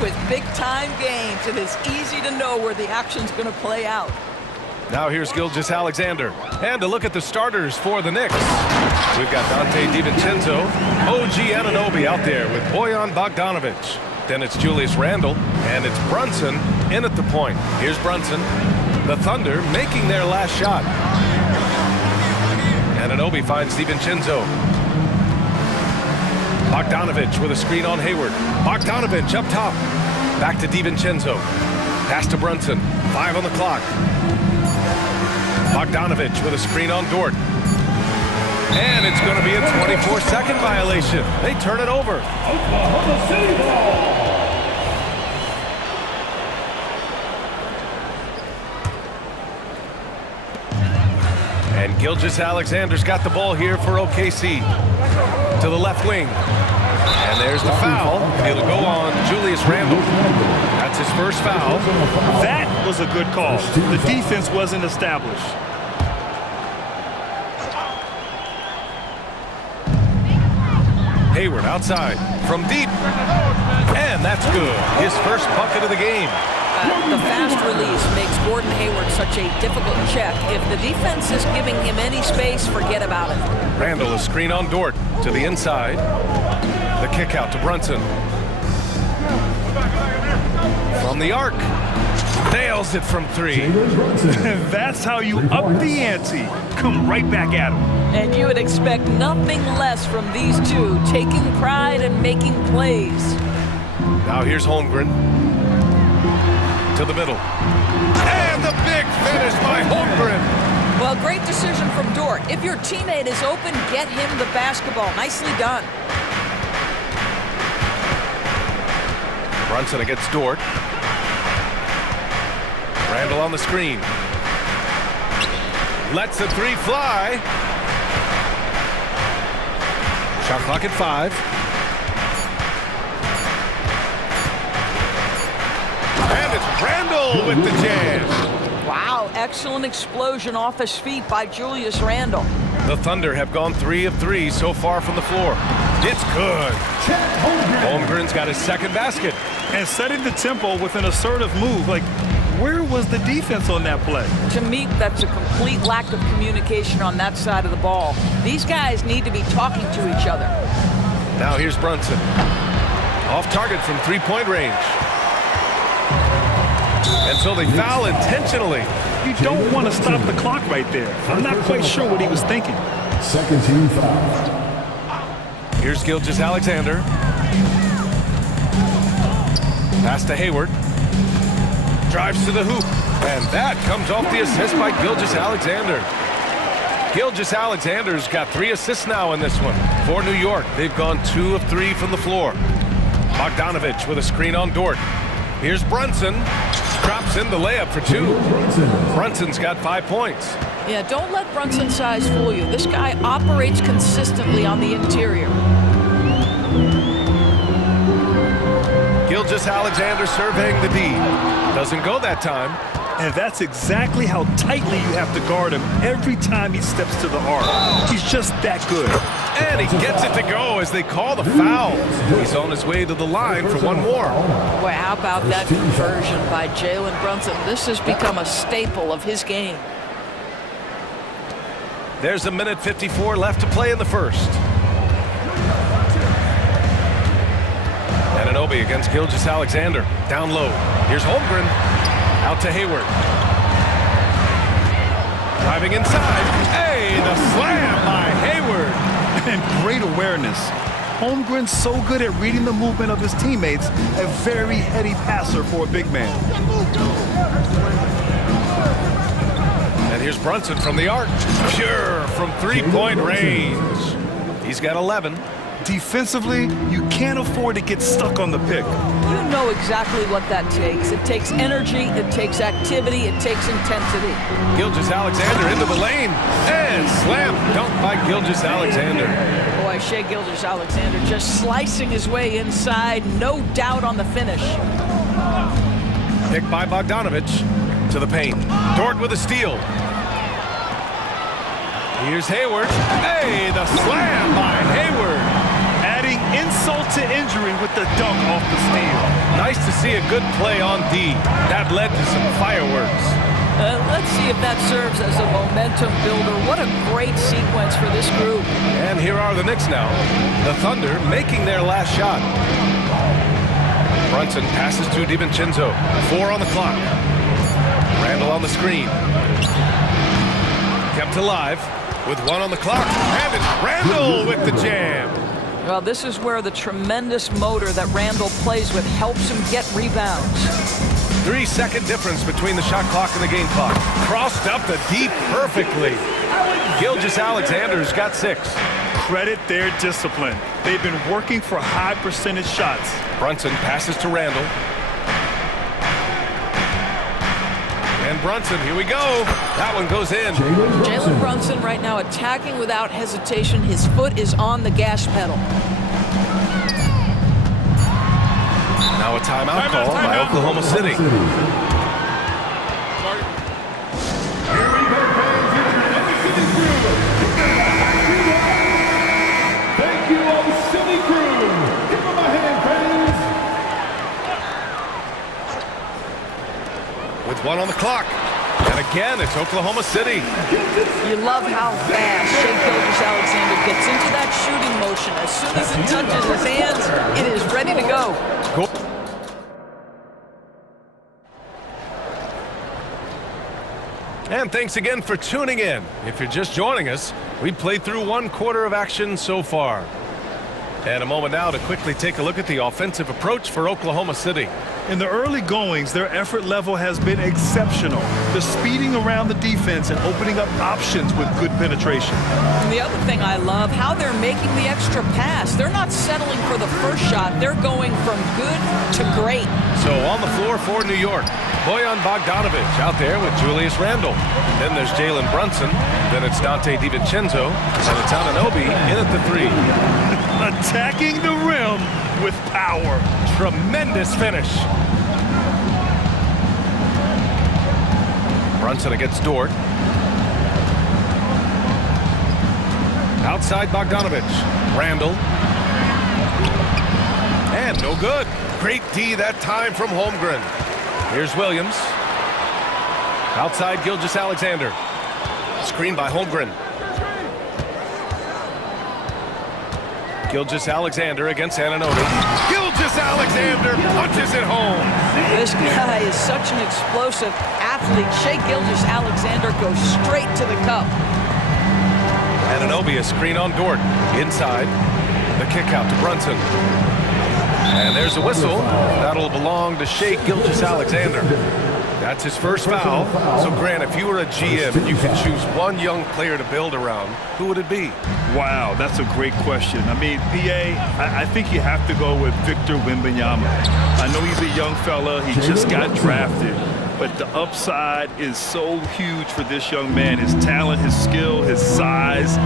with big-time games, it is easy to know where the action's going to play out. Now here's Gilgeous-Alexander. And a look at the starters for the Knicks. We've got Dante DiVincenzo, OG Anunoby out there with Bojan Bogdanovic. Then it's Julius Randle, and it's Brunson in at the point. Here's Brunson. The Thunder making their last shot. Anunoby finds DiVincenzo. Bogdanovic with a screen on Hayward. Bogdanovic up top. Back to DiVincenzo. Pass to Brunson. 5 on the clock. Bogdanovic with a screen on Dort. And it's going to be a 24-second violation. They turn it over. Oklahoma City ball. And Gilgeous-Alexander's got the ball here for OKC. To the left wing. And there's the foul. It'll go on Julius Randle. That's his first foul. That was a good call. The defense wasn't established. Hayward outside from deep. And that's good. His first bucket of the game. The fast release makes Gordon Hayward such a difficult check. If the defense is giving him any space, forget about it. Randle, a screen on Dort to the inside. The kick out to Brunson. From the arc. Nails it from 3. That's how you up the ante. Come right back at him. And you would expect nothing less from these two, taking pride and making plays. Now here's Holmgren. To the middle. And the big finish by Holmgren. Well, great decision from Dort. If your teammate is open, get him the basketball. Nicely done. Brunson against Dort. Randle on the screen. Lets the 3 fly. Shot clock at 5. And it's Randle with the jam. Wow, excellent explosion off his feet by Julius Randle. The Thunder have gone 3 of 3 so far from the floor. It's good. Holmgren's got his second basket. And setting the tempo with an assertive move. Like, where was the defense on that play? To me, that's a complete lack of communication on that side of the ball. These guys need to be talking to each other. Now here's Brunson. Off target from 3-point range. And so they foul intentionally. You don't want to stop the clock right there. I'm not quite sure what he was thinking. Second team foul. Here's Gilgeous-Alexander. Pass to Hayward. Drives to the hoop. And that comes off the assist by Gilgeous-Alexander. Gilgeous-Alexander's got 3 assists now in this one. For New York, they've gone 2 of 3 from the floor. Bogdanovic with a screen on Dort. Here's Brunson. Drops in the layup for 2. Brunson's got 5 points. Yeah, don't let Brunson's size fool you. This guy operates consistently on the interior. Gilgeous-Alexander surveying the D. Doesn't go that time. And that's exactly how tightly you have to guard him every time he steps to the arc. He's just that good. And he gets it to go as they call the foul. He's on his way to the line for one more. Boy, how about that conversion by Jalen Brunson? This has become a staple of his game. There's a minute 54 left to play in the first. Anunoby against Gilgeous-Alexander. Down low. Here's Holmgren. Out to Hayward. Driving inside. Hey, the slam by Hayward. And great awareness. Holmgren's so good at reading the movement of his teammates. A very heady passer for a big man. And here's Brunson from the arc. Pure from 3-point range. He's got 11. Defensively, you can't afford to get stuck on the pick. You know exactly what that takes. It takes energy, it takes activity, it takes intensity. Gilgeous-Alexander into the lane. And slam dunk by Gilgeous-Alexander. Boy, Shai Gilgeous-Alexander just slicing his way inside. No doubt on the finish. Picked by Bogdanovic to the paint. Dort with a steal. Here's Hayward. Hey, the slam by Hayward. Adding insult to injury with the dunk off the steal. Nice to see a good play on D. That led to some fireworks. Let's see if that serves as a momentum builder. What a great sequence for this group. And here are the Knicks now. The Thunder making their last shot. Brunson passes to DiVincenzo. 4 on the clock. Randall on the screen. Kept alive with 1 on the clock. And it's Randall with the jam. Well, this is where the tremendous motor that Randall plays with helps him get rebounds. 3-second difference between the shot clock and the game clock. Crossed up the deep perfectly. Gilgeous-Alexander's got 6. Credit their discipline. They've been working for high percentage shots. Brunson passes to Randall. And Brunson, here we go. That one goes in. Jalen Brunson right now attacking without hesitation. His foot is on the gas pedal. Now a timeout call by Oklahoma City. Here we go, fans. It's the City Crew. Thank you, O City Crew. Give them a hand, fans. With 1 on the clock. And again, it's Oklahoma City. You love how fast Shai Gilgeous-Alexander gets into that shooting motion. As soon as it touches his hands, it is ready to go. And thanks again for tuning in. If you're just joining us, we've played through 1 quarter of action so far. And a moment now to quickly take a look at the offensive approach for Oklahoma City. In the early goings, their effort level has been exceptional. The speeding around the defense and opening up options with good penetration. And the other thing I love, how they're making the extra pass. They're not settling for the first shot. They're going from good to great. So on the floor for New York, Bojan Bogdanovic out there with Julius Randle. Then there's Jalen Brunson. Then it's Donte DiVincenzo. And it's Anunoby in at the 3. Attacking the rim with power. Tremendous finish. Brunson against Dort. Outside Bogdanovic. Randall. And no good. Great D that time from Holmgren. Here's Williams. Outside Gilgeous-Alexander. Screen by Holmgren. Gilgeous-Alexander against Anunoby. Gilgeous-Alexander punches it home. This guy is such an explosive athlete. Shai Gilgeous-Alexander goes straight to the cup. Anunoby, a screen on Dort. Inside. The kick out to Brunson. And there's a whistle. That'll belong to Shai Gilgeous-Alexander. That's his first foul. So, Grant, if you were a GM and you could choose 1 young player to build around, who would it be? Wow, that's a great question. I mean, I think you have to go with Victor Wembanyama. I know he's a young fella. He just got drafted. But the upside is so huge for this young man. His talent, his skill, his size.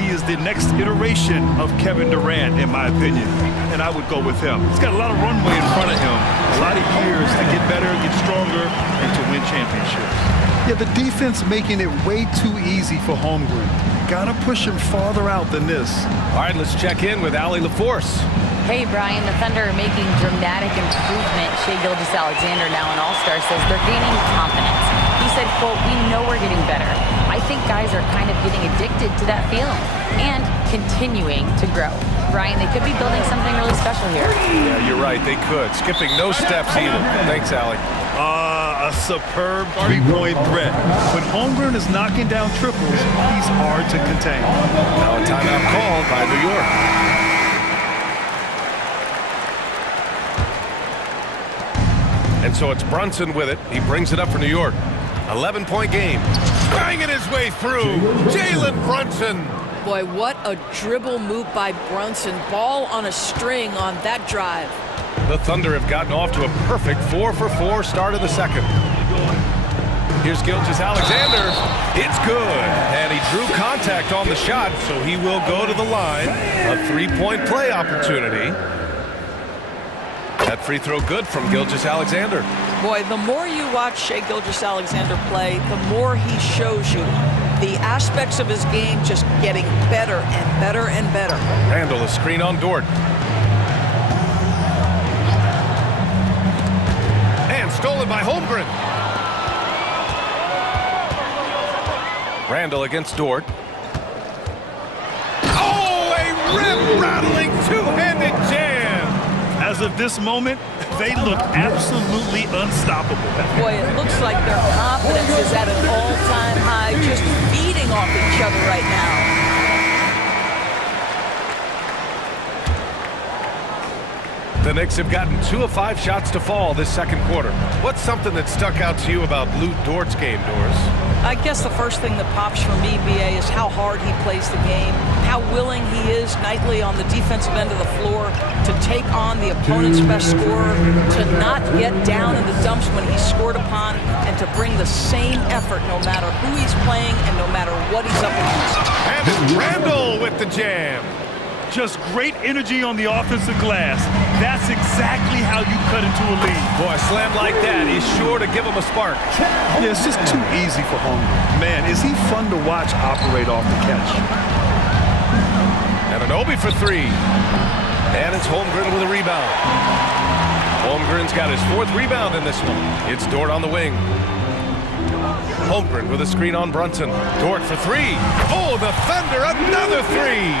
He is the next iteration of Kevin Durant, in my opinion. And I would go with him. He's got a lot of runway in front of him. A lot of years to get better, get stronger, and to win championships. Yeah, the defense making it way too easy for Holmgren. Gotta push him farther out than this. All right, let's check in with Allie LaForce. Hey, Brian, the Thunder are making dramatic improvement. Shai Gilgeous-Alexander, now an all-star, says they're gaining confidence. He said, quote, "We know we're getting better. I think guys are kind of getting addicted to that feeling and continuing to grow." Brian, they could be building something really special here. Yeah, you're right. They could. Skipping no steps either. Thanks, Allie. A superb three-point threat. When Holmgren is knocking down triples, he's hard to contain. Now a timeout called by New York. And so it's Brunson with it. He brings it up for New York. 11-point game. Banging his way through. Jalen Brunson. Boy, what a dribble move by Brunson. Ball on a string on that drive. The Thunder have gotten off to a perfect 4-for-4 start of the second. Here's Gilgeous-Alexander. It's good. And he drew contact on the shot, so he will go to the line. A 3-point play opportunity. That free throw good from Gilgeous-Alexander. Boy, the more you watch Shai Gilgeous-Alexander play, the more he shows you the aspects of his game just getting better and better and better. Randall, a screen on Dort. stolen by Holmgren. Randall against Dort. Oh, a rim-rattling two-handed jam. As of this moment, they look absolutely unstoppable. Boy, it looks like their confidence is at an all-time high, just feeding off each other right now. The Knicks have gotten 2 of 5 shots to fall this second quarter. What's something that stuck out to you about Lou Dort's game, Doris? I guess the first thing that pops for me, BA, is how hard he plays the game, how willing he is nightly on the defensive end of the floor to take on the opponent's best scorer, to not get down in the dumps when he's scored upon, and to bring the same effort no matter who he's playing and no matter what he's up against. And it's Randall with the jam. Just great energy on the offensive glass. That's exactly how you cut into a lead. Boy, a slam like that, he's sure to give him a spark. Yeah, it's just too easy for Holmgren. Man, is he fun to watch operate off the catch. And an Obi for 3. And it's Holmgren with a rebound. Holmgren's got his 4th rebound in this one. It's Dort on the wing. Holmgren with a screen on Brunson. Dort for 3. Oh, the Thunder, another 3.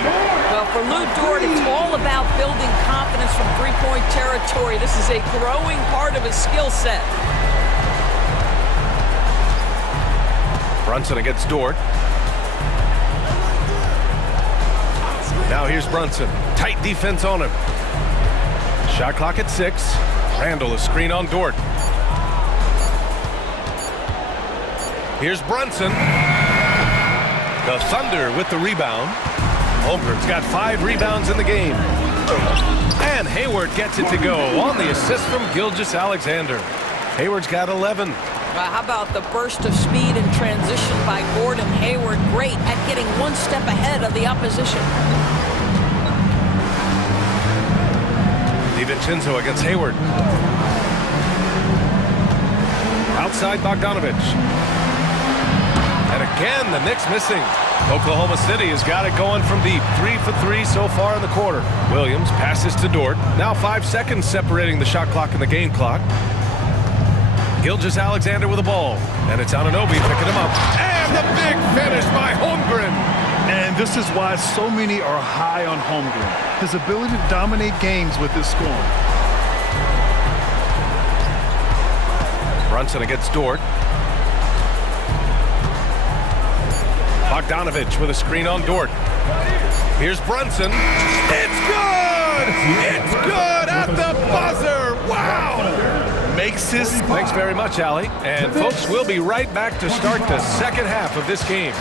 Well, for Lou Dort, it's all about building confidence from three-point territory. This is a growing part of his skill set. Brunson against Dort. Now here's Brunson. Tight defense on him. Shot clock at 6. Randall, a screen on Dort. Here's Brunson. The Thunder with the rebound. Holmgren's got 5 rebounds in the game. And Hayward gets it to go on the assist from Gilgeous-Alexander. Hayward's got 11. How about the burst of speed and transition by Gordon Hayward? Great at getting one step ahead of the opposition. DiVincenzo against Hayward. Outside Bogdanovich. And again, the Knicks missing. Oklahoma City has got it going from deep. 3 for 3 so far in the quarter. Williams passes to Dort. Now 5 seconds separating the shot clock and the game clock. Gilgeous-Alexander with the ball. And it's Anunoby picking him up. And the big finish by Holmgren. And this is why so many are high on Holmgren. His ability to dominate games with his scoring. Brunson against Dort. Bogdanovich with a screen on Dort. Here's Brunson. It's good! It's good at the buzzer! Wow! Makes his... Thanks very much, Allie. And folks, we'll be right back to start the second half of this game.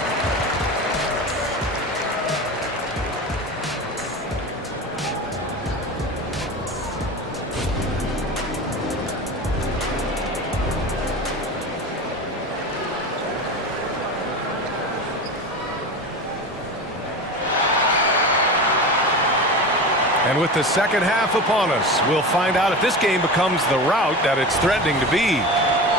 And with the second half upon us, we'll find out if this game becomes the rout that it's threatening to be.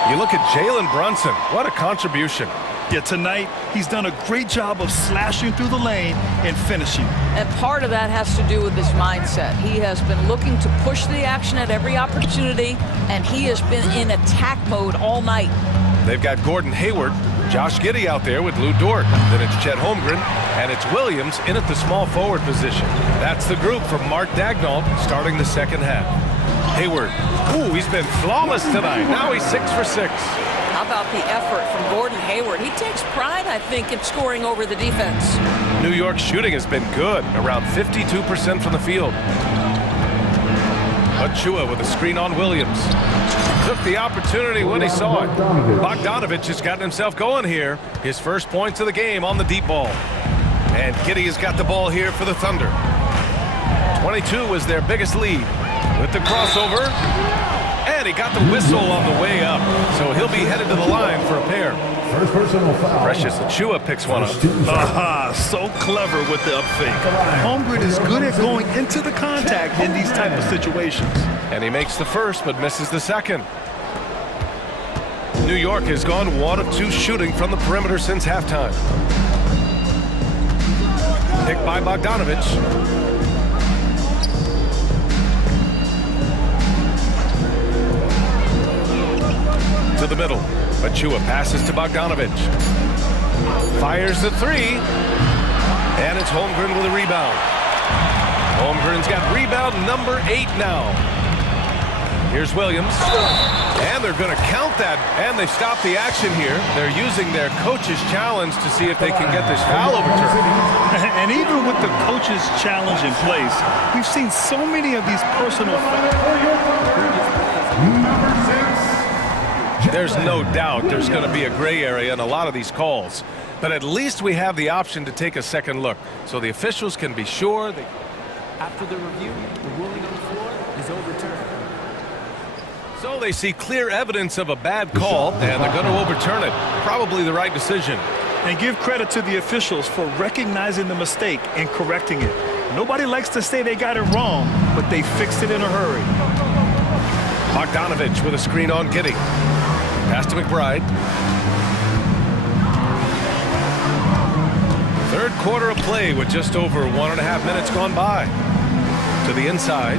You look at Jalen Brunson. What a contribution. Yeah, tonight, he's done a great job of slashing through the lane and finishing. And part of that has to do with his mindset. He has been looking to push the action at every opportunity, and he has been in attack mode all night. They've got Gordon Hayward, Josh Giddey out there with Lou Dort. Then it's Chet Holmgren, and it's Williams in at the small forward position. That's the group from Mark Daigneault starting the second half. Hayward, ooh, he's been flawless tonight. Now he's 6 for 6. How about the effort from Gordon Hayward? He takes pride, I think, in scoring over the defense. New York's shooting has been good, around 52% from the field. Achua with a screen on Williams. Took the opportunity when he saw it. Bogdanovich has gotten himself going here. His first points of the game on the deep ball. And Giddey has got the ball here for the Thunder. 22 was their biggest lead. With the crossover. And he got the whistle on the way up. So he'll be headed to the line for a pair. First personal foul. Precious Achua picks one up. Aha, so clever with the up fake. Holmgren is good at going into the contact in these type of situations. And he makes the first, but misses the second. New York has gone 1 of 2 shooting from the perimeter since halftime. Picked by Bogdanovich. to the middle. Achua passes to Bogdanovich. Fires the three. And it's Holmgren with a rebound. Holmgren's got rebound number 8 now. Here's Williams. And they're going to count that. And they stop the action here. They're using their coach's challenge to see if they can get this foul overturned. And even with the coach's challenge in place, we've seen so many of these personal fouls. There's no doubt there's going to be a gray area in a lot of these calls. But at least we have the option to take a second look. So the officials can be sure. After the review, the ruling on the floor is overturned. So they see clear evidence of a bad call, and they're going to overturn it. Probably the right decision. And give credit to the officials for recognizing the mistake and correcting it. Nobody likes to say they got it wrong, but they fixed it in a hurry. Bogdanovich with a screen on Giddey. Pass to McBride. Third quarter of play with just over 1.5 minutes gone by. To the inside.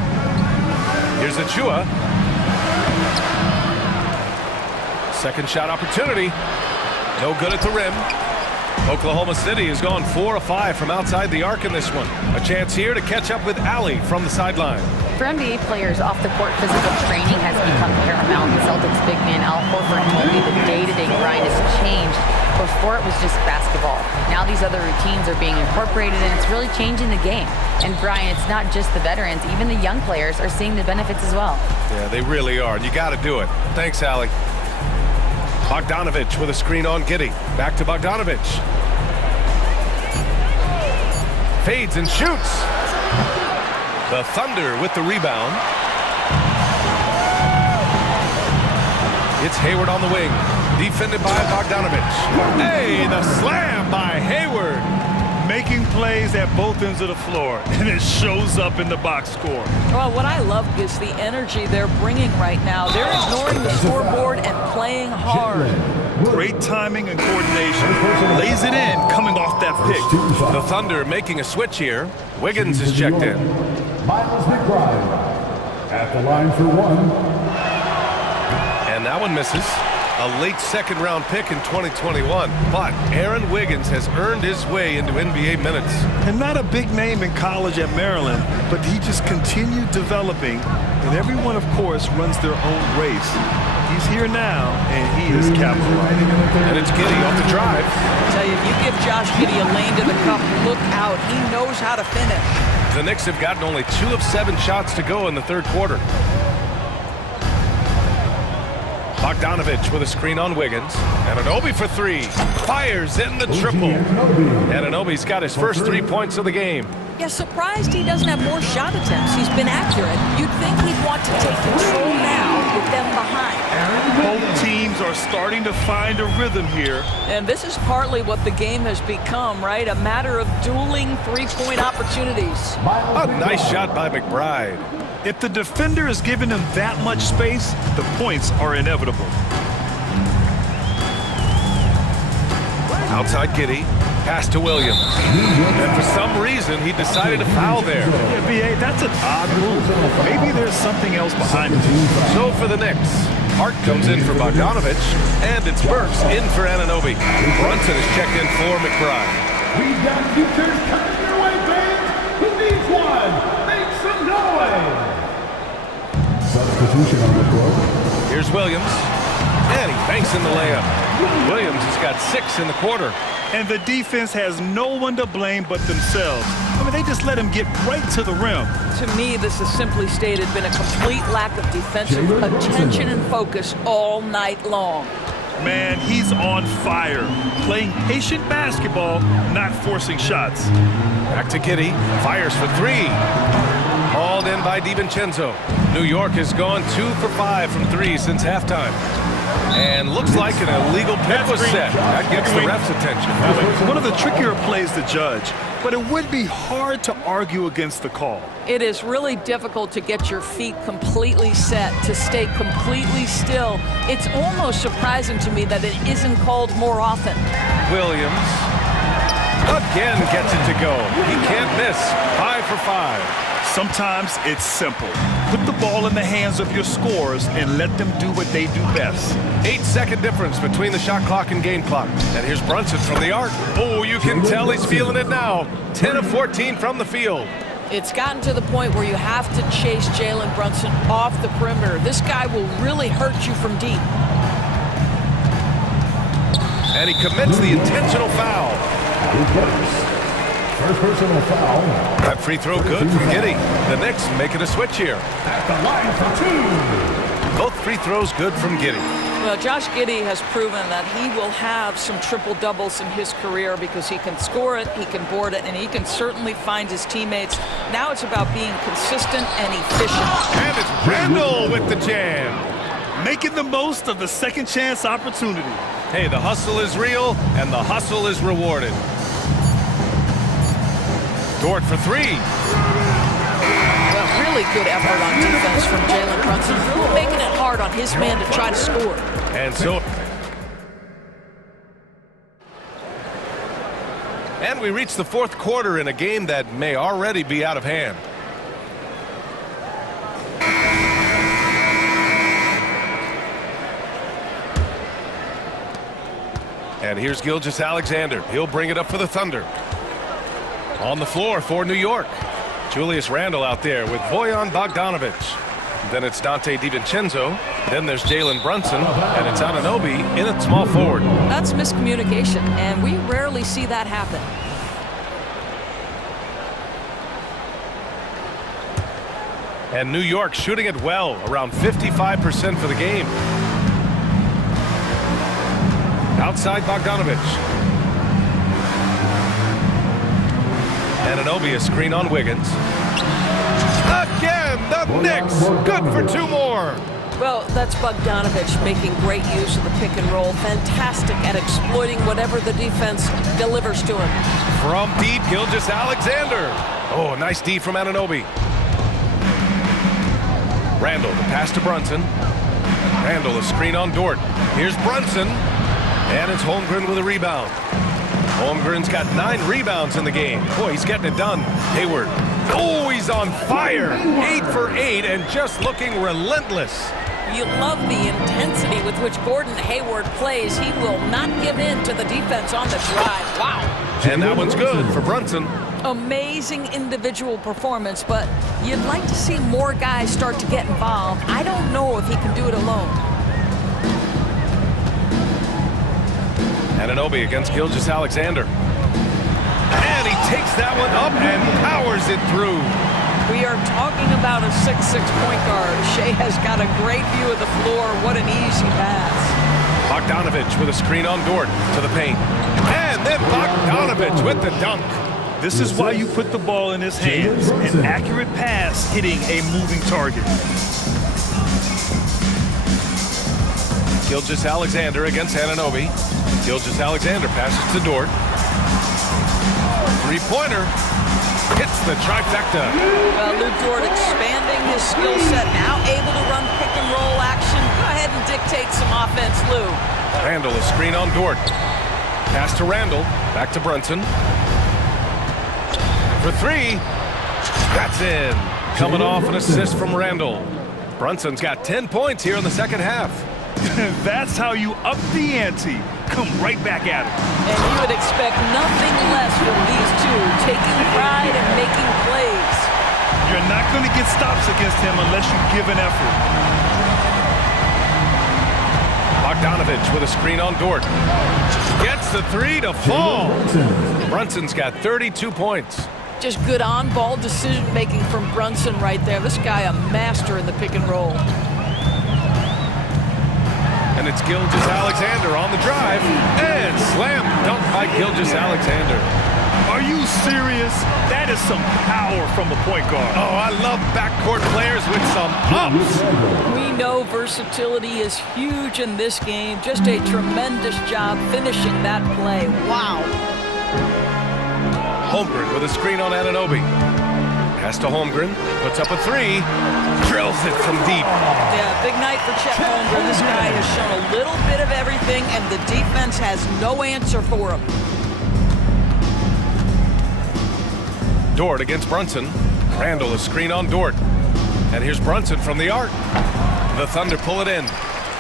Here's Achua. Second shot opportunity. No good at the rim. Oklahoma City has gone 4 of 5 from outside the arc in this one. A chance here to catch up with Ali from the sideline. For NBA players, off-the-court physical training has become paramount. The Celtics big man Al Horford told me the day-to-day grind has changed. Before it was just basketball. Now these other routines are being incorporated, and it's really changing the game. And Brian, it's not just the veterans, even the young players are seeing the benefits as well. Yeah, they really are, and you got to do it. Thanks, Ali. Bogdanovich with a screen on Giddey. Back to Bogdanovich. Fades and shoots. The Thunder with the rebound. It's Hayward on the wing. Defended by Bogdanovich. Hey, the slam by Hayward. Making plays at both ends of the floor, and it shows up in the box score. Well, what I love is the energy they're bringing right now. They're ignoring the scoreboard and playing hard. Great timing and coordination. Lays it in, coming off that pick. The Thunder making a switch here. Wiggins is checked in. Miles McBride at the line for one. And that one misses. A late second-round pick in 2021. But Aaron Wiggins has earned his way into NBA minutes. And not a big name in college at Maryland, but he just continued developing. And everyone, of course, runs their own race. He's here now, and he is capitalizing. And it's Giddey off the drive. I tell you, if you give Josh Giddey a lane to the cup, look out. He knows how to finish. The Knicks have gotten only 2 of 7 shots to go in the third quarter. Bogdanovich with a screen on Wiggins. Anunoby for 3. Fires in the triple. Anunoby's got his first 3 points of the game. Yeah, surprised he doesn't have more shot attempts. He's been accurate. You'd think he'd want to take control now with them behind. Both teams are starting to find a rhythm here. And this is partly what the game has become, right? A matter of dueling three-point opportunities. A nice shot by McBride. If the defender is giving him that much space, the points are inevitable. Outside Giddey. Pass to Williams. And for some reason, he decided to foul there. Yeah, B.A., that's an odd move. Maybe there's something else behind it. So for the Knicks, Hart comes in for Bogdanovich, and it's Burks in for Anunoby. Brunson is checked in for McBride. We've got futures coming your way, fans. Who needs one? Make some noise. Substitution on the court. Here's Williams, and he banks in the layup. Williams has got 6 in the quarter. And the defense has no one to blame but themselves. I mean, they just let him get right to the rim. To me, this has simply stated been a complete lack of defensive attention and focus all night long. Man, he's on fire. Playing patient basketball, not forcing shots. Back to Giddey. Fires for 3. Hauled in by DiVincenzo. New York has gone 2 for 5 from 3 since halftime. And looks like an illegal pick was set. That gets the ref's attention. One of the trickier plays to judge, but it would be hard to argue against the call. It is really difficult to get your feet completely set, to stay completely still. It's almost surprising to me that it isn't called more often. Williams again gets it to go. He can't miss. 5 for 5. Sometimes it's simple. Put the ball in the hands of your scorers and let them do what they do best. 8-second difference between the shot clock and game clock. And here's Brunson from the arc. Oh, you can tell he's feeling it now. 10 of 14 from the field. It's gotten to the point where you have to chase Jalen Brunson off the perimeter. This guy will really hurt you from deep. And he commits the intentional foul. First personal foul. That free throw good from Giddey. The Knicks making a switch here. At the line for two. Both free throws good from Giddey. Well, Josh Giddey has proven that he will have some triple-doubles in his career because he can score it, he can board it, and he can certainly find his teammates. Now it's about being consistent and efficient. And it's Randall with the jam. Making the most of the second chance opportunity. Hey, the hustle is real, and the hustle is rewarded. Dort for three. Well, really good effort on defense from Jalen Brunson, making it hard on his man to try to score. And so... And we reach the fourth quarter in a game that may already be out of hand. And here's Gilgeous-Alexander. He'll bring it up for the Thunder. On the floor for New York. Julius Randle out there with Bojan Bogdanovic. Then it's Dante DiVincenzo. Then there's Jalen Brunson. And it's Anunoby in at small forward. That's miscommunication, and we rarely see that happen. And New York shooting it well, around 55% for the game. Outside Bogdanovic. Anunoby, a screen on Wiggins. Again, the Knicks, good for two more. Well, that's Bogdanovic making great use of the pick and roll. Fantastic at exploiting whatever the defense delivers to him. From deep, Gilgeous-Alexander. Oh, nice D from Anunoby. Randle, the pass to Brunson. Randle, a screen on Dort. Here's Brunson. And it's Holmgren with a rebound. Holmgren's got 9 rebounds in the game. Boy, he's getting it done. Hayward. Oh, he's on fire. 8 for 8 and just looking relentless. You love the intensity with which Gordon Hayward plays. He will not give in to the defense on the drive. Wow. And that one's good for Brunson. Amazing individual performance, but you'd like to see more guys start to get involved. I don't know if he can do it alone. Anunoby against Gilgeous-Alexander. And he takes that one up and powers it through. We are talking about a 6'6" point guard. Shea has got a great view of the floor. What an easy pass. Bogdanovic with a screen on Dort to the paint. And then Bogdanovic with the dunk. This is why you put the ball in his hands. An accurate pass hitting a moving target. Gilgeous-Alexander against Anunoby. Gilgeous-Alexander passes to Dort. Three-pointer. Hits the trifecta. Well, Lou Dort expanding his skill set, now able to run pick-and-roll action. Go ahead and dictate some offense, Lou. Randle, a screen on Dort. Pass to Randle. Back to Brunson. For three. That's in. Coming off an assist from Randle. Brunson's got 10 points here in the second half. That's how you up the ante. Come right back at it. And you would expect nothing less from these two, taking pride and making plays. You're not going to get stops against him unless you give an effort. Bogdanovic with a screen on Dort. Gets the three to fall. Brunson's got 32 points. Just good on-ball decision-making from Brunson right there. This guy a master in the pick and roll. And it's Gilgeous-Alexander on the drive. And slam dunk by Gilgeous-Alexander. Are you serious? That is some power from a point guard. Oh, I love backcourt players with some ups. We know versatility is huge in this game. Just a tremendous job finishing that play. Wow. Holmgren with a screen on Anunoby. Pass to Holmgren. Puts up a three. Drills it from deep. Yeah, big night for Chet Holmgren. This guy has shown a little bit of everything, and the defense has no answer for him. Dort against Brunson. Randall a screen on Dort. And here's Brunson from the arc. The Thunder pull it in.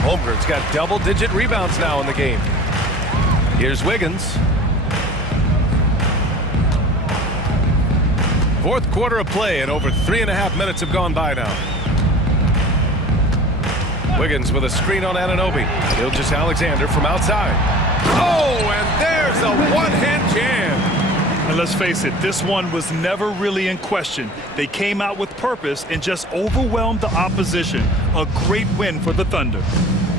Holmgren's got double-digit rebounds now in the game. Here's Wiggins. Fourth quarter of play, and over 3.5 minutes have gone by now. Wiggins with a screen on Anunoby. Gilgeous-Alexander from outside. Oh, and there's a one-hand jam. And let's face it, this one was never really in question. They came out with purpose and just overwhelmed the opposition. A great win for the Thunder.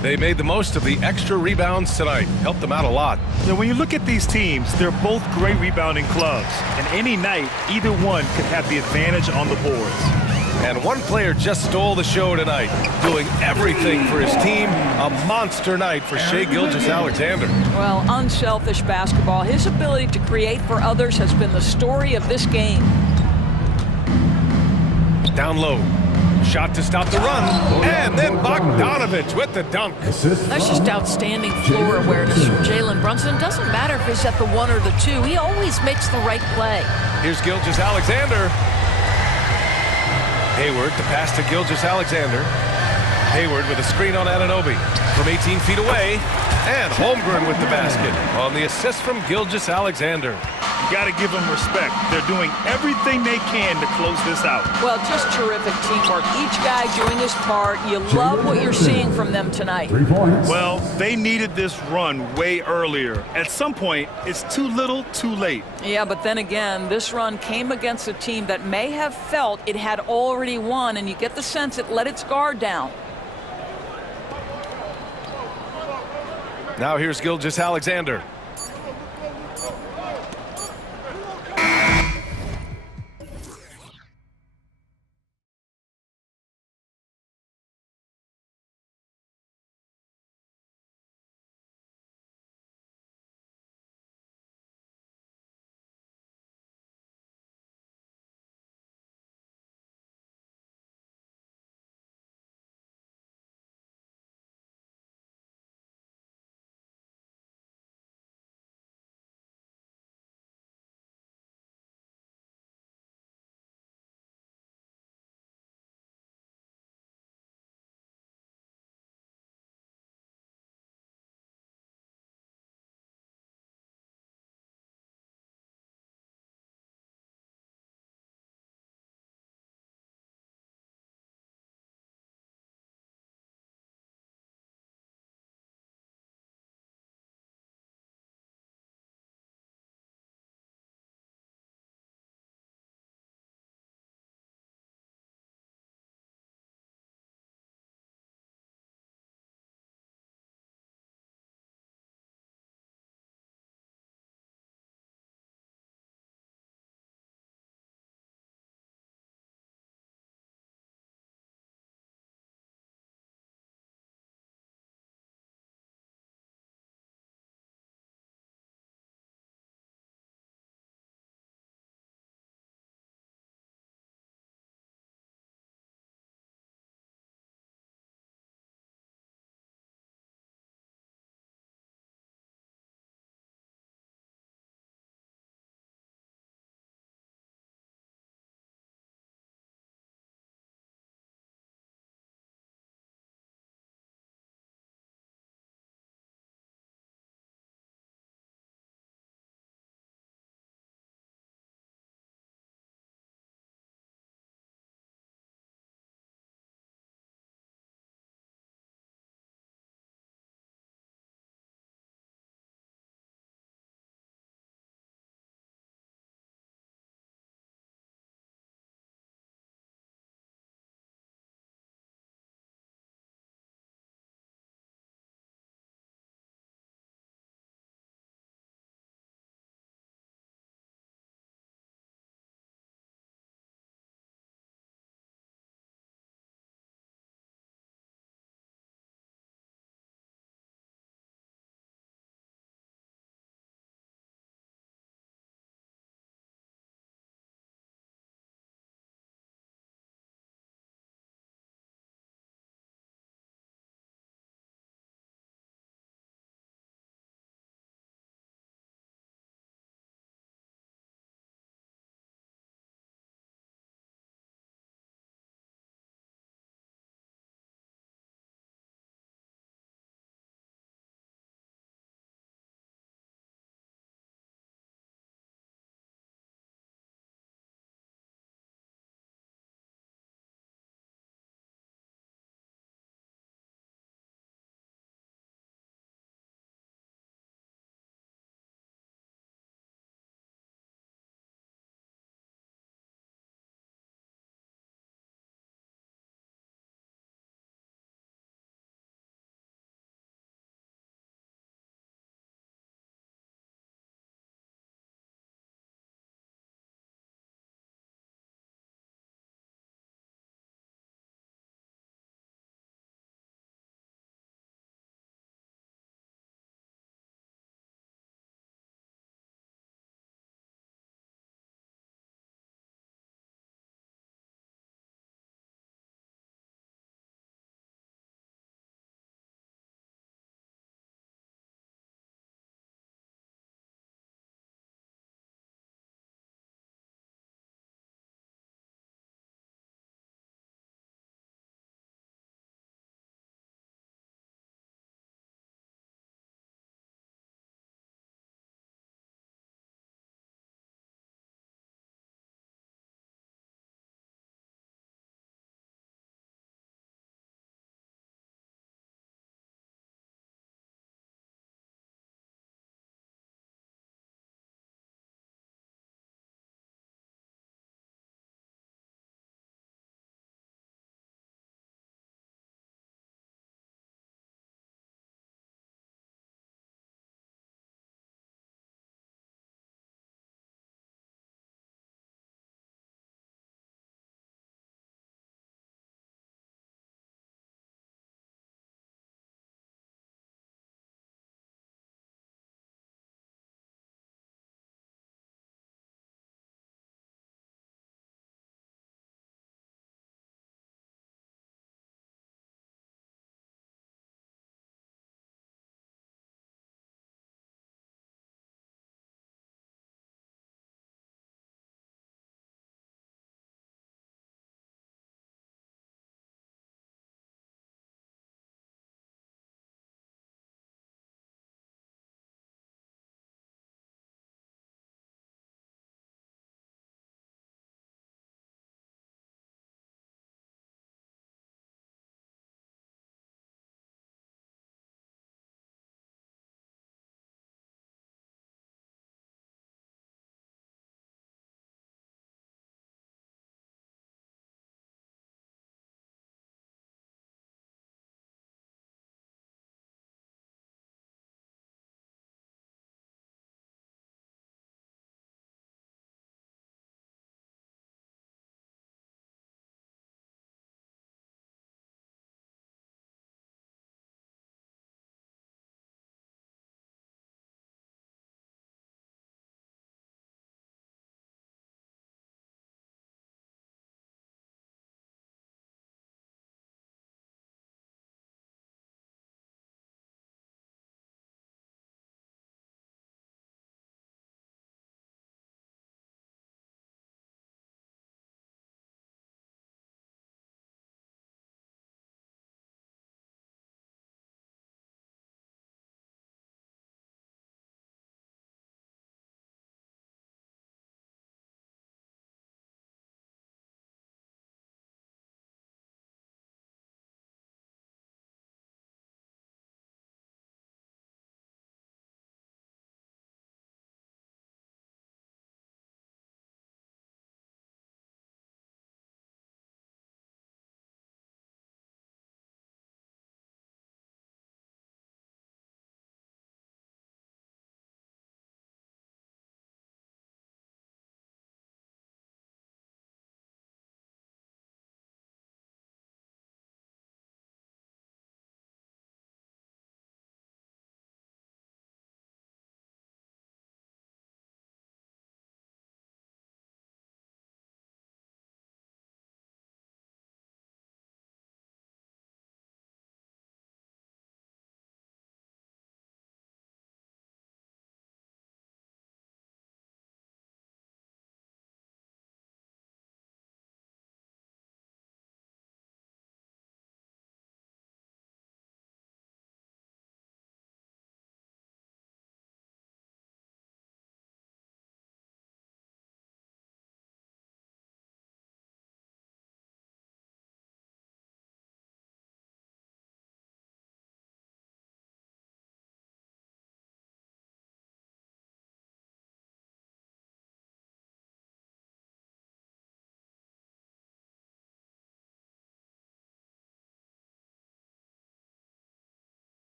They made the most of the extra rebounds tonight. Helped them out a lot. Now, when you look at these teams, they're both great rebounding clubs. And any night, either one could have the advantage on the boards. And one player just stole the show tonight, doing everything for his team. A monster night for Shai Gilgeous-Alexander. Well, unselfish basketball. His ability to create for others has been the story of this game. Down low. Shot to stop the run. And then Bogdanovich with the dunk. That's just outstanding floor awareness from Jalen Brunson. Doesn't matter if he's at the 1 or the 2. He always makes the right play. Here's Gilgeous-Alexander. Hayward to pass to Gilgeous-Alexander. Hayward with a screen on Anunoby from 18 feet away. And Holmgren with the basket on the assist from Gilgeous-Alexander. You got to give them respect. They're doing everything they can to close this out. Well, just terrific teamwork. Each guy doing his part. You love what you're seeing from them tonight. 3 points. Well, they needed this run way earlier. At some point, it's too little, too late. Yeah, but then again, this run came against a team that may have felt it had already won, and you get the sense it let its guard down. Now here's Gilgeous-Alexander.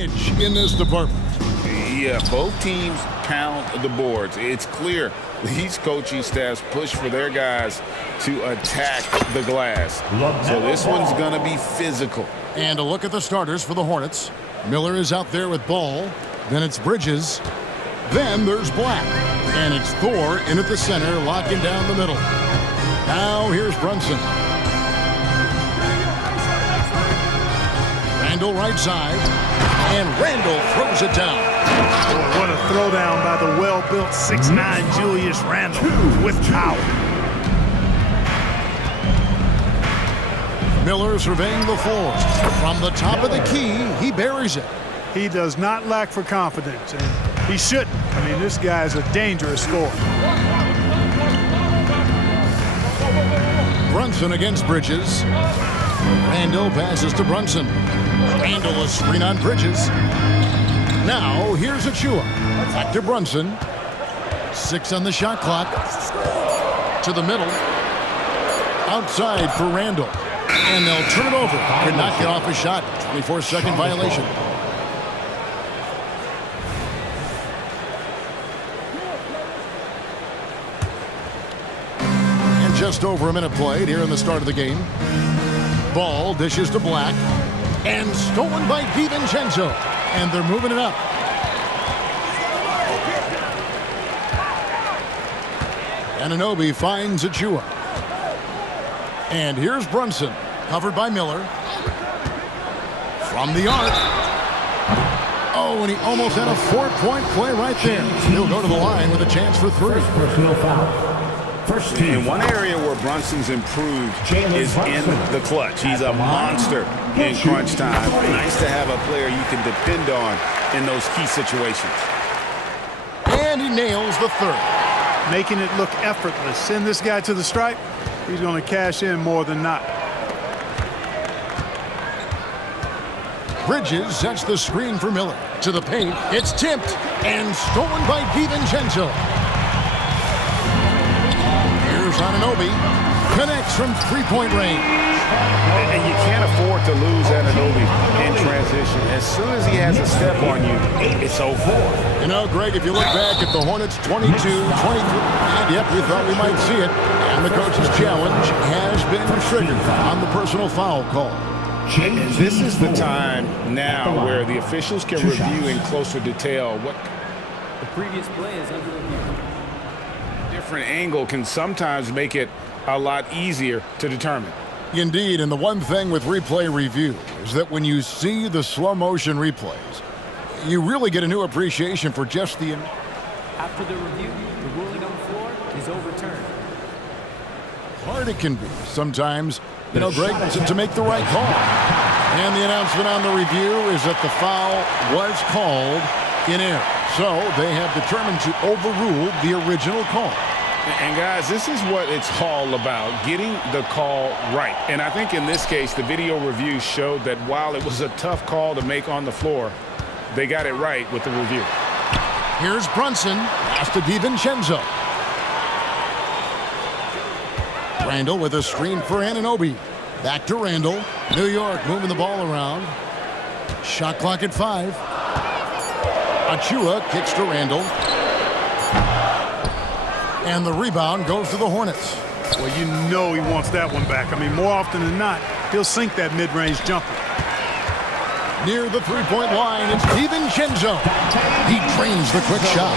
edge in this department. Yeah, both teams pound the boards. It's clear these coaching staffs push for their guys to attack the glass. So this one's going to be physical. And a look at the starters for the Hornets. Miller is out there with ball. Then it's Bridges. Then there's Black. And it's Thor in at the center, locking down the middle. Now here's Brunson. Randall right side. And Randall throws it down. What a throwdown by the well-built 6'9" Julius Randle with power. Miller surveying the floor. From the top of the key, he buries it. He does not lack for confidence, and he shouldn't. I mean, this guy is a dangerous scorer. Brunson against Bridges. Randall passes to Brunson. Randall a screen on Bridges. Now here's Achua. Back to Brunson. 6 on the shot clock. To the middle. Outside for Randall. And they'll turn it over. Could not get off a shot. 24-second violation. And just over a minute played here in the start of the game. Ball dishes to Black. And stolen by DiVincenzo. And they're moving it up. Anunoby finds Achua. And here's Brunson, covered by Miller. From the arc. Oh, and he almost had a 4-point play right there. He'll go to the line with a chance for 3. Personal foul. First team. And one area where Brunson's improved is in the clutch. He's a monster in crunch time. Nice to have a player you can depend on in those key situations. And he nails the 3rd. Making it look effortless. Send this guy to the stripe. He's going to cash in more than not. Bridges sets the screen for Miller. To the paint. It's tipped and stolen by DiVincenzo. Here's Anunoby. Connects from 3-point range. And you can't afford to lose Anunoby in transition. As soon as he has a step on you, it's over. You know, Greg, if you look back at the Hornets 22, 23, and yep, we thought we might see it. And the coach's challenge has been triggered on the personal foul call. And this is the time now where the officials can review in closer detail what The previous play is under review. different angle can sometimes make it a lot easier to determine. Indeed, and the one thing with replay review is that when you see the slow motion replays, you really get a new appreciation for just the... After the review, the ruling on the floor is overturned. hard it can be sometimes, you know, Greg, to make the right call. And the announcement on the review is that the foul was called in error. So they have determined to overrule the original call. And guys, this is what it's all about, getting the call right. And I think in this case, the video review showed that while it was a tough call to make on the floor, they got it right with the review. Here's Brunson, pass to DiVincenzo. Randall with a screen for Anunoby. Back to Randall. New York moving the ball around. Shot clock at 5. Achua kicks to Randall. And the rebound goes to the Hornets. Well, you know he wants that one back. I mean, more often than not, he'll sink that mid-range jumper. Near the three-point line, it's DiVincenzo. He drains the quick shot.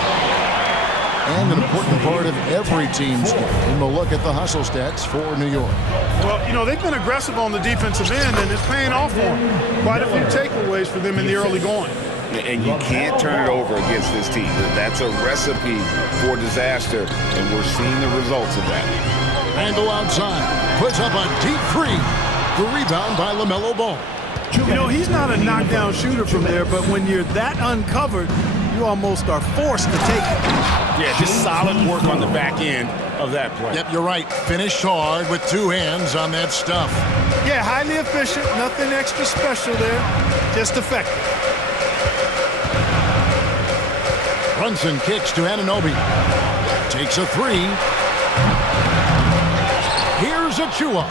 And an important part of every team's game. We'll look at the hustle stats for New York. Well, you know, they've been aggressive on the defensive end, and it's paying off for them. Quite a few takeaways for them in the early going. And you can't turn it over against this team. That's a recipe for disaster, and we're seeing the results of that. Randall outside, puts up a deep three. The rebound by LaMelo Ball. You know, he's not a knockdown shooter from there, but when you're that uncovered, you almost are forced to take it. Yeah, just solid work on the back end of that play. Yep, you're right. Finished hard with two hands on that stuff. Yeah, highly efficient. Nothing extra special there. Just effective. Brunson kicks to Anunoby. Takes a three. Here's Achua.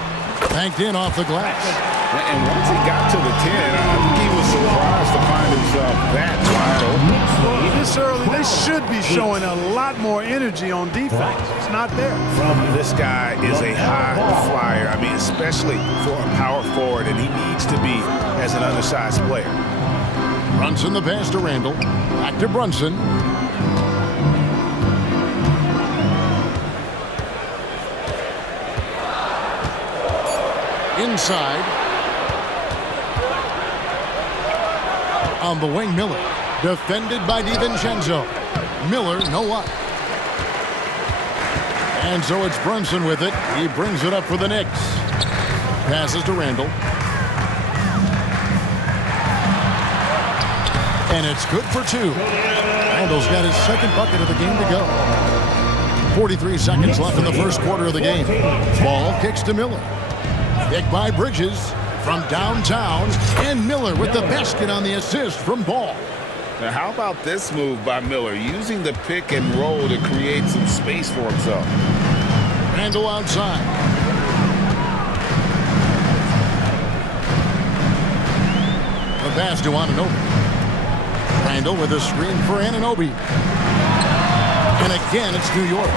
Banked in off the glass. And once he got to the 10, I think he was surprised to find himself that wide open. This early, they should be showing a lot more energy on defense. It's not there. This guy is a high flyer. I mean, especially for a power forward, and he needs to be as an undersized player. Brunson the pass to Randall. Back to Brunson. Inside. On the wing, Miller. Defended by DiVincenzo. Miller, no up. And so it's Brunson with it. He brings it up for the Knicks. Passes to Randall. And it's good for two. Randall's got his second bucket of the game to go. 43 seconds left in the first quarter of the game. Ball kicks to Miller. Picked by Bridges from downtown. And Miller with the basket on the assist from Ball. Now, how about this move by Miller, using the pick and roll to create some space for himself? Randall outside. The pass to Anunoby. Randall with a screen for Anunoby. And again, it's New York.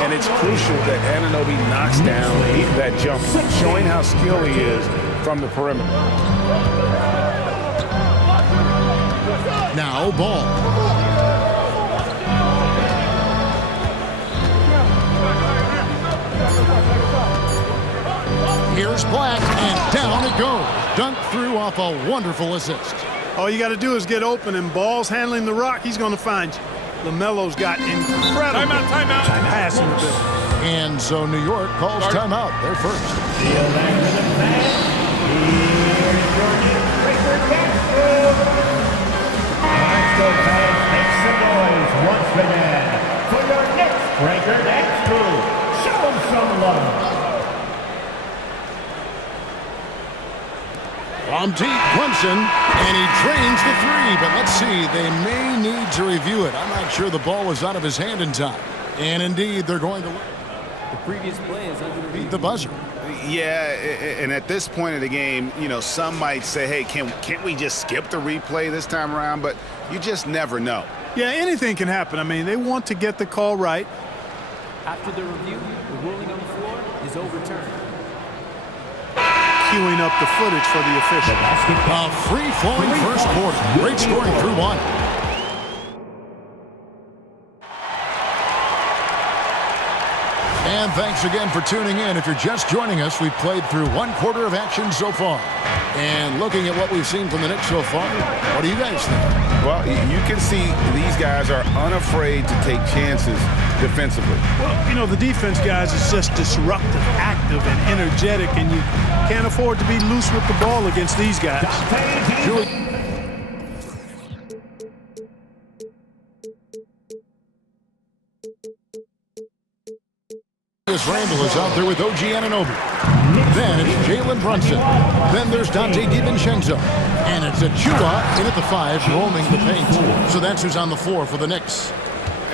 And it's crucial that Anunoby knocks down that jump, showing how skilled he is from the perimeter. Now, Ball. Here's Black, and down it goes. Dunked through off a wonderful assist. All you got to do is get open, and Ball's handling the rock. He's going to find you. LaMelo's got incredible passing ability. And so New York calls timeout. They're first. Make some noise once again for your Knicks breaker next crew. Show them some love. From deep, Brunson, and he drains the three. But let's see, they may need to review it. I'm not sure the ball was out of his hand in time. And indeed, they're going to The previous play is under beat the buzzer. Yeah, and at this point of the game, you know, some might say, hey, can't we just skip the replay this time around? But you just never know. Yeah, anything can happen. I mean, they want to get the call right. After the review, the ruling on the floor is overturned. Queuing up the footage for the official. A free-flowing first quarter. Great scoring through one. And thanks again for tuning in. If you're just joining us, we've played through one quarter of action so far. And looking at what we've seen from the Knicks so far, what do you guys think? Well, you can see these guys are unafraid to take chances defensively. Well, you know, the defense, guys, is just disruptive, active, and energetic, and you can't afford to be loose with the ball against these guys. Randall is out there with OG Anunoby. Then it's Jalen Brunson. Then there's Dante DiVincenzo. And it's Achua in at the 5, roaming the paint. So that's who's on the floor for the Knicks.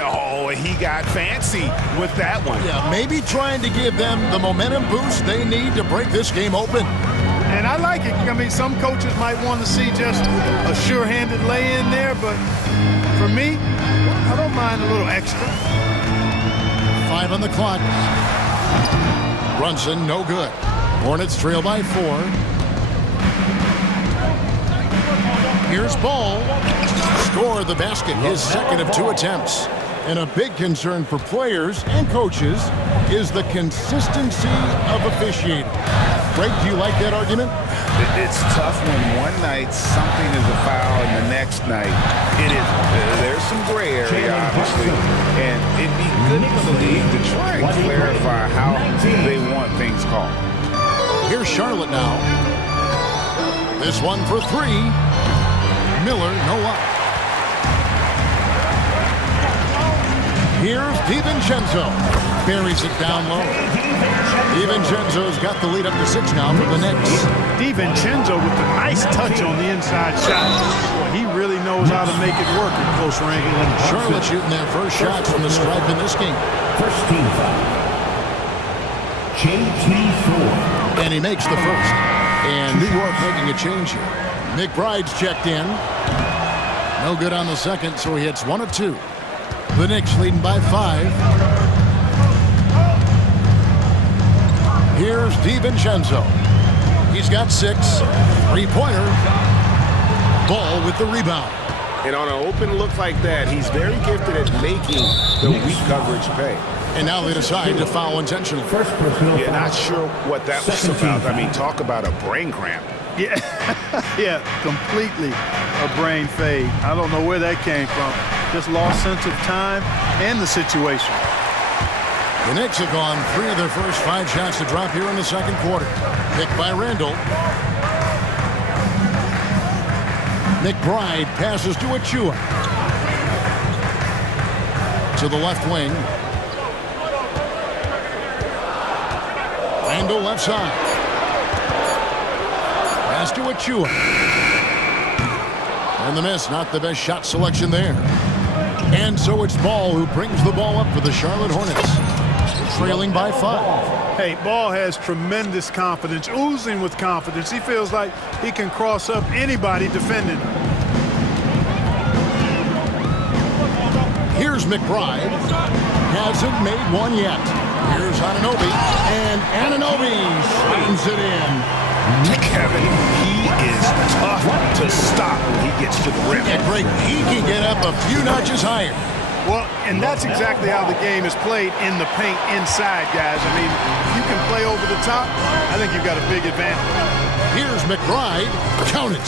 Oh, he got fancy with that one. Yeah, maybe trying to give them the momentum boost they need to break this game open. And I like it. I mean, some coaches might want to see just a sure-handed lay-in there, but for me, I don't mind a little extra. 5 on the clock. Brunson, no good. Hornets trail by 4. Here's Ball. Score the basket, his second of 2 attempts. And a big concern for players and coaches is the consistency of officiating. Greg, do you like that argument? It's tough when one night something is a foul and the next night it isn't. There's some gray area, obviously, and it'd be good for the league to try and clarify how they want things called. Here's Charlotte now. This one for 3. Miller, no up. Here's DiVincenzo. Buries it down low. DiVincenzo's got the lead up to 6 now for the Knicks. DiVincenzo with the nice touch on the inside shot. Boy, he really knows how to make it work at close range. Charlotte shooting their first shots from the stripe in this game. First team foul. JT4. And he makes the first. And New York making a change here. McBride's checked in. No good on the second, so he hits 1 of 2. The Knicks leading by 5. Here's DiVincenzo. He's got 6. Three-pointer. Ball with the rebound. And on an open look like that, he's very gifted at making the weak coverage pay. And now they decide to foul intentionally. Yeah, not sure what that was about. I mean, talk about a brain cramp. Yeah, yeah, completely a brain fade. I don't know where that came from. Just lost sense of time and the situation. The Knicks have gone 3 of their first 5 shots to drop here in the second quarter. Picked by Randall. McBride passes to Achua. To the left wing. Randall left side. Pass to Achua. And the miss, not the best shot selection there. And so it's Ball who brings the ball up for the Charlotte Hornets. Trailing by 5. Hey, Ball has tremendous confidence, oozing with confidence. He feels like he can cross up anybody defending him. Here's McBride. Hasn't made one yet. Here's Anunoby. And Anunoby slams it in. Kevin, he is tough to stop when he gets to the rim. Yeah, Greg, he can get up a few notches higher. Well, and that's exactly how the game is played in the paint inside, guys. I mean, you can play over the top. I think you've got a big advantage. Here's McBride. Count it.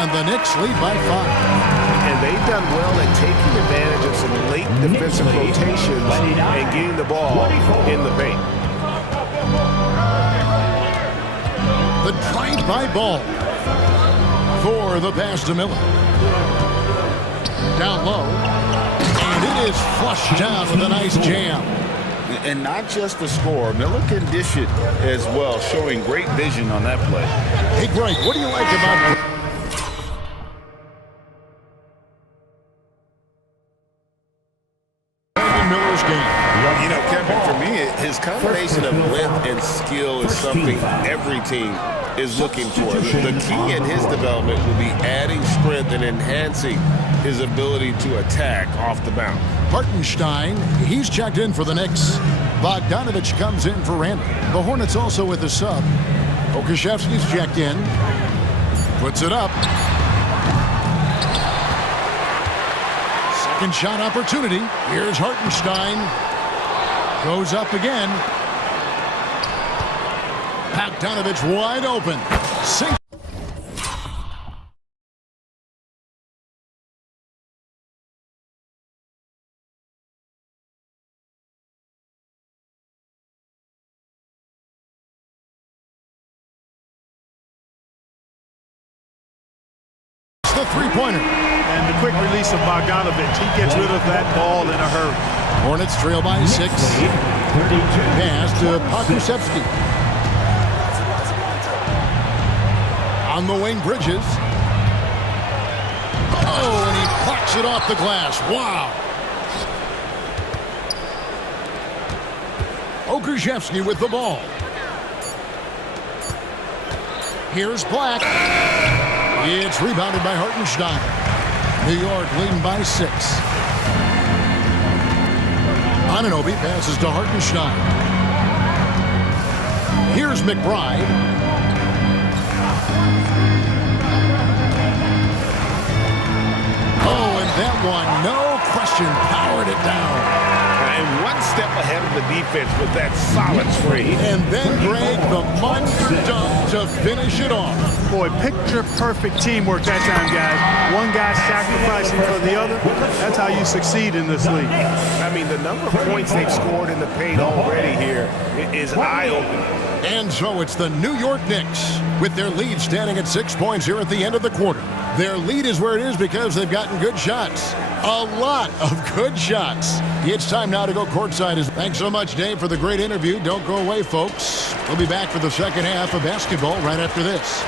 And the Knicks lead by 5. And they've done well at taking advantage of some late defensive rotations and getting the ball in the paint. The drive by Ball. For the pass to Miller. Down low. And it is flushed down with a nice jam. And not just the score. Miller can dish it as well, showing great vision on that play. Hey, Greg, what do you like about Miller's game? You know, Kevin, for me, his combination of length and skill is something every team is looking for. The key in his development will be adding strength and enhancing his ability to attack off the bounce. Hartenstein, he's checked in for the Knicks. Bogdanovich comes in for Randall. The Hornets also with a sub. Okashevsky's checked in. Puts it up. Second shot opportunity. Here's Hartenstein. Goes up again. Bogdanovich wide open. Sink. The three-pointer. And the quick release of Bogdanovich. He gets rid of that ball in a hurry. Hornets trail by 6. Pass to Pokusevski. On the wing, Bridges. Oh, and he plucks it off the glass. Wow. Okashevsky with the ball. Here's Black. It's rebounded by Hartenstein. New York leading by 6. Anunoby passes to Hartenstein. Here's McBride. Oh, and that one, no question, powered it down. And one step ahead of the defense with that solid screen. And then Greg, the monster dunk to finish it off. Boy, picture-perfect teamwork that time, guys. One guy sacrificing for the other. That's how you succeed in this league. I mean, the number of points they've scored in the paint already here is eye-opening. And so it's the New York Knicks with their lead standing at 6 points here at the end of the quarter. Their lead is where it is because they've gotten good shots. A lot of good shots. It's time now to go courtside. Thanks so much, Dave, for the great interview. Don't go away, folks. We'll be back for the second half of basketball right after this.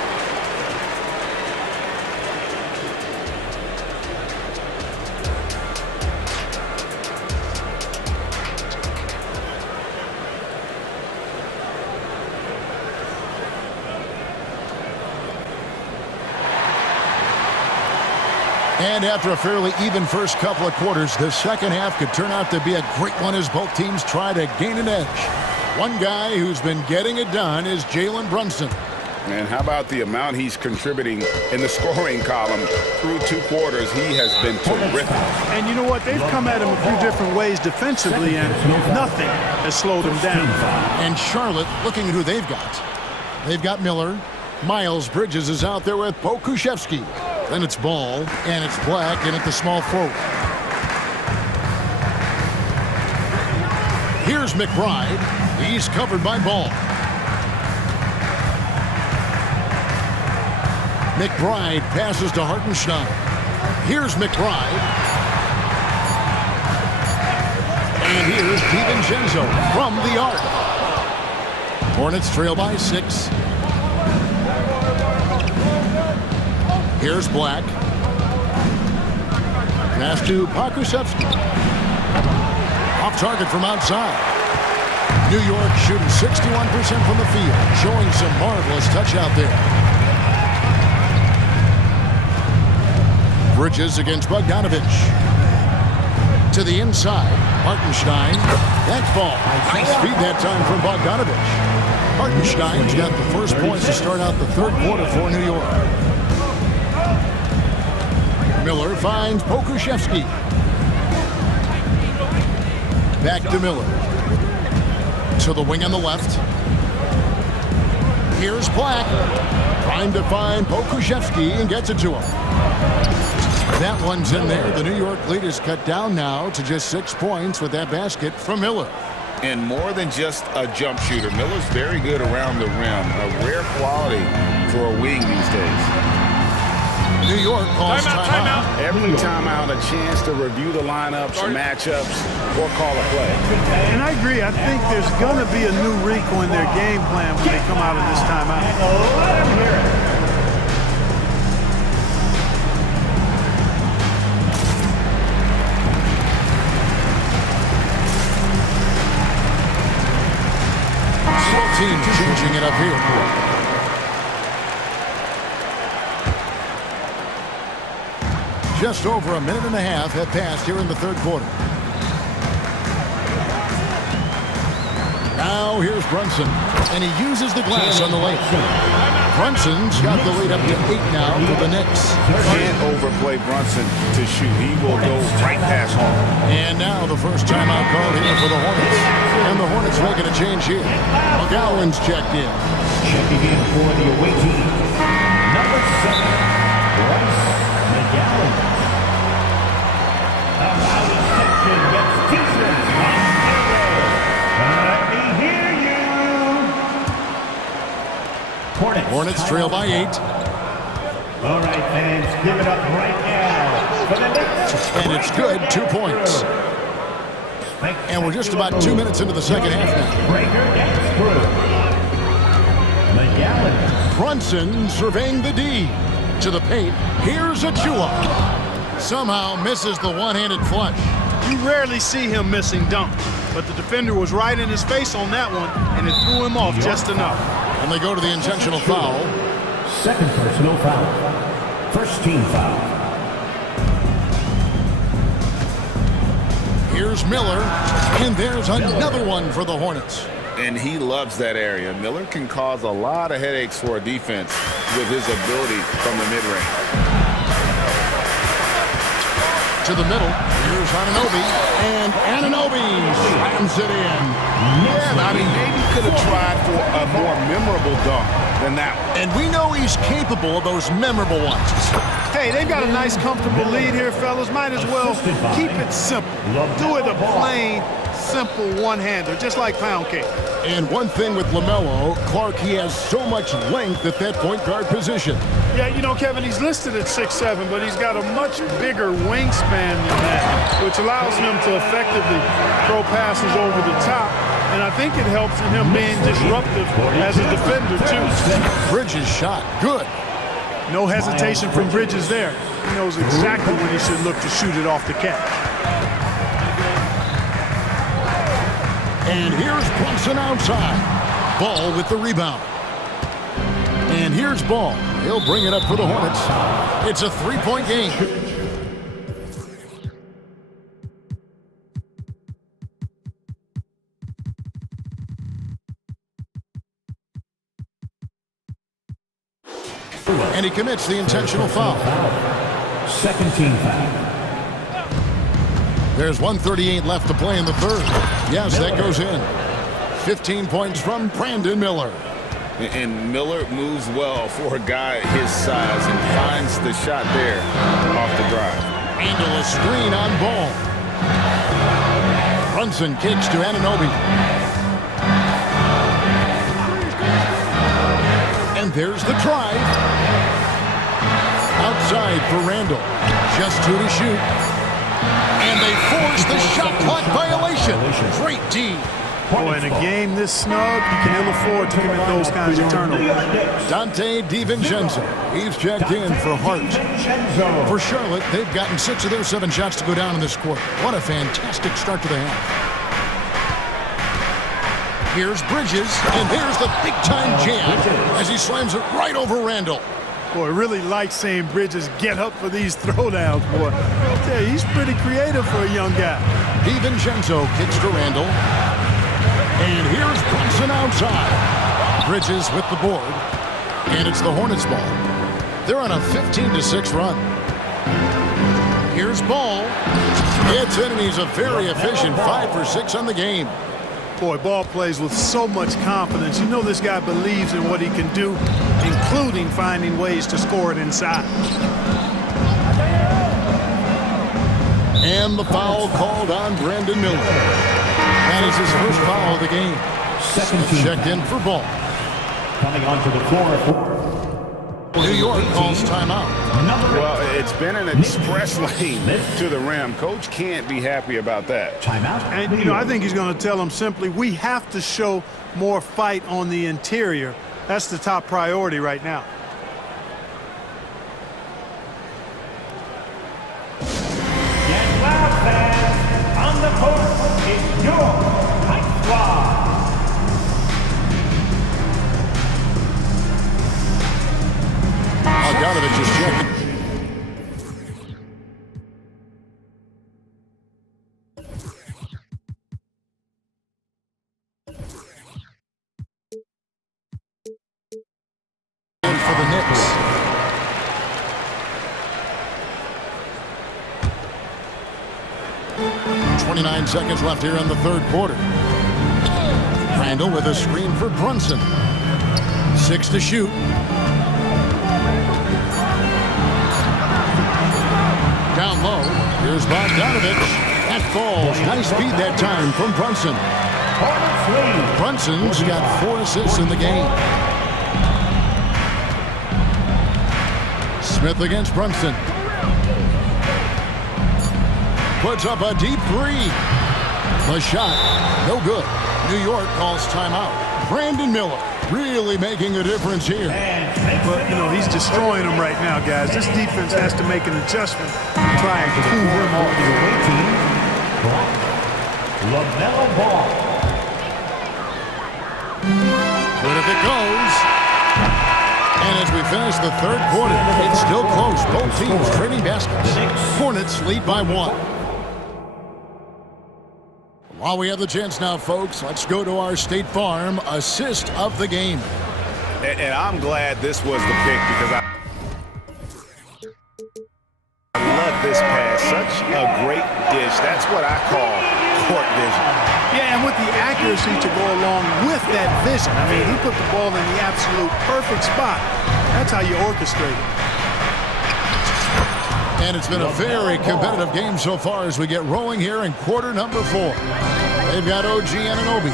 And after a fairly even first couple of quarters, the second half could turn out to be a great one as both teams try to gain an edge. One guy who's been getting it done is Jalen Brunson. And how about the amount he's contributing in the scoring column through 2 quarters? He has been terrific. And you know what? They've come at him a few different ways defensively, and nothing has slowed him down. And Charlotte, looking at who they've got. They've got Miller. Miles Bridges is out there with Pokuševski. Then it's Ball, and it's Black, and at the small forward. Here's McBride. He's covered by Ball. McBride passes to Hartenstein. Here's McBride. And here's DiVincenzo from the arc. Hornets trail by 6. Here's Black. Pass to Pokuševski. Off target from outside. New York shooting 61% from the field, showing some marvelous touch out there. Bridges against Bogdanovic. To the inside, Hartenstein. That's ball. Nice speed that time from Bogdanovic. Hartenstein's got the first points to start out the third quarter for New York. Miller finds Pokuševski. Back to Miller. To the wing on the left. Here's Black. Trying to find Pokuševski and gets it to him. That one's in there. The New York lead is cut down now to just 6 points with that basket from Miller. And more than just a jump shooter, Miller's very good around the rim. A rare quality for a wing these days. New York calls timeout. Every timeout, a chance to review the lineups, matchups, or call a play. And I agree. I think there's going to be a new wrinkle in their game plan when they come out of this timeout. Team changing it up here. Just over a minute and a half have passed here in the third quarter. Now here's Brunson, and he uses the glass on the lane. Brunson's got the lead up to 8 now for the Knicks. Can't overplay Brunson to shoot. He will go right past home. And now the first timeout called here for the Hornets. And the Hornets making a change here. McGowan's checked in. Checking in for the away team, number 7, Bryce McGowan. Now the section gets t-shirts on Let me hear you. Hornets trail by 8. All right, fans, give it up right now for the Knicks. And it's good, 2 points. And we're just about 2 minutes into the second half now. Breaker gets through. Brunson surveying the D. To the paint, here's Achua. Somehow misses the one-handed flush. You rarely see him missing dunks, but the defender was right in his face on that one, and it threw him off just enough. And they go to the intentional foul. Second personal foul. First team foul. Here's Miller, and there's another one for the Hornets. And he loves that area. Miller can cause a lot of headaches for a defense with his ability from the mid-range. To the middle, here's Anunoby, and Anunoby slams it in. Yeah, I mean, maybe could have tried for a more memorable dunk than that one. And we know he's capable of those memorable ones. Hey, they've got a nice, comfortable lead here, fellas. Might as well keep it simple. Do it a plain, simple one-hander, just like pound cake. And one thing with LaMelo, Clark, he has so much length at that point guard position. Yeah, you know, Kevin, he's listed at 6'7", but he's got a much bigger wingspan than that, which allows him to effectively throw passes over the top. And I think it helps in him being disruptive as a defender, too. Bridges shot, good. No hesitation from Bridges there. He knows exactly when he should look to shoot it off the catch. And here's Brunson outside. Ball with the rebound. And here's Ball. He'll bring it up for the Hornets. It's a 3-point game. And he commits the intentional foul. Second team foul. There's 1:38 left to play in the third. Yes, that goes in. 15 points from Brandon Miller. And Miller moves well for a guy his size and finds the shot there off the drive. Handle a screen on ball. Brunson kicks to Anunoby. And there's the drive. Outside for Randall. Just 2 to shoot. And they force the shot clock violation. Great D. Boy, in a game this snug, you can ill afford to commit those kinds of turnovers. Dante DiVincenzo. He's checked in for Hart. For Charlotte, they've gotten 6 of their 7 shots to go down in this quarter. What a fantastic start to the half. Here's Bridges, and there's the big-time jam as he slams it right over Randall. Boy, really like seeing Bridges get up for these throwdowns, boy. I'll tell you, he's pretty creative for a young guy. DiVincenzo kicks to Randall. And here's Brunson outside. Bridges with the board. And it's the Hornets ball. They're on a 15-6 run. Here's Ball. It's in, and he's a very efficient 5 for 6 on the game. Boy, Ball plays with so much confidence. You know this guy believes in what he can do, including finding ways to score it inside. And the foul called on Brandon Miller. That is his first foul of the game. Second team Checked in for Ball. coming onto the floor. New York calls timeout. Well, it's been an express lane to the rim. Coach can't be happy about that. Timeout. And, you know, I think he's going to tell them simply, we have to show more fight on the interior. That's the top priority right now. Get loud, fans. On the court is your Night Squad. Bogdanovich is checking. For the Knicks. .29 seconds left here in the third quarter. Randall with a screen for Brunson. 6 to shoot. Down low, here's Bogdanovich. That falls. Nice feed that time from Brunson. Brunson's got 4 assists in the game. Smith against Brunson. Puts up a deep 3. The shot, no good. New York calls timeout. Brandon Miller really making a difference here. But, you know, he's destroying them right now, guys. This defense has to make an adjustment and try and cool him off. LaMelo Ball. Good if it goes. And as we finish the third quarter, it's still close. Both teams trading baskets. Hornets lead by 1. While we have the chance now, folks, let's go to our State Farm assist of the game. And I'm glad this was the pick because I love this pass. Such a great dish. That's what I call court vision. Yeah, and with the accuracy to go along with that vision. I mean, he put the ball in the absolute perfect spot. That's how you orchestrate it. And it's been a very competitive game so far as we get rolling here in quarter number 4. They've got OG Anunoby.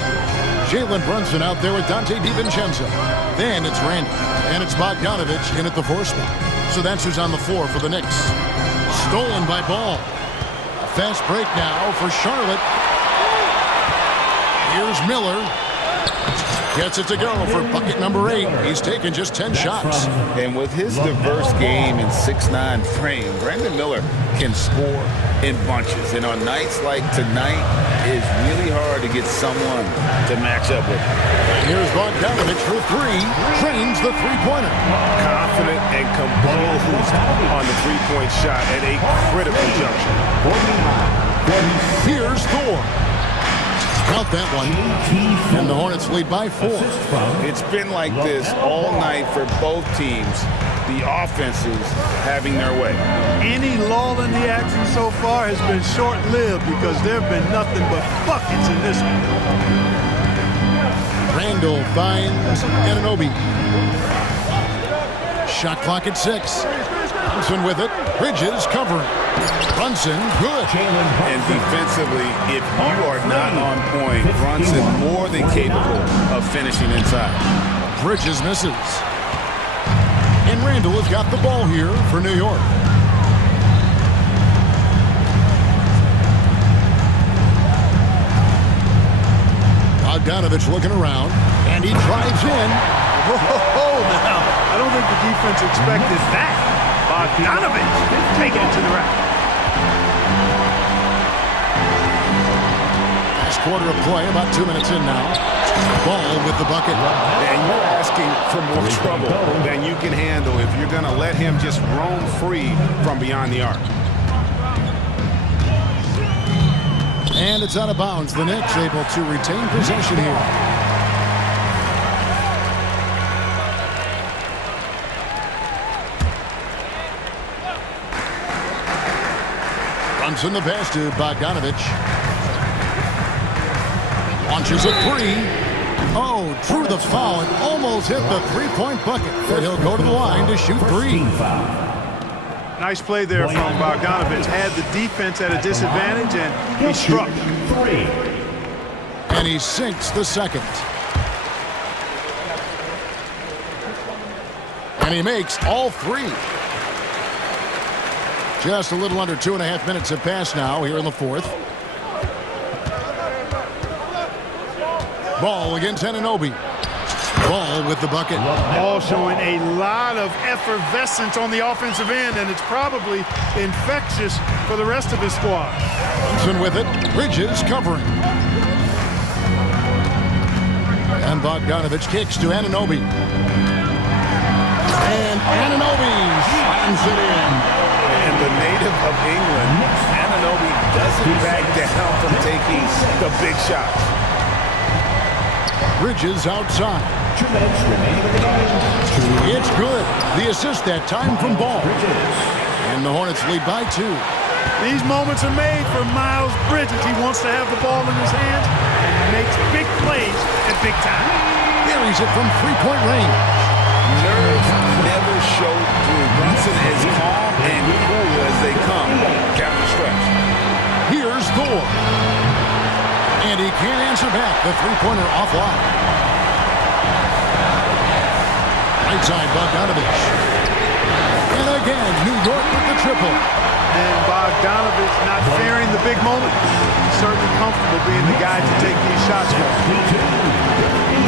Jalen Brunson out there with Dante DiVincenzo. Then it's Randall. And it's Bogdanovich in at the 4 spot. So that's who's on the floor for the Knicks. Stolen by Ball. A fast break now for Charlotte. Here's Miller. Gets it to go for bucket number 8. He's taken just 10 shots. And with his diverse game and 6'9" frame, Brandon Miller can score in bunches. And on nights like tonight, it's really hard to get someone to match up with. Here's Bogdanovich for 3. Trains the three-pointer. Confident and composed on the three-point shot at a critical juncture. Here's Thor. Count that one. And the Hornets lead by 4. It's been like this all night for both teams. the offenses having their way. Any lull in the action so far has been short-lived because there have been nothing but buckets in this one. Randall finds Anunoby. Shot clock at 6. Brunson with it. Bridges covering. Brunson, good. And defensively, if you are not on point, Brunson more than capable of finishing inside. Bridges misses. And Randall has got the ball here for New York. Bogdanovich looking around, and he drives in. Oh, now, I don't think the defense expected that. Bogdanovich taking it to the rack. Last quarter of play, about 2 minutes in now. Ball with the bucket. And you're asking for more trouble than you can handle if you're going to let him just roam free from beyond the arc. And it's out of bounds. The Knicks able to retain possession here. Brunson the pass to Bogdanovich. Launches a three. Oh, drew the foul and almost hit the three-point bucket. But he'll go to the line to shoot three. Nice play there from Bogdanovich. Had the defense at a disadvantage, and he struck. And he sinks the second. And he makes all three. Just a little under 2.5 minutes have passed now here in the fourth. Ball against Anunoby. Ball with the bucket. Ball showing a lot of effervescence on the offensive end, and it's probably infectious for the rest of his squad. Brunson with it. Bridges covering. And Bogdanovich kicks to Anunoby. And Anunoby slams it in. And the native of England, Anunoby doesn't back down from taking the big shots. Bridges outside. 2 minutes remaining in the game. It's good. The assist that time from Ball. And the Hornets lead by 2. These moments are made for Miles Bridges. He wants to have the ball in his hands and makes big plays at big time. Buries it from three-point range. Nerves never show through. Brunson as calm and cool as they come down the stretch. Here's Thor. And he can't answer back. The three-pointer offline. Right side, Bogdanovich. And again, New York with the triple. And Bogdanovich not fearing the big moment. He's certainly comfortable being the guy to take these shots for.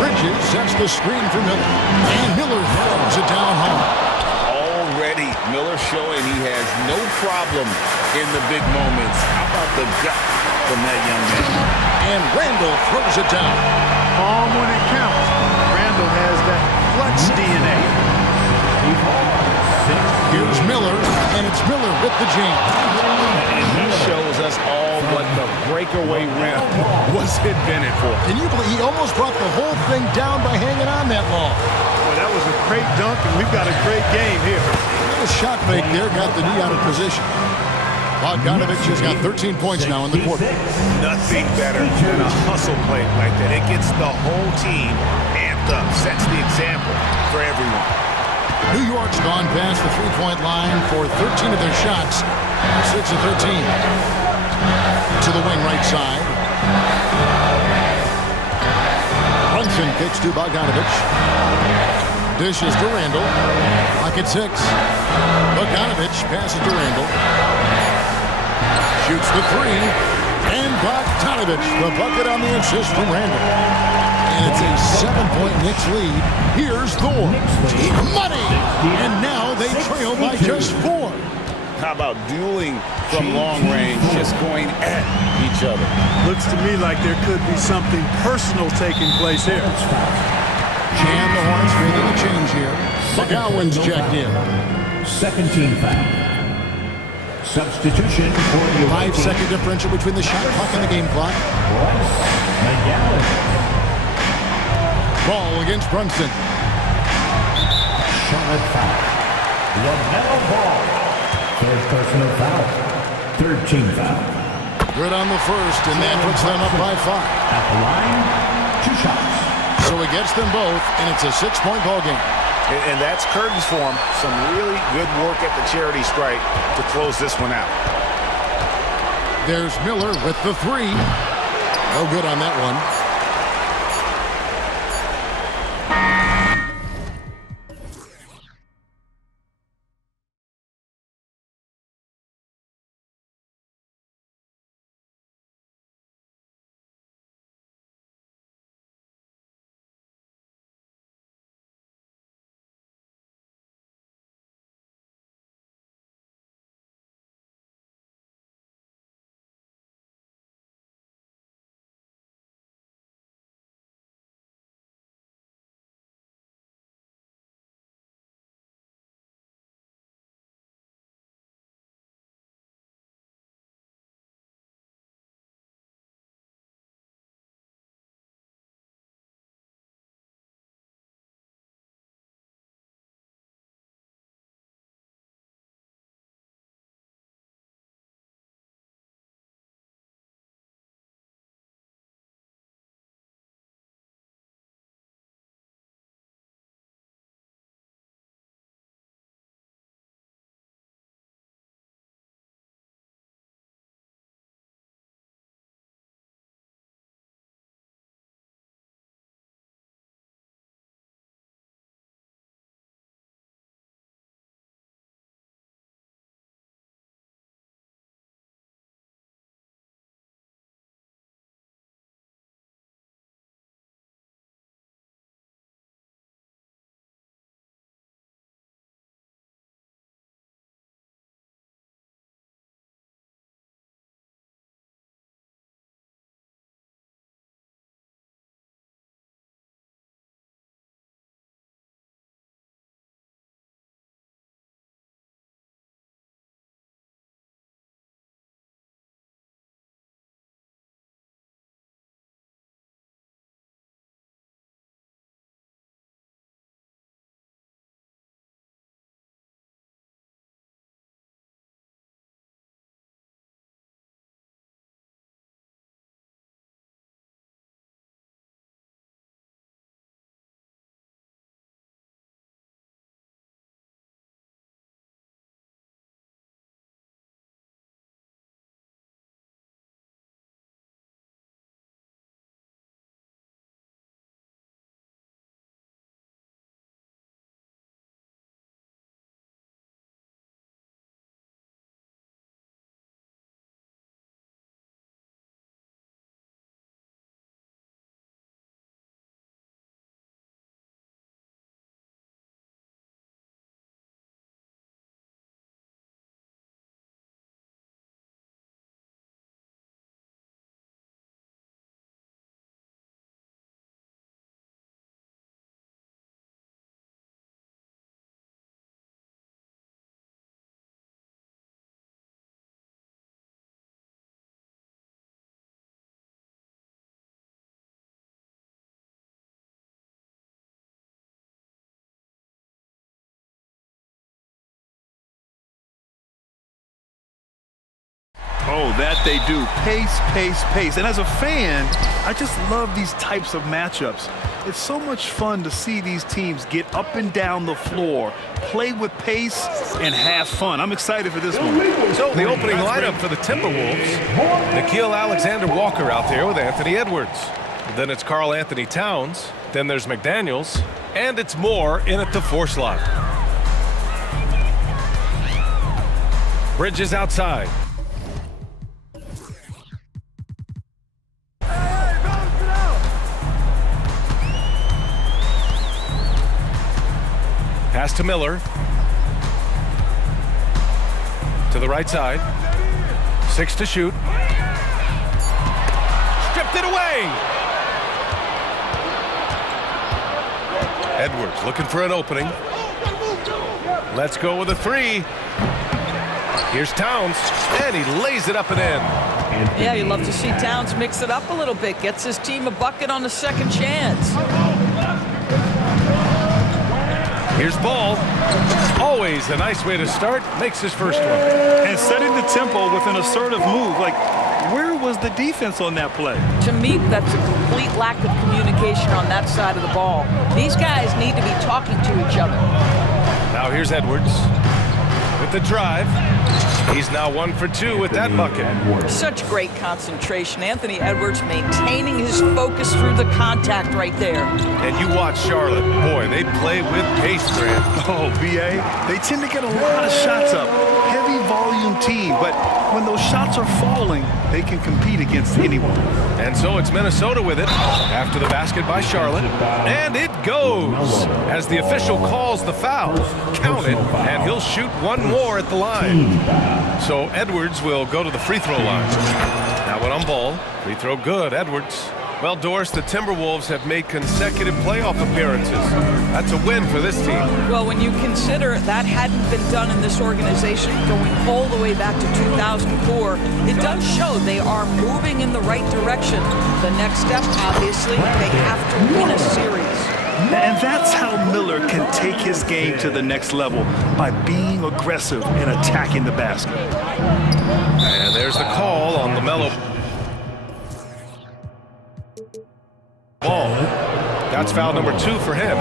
Bridges sets the screen for Miller. And Miller throws it down home. Already, Miller showing he has no problem in the big moments. How about the gut from that young man? And Randall throws it down. Calm when it counts. Randall has that clutch DNA. Here's Miller, and it's Miller with the jam. And he shows us all what the breakaway rim was invented for. Can you believe he almost brought the whole thing down by hanging on that long? Boy, that was a great dunk, and we've got a great game here. A shot fake there, got the knee out of position. Bogdanovich has got 13 points now in the quarter. Nothing better than a hustle play like that. It gets the whole team amped up, sets the example for everyone. New York's gone past the three-point line for 13 of their shots. 6 of 13. To the wing right side. Brunson kicks to Bogdanovich. Dishes to Randall. Pocket 6. Bogdanovich passes to Randall. Shoots the three. And Bogdanovich, the bucket on the assist from Randall. And it's a 7-point Knicks lead. Here's Thor. Money! And now they trail by just 4. How about dueling from long range, just going at each other? Looks to me like there could be something personal taking place here. And the Hornets making a change here. McGowan's checked in. Second team foul. Substitution for the 5-second differential between the shot clock and the game clock. McGowan. Ball against Brunson. Shot foul. LaMelo Ball. Third personal foul. Third team foul. Good on the first, and that puts them up by 5. At the line, 2 shots. So he gets them both, and it's a 6-point ball game. And that's curtains for him. Some really good work at the charity stripe to close this one out. There's Miller with the 3. No good on that one. Oh, that they do. Pace, pace, pace. And as a fan, I just love these types of matchups. It's so much fun to see these teams get up and down the floor, play with pace, and have fun. I'm excited for this one. So the opening lineup for the Timberwolves, Nickeil Alexander-Walker out there with Anthony Edwards. Then it's Karl Anthony Towns. Then there's McDaniels. And it's Moore in at the 4 slot. Bridges outside. Pass to Miller. To the right side. 6 to shoot. Stripped it away. Edwards looking for an opening. Let's go with a 3. Here's Towns, and he lays it up and in. Yeah, you love to see Towns mix it up a little bit. Gets his team a bucket on the second chance. Here's Ball. Always a nice way to start. Makes his first one. And setting the tempo with an assertive move. Like, where was the defense on that play? To me, that's a complete lack of communication on that side of the ball. These guys need to be talking to each other. Now here's Edwards with the drive. He's now 1 for 2 with that bucket. Such great concentration. Anthony Edwards maintaining his focus through the contact right there. And you watch Charlotte. Boy, they play with pace, Grant. Oh, BA, they tend to get a lot of shots up. Heavy volume team, but when those shots are falling, they can compete against anyone. And so it's Minnesota with it after the basket by Charlotte. And it goes as the official calls the foul. Count it, and he'll shoot one more at the line. So Edwards will go to the free throw line. Now when on ball, free throw good, Edwards. Well, Doris, the Timberwolves have made consecutive playoff appearances. That's a win for this team. Well, when you consider that hadn't been done in this organization going all the way back to 2004, it does show they are moving in the right direction. The next step, obviously, they have to win a series. And that's how Miller can take his game to the next level, by being aggressive and attacking the basket. And there's the call on LaMelo Ball. That's foul number 2 for him.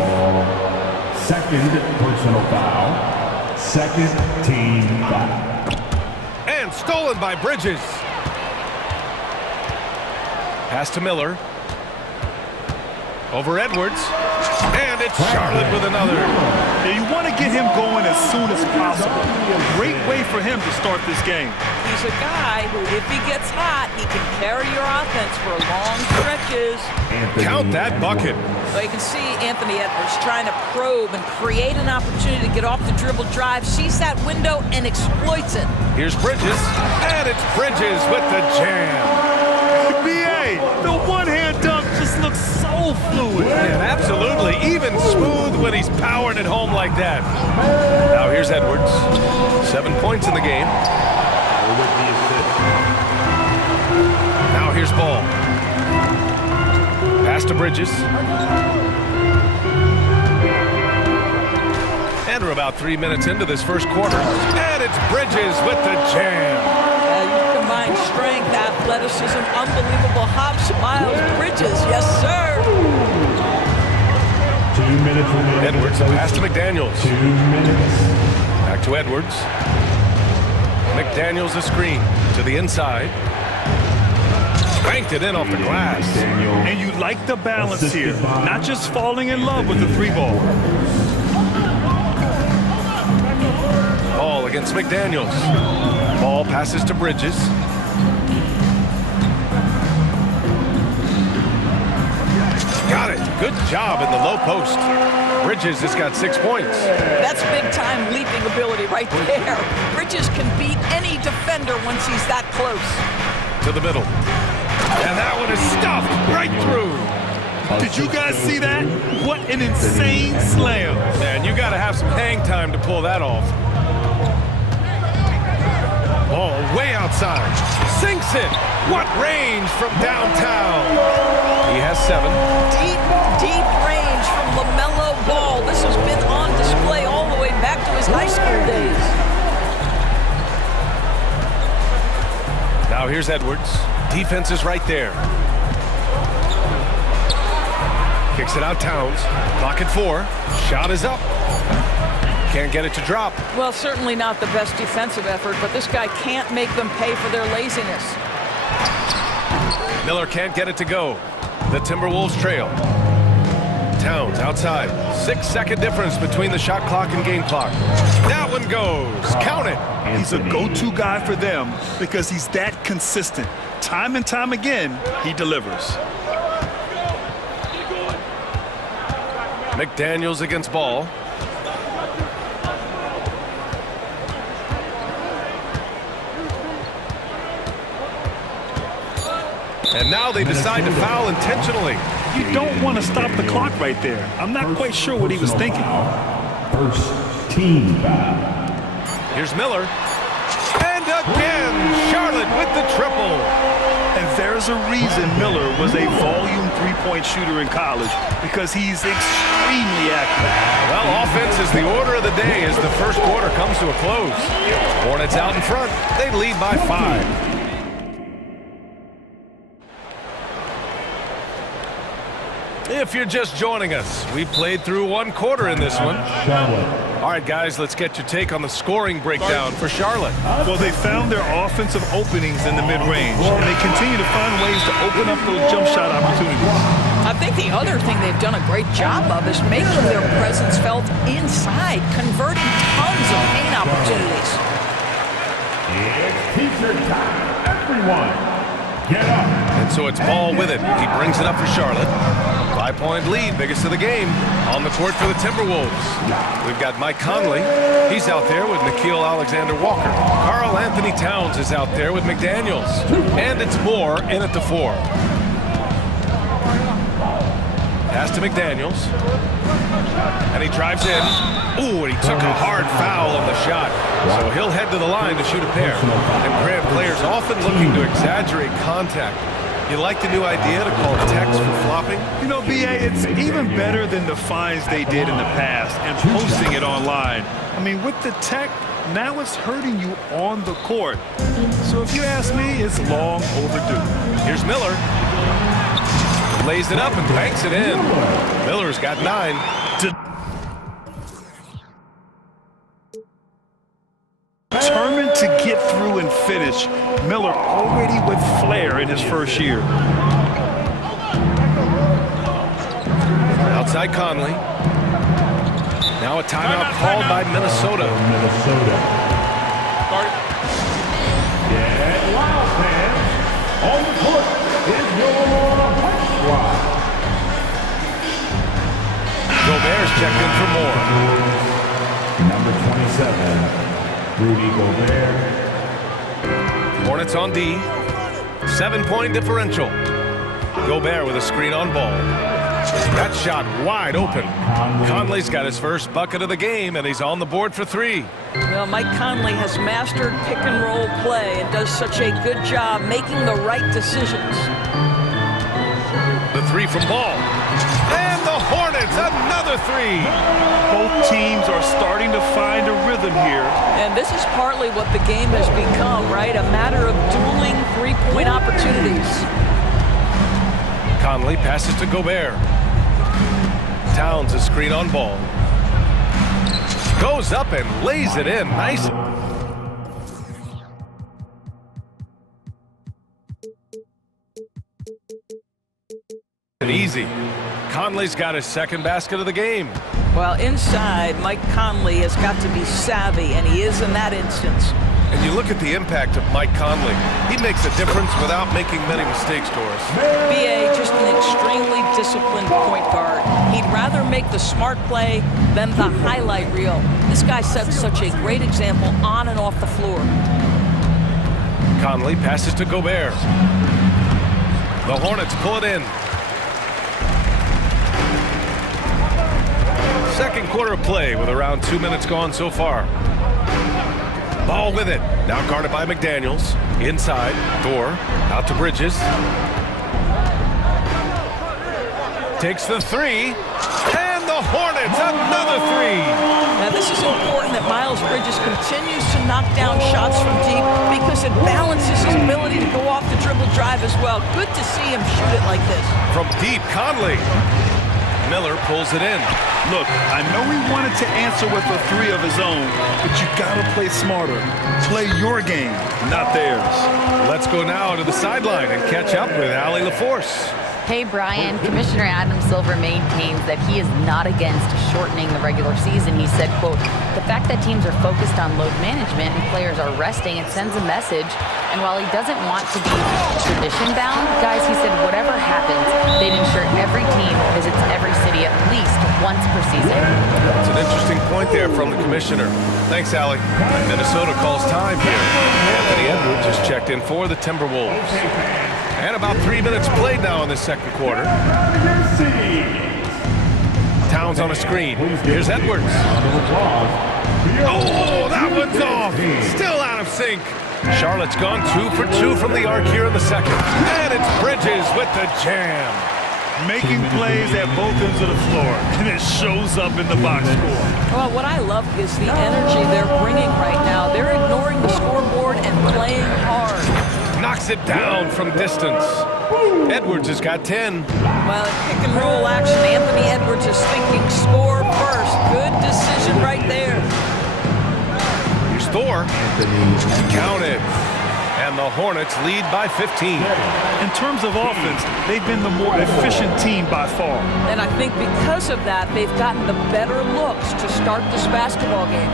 Second personal foul. Second team foul. And stolen by Bridges. Pass to Miller. Over Edwards. And it's Charlotte with another. Now you want to get him going as soon as possible. Great way for him to start this game. He's a guy who, if he gets hot, he can carry your offense for long stretches. Count that bucket. So you can see Anthony Edwards trying to probe and create an opportunity to get off the dribble drive, sees that window and exploits it. Here's Bridges, and it's Bridges with the jam. BA, the one-hand dunk just looks so fluid. Yeah, absolutely. Even smooth when he's powering it home like that. Now here's Edwards. 7 points in the game. Now here's Ball. Pass to Bridges. And we're about 3 minutes into this first quarter. And it's Bridges with the jam. You combine strength, athleticism, unbelievable hops, Miles Bridges, yes sir. 2 minutes remaining. Edwards, pass to McDaniels. 2 minutes. Back to Edwards. McDaniels a screen to the inside. Banked it in off the glass. And you like the balance here. Not just falling in love with the 3-ball. Ball against McDaniels. Ball passes to Bridges. Got it. Good job in the low post. Bridges has got 6 points. That's big-time leaping ability right there. Bridges can beat any defender once he's that close. To the middle. And that one is stuffed right through. Did you guys see that? What an insane slam. Man, you got to have some hang time to pull that off. Ball way outside. Sinks it. What range from downtown. He has 7. Deep, deep range from LaMelo Ball. This has been on display all the way back to his high school days. Now here's Edwards. Defense is right there. Kicks it out Towns. Clock at 4. Shot is up. Can't get it to drop. Well, certainly not the best defensive effort, but this guy can't make them pay for their laziness. Miller can't get it to go. The Timberwolves trail. Towns outside. 6-second difference between the shot clock and game clock. That one goes. Count it. He's a go-to guy for them because he's that consistent. Time and time again, he delivers. McDaniels against Ball. And now they decide to foul intentionally. You don't want to stop the clock right there. I'm not quite sure what he was thinking. First team foul. Here's Miller. And again, Charlotte with the triple. And there's There's a reason Miller was a volume three-point shooter in college, because he's extremely accurate. Well, offense is the order of the day as the first quarter comes to a close. Hornets out in front. They lead by 5. If you're just joining us, we've played through one quarter in this one. All right, guys, let's get your take on the scoring breakdown for Charlotte. Well, they found their offensive openings in the mid-range, and they continue to find ways to open up those jump shot opportunities. I think the other thing they've done a great job of is making their presence felt inside, converting tons of paint opportunities. It's teacher time. Everyone, get up. And so it's Ball with it. He brings it up for Charlotte. 5-point lead, biggest of the game, on the court for the Timberwolves. We've got Mike Conley. He's out there with Nickeil Alexander-Walker. Karl Anthony Towns is out there with McDaniels. And it's Moore in at the 4. Pass to McDaniels. And he drives in. Ooh, and he took a hard foul on the shot. So he'll head to the line to shoot a pair. And Grant, players often looking to exaggerate contact. You like the new idea to call text for flopping? You know, B.A., it's even better than the fines they did in the past and posting it online. I mean, with the tech, now it's hurting you on the court. So if you ask me, it's long overdue. Here's Miller. Lays it up and banks it in. Miller's got 9. Determined to get through and finish. Miller already with flair in his first year. Outside Conley. Now a timeout called by Minnesota. Yeah, Wild fans, on the court is your White Squad. Gobert's checked in for more. Number 27. Rudy Gobert. Hornets on D. 7-point differential. Gobert with a screen on Ball. That shot wide open. Conley's got his first bucket of the game, and he's on the board for 3. Well, Mike Conley has mastered pick-and-roll play and does such a good job making the right decisions. The 3 from Ball. And the Hornets, another 3. Both teams are starting to find a rhythm here. And this is partly what the game has become, right? A matter of dueling three-point opportunities. Conley passes to Gobert. Towns a screen on Ball. Goes up and lays it in. Nice. Easy. Conley's got his second basket of the game. Well, inside, Mike Conley has got to be savvy, and he is in that instance. And you look at the impact of Mike Conley. He makes a difference without making many mistakes, Doris. B.A., just an extremely disciplined point guard. He'd rather make the smart play than the highlight reel. This guy sets such a great example on and off the floor. Conley passes to Gobert. The Hornets pull it in. Second quarter of play with around 2 minutes gone so far. Ball with it. Now guarded by McDaniels. Inside. Thor. Out to Bridges. Takes the 3. And the Hornets, another 3. Now this is important that Miles Bridges continues to knock down shots from deep because it balances his ability to go off the dribble drive as well. Good to see him shoot it like this. From deep, Conley. Miller pulls it in. Look, I know he wanted to answer with a 3 of his own, but you gotta play smarter. Play your game, not theirs. Let's go now to the sideline and catch up with Allie LaForce. Hey, Brian, Commissioner Adam Silver maintains that he is not against shortening the regular season. He said, quote, the fact that teams are focused on load management and players are resting, it sends a message. And while he doesn't want to be tradition-bound, guys, he said whatever happens, they'd ensure every team visits every city at least once per season. That's an interesting point there from the commissioner. Thanks, Allie. Minnesota calls time here. Anthony Edwards has checked in for the Timberwolves. And about 3 minutes played now in the second quarter. Towns on a screen. Here's Edwards. Oh, that one's off. Still out of sync. Charlotte's gone 2 for 2 from the arc here in the second. And it's Bridges with the jam. Making plays at both ends of the floor, and it shows up in the box score. Well, what I love is the energy they're bringing right now. They're ignoring the scoreboard and playing hard. Knocks it down from distance. Edwards has got 10. Well, pick and roll action. Anthony Edwards is thinking score first. Good decision right there. Here's Thor. Counted. And the Hornets lead by 15. In terms of offense, they've been the more efficient team by far. And I think because of that, they've gotten the better looks to start this basketball game.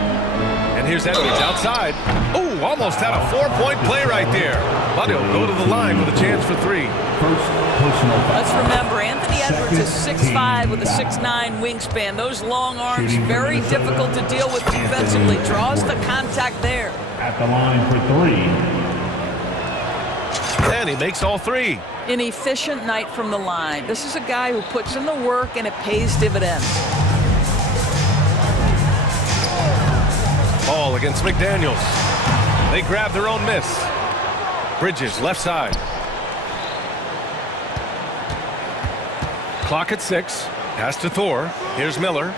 And here's Edwards outside. Ooh, almost had a 4-point play right there. But he'll go to the line with a chance for 3. Let's remember, Anthony Edwards is 6'5" with a 6'9" wingspan. Those long arms, very difficult to deal with defensively. Draws the contact there. At the line for 3. And he makes all 3. An efficient night from the line. This is a guy who puts in the work and it pays dividends. Ball against McDaniels. They grab their own miss. Bridges left side. Clock at 6. Pass to Thor. Here's Miller.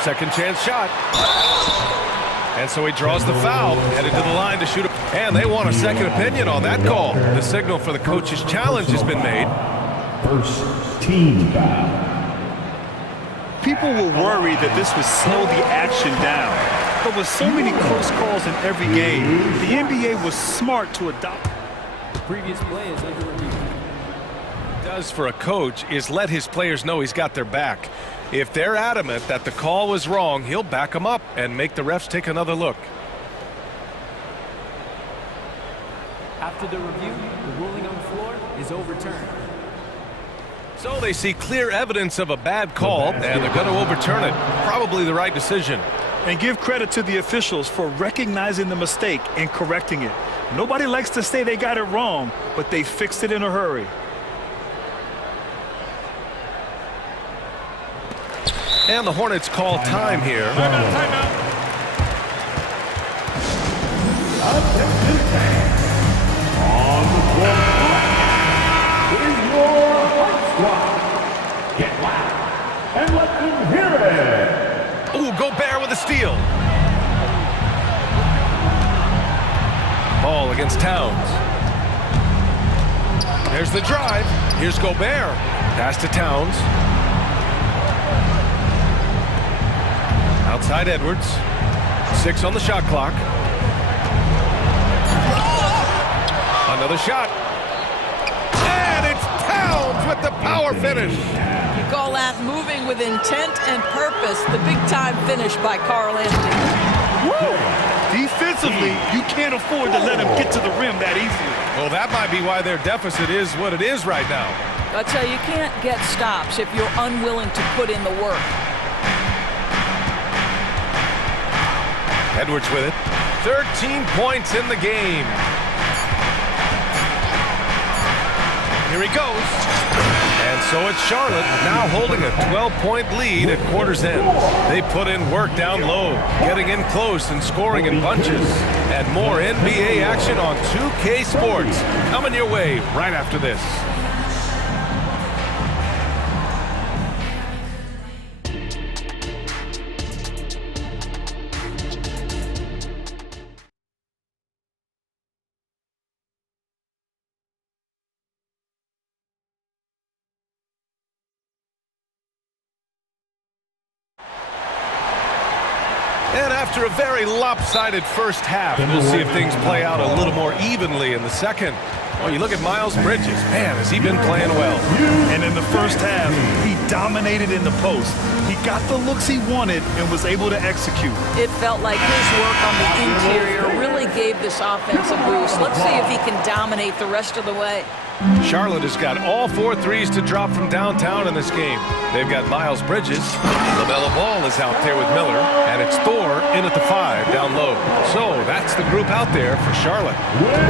Second chance shot. And so he draws the foul, headed to the line to shoot. And they want a second opinion on that call. The signal for the coach's challenge has been made. First team foul. People will worry that this would slow the action down. But with so many close calls in every game, the NBA was smart to adopt. The previous play is under review. Does for a coach is let his players know he's got their back. If they're adamant that the call was wrong, he'll back them up and make the refs take another look. After the review, the ruling on the floor is overturned. So they see clear evidence of a bad call, and they're going to overturn it. Probably the right decision. And give credit to the officials for recognizing the mistake and correcting it. Nobody likes to say they got it wrong, but they fixed it in a hurry. And the Hornets call time here. Attention fans. On the floor is your fight squad. Get loud and let them hear it. Ooh, Gobert with a steal. Ball against Towns. There's the drive. Here's Gobert. Pass to Towns. Outside Edwards. 6 on the shot clock. Another shot. And it's Towns with the power finish. You call that moving with intent and purpose. The big-time finish by Carl Anthony. Woo! Defensively, you can't afford to let him get to the rim that easily. Well, that might be why their deficit is what it is right now. I tell you, you can't get stops if you're unwilling to put in the work. Edwards with it. 13 points in the game. Here he goes. And so it's Charlotte now holding a 12-point lead at quarter's end. They put in work down low, getting in close and scoring in bunches. And more NBA action on 2K Sports coming your way right after this. And after a very lopsided first half, we'll see if things play out a little more evenly in the second. Well, you look at Miles Bridges. Man, has he been playing well. And in the first half, he dominated in the post. He got the looks he wanted and was able to execute. It felt like his work on the interior really gave this offense a boost. Let's see if he can dominate the rest of the way. Charlotte has got all 4 threes to drop from downtown in this game. They've got Miles Bridges. LaMelo Ball is out there with Miller. And it's Thor in at the 5 down low. So that's the group out there for Charlotte.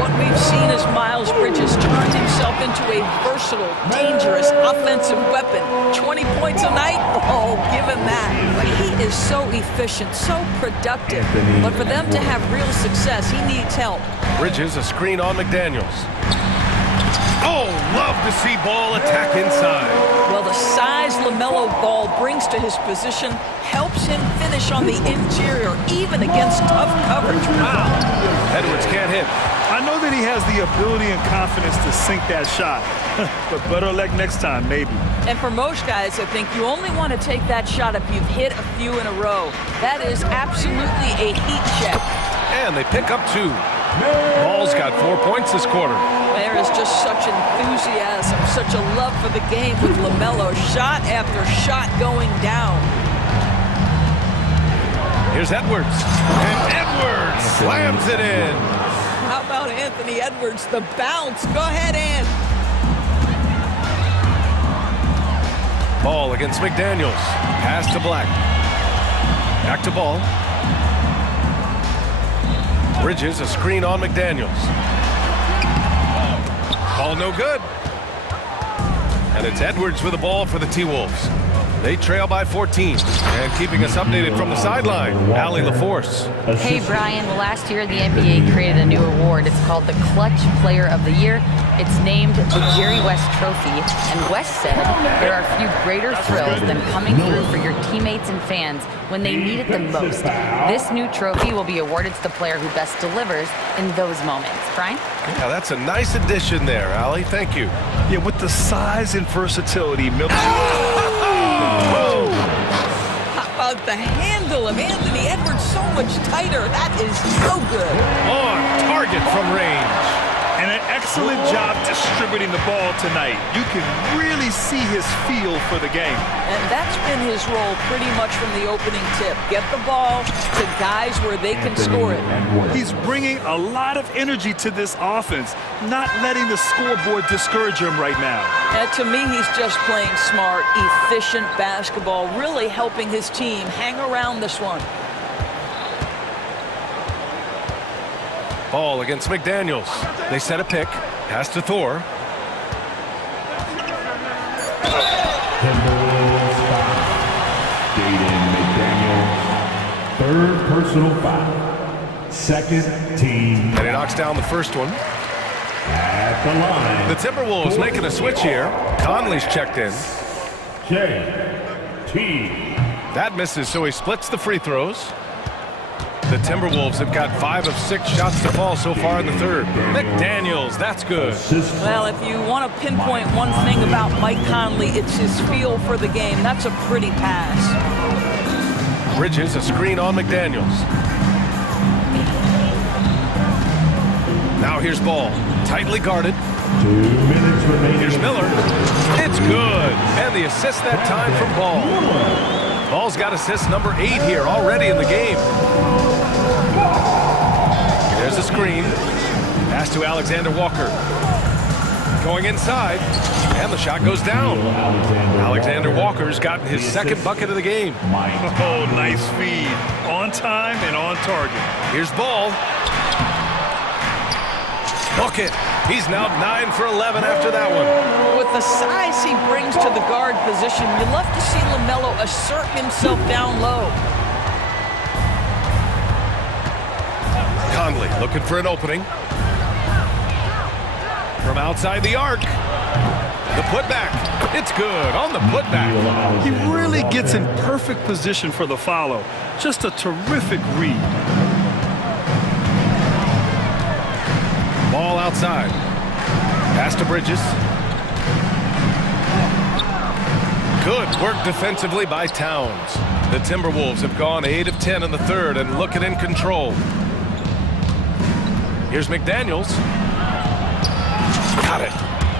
What we've seen is Miles Bridges turned himself into a versatile, dangerous offensive weapon. 20 points a night? Oh, give him that. But he is so efficient, so productive. But for them to have real success, he needs help. Bridges, a screen on McDaniels. Oh, love to see Ball attack inside. Well, the size LaMelo Ball brings to his position helps him finish on the interior, even against tough coverage. Wow. Edwards can't hit. I know that he has the ability and confidence to sink that shot, but better luck next time, maybe. And for most guys, I think you only want to take that shot if you've hit a few in a row. That is absolutely a heat check. And they pick up 2. Ball's got 4 points this quarter. There is just such enthusiasm, such a love for the game with LaMelo. Shot after shot going down. Here's Edwards. And Edwards slams it in. How about Anthony Edwards, the bounce? Go ahead, Ant. Ball against McDaniels. Pass to Black. Back to Ball. Bridges, a screen on McDaniels. Ball no good. And it's Edwards with the ball for the T-Wolves. They trail by 14. And keeping us updated from the sideline, Allie LaForce. Hey, Brian. Well, last year the NBA created a new award. It's called the Clutch Player of the Year. It's named the Jerry West Trophy. And West said there are few greater thrills than coming through for your teammates and fans when they need it the most. This new trophy will be awarded to the player who best delivers in those moments. Brian? Yeah, that's a nice addition there, Allie. Thank you. Yeah, with the size and versatility, How about the handle of Anthony Edwards? So much tighter. That is so good. On target from range. And an excellent job distributing the ball tonight. You can really see his feel for the game. And that's been his role pretty much from the opening tip. Get the ball to guys where they can score it. He's bringing a lot of energy to this offense, not letting the scoreboard discourage him right now. And to me, he's just playing smart, efficient basketball, really helping his team hang around this one. Ball against McDaniels. They set a pick. Pass to Thor. McDaniels, third personal foul. Second team. And he knocks down the first one. At the line. The Timberwolves making a switch here. Conley's checked in. J.T. That misses, so he splits the free throws. The Timberwolves have got 5 of 6 shots to fall so far in the third. McDaniels, that's good. Well, if you want to pinpoint one thing about Mike Conley, it's his feel for the game. That's a pretty pass. Bridges, a screen on McDaniels. Now here's Ball, tightly guarded. 2 minutes remaining. Here's Miller. It's good. And the assist that time from Ball. Ball's got assist number 8 here already in the game. There's a screen. Pass to Alexander Walker. Going inside. And the shot goes down. Alexander Walker's gotten his second bucket of the game. Oh, nice feed. On time and on target. Here's Ball. Bucket. He's now 9 for 11 after that one. With the size he brings to the guard position, you love to see LaMelo assert himself down low. Conley looking for an opening. From outside the arc. The putback. It's good on the putback. He really gets in perfect position for the follow. Just a terrific read. Ball outside. Pass to Bridges. Good work defensively by Towns. The Timberwolves have gone 8 of 10 in the third and looking in control. Here's McDaniels. Got it.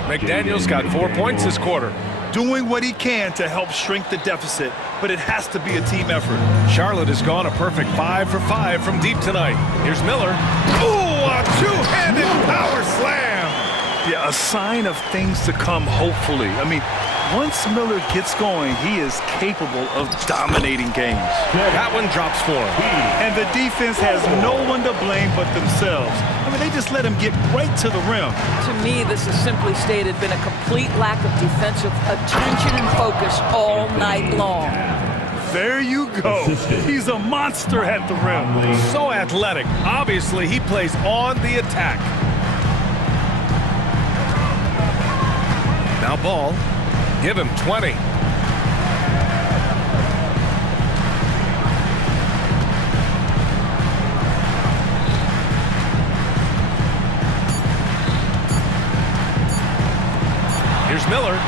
McDaniels got 4 points this quarter. Doing what he can to help shrink the deficit, but it has to be a team effort. Charlotte has gone a perfect 5 for 5 from deep tonight. Here's Miller. Ooh, a two-handed power slam. Yeah, a sign of things to come, hopefully. I mean, once Miller gets going, he is capable of dominating games. That one drops for him. And the defense has no one to blame but themselves. I mean, they just let him get right to the rim. To me, this has simply stated been a complete lack of defensive attention and focus all night long. There you go. He's a monster at the rim. So athletic. Obviously, he plays on the attack. Now ball. Give him 20. Here's Miller.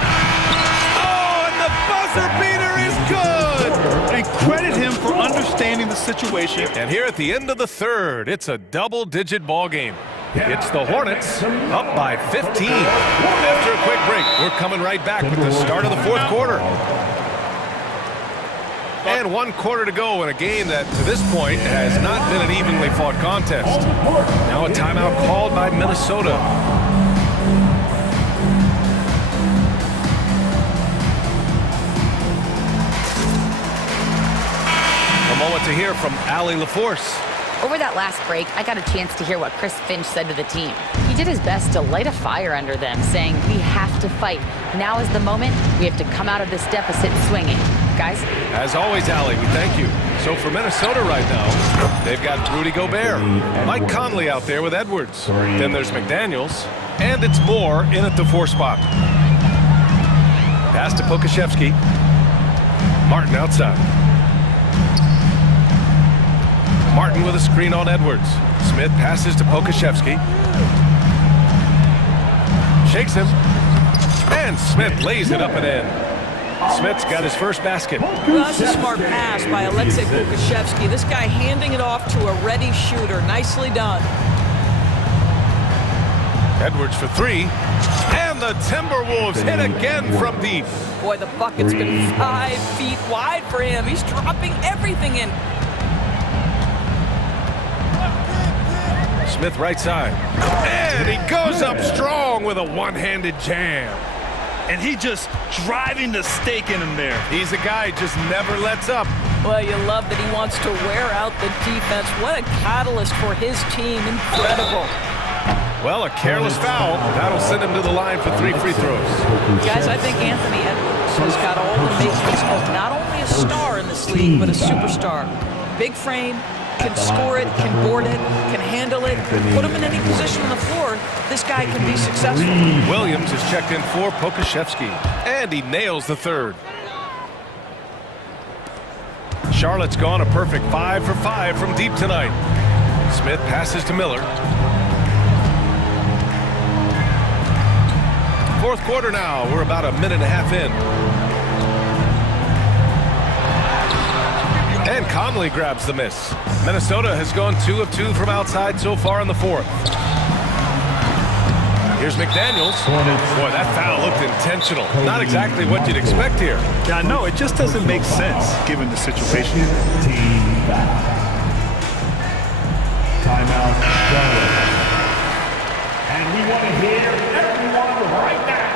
Oh, and the buzzer beater is good! And credit him for understanding the situation. And here at the end of the third, it's a double-digit ball game. It's the Hornets up by 15. After a quick break, we're coming right back with the start of the fourth quarter. And 1 quarter to go in a game that, to this point, has not been an evenly fought contest. Now a timeout called by Minnesota. A moment to hear from Allie LaForce. Over that last break, I got a chance to hear what Chris Finch said to the team. He did his best to light a fire under them, saying, we have to fight. Now is the moment. We have to come out of this deficit swinging. Guys? As always, Allie, we thank you. So for Minnesota right now, they've got Rudy Gobert, Mike Conley out there with Edwards. Then there's McDaniels, and it's Moore in at the 4 spot. Pass to Pokashevsky. Martin outside. Martin with a screen on Edwards. Smith passes to Pokashevsky. Shakes him. And Smith lays it up and in. Smith's got his first basket. Well, that's a smart pass by Alexei Pokashevsky. This guy handing it off to a ready shooter. Nicely done. Edwards for 3. And the Timberwolves hit again from deep. Boy, the bucket's been 5 feet wide for him. He's dropping everything in. Smith right side. And he goes up strong with a one-handed jam. And he just driving the stake in him there. He's a guy who just never lets up. Well, you love that he wants to wear out the defense. What a catalyst for his team. Incredible. Well, a careless foul. That'll send him to the line for 3 free throws. Guys, I think Anthony Edwards has got all the makings of not only a star in this league, but a superstar. Big frame, can score it, can board it, can handle it, put him in any position on the floor. This guy can be successful. Williams is checked in for Pokashevsky, and he nails the third. Charlotte's gone a perfect 5 for 5 from deep tonight. Smith passes to Miller. Fourth quarter now. We're about a minute and a half in. And Conley grabs the miss. Minnesota has gone 2 of 2 from outside so far in the fourth. Here's McDaniels. Boy, that foul looked intentional. Not exactly what you'd expect here. Yeah, no, it just doesn't make sense given the situation. Timeout. And we want to hear everyone right now.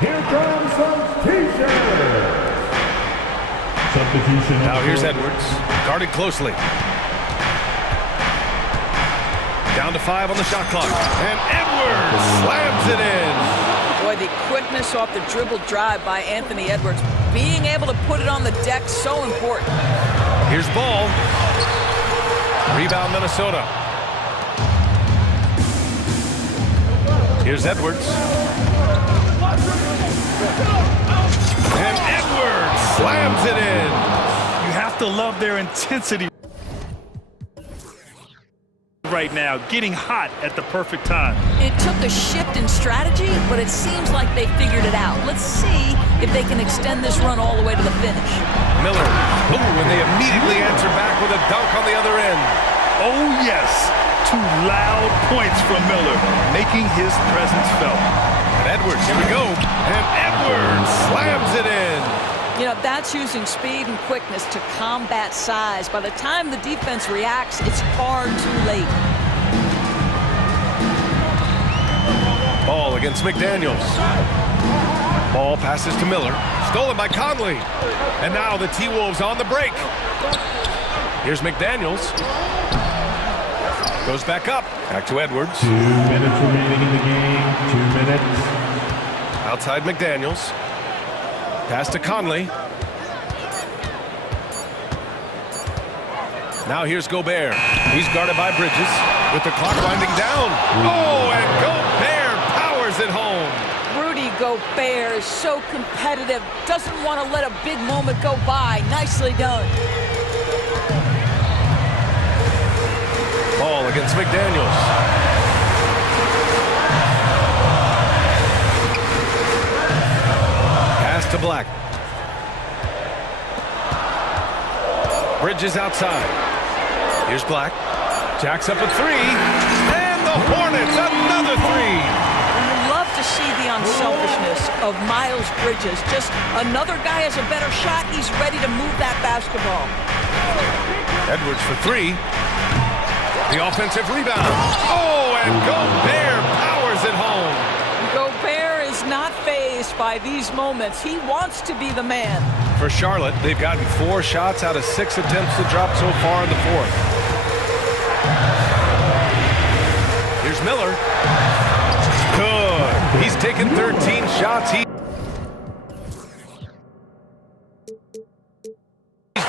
Here comes some T-shirts. Substitution. Now here's Edwards, guarded closely. Down to 5 on the shot clock. And Edwards slams it in. Boy, the quickness off the dribble drive by Anthony Edwards. Being able to put it on the deck, so important. Here's Ball. Rebound Minnesota. Here's Edwards. And Edwards slams it in. You have to love their intensity right now, getting hot at the perfect time. It took a shift in strategy, but it seems like they figured it out. Let's see if they can extend this run all the way to the finish. Miller, and they immediately answer back with a dunk on the other end. Oh, yes. 2 loud points from Miller, making his presence felt. And Edwards, here we go. And Edwards slams it in. You know, that's using speed and quickness to combat size. By the time the defense reacts, it's far too late. Ball against McDaniels. Ball passes to Miller. Stolen by Conley. And now the T-Wolves on the break. Here's McDaniels. Goes back up. Back to Edwards. 2 minutes remaining in the game. 2 minutes. Outside McDaniels. Pass to Conley. Now here's Gobert. He's guarded by Bridges with the clock winding down. Oh, and Gobert powers it home. Rudy Gobert is so competitive, doesn't want to let a big moment go by. Nicely done. Ball against McDaniels. Pass to Black. Bridges outside. Here's Black. Jacks up a three. And the Hornets, another three. You love to see the unselfishness of Miles Bridges. Just another guy has a better shot. He's ready to move that basketball. Edwards for three. The offensive rebound. Oh, and Gobert powers it home. Gobert is not fazed by these moments. He wants to be the man. For Charlotte, they've gotten 4 shots out of 6 attempts to drop so far in the fourth. Here's Miller. Good. He's taken 13 shots. He's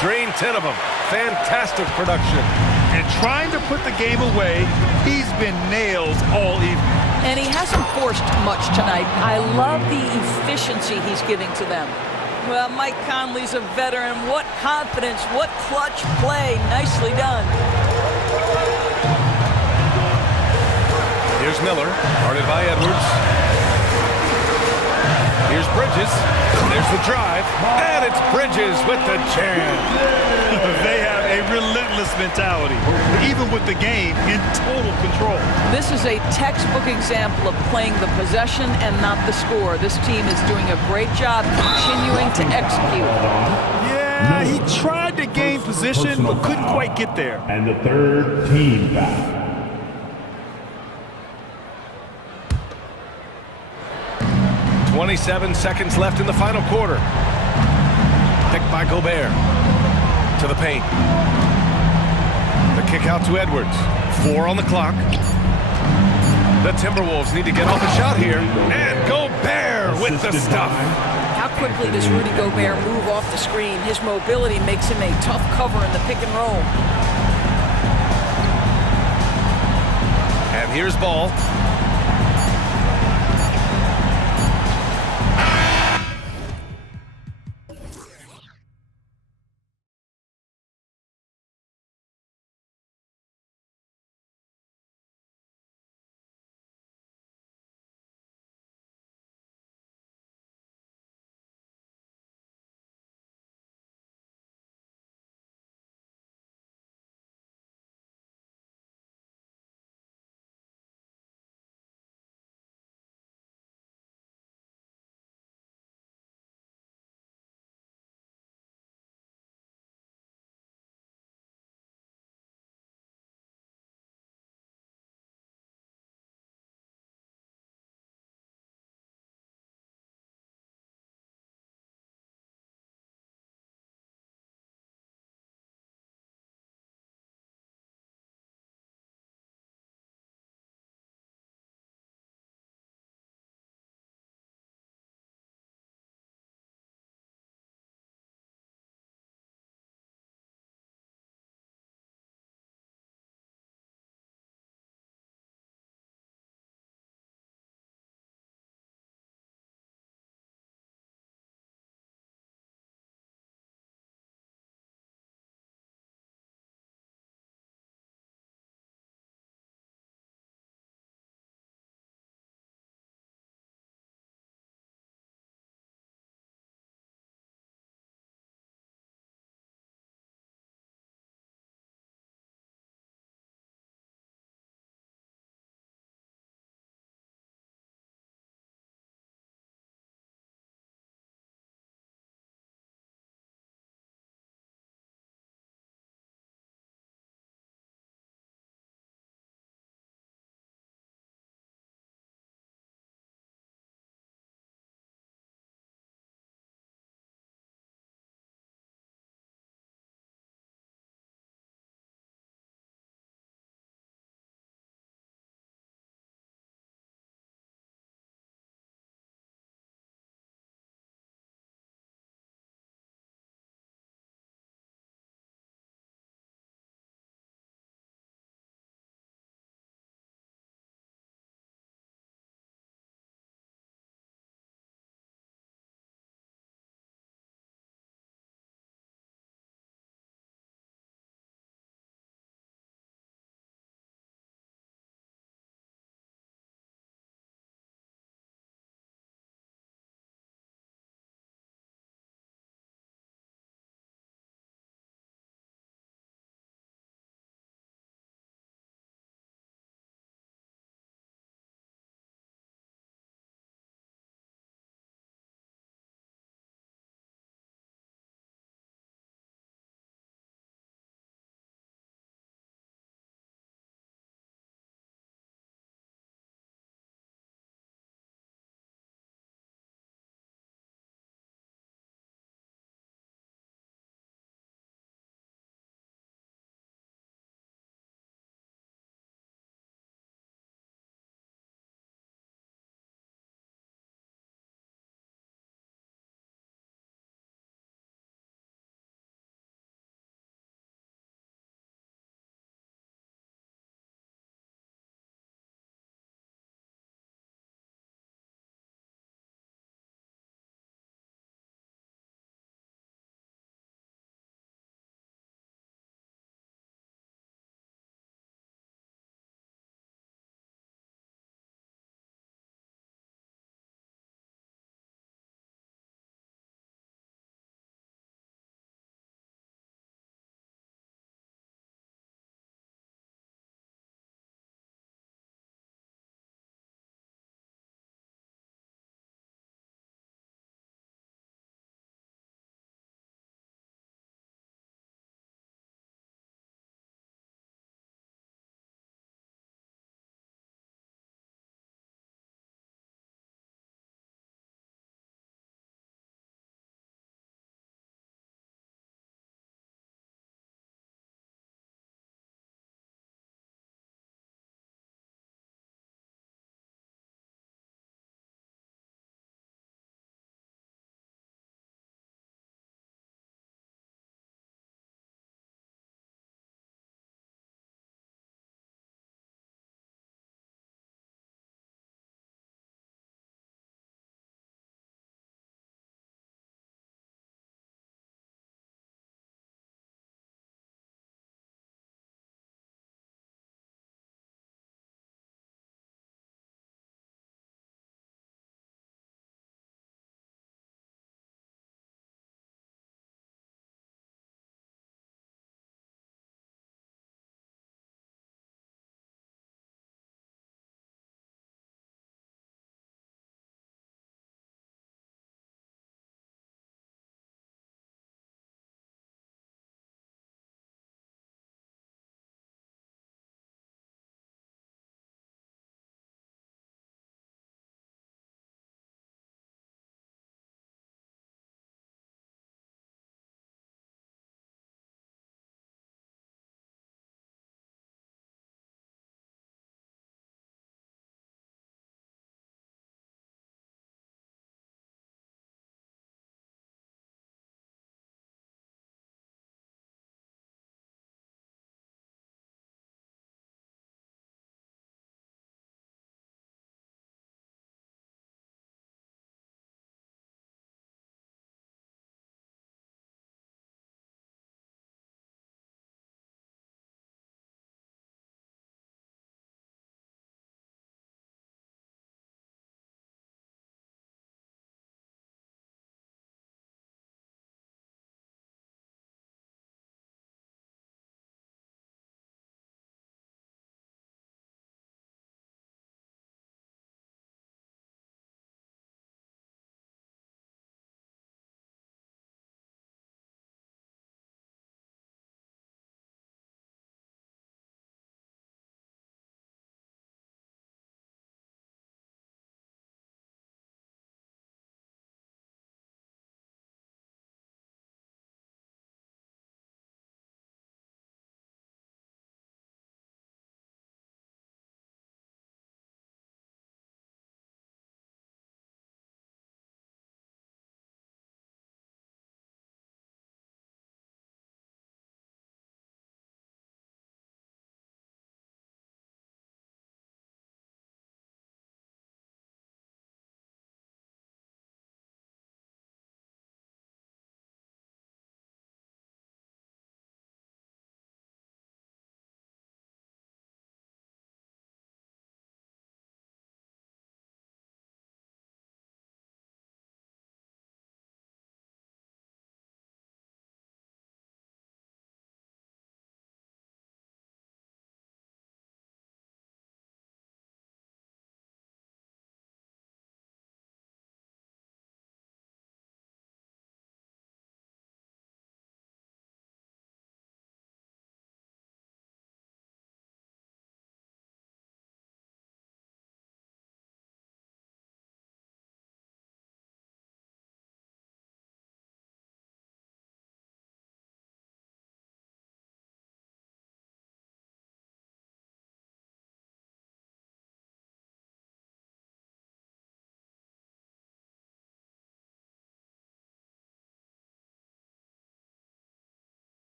drained 10 of them. Fantastic production. And trying to put the game away, he's been nails all evening. And he hasn't forced much tonight. I love the efficiency he's giving to them. Well, Mike Conley's a veteran. What confidence, what clutch play. Nicely done. Here's Miller, guarded by Edwards. Here's Bridges. There's the drive. And it's Bridges with the jam. They have a relentless mentality, even with the game in total control. This is a textbook example of playing the possession and not the score. This team is doing a great job continuing to execute. Yeah, he tried to gain position, but couldn't quite get there. And the third team foul. 27 seconds left in the final quarter. Picked by Gobert. To the paint. The kick out to Edwards. 4 on the clock. The Timberwolves need to get off a shot here. And Gobert with the stuff. How quickly does Rudy Gobert move off the screen? His mobility makes him a tough cover in the pick and roll. And here's Ball.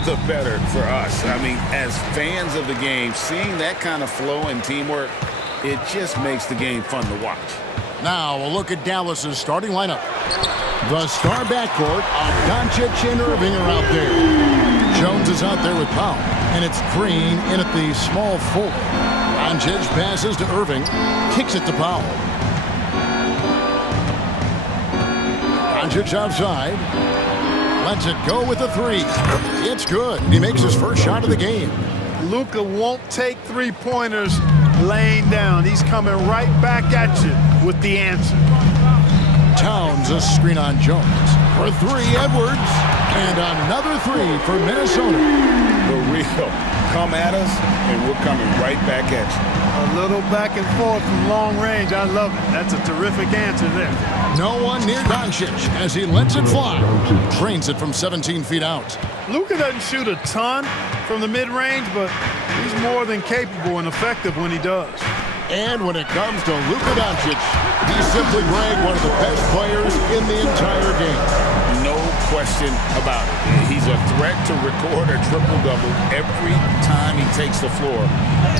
all the better for us. I mean, as fans of the game, seeing that kind of flow and teamwork, it just makes the game fun to watch. Now a look at Dallas's starting lineup. The star backcourt of Doncic and Irving are out there. Jones is out there with Powell, and it's Green in at the small forward. Doncic passes to Irving, kicks it to Powell. Doncic outside, lets it go with a three. It's good. He makes his first shot of the game. Luka won't take three-pointers laying down. He's coming right back at you with the answer. Towns a screen on Jones. For three, Edwards. And another three for Minnesota. For real. Come at us, and we're coming right back at you. A little back and forth from long range. I love it. That's a terrific answer there. No one near Doncic as he lets it fly. Drains it from 17 feet out. Luka doesn't shoot a ton from the mid-range, but he's more than capable and effective when he does. And when it comes to Luka Doncic, he's simply ranked one of the best players in the entire game. No question about it. He's a threat to record a triple-double every time he takes the floor.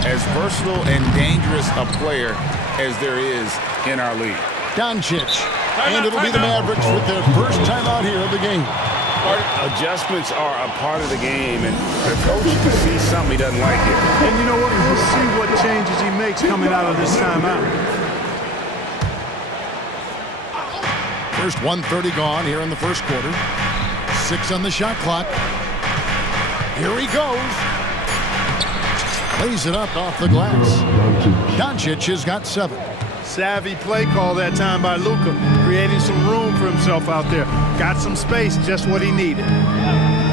As versatile and dangerous a player as there is in our league. Doncic. And it'll be the Mavericks with their first time out here of the game. Adjustments are a part of the game, and the coach can see something he doesn't like it. And you know what? We'll see what changes he makes coming out of this timeout. First 1:30 gone here in the first quarter. 6 on the shot clock. Here he goes. Lays it up off the glass. Doncic has got 7. Savvy play call that time by Luka, creating some room for himself out there. Got some space, just what he needed.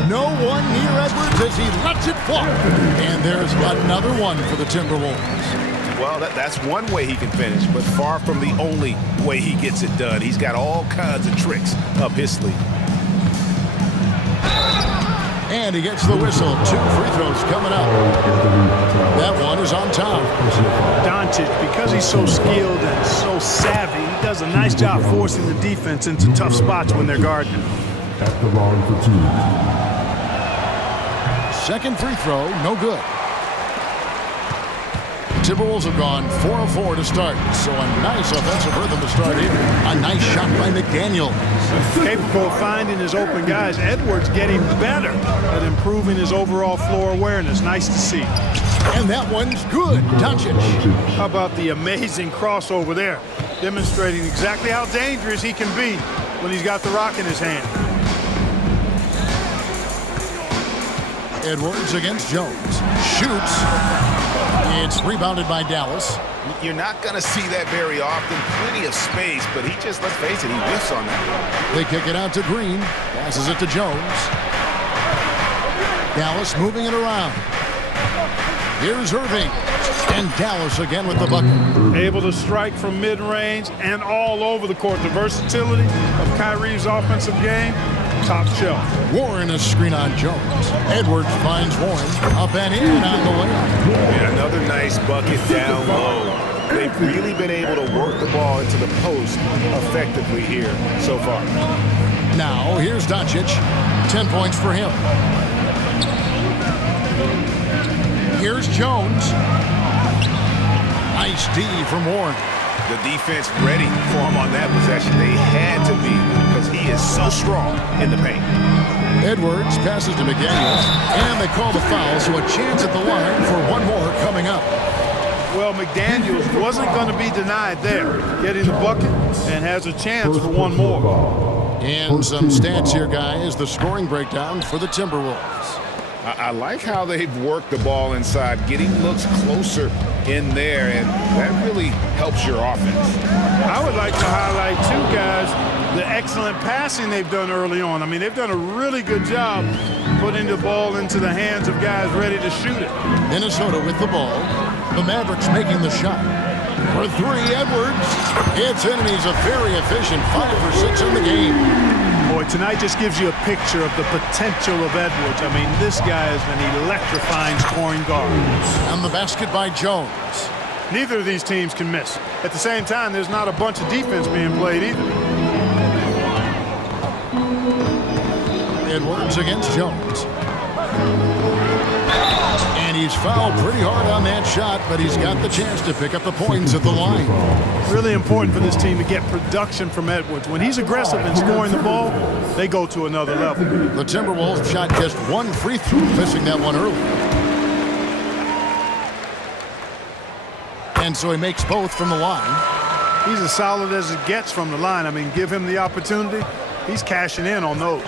No one near Edwards as he lets it fly. And there's another one for the Timberwolves. Well, that's one way he can finish, but far from the only way he gets it done. He's got all kinds of tricks up his sleeve. And he gets the whistle. 2 free throws coming up. That one is on top. Doncic, because he's so skilled and so savvy, he does a nice job forcing the defense into tough spots when they're guarding him. At the line for 2. Second free throw, no good. The Timberwolves have gone 4 of 4 to start, so a nice offensive rhythm to start in. A nice shot by McDaniel. Capable of finding his open guys. Edwards getting better at improving his overall floor awareness. Nice to see. And that one's good. Doncic. How about the amazing crossover there? Demonstrating exactly how dangerous he can be when he's got the rock in his hand. Edwards against Jones. Shoots. It's rebounded by Dallas. You're not going to see that very often. Plenty of space, but he just, let's face it, he whiffs on that. They kick it out to Green. Passes it to Jones. Dallas moving it around. Here's Irving. And Dallas again with the bucket. Able to strike from mid-range and all over the court. The versatility of Kyrie's offensive game, top shelf. Warren a screen on Jones. Edwards finds Warren. Up and in on the way. Yeah, another nice bucket down low. They've really been able to work the ball into the post effectively here so far. Now, here's Doncic. 10 points for him. Here's Jones. Nice D from Warren. The defense ready for him on that possession. They had to be because he is so strong in the paint. Edwards passes to McDaniel, and they call the foul, so a chance at the line for one more coming up. Well, McDaniels wasn't going to be denied there, getting the bucket, and has a chance for one more. And some stats here, guys. The scoring breakdown for the Timberwolves. I like how they've worked the ball inside, getting looks closer in there, and that really helps your offense. I would like to highlight, too, guys, the excellent passing they've done early on. I mean, they've done a really good job putting the ball into the hands of guys ready to shoot it. Minnesota with the ball. The Mavericks making the shot. For 3, Edwards. It's in, and he's a very efficient 5 for 6 in the game. Boy, tonight just gives you a picture of the potential of Edwards. I mean, this guy is an electrifying scoring guard. And the basket by Jones. Neither of these teams can miss. At the same time, there's not a bunch of defense being played either. Edwards against Jones. And he's fouled pretty hard on that shot, but he's got the chance to pick up the points at the line. Really important for this team to get production from Edwards. When he's aggressive in scoring the ball, they go to another level. The Timberwolves shot just one free throw, missing that one early. And so he makes both from the line. He's as solid as it gets from the line. I mean, give him the opportunity. He's cashing in on those.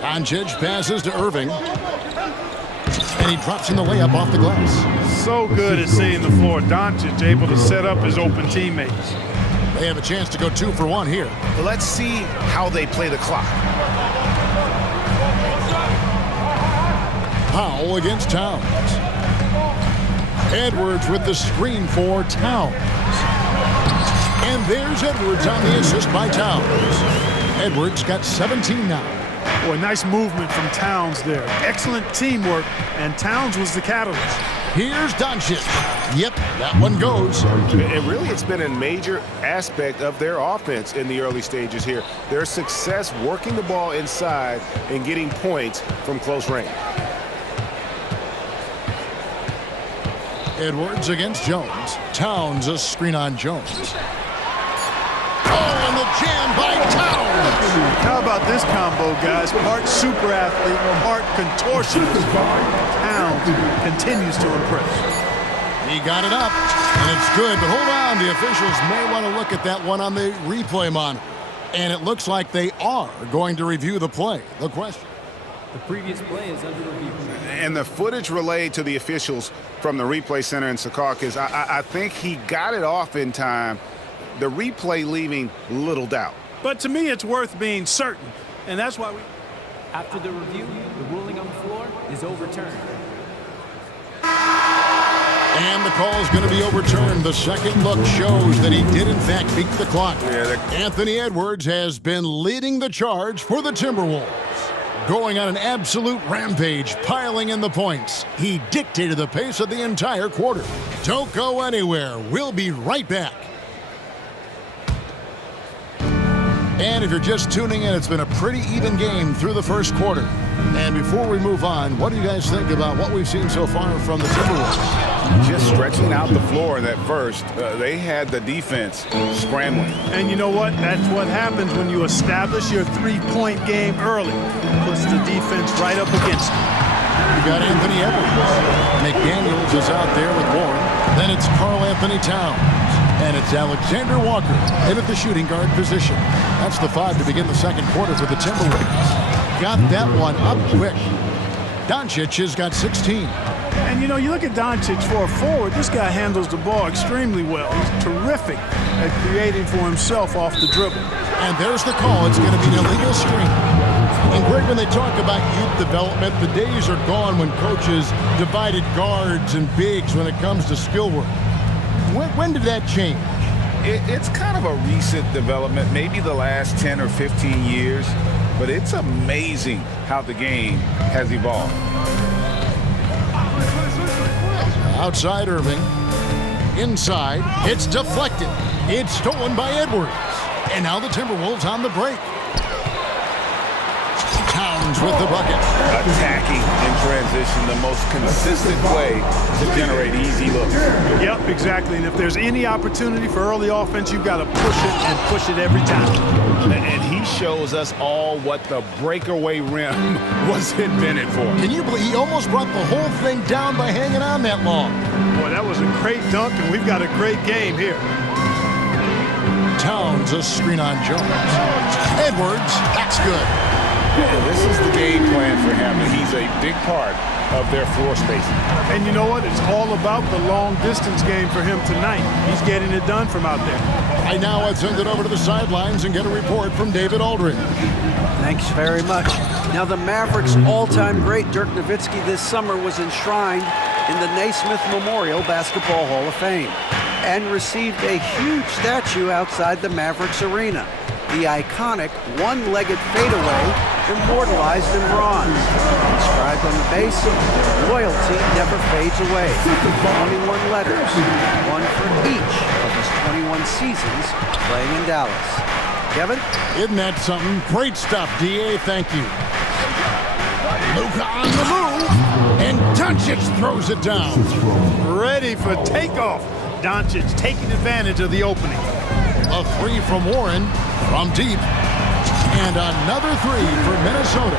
Doncic passes to Irving. And he drops in the layup off the glass. So good at seeing the floor. Doncic able to set up his open teammates. They have a chance to go 2 for 1 here. Let's see how they play the clock. Powell against Towns. Edwards with the screen for Towns. And there's Edwards on the assist by Towns. Edwards got 17 now. Boy, nice movement from Towns there. Excellent teamwork, and Towns was the catalyst. Here's Doncic. Yep, that one goes. And really, it's been a major aspect of their offense in the early stages here. Their success working the ball inside and getting points from close range. Edwards against Jones. Towns a screen on Jones. Oh, and the jam by Towns. How about this combo, guys? Part super athlete, part contortionist. Towns continues to impress. He got it up, and it's good, but hold on. The officials may want to look at that one on the replay monitor. And it looks like they are going to review the play. The question. The previous play is under review. And the footage relayed to the officials from the replay center in Secaucus, I think he got it off in time. The replay leaving little doubt. But to me, it's worth being certain, and that's why we... After the review, the ruling on the floor is overturned. And the call is going to be overturned. The second look shows that he did, in fact, beat the clock. Anthony Edwards has been leading the charge for the Timberwolves. Going on an absolute rampage, piling in the points. He dictated the pace of the entire quarter. Don't go anywhere. We'll be right back. And if you're just tuning in, it's been a pretty even game through the first quarter. And before we move on, what do you guys think about what we've seen so far from the Timberwolves? Just stretching out the floor in that first. They had the defense scrambling. And you know what? That's what happens when you establish your three-point game early. Puts the defense right up against you. You got Anthony Edwards. McDaniels is out there with Warren. Then it's Karl Anthony Towns. And it's Alexander Walker in at the shooting guard position. That's the 5 to begin the second quarter for the Timberwolves. Got that one up quick. Doncic has got 16. And you know, you look at Doncic for a forward, this guy handles the ball extremely well. He's terrific at creating for himself off the dribble. And there's the call. It's going to be an illegal screen. And Greg, when they talk about youth development, the days are gone when coaches divided guards and bigs when it comes to skill work. When did that change? It's kind of a recent development, maybe the last 10 or 15 years, but it's amazing how the game has evolved. Outside Irving. Inside. It's deflected. It's stolen by Edwards. And now the Timberwolves on the break. Towns with the bucket. Attacking in transition, the most consistent way to generate easy looks. Yep, exactly. And if there's any opportunity for early offense, you've got to push it and push it every time. And he shows us all what the breakaway rim was invented for. Can you believe he almost brought the whole thing down by hanging on that long? Boy, that was a great dunk, and we've got a great game here. Towns, a screen on Jones. Edwards, that's good. And this is the game plan for him, and he's a big part of their floor spacing. And you know what? It's all about the long distance game for him tonight. He's getting it done from out there. I now I'd send it over to the sidelines and get a report from David Aldridge. Thanks very much. Now the Mavericks' all-time great Dirk Nowitzki this summer was enshrined in the Naismith Memorial Basketball Hall of Fame and received a huge statue outside the Mavericks arena. The iconic one-legged fadeaway immortalized in bronze. Inscribed on the base, loyalty never fades away. 21 letters, one for each of his 21 seasons playing in Dallas. Kevin? Isn't that something? Great stuff, D.A. Thank you. Luka on the move, and Doncic throws it down. Ready for takeoff. Doncic taking advantage of the opening. A three from Warren from deep. And another three for Minnesota.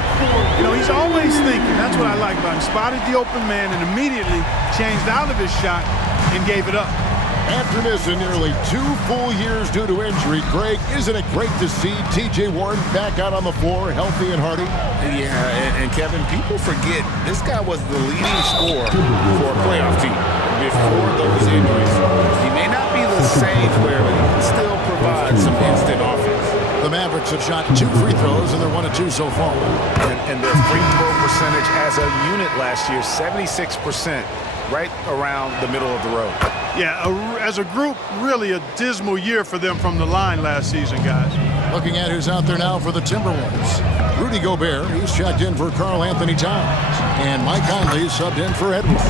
You know, he's always thinking. That's what I like about him. Spotted the open man and immediately changed out of his shot and gave it up. After this in nearly 2 full years due to injury, Greg, isn't it great to see T.J. Warren back out on the floor, healthy and hearty? Yeah, and Kevin, people forget this guy was the leading scorer for a playoff team before those injuries. He may not be the same player, but he can still provide some instant offense. The Mavericks have shot 2 free throws, and they're 1 of 2 so far. And their free throw percentage as a unit last year, 76%, right around the middle of the road. Yeah, as a group, really a dismal year for them from the line last season, guys. Looking at who's out there now for the Timberwolves. Rudy Gobert, he's checked in for Karl Anthony Towns. And Mike Conley subbed in for Edwards.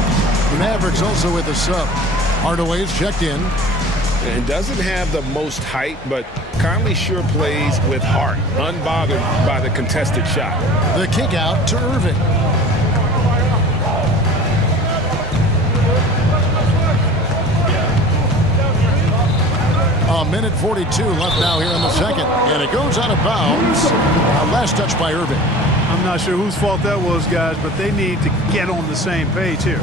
The Mavericks also with a sub. Hardaway's checked in. And doesn't have the most height, but Conley sure plays with heart, unbothered by the contested shot. The kick out to Irving. A minute 42 left now here in the second. And it goes out of bounds. Last touch by Irving. I'm not sure whose fault that was, guys, but they need to get on the same page here.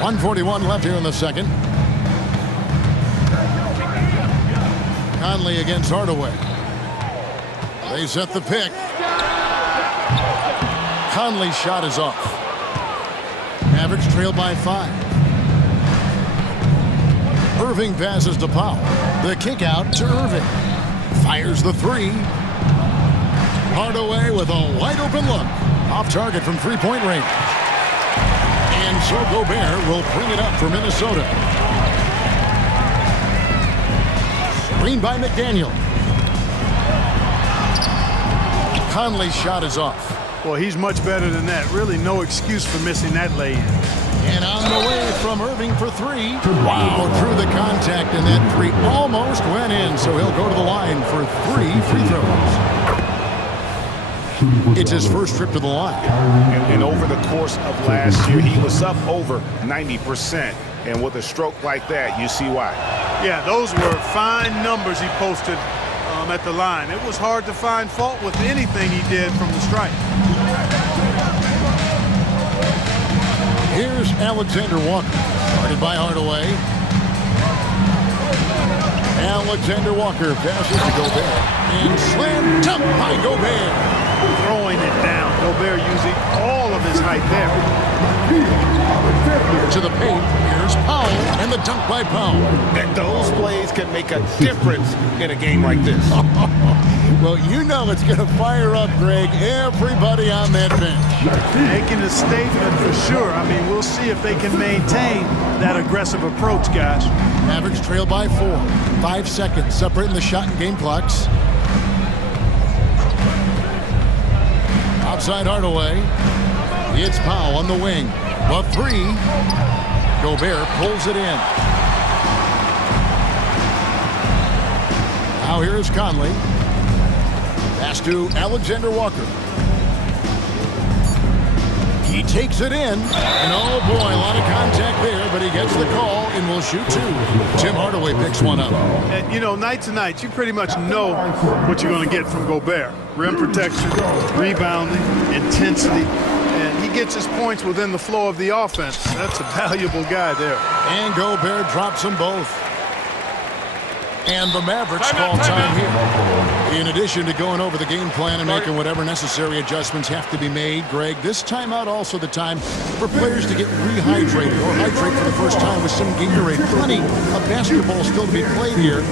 1:41 left here in the second. Conley against Hardaway. They set the pick. Conley's shot is off. Mavericks trail by 5. Irving passes to Powell. The kick out to Irving. Fires the 3. Hardaway with a wide open look. Off target from 3-point range. And so Gobert will bring it up for Minnesota. Screen by McDaniel. Conley's shot is off. Well, he's much better than that. Really no excuse for missing that lay-in. And on the way from Irving for 3. Wow, through the contact, and that 3 almost went in, so he'll go to the line for 3 free throws. It's his first trip to the line. And over the course of last year, he was up over 90%. And with a stroke like that, you see why. Yeah, those were fine numbers he posted at the line. It was hard to find fault with anything he did from the stripe. Here's Alexander Walker, guarded by Hardaway. Alexander Walker passes to Gobert. And slam dunk by Gobert. Throwing it down. Gobert using all of his height there. To the paint, here's Powell, and the dunk by Powell. And those plays can make a difference in a game like this. Well, you know it's going to fire up, Greg, everybody on that bench. Making a statement for sure. I mean, we'll see if they can maintain that aggressive approach, guys. Mavericks trail by 4. 5 seconds separating the shot and game clocks. Outside Hardaway. It's Powell on the wing. The 3. Gobert pulls it in. Now here is Conley. Pass to Alexander Walker. He takes it in. And oh boy, a lot of contact there, but he gets the call and will shoot 2. Tim Hardaway picks one up. And, you know, night to night, you pretty much know what you're going to get from Gobert. Rim protection, rebounding, intensity. And he gets his points within the flow of the offense. That's a valuable guy there. And Gobert drops them both. And the Mavericks call time here. In addition to going over the game plan and making whatever necessary adjustments have to be made, Greg, this timeout also the time for players to get rehydrated or hydrate for the first time with some Gatorade. Plenty of basketball still to be played here,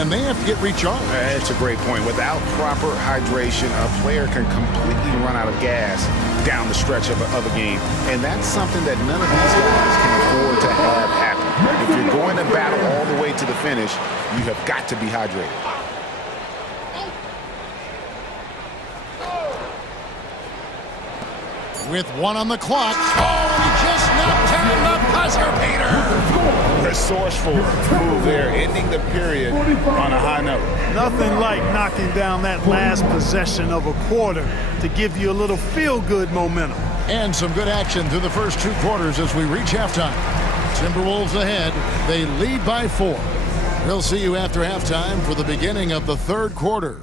and they have to get recharged. That's a great point. Without proper hydration, a player can completely run out of gas down the stretch of a game. And that's something that none of these guys can afford to have happen. If you're going to battle all the way to the finish, you have got to be hydrated. With 1 on the clock. Oh, he just knocked down the buzzer beater. Resourceful move there, ending the period on a high note. Nothing like knocking down that last possession of a quarter to give you a little feel-good momentum. And some good action through the first 2 quarters as we reach halftime. Timberwolves ahead. They lead by 4. We'll see you after halftime for the beginning of the 3rd quarter.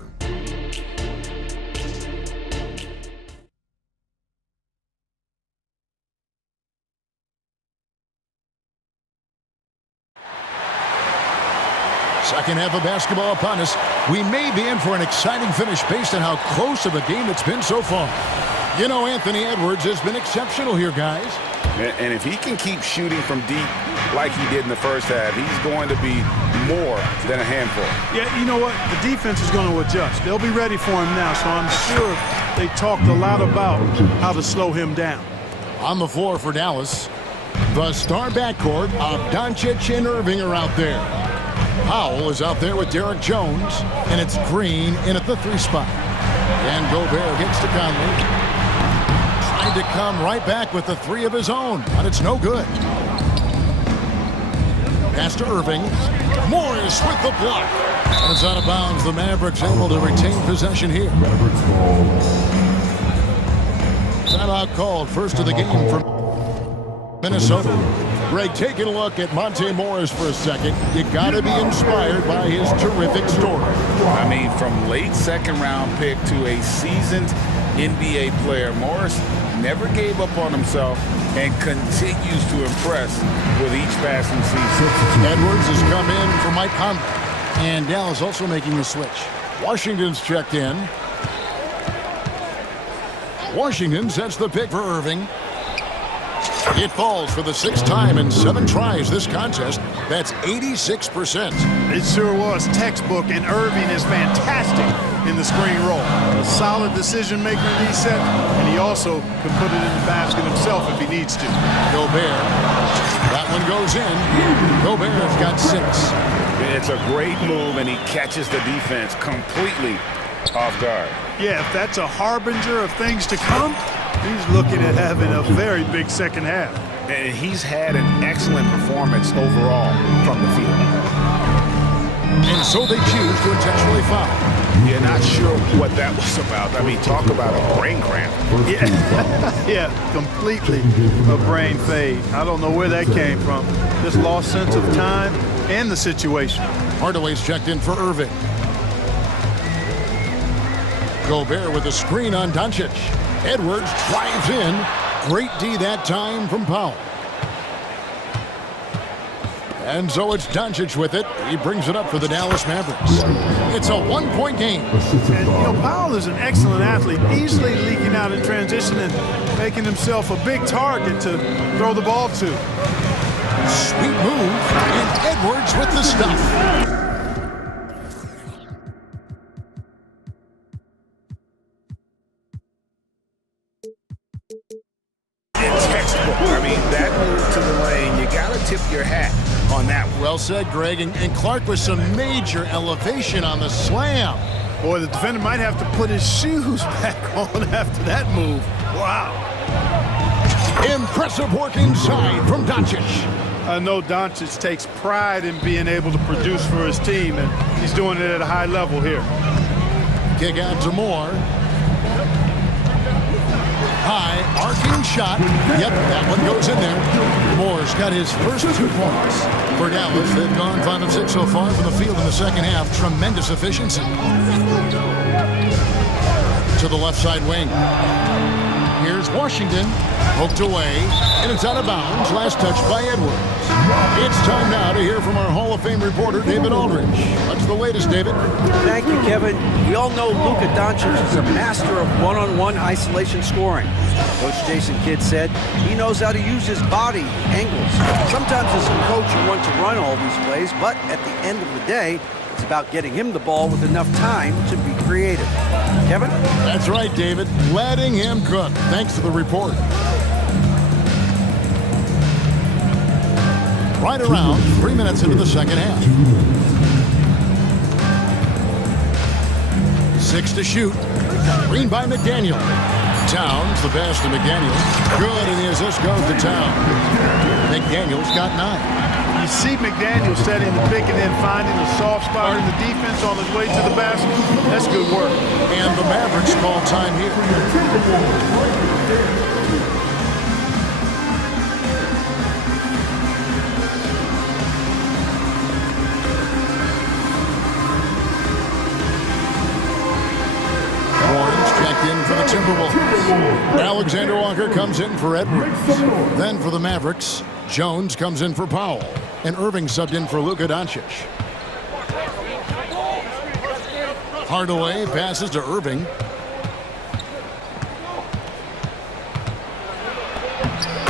Second half of basketball upon us. We may be in for an exciting finish based on how close of a game it's been so far. You know, Anthony Edwards has been exceptional here, guys. And if he can keep shooting from deep like he did in the first half, he's going to be more than a handful. Yeah, you know what? The defense is going to adjust. They'll be ready for him now, so I'm sure they talked a lot about how to slow him down. On the floor for Dallas, the star backcourt of Doncic and Irving are out there. Powell is out there with Derek Jones, and it's Green in at the 3 spot. And Gobert hits to Conley. Trying to come right back with the 3 of his own, but it's no good. Pass to Irving. Morris with the block. And it's out of bounds. The Mavericks able to retain possession here. Timeout called. First of the game for Minnesota. Greg, taking a look at Monte Morris for a second. You got to be inspired by his terrific story. I mean, from late 2nd round pick to a seasoned NBA player, Morris never gave up on himself and continues to impress with each passing season. Edwards has come in for Mike Conley. And Dallas also making the switch. Washington's checked in. Washington sets the pick for Irving. It falls for the 6th time in 7 tries this contest. That's 86%. It sure was textbook, and Irving is fantastic in the screen roll. A solid decision maker in these sets, and he also can put it in the basket himself if he needs to. Gobert. That one goes in. Gobert's got 6. It's a great move, and he catches the defense completely off guard. Yeah, if that's a harbinger of things to come, he's looking at having a very big 2nd half. And he's had an excellent performance overall from the field. And so they choose to intentionally foul. Yeah, not sure what that was about. I mean, talk about a brain cramp. Yeah, yeah, completely a brain fade. I don't know where that came from. Just lost sense of time and the situation. Hardaway's checked in for Irving. Gobert with a screen on Doncic. Edwards drives in. Great D that time from Powell. And so it's Doncic with it. He brings it up for the Dallas Mavericks. It's a 1-point game. And, you know, Powell is an excellent athlete, easily leaking out in transition and making himself a big target to throw the ball to. Sweet move. And Edwards with the stuff. I mean, that move to the lane, you got to tip your hat on that one. Well said, Greg. And Clark with some major elevation on the slam. Boy, the defender might have to put his shoes back on after that move. Wow. Impressive work inside from Doncic. I know Doncic takes pride in being able to produce for his team, and he's doing it at a high level here. Kick out to Moore. High, arcing shot. Yep, that one goes in there. Moore's got his first 2 points. For Dallas, they've gone 5 of 6 so far from the field in the 2nd half. Tremendous efficiency. To the left side wing. Here's Washington. Poked away, and it's out of bounds. Last touch by Edwards. It's time now to hear from our Hall of Fame reporter, David Aldridge. What's the latest, David? Thank you, Kevin. We all know Luka Doncic is a master of one-on-one isolation scoring. Coach Jason Kidd said he knows how to use his body, angles. Sometimes as a coach you want to run all these plays, but at the end of the day, it's about getting him the ball with enough time to be creative. Kevin? That's right, David. Letting him cook. Thanks to the report. Right around 3 minutes into the 2nd half. 6 to shoot. Green by McDaniel. Towns, the pass to McDaniel. Good, and the assist goes to Towns. McDaniel's got 9. You see McDaniel setting the pick and then finding a soft spot in the defense on his way to the basket. That's good work. And the Mavericks call time here. In for the Timberwolves. Alexander Walker comes in for Edwards. Then for the Mavericks, Jones comes in for Powell. And Irving subbed in for Luka Doncic. Hardaway passes to Irving.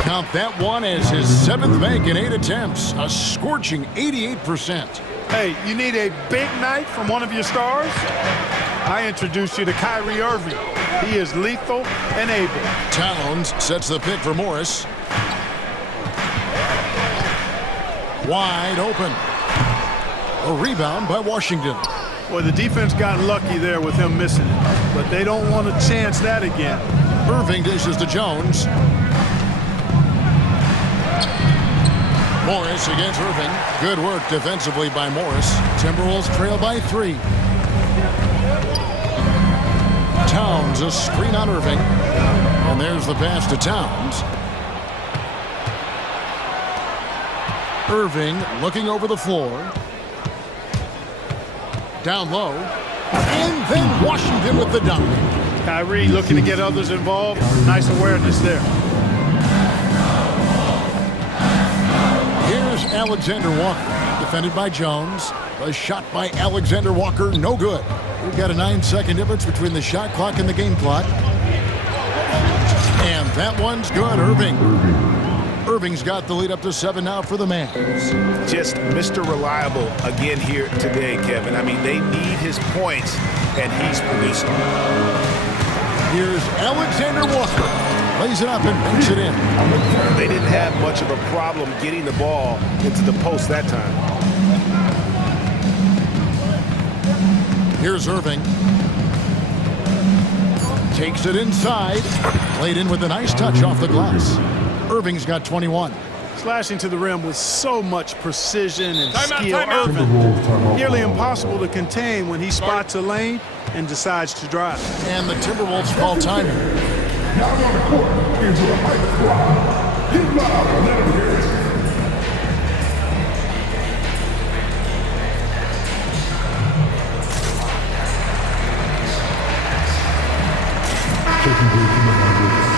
Count that one as his 7th make in 8 attempts. A scorching 88%. Hey, you need a big night from one of your stars? I introduce you to Kyrie Irving. He is lethal and able. Towns sets the pick for Morris. Wide open. A rebound by Washington. Well, the defense got lucky there with him missing it, but they don't want to chance that again. Irving dishes to Jones. Morris against Irving. Good work defensively by Morris. Timberwolves trail by 3. Towns, a screen on Irving. And there's the pass to Towns. Irving looking over the floor. Down low. And then Washington with the dunk. Kyrie looking to get others involved. Nice awareness there. Here's Alexander Walker, defended by Jones. A shot by Alexander Walker, no good. We've got a 9-second difference between the shot clock and the game clock. And that one's good, Irving. Irving's got the lead up to 7 now for the Mavs. Just Mr. Reliable again here today, Kevin. I mean, they need his points, and he's producing. Here's Alexander Walker. Lays it up and banks it in. They didn't have much of a problem getting the ball into the post that time. Here's Irving. Takes it inside. Played in with a nice touch off the glass. Irving's got 21. Slashing to the rim with so much precision and skill. Irving, nearly impossible to contain when he spots a lane and decides to drive. And the Timberwolves call time. Now on the court into the hype squad. Get loud and let them hear it. Checking in from the Mavericks.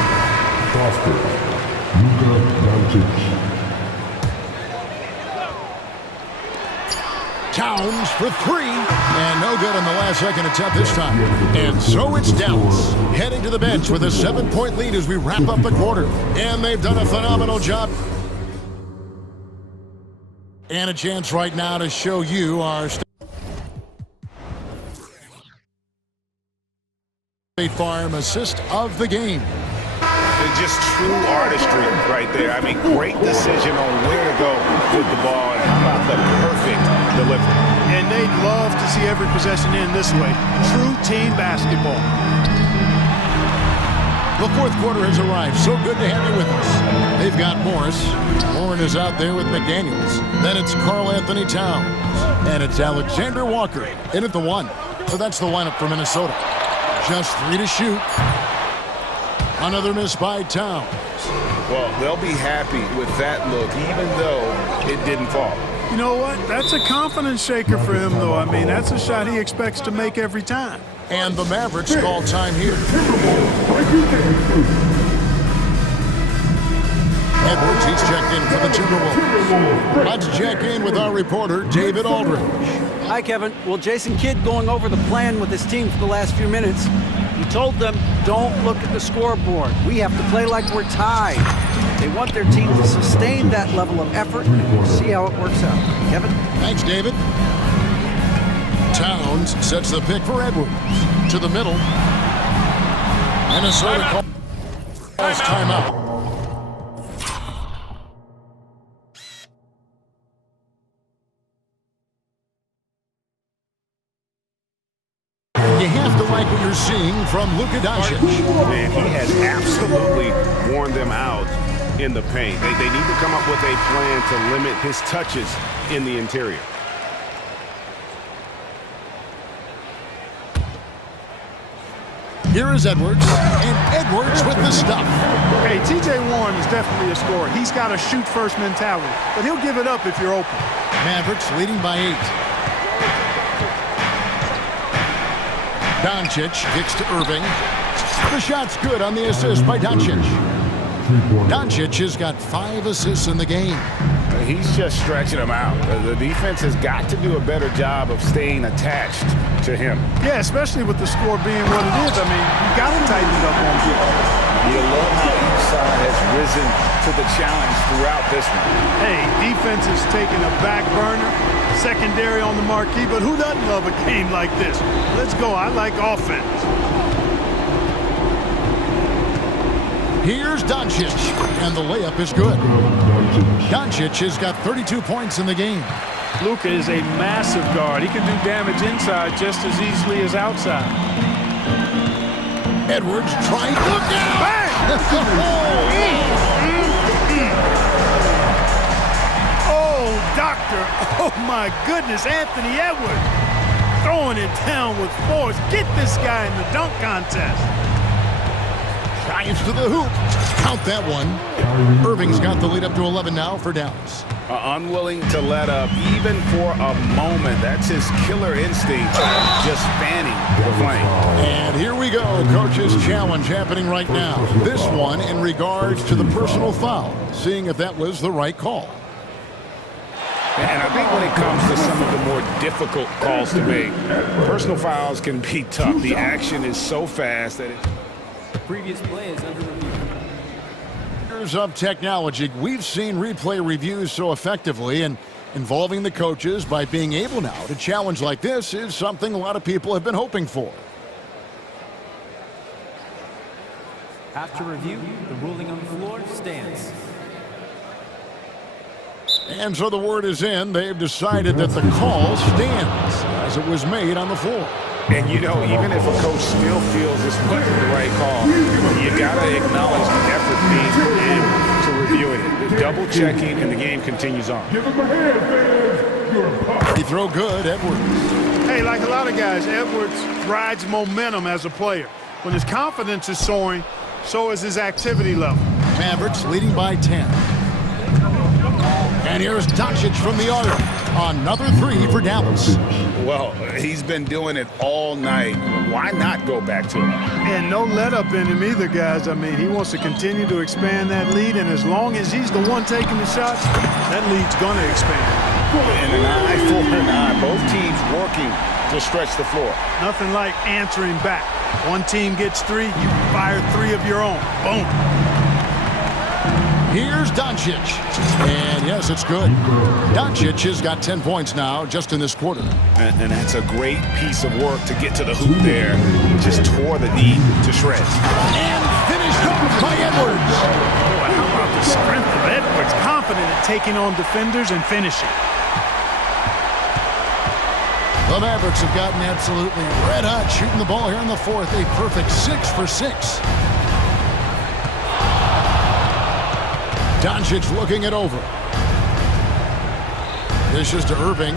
Foster, Luka Doncic. Towns for 3, and no good on the last second attempt this time. And so it's Dallas heading to the bench with a 7-point lead as we wrap up the quarter. And they've done a phenomenal job. And a chance right now to show you our State Farm assist of the game. And just true artistry right there. I mean, great decision on where to go with the ball, and how about the perfect delivery. And they'd love to see every possession in this way. True team basketball. The fourth quarter has arrived. So good to have you with us. They've got Morris. Warren is out there with McDaniels. Then it's Karl Anthony Towns. And it's Alexander Walker in at the 1. So that's the lineup for Minnesota. Just 3 to shoot. Another miss by Towns. Well, they'll be happy with that look, even though it didn't fall. You know what? That's a confidence shaker for him, though. I mean, that's a shot he expects to make every time. And the Mavericks call time here. Edwards, he's checked in for the Timberwolves. Let's check in with our reporter, David Aldridge. Hi, Kevin. Well, Jason Kidd going over the plan with his team for the last few minutes. He told them, don't look at the scoreboard. We have to play like we're tied. They want their team to sustain that level of effort, and we'll see how it works out. Kevin? Thanks, David. Towns sets the pick for Edwards. To the middle. Minnesota calls timeout. You have to like what you're seeing from Luka Doncic. Man, he has absolutely worn them out in the paint. They need to come up with a plan to limit his touches in the interior. Here is Edwards, and Edwards with the stuff. Hey, T.J. Warren is definitely a scorer. He's got a shoot-first mentality, but he'll give it up if you're open. Mavericks leading by 8. Doncic kicks to Irving. The shot's good on the assist by Doncic. Doncic has got 5 assists in the game. He's just stretching them out. The defense has got to do a better job of staying attached to him. Yeah, especially with the score being what it is. I mean, you got to tighten it up on people. You love how each side has risen to the challenge throughout this one. Hey, defense is taking a back burner, secondary on the marquee, but who doesn't love a game like this? Let's go. I like offense. Here's Doncic, and the layup is good. Doncic has got 32 points in the game. Luka is a massive guard. He can do damage inside just as easily as outside. Edwards trying to look out. Oh, doctor. Oh, my goodness. Anthony Edwards throwing it down with force. Get this guy in the dunk contest. Drives to the hoop. Count that one. Irving's got the lead up to 11 now for Dallas. Unwilling to let up even for a moment. That's his killer instinct, just fanning the flame. And here we go. Coach's challenge happening right now. This one in regards to the personal foul. Seeing if that was the right call. And I think when it comes to some of the more difficult calls to make, personal fouls can be tough. The action is so fast that it... Previous play is under review. Years of technology, we've seen replay reviews so effectively, and involving the coaches by being able now to challenge like this is something a lot of people have been hoping for. After review, the ruling on the floor stands. And so the word is in. They've decided that the call stands as it was made on the floor. And, you know, even if a coach still feels this wasn't the right call, you got to acknowledge the effort being put into reviewing it. The double checking, and the game continues on. Give him a hand, fans. He throw good, Edwards. Hey, like a lot of guys, Edwards rides momentum as a player. When his confidence is soaring, so is his activity level. Mavericks leading by 10. And here's Doncic from the arc. Another 3 for Dallas. Well, he's been doing it all night. Why not go back to him? And no let up in him either, guys. I mean, he wants to continue to expand that lead, and as long as he's the one taking the shots, that lead's going to expand. And an eye for an eye. Both teams working to stretch the floor. Nothing like answering back. One team gets 3, you fire 3 of your own. Boom. Here's Doncic. And yes, it's good. Doncic has got 10 points now just in this quarter. And that's a great piece of work to get to the hoop there. Just tore the D to shreds. And finished off by Edwards. Boy, how about the strength of Edwards? Confident at taking on defenders and finishing. The Mavericks have gotten absolutely red hot shooting the ball here in the fourth. A perfect 6 for 6. Doncic looking it over. This is to Irving.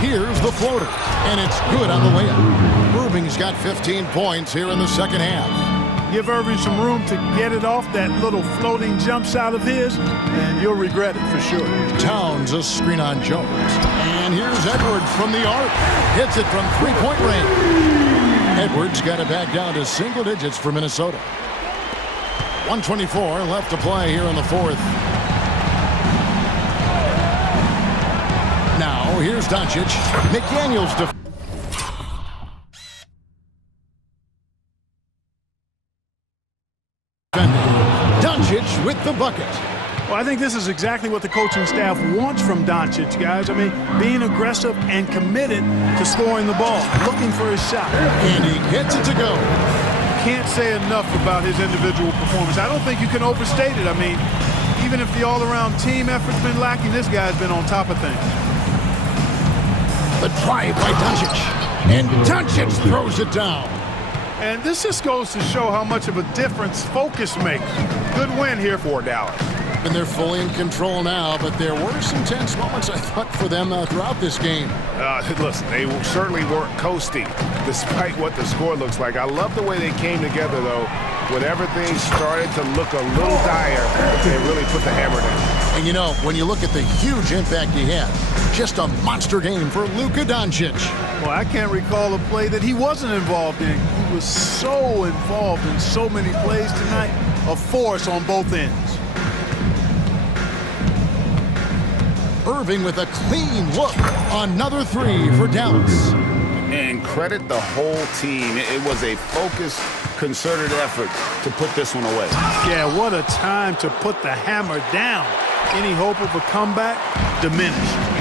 Here's the floater, and it's good on the layup. Irving's got 15 points here in the second half. Give Irving some room to get it off that little floating jump shot of his, and you'll regret it for sure. Towns a screen on Jones. And here's Edwards from the arc. Hits it from three-point range. Edwards got it back down to single digits for Minnesota. 1:24 left to play here in the fourth. Now, here's Doncic. McDaniels defending. Doncic with the bucket. Well, I think this is exactly what the coaching staff wants from Doncic, guys. I mean, being aggressive and committed to scoring the ball, looking for his shot. And he gets it to go. Can't say enough about his individual performance. I don't think you can overstate it. I mean, even if the all-around team effort's been lacking, this guy's been on top of things. The drive by Doncic. And Doncic throws it down. And this just goes to show how much of a difference focus makes. Good win here for Dallas. And they're fully in control now, but there were some tense moments, I thought, for them throughout this game. Listen, they certainly weren't coasting, despite what the score looks like. I love the way they came together, though. When everything started to look a little dire, they really put the hammer down. And you know, when you look at the huge impact he had, just a monster game for Luka Doncic. Well, I can't recall a play that he wasn't involved in. He was so involved in so many plays tonight. A force on both ends. Irving with a clean look. Another three for Dallas. And credit the whole team. It was a focused, concerted effort to put this one away. Yeah, what a time to put the hammer down. Any hope of a comeback diminished.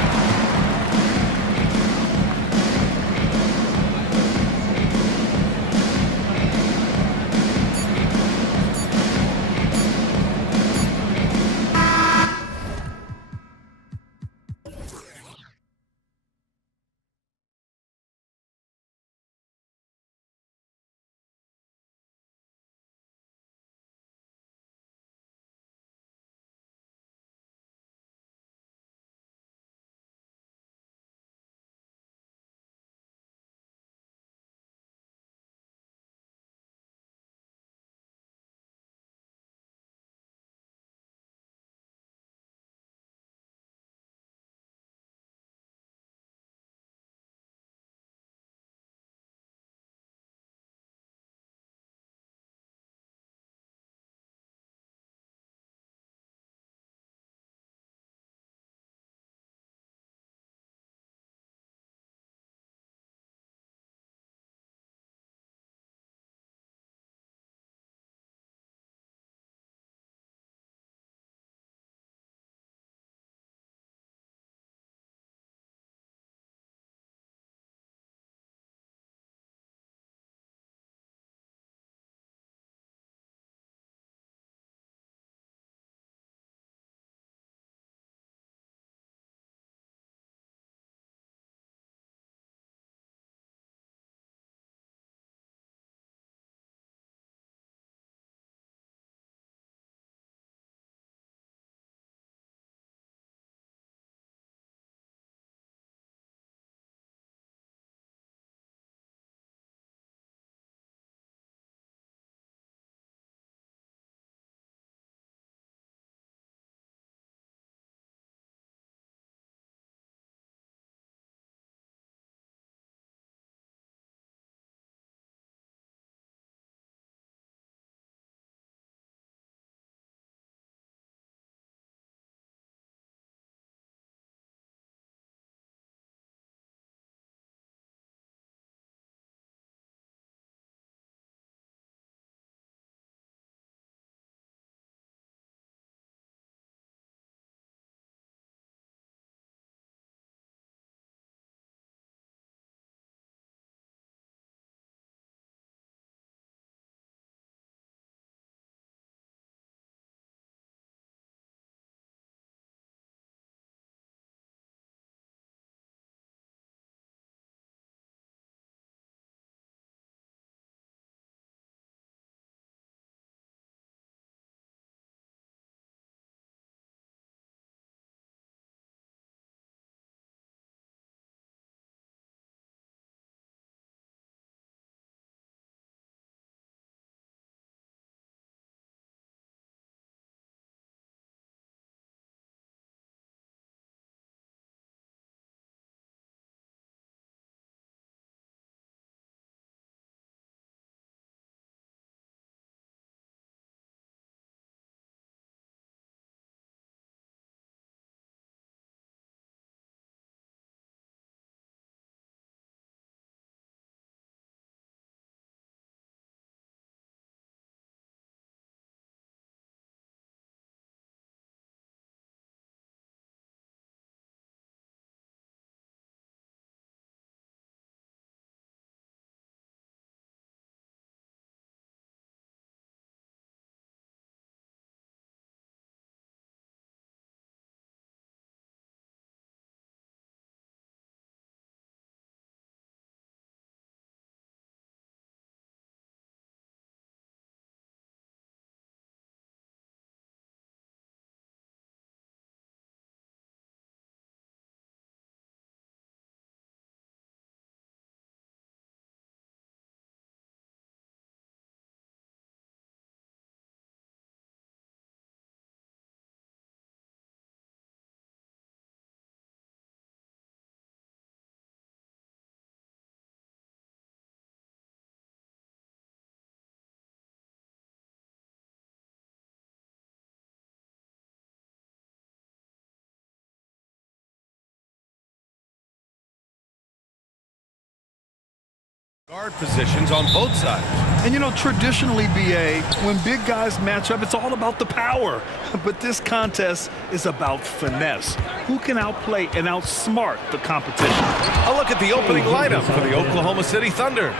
Guard positions on both sides. And, you know, traditionally, BA, when big guys match up, it's all about the power. But this contest is about finesse. Who can outplay and outsmart the competition? A look at the opening lineup for the Oklahoma City Thunder.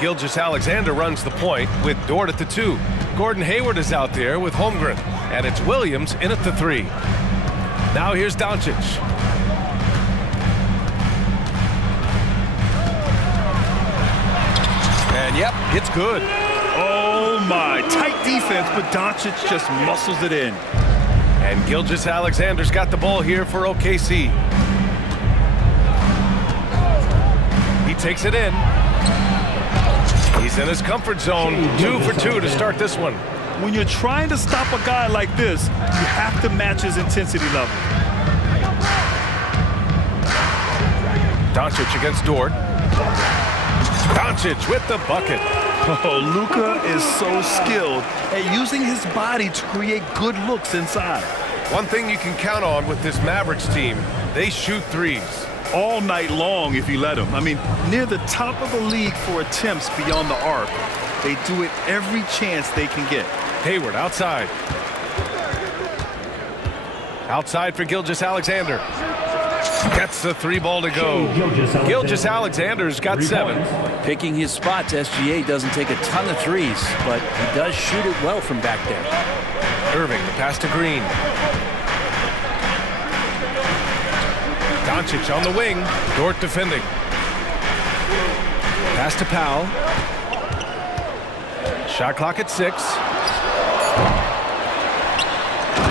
Gilgeous-Alexander runs the point with Dort at the 2. Gordon Hayward is out there with Holmgren. And it's Williams in at the 3. Now here's Doncic. And yep, it's good. Oh my, tight defense, but Doncic just muscles it in. And Gilgeous-Alexander's got the ball here for OKC. He takes it in. He's in his comfort zone. 2 for 2 to start this one. When you're trying to stop a guy like this, you have to match his intensity level. Doncic against Dort. Doncic with the bucket. Oh, Luka is so skilled at using his body to create good looks inside. One thing you can count on with this Mavericks team, they shoot threes. All night long if you let them. I mean, near the top of the league for attempts beyond the arc. They do it every chance they can get. Hayward outside. Outside for Gilgeous-Alexander. Gets the 3 ball to go. Gilgeous-Alexander's got 7. Picking his spots, SGA doesn't take a ton of threes, but he does shoot it well from back there. Irving, the pass to Green. Doncic on the wing. Dort defending. Pass to Powell. Shot clock at 6.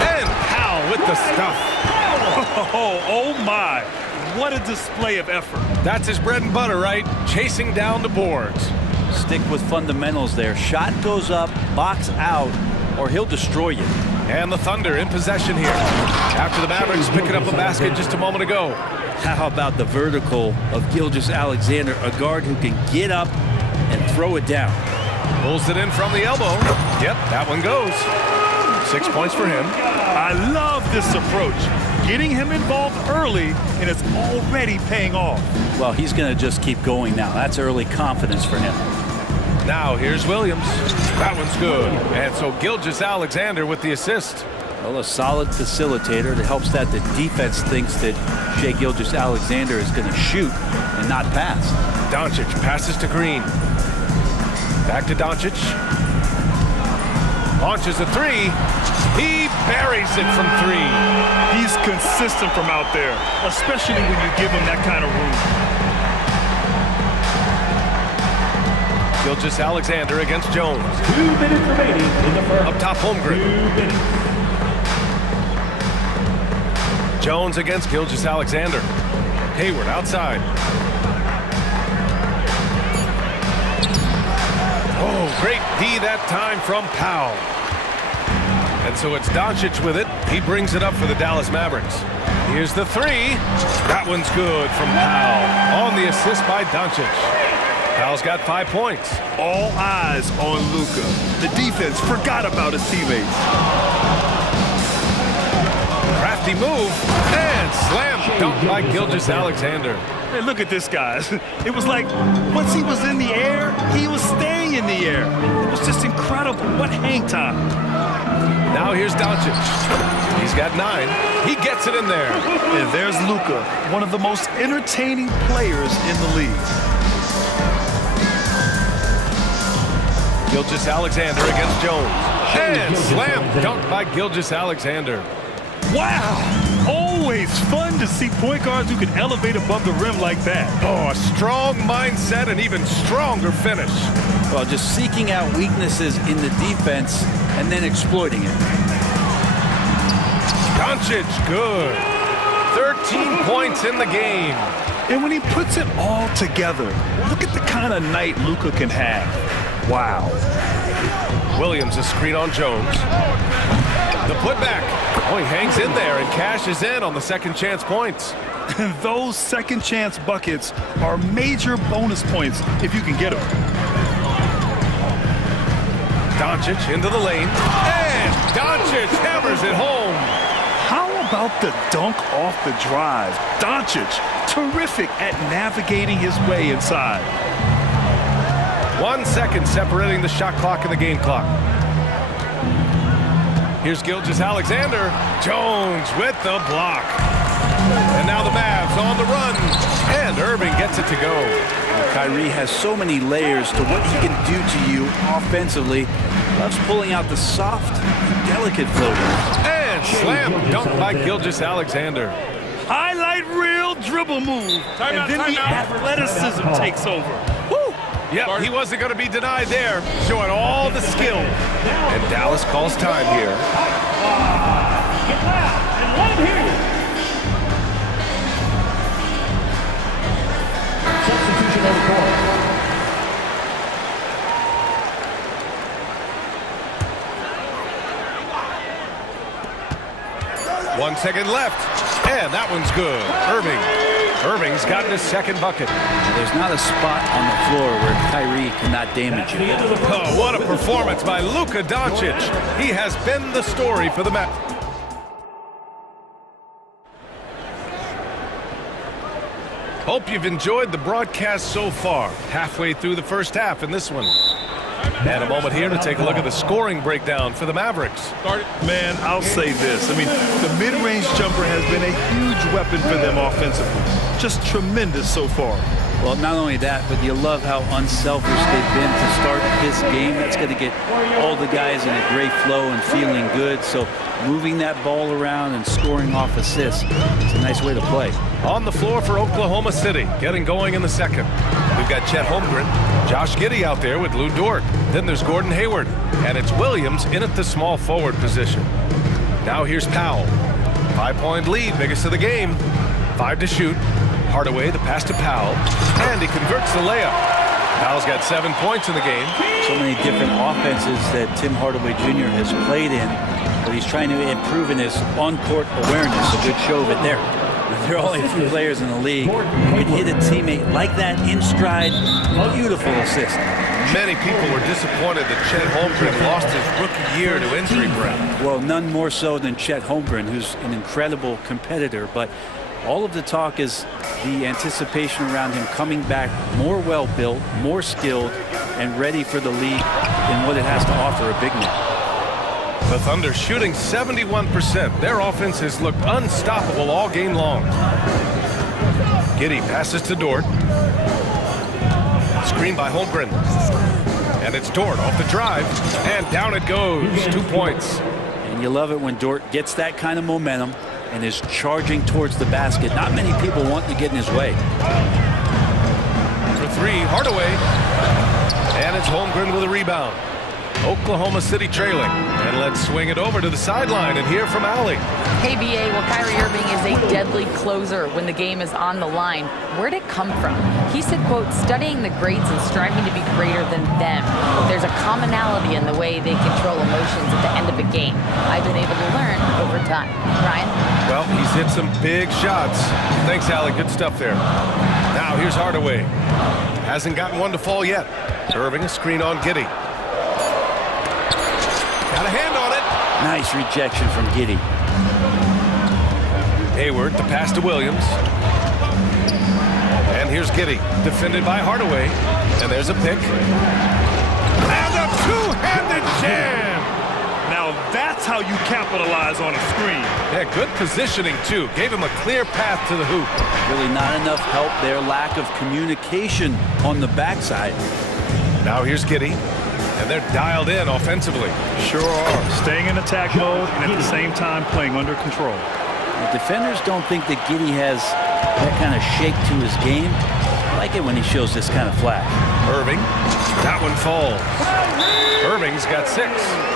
And Powell with the stuff. Oh my, what a display of effort. That's his bread and butter, right? Chasing down the boards. Stick with fundamentals there. Shot goes up, box out, or he'll destroy you. And the Thunder in possession here. After the Mavericks picking up a basket just a moment ago. How about the vertical of Gilgeous-Alexander, a guard who can get up and throw it down. Pulls it in from the elbow. Yep, that one goes. 6 points for him. I love this approach. Getting him involved early, and it's already paying off. Well, he's going to just keep going now. That's early confidence for him. Now here's Williams. That one's good. And so Gilgeous-Alexander with the assist. Well, a solid facilitator that helps that the defense thinks that Shai Gilgeous-Alexander is going to shoot and not pass. Doncic passes to Green. Back to Doncic. Launches a 3. He buries it from 3. He's consistent from out there, especially when you give him that kind of room. Gilgeous-Alexander against Jones. 2 minutes remaining in the first. Up top, Holmgren. 2 minutes. Jones against Gilgeous-Alexander. Hayward outside. Oh, great D that time from Powell. And so it's Doncic with it. He brings it up for the Dallas Mavericks. Here's the 3. That one's good from Powell. On the assist by Doncic. Powell's got 5 points. All eyes on Luka. The defense forgot about his teammates. Crafty move. And slam dunk by Gilgeous-Alexander. Hey, look at this, guys. It was like, once he was in the air, he was staying in the air. It was just incredible. What hang time. Now here's Doncic. He's got 9. He gets it in there. And there's Luka, one of the most entertaining players in the league. Gilgeous-Alexander against Jones. And slam dunk by Gilgeous-Alexander. Wow! Always fun to see point guards who can elevate above the rim like that. Oh, a strong mindset and even stronger finish. Well, just seeking out weaknesses in the defense and then exploiting it. Doncic, good. 13 points in the game. And when he puts it all together, look at the kind of night Luka can have. Wow. Williams, a screen on Jones. The putback. Oh, he hangs in there and cashes in on the second chance points. Those second chance buckets are major bonus points if you can get them. Doncic into the lane. And Doncic hammers it home. How about the dunk off the drive? Doncic, terrific at navigating his way inside. 1 second separating the shot clock and the game clock. Here's Gilgeous-Alexander. Jones with the block. And now the Mavs on the run. And Irving gets it to go. Kyrie has so many layers to what he can do to you offensively. Loves pulling out the soft, delicate floaters. And slam dunk by Gilgeous-Alexander. Highlight reel dribble move. And then the athleticism takes over. Woo! Yep, he wasn't going to be denied there. Showing all the skill. And Dallas calls time here. Substitution on the court. 1 second left. And that one's good. Irving's gotten his second bucket. There's not a spot on the floor where Kyrie cannot damage you. Oh, what a performance by Luka Doncic. He has been the story for the match. Hope you've enjoyed the broadcast so far. Halfway through the first half in this one. And a moment here to take a look at the scoring breakdown for the Mavericks. Man, I'll say this. I mean, the mid-range jumper has been a huge weapon for them offensively. Just tremendous so far. Well, not only that, but you love how unselfish they've been to start this game. That's going to get all the guys in a great flow and feeling good. So moving that ball around and scoring off assists, it's a nice way to play. On the floor for Oklahoma City, getting going in the second. We've got Chet Holmgren, Josh Giddey out there with Lou Dort. Then there's Gordon Hayward, and it's Williams in at the small forward position. Now here's Powell. 5-point lead, biggest of the game. 5 to shoot. Hardaway, the pass to Powell, and he converts the layup. Powell's got 7 points in the game. So many different offenses that Tim Hardaway Jr. has played in, but he's trying to improve in his on-court awareness. A good show of it there. There are only a few players in the league who can hit a teammate like that in stride. Beautiful assist. Many people were disappointed that Chet Holmgren lost his rookie year to injury, Brett. Well, none more so than Chet Holmgren, who's an incredible competitor, but all of the talk is the anticipation around him coming back more well-built, more skilled, and ready for the league in what it has to offer a big man. The Thunder shooting 71%. Their offense has looked unstoppable all game long. Giddey passes to Dort. Screen by Holmgren. And it's Dort off the drive. And down it goes. 2 points. And you love it when Dort gets that kind of momentum and is charging towards the basket. Not many people want to get in his way. For 3, Hardaway. And it's Holmgren with a rebound. Oklahoma City trailing. And let's swing it over to the sideline and hear from Allie. Hey, BA, well, Kyrie Irving is a deadly closer when the game is on the line. Where'd it come from? He said, quote, studying the greats and striving to be greater than them. There's a commonality in the way they control emotions at the end of a game. I've been able to learn over time. Ryan? Well, he's hit some big shots. Thanks, Allie. Good stuff there. Now here's Hardaway. Hasn't gotten one to fall yet. Irving a screen on Giddey. Got a hand on it. Nice rejection from Giddey. Hayward, the pass to Williams. And here's Giddey, defended by Hardaway. And there's a pick. And a two-handed jam. Now that's how you capitalize on a screen. Yeah, good positioning, too. Gave him a clear path to the hoop. Really not enough help there. Lack of communication on the backside. Now here's Giddey. And they're dialed in offensively. Sure are. Staying in attack mode and at the same time playing under control. The defenders don't think that Giddey has that kind of shake to his game. I like it when he shows this kind of flash. Irving. That one falls. Irving's got 6.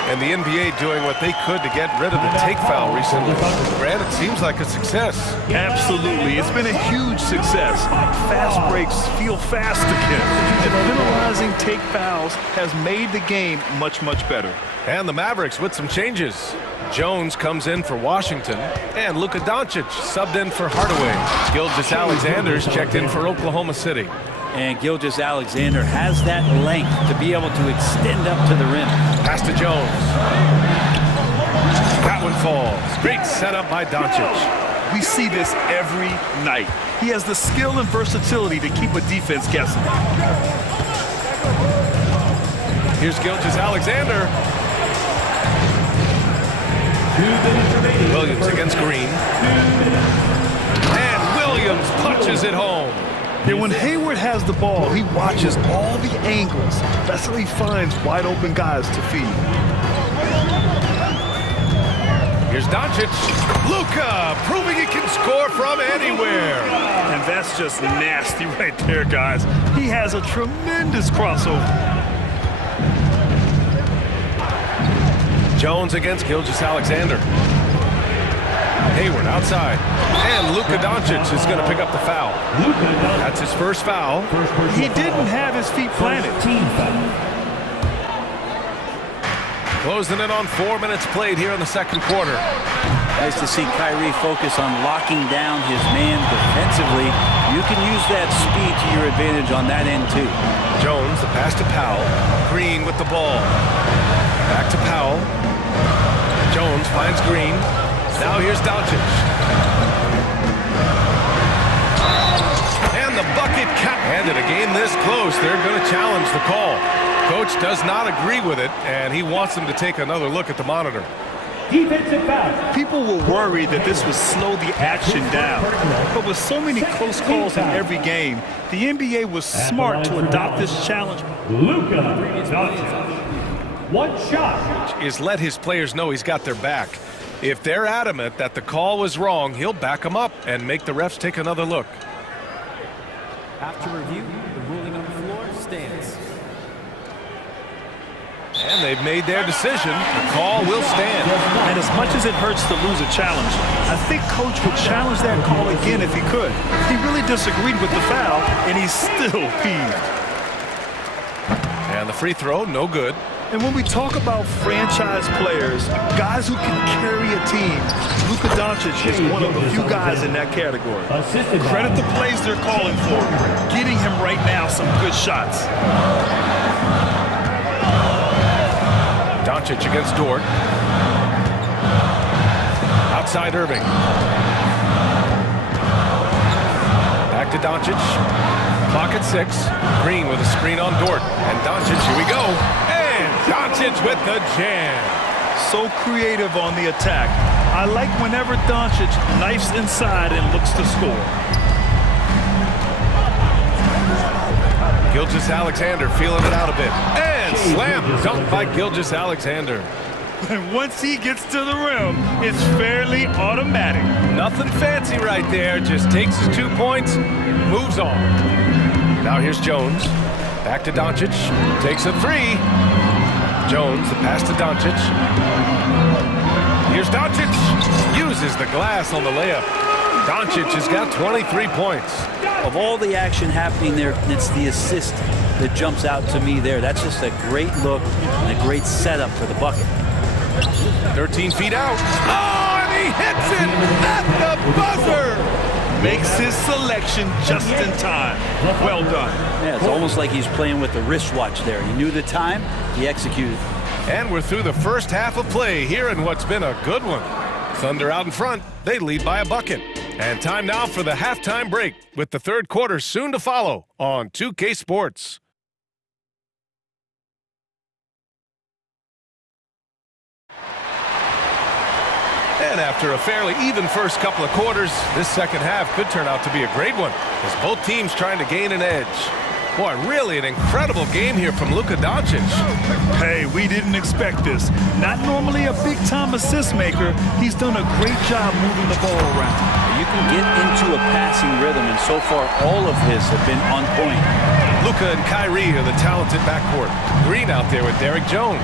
And the NBA doing what they could to get rid of the take foul recently. Grant, it seems like a success. Absolutely. It's been a huge success. Fast breaks feel fast again. And penalizing take fouls has made the game much, much better. And the Mavericks with some changes. Jones comes in for Washington. And Luka Doncic subbed in for Hardaway. Gilgeous-Alexander's checked in for Oklahoma City. And Gilgeous-Alexander has that length to be able to extend up to the rim. Pass to Jones. That one falls. Great setup by Doncic. We see this every night. He has the skill and versatility to keep a defense guessing. Here's Gilgeous-Alexander. Williams against Green. And Williams punches it home. And when Hayward has the ball, he watches all the angles. That's how he finds wide open guys to feed. Here's Doncic. Luka proving he can score from anywhere. And that's just nasty right there, guys. He has a tremendous crossover. Jones against Gilgeous-Alexander. Hayward outside. And Luka Doncic is going to pick up the foul. That's his first foul. He didn't have his feet planted. Closing in on 4 minutes played here in the second quarter. Nice to see Kyrie focus on locking down his man defensively. You can use that speed to your advantage on that end, too. Jones, the pass to Powell. Green with the ball. Back to Powell. Jones finds Green. Now here's Doncic. And the bucket count. And in a game this close, they're going to challenge the call. Coach does not agree with it, and he wants them to take another look at the monitor. Defensive foul. People were worried that this would slow the action down. But with so many close calls in every game, the NBA was smart to adopt this challenge. Luka Doncic. One shot. Is let his players know he's got their back. If they're adamant that the call was wrong, he'll back them up and make the refs take another look. After review, the ruling on the floor stands. And they've made their decision. The call will stand. And as much as it hurts to lose a challenge, I think Coach would challenge that call again if he could. He really disagreed with the foul, and he's still peeved. And the free throw, no good. And when we talk about franchise players, guys who can carry a team, Luka Doncic is one of the few guys in that category. Credit the plays they're calling for, getting him right now some good shots. Doncic against Dort. Outside Irving. Back to Doncic. Clock at 6. Green with a screen on Dort. And Doncic, here we go. And Doncic with the jam. So creative on the attack. I like whenever Doncic knifes inside and looks to score. Gilgeous-Alexander feeling it out a bit. And slam dunk by Gilgeous-Alexander. And once he gets to the rim, it's fairly automatic. Nothing fancy right there. Just takes his 2 points, moves on. Now here's Jones. Back to Doncic. Takes a three. Jones, the pass to Doncic. Here's Doncic. Uses the glass on the layup. Doncic has got 23 points. Of all the action happening there, it's the assist that jumps out to me there. That's just a great look and a great setup for the bucket. 13 feet out. Oh, and he hits it at the buzzer. Makes his selection just in time. Well done. Yeah, it's almost like he's playing with the wristwatch there. He knew the time, he executed. And we're through the first half of play here in what's been a good one. Thunder out in front. They lead by a bucket. And time now for the halftime break, with the third quarter soon to follow on 2K Sports. And after a fairly even first couple of quarters, this second half could turn out to be a great one, as both teams trying to gain an edge. Boy, really an incredible game here from Luka Doncic. Hey, we didn't expect this. Not normally a big-time assist maker, he's done a great job moving the ball around. You can get into a passing rhythm, and so far all of his have been on point. Luka and Kyrie are the talented backcourt. Green out there with Derek Jones.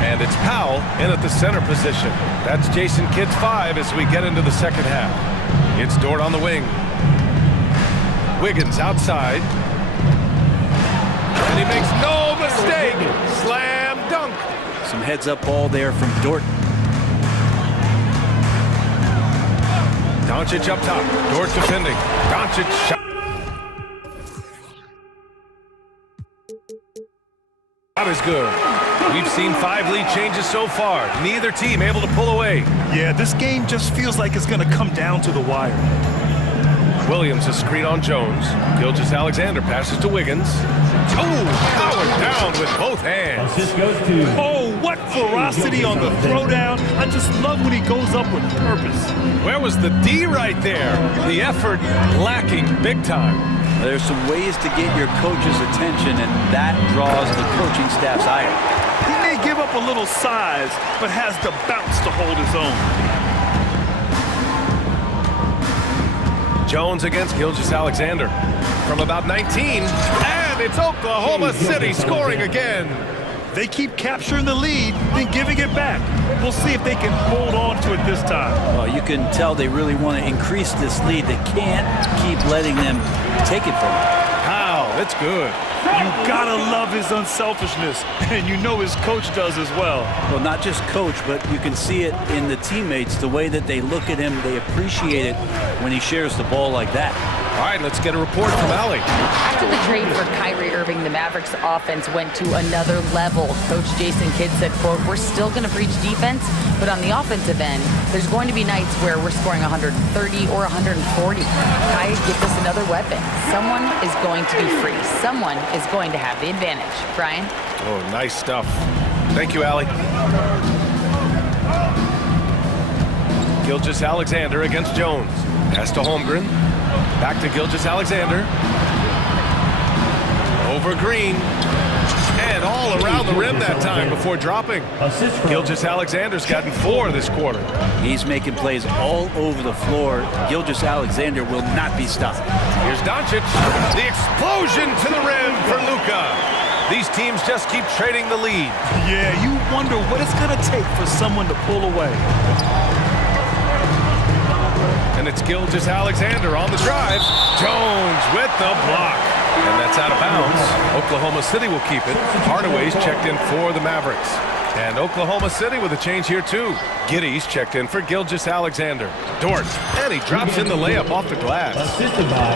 And it's Powell in at the center position. That's Jason Kidd's 5 as we get into the second half. It's Dort on the wing. Wiggins outside. And he makes no mistake. Slam dunk. Some heads-up ball there from Dort. Doncic up top. Dort defending. Doncic shot. Not as good. We've seen 5 lead changes so far. Neither team able to pull away. Yeah, this game just feels like it's going to come down to the wire. Williams a screen on Jones. Gilgeous-Alexander passes to Wiggins. Oh, powered down with both hands. Oh, what ferocity on the throwdown. I just love when he goes up with purpose. Where was the D right there? The effort lacking big time. There's some ways to get your coach's attention, and that draws the coaching staff's ire. He may give up a little size, but has the bounce to hold his own. Jones against Gilgeous-Alexander from about 19, and it's Oklahoma City scoring again. They keep capturing the lead, then giving it back. We'll see if they can hold on to it this time. Well, you can tell they really want to increase this lead. They can't keep letting them take it from them. Wow, that's good. You gotta love his unselfishness, and you know his coach does as well. Well, not just coach, but you can see it in the teammates, the way that they look at him. They appreciate it when he shares the ball like that. All right, let's get a report from Allie. After the trade for Kyrie Irving, the Mavericks offense went to another level. Coach Jason Kidd said, quote, "We're still going to preach defense, but on the offensive end, there's going to be nights where we're scoring 130 or 140. Kai gives us another weapon. Someone is going to be free. Someone is going to have the advantage." Brian? Oh, nice stuff. Thank you, Allie. Gilgeous-Alexander against Jones. Pass to Holmgren. Back to Gilgeous-Alexander. Over Green. And all around the rim that time before dropping. Gilgeous-Alexander's gotten 4 this quarter. He's making plays all over the floor. Gilgeous-Alexander will not be stopped. Here's Doncic. The explosion to the rim for Luka. These teams just keep trading the lead. Yeah, you wonder what it's going to take for someone to pull away. And it's Gilgeous-Alexander on the drive. Jones with the block. And that's out of bounds. Oklahoma City will keep it. Hardaway's checked in for the Mavericks. And Oklahoma City with a change here too. Giddey's checked in for Gilgeous-Alexander. Dort, and he drops in the layup off the glass.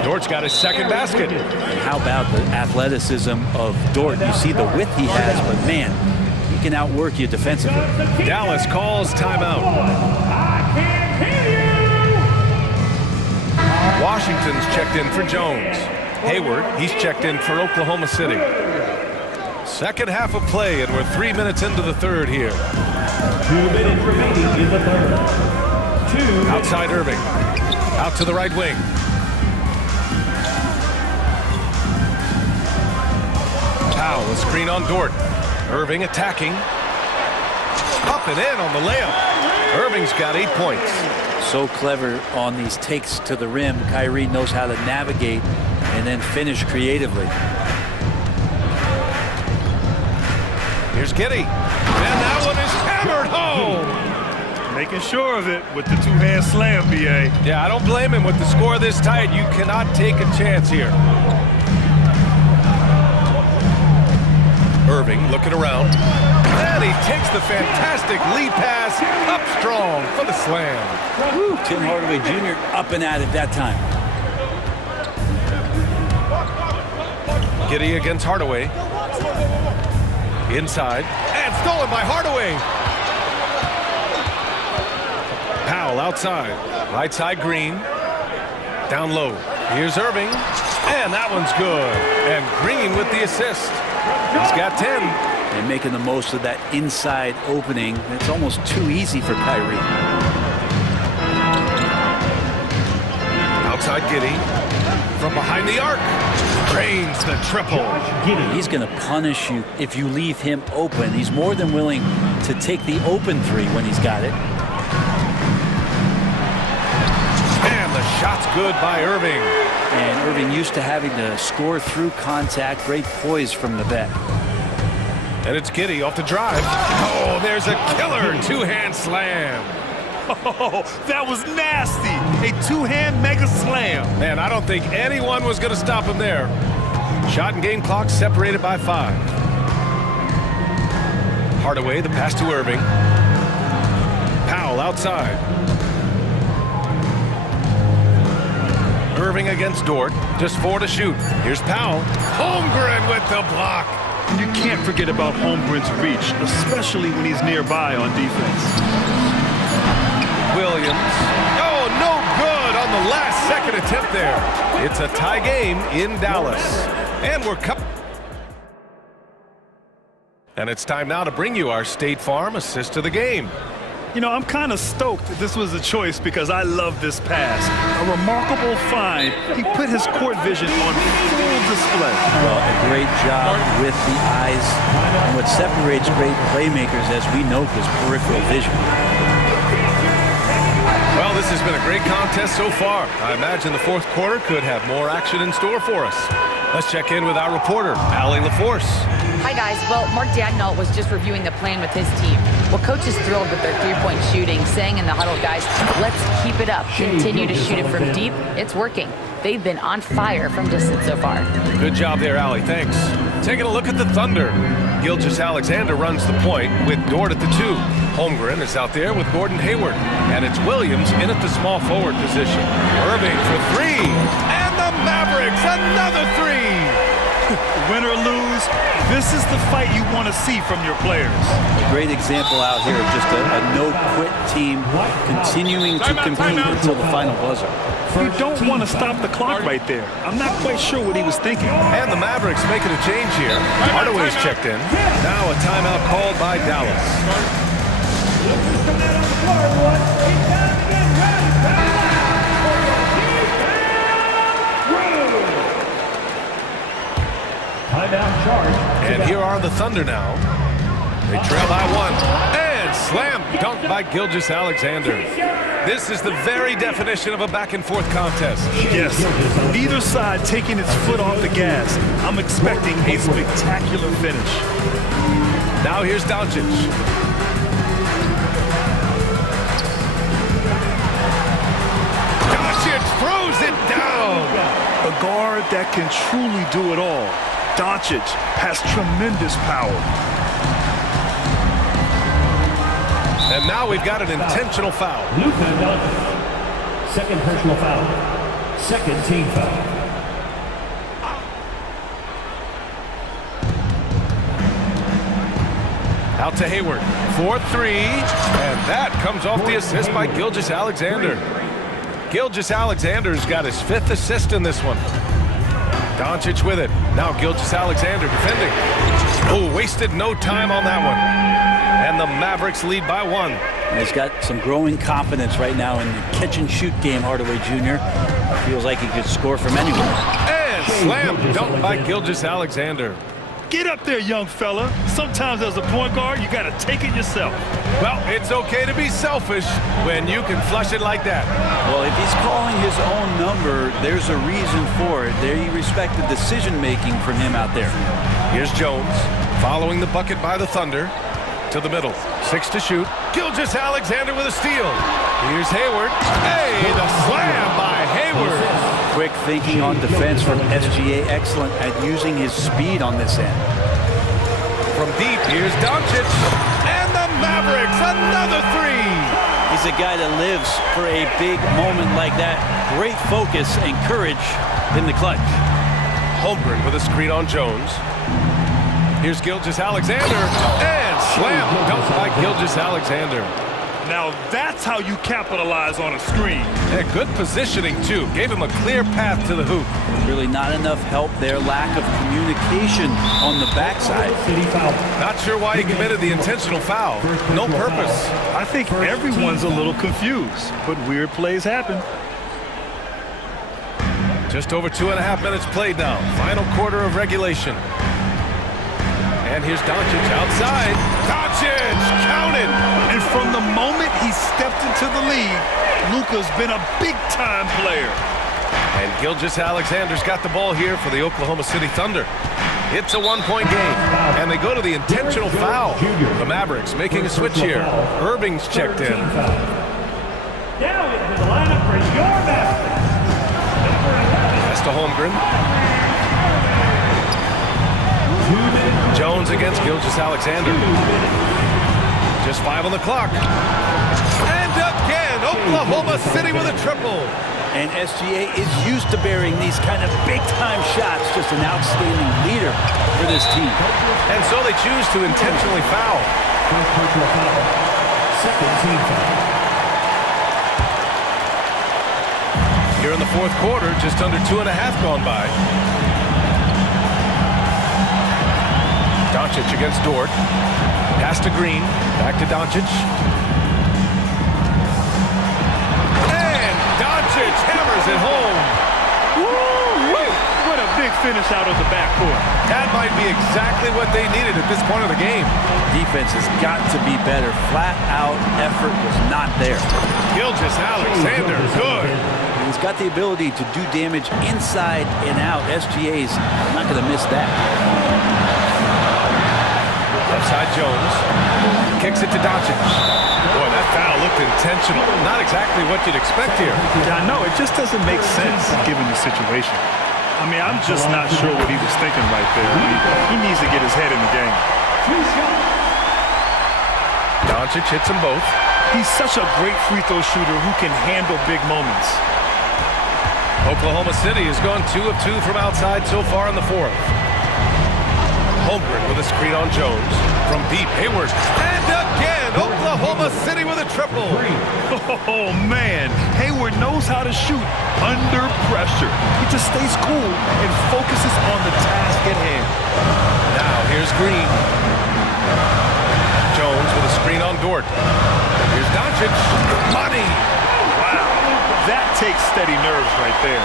Dort's got his second basket. And how about the athleticism of Dort? You see the width he has, but man, he can outwork you defensively. Dallas calls timeout. Washington's checked in for Jones. Hayward, he's checked in for Oklahoma City. Second half of play, and we're 3 minutes into the third here. 2 minutes remaining in the third. Outside Irving. Out to the right wing. Powell, a screen on Dort. Irving attacking. Up and in on the layup. Irving's got 8 points. So clever on these takes to the rim. Kyrie knows how to navigate and then finish creatively. Here's Giddey. And that one is hammered home. Making sure of it with the two-hand slam, B.A. Yeah, I don't blame him with the score this tight. You cannot take a chance here. Irving looking around. And he takes the fantastic lead pass up strong for the slam. Woo, Tim Hardaway Jr. up and at it that time. Giddey against Hardaway. Inside. And stolen by Hardaway. Powell outside. Right side Green. Down low. Here's Irving. And that one's good. And Green with the assist. He's got 10. And making the most of that inside opening. It's almost too easy for Kyrie. Outside Giddey. From behind the arc. Drains the triple. He's going to punish you if you leave him open. He's more than willing to take the open three when he's got it. And the shot's good by Irving. And Irving used to having to score through contact. Great poise from the back. And it's Giddey off the drive. Oh, there's a killer two-hand slam. Oh, that was nasty. A two-hand mega slam. Man, I don't think anyone was going to stop him there. Shot and game clock separated by 5. Hardaway, the pass to Irving. Powell outside. Irving against Dort. Just 4 to shoot. Here's Powell. Holmgren with the block. You can't forget about Holmgren's reach, especially when he's nearby on defense. Williams. Oh, no good on the last second attempt there. It's a tie game in Dallas. And we're coming. And it's time now to bring you our State Farm assist of the game. You know, I'm kind of stoked that this was a choice because I love this pass. A remarkable find. He put his court vision on full display. Well, a great job with the eyes. And what separates great playmakers, as we know, is peripheral vision. Well, this has been a great contest so far. I imagine the fourth quarter could have more action in store for us. Let's check in with our reporter, Allie LaForce. Hi, guys. Well, Mark Dagnall was just reviewing the plan with his team. Well, coach is thrilled with their three-point shooting, saying in the huddle, guys, let's keep it up. Continue to shoot it from deep. It's working. They've been on fire from distance so far. Good job there, Allie. Thanks. Taking a look at the Thunder. Gilgeous-Alexander runs the point with Dort at the 2. Holmgren is out there with Gordon Hayward. And it's Williams in at the small forward position. Irving for 3. And the Mavericks, another 3. Win or lose, this is the fight you want to see from your players. A great example out here of just a no-quit team continuing to compete until the final buzzer. You don't want to stop the clock right there. I'm not quite sure what he was thinking. And the Mavericks making a change here. Hardaway's checked in. Now a timeout called by Dallas. And here are the Thunder now. They trail by 1. And slam dunk by Gilgeous-Alexander. This is the very definition of a back-and-forth contest. Yes, neither side taking its foot off the gas. I'm expecting a spectacular finish. Now here's Doncic. Doncic throws it down. A guard that can truly do it all. Doncic has tremendous power. And now we've got an intentional foul. Second personal foul. Second team foul. Out to Hayward for 3. And that comes off the assist by Gilgeous-Alexander. Gilgeous-Alexander's got his 5th assist in this one. Doncic with it. Now Gilgeous-Alexander defending. Oh, wasted no time on that one. And the Mavericks lead by 1. And he's got some growing confidence right now in the catch-and-shoot game, Hardaway Jr. Feels like he could score from anywhere. And slam dunk by Gilgeous-Alexander. Get up there, young fella. Sometimes as a point guard, you got to take it yourself. Well, it's okay to be selfish when you can flush it like that. Well, if he's calling his own number, there's a reason for it. They respect the decision-making from him out there. Here's Jones, following the bucket by the Thunder. To the middle, 6 to shoot. Gilgeous-Alexander with a steal. Here's Hayward. Hey, the slam by Hayward. Quick thinking on defense from SGA. Excellent at using his speed on this end. From deep, here's Doncic. And the Mavericks, another 3. He's a guy that lives for a big moment like that. Great focus and courage in the clutch. Holmgren with a screen on Jones. Here's Gilgeous-Alexander. And slam dunk by Gilgeous-Alexander. Now that's how you capitalize on a screen. Yeah, good positioning, too. Gave him a clear path to the hoop. Really not enough help there. Lack of communication on the backside. Not sure why he committed the intentional foul. No purpose. I think everyone's a little confused, but weird plays happen. Just over 2.5 minutes played now. Final quarter of regulation. And here's Doncic outside. Doncic counted. And from the moment he stepped into the league, Luka's been a big-time player. And Gilgeous-Alexander's got the ball here for the Oklahoma City Thunder. It's a 1-point game. And they go to the intentional foul. The Mavericks making a switch here. Irving's checked in. Now into the lineup for your basket. That's to Holmgren. Jones against Gilgeous-Alexander. Just 5 on the clock. And again, Oklahoma City with a triple. And SGA is used to bearing these kind of big-time shots. Just an outstanding leader for this team. And so they choose to intentionally foul. Second team foul. Here in the fourth quarter, just under 2.5 gone by. Doncic against Dort. Pass to Green. Back to Doncic. And Doncic hammers it home. Woo-wee! What a big finish out of the backcourt. That might be exactly what they needed at this point of the game. Defense has got to be better. Flat out effort was not there. Gilgeous-Alexander, good. He's got the ability to do damage inside and out. SGA's not going to miss that. Upside Jones. Kicks it to Doncic. Boy, that foul looked intentional. Not exactly what you'd expect here. Yeah, I know. It just doesn't make sense given the situation. I mean, I'm just not sure what he was thinking right there. He needs to get his head in the game. Doncic hits them both. He's such a great free throw shooter who can handle big moments. Oklahoma City has gone 2 of 2 from outside so far in the fourth. Holmgren with a screen on Jones. From deep, Hayward. And again, Oklahoma City with a triple. Oh, man. Hayward knows how to shoot under pressure. He just stays cool and focuses on the task at hand. Now, here's Green. Jones with a screen on Dort. Here's Doncic. Money. Wow. That takes steady nerves right there.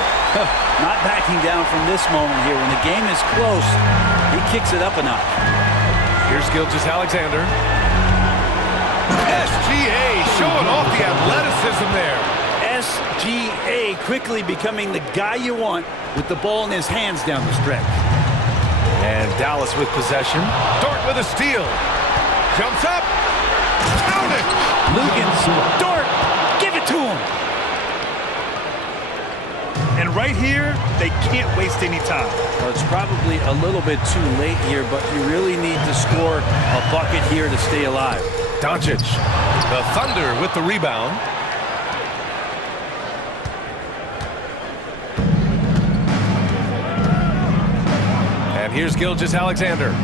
Not backing down from this moment here. When the game is close, he kicks it up a notch. Here's Gilgeous-Alexander. SGA showing off the athleticism there. SGA quickly becoming the guy you want with the ball in his hands down the stretch. And Dallas with possession. Dort with a steal. Jumps up. Count it. Lugans. Dort. Give it to him. And right here, they can't waste any time. Well, it's probably a little bit too late here, but you really need to score a bucket here to stay alive. Doncic. The Thunder with the rebound. And here's Gilgeous-Alexander.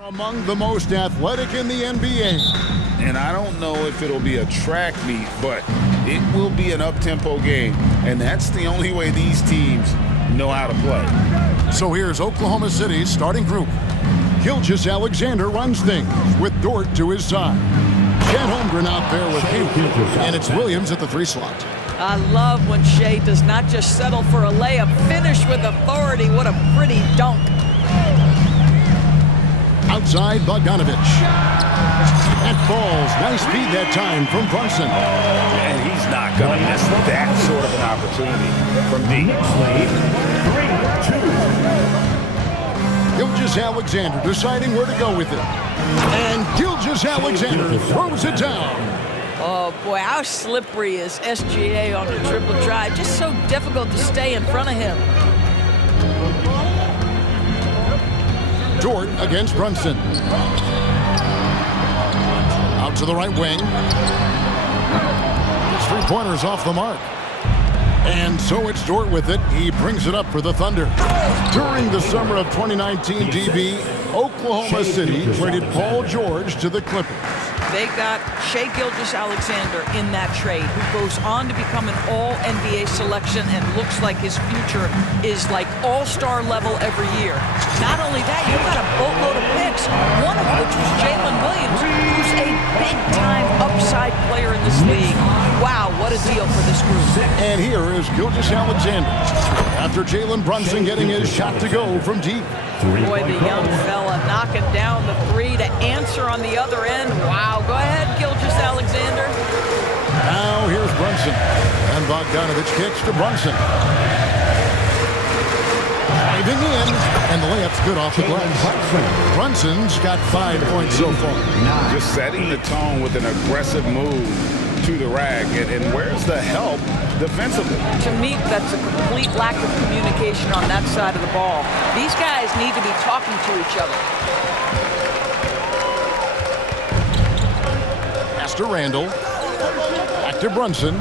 Among the most athletic in the NBA. And I don't know if it'll be a track meet, but it will be an up-tempo game. And that's the only way these teams know how to play. So here's Oklahoma City's starting group. Gilgeous-Alexander runs things with Dort to his side. Chet Holmgren out there with him. And it's Williams at the 3 slot. I love when Shea does not just settle for a layup, finish with authority. What a pretty dunk. Outside Bogdanovich. That falls. Nice feed that time from Brunson. And he's not going to miss that sort of an opportunity from deep. Gilgeous-Alexander deciding where to go with it. And Gilgeous-Alexander throws it down. Oh, boy, how slippery is SGA on the triple drive. Just so difficult to stay in front of him. Dort against Brunson. Out to the right wing. His 3-pointers off the mark. And so it's Dort with it. He brings it up for the Thunder. During the summer of 2019, DB, Oklahoma City traded Paul George to the Clippers. They got Shea Gilgeous-Alexander in that trade, who goes on to become an all-NBA selection and looks like his future is like all-star level every year. Not only that, you've got a boatload of picks, one of which was Jalen Williams, who's a big-time upside player in this league. Wow, what a deal for this group. And here is Gilgeous-Alexander after Jalen Brunson getting his shot to go from deep. Boy, the young fella knocking down the 3 to answer on the other end. Wow, go ahead, Gilgeous-Alexander. Now here's Brunson. And Bogdanovich kicks to Brunson. Diving in, and the layup's good off the glass. Brunson's got 5 points so far. Just setting the tone with an aggressive move to the rack. And where's the help defensively? To me, that's a complete lack of communication on that side of the ball. These guys need to be talking to each other. Pass to Randall. Back to Brunson.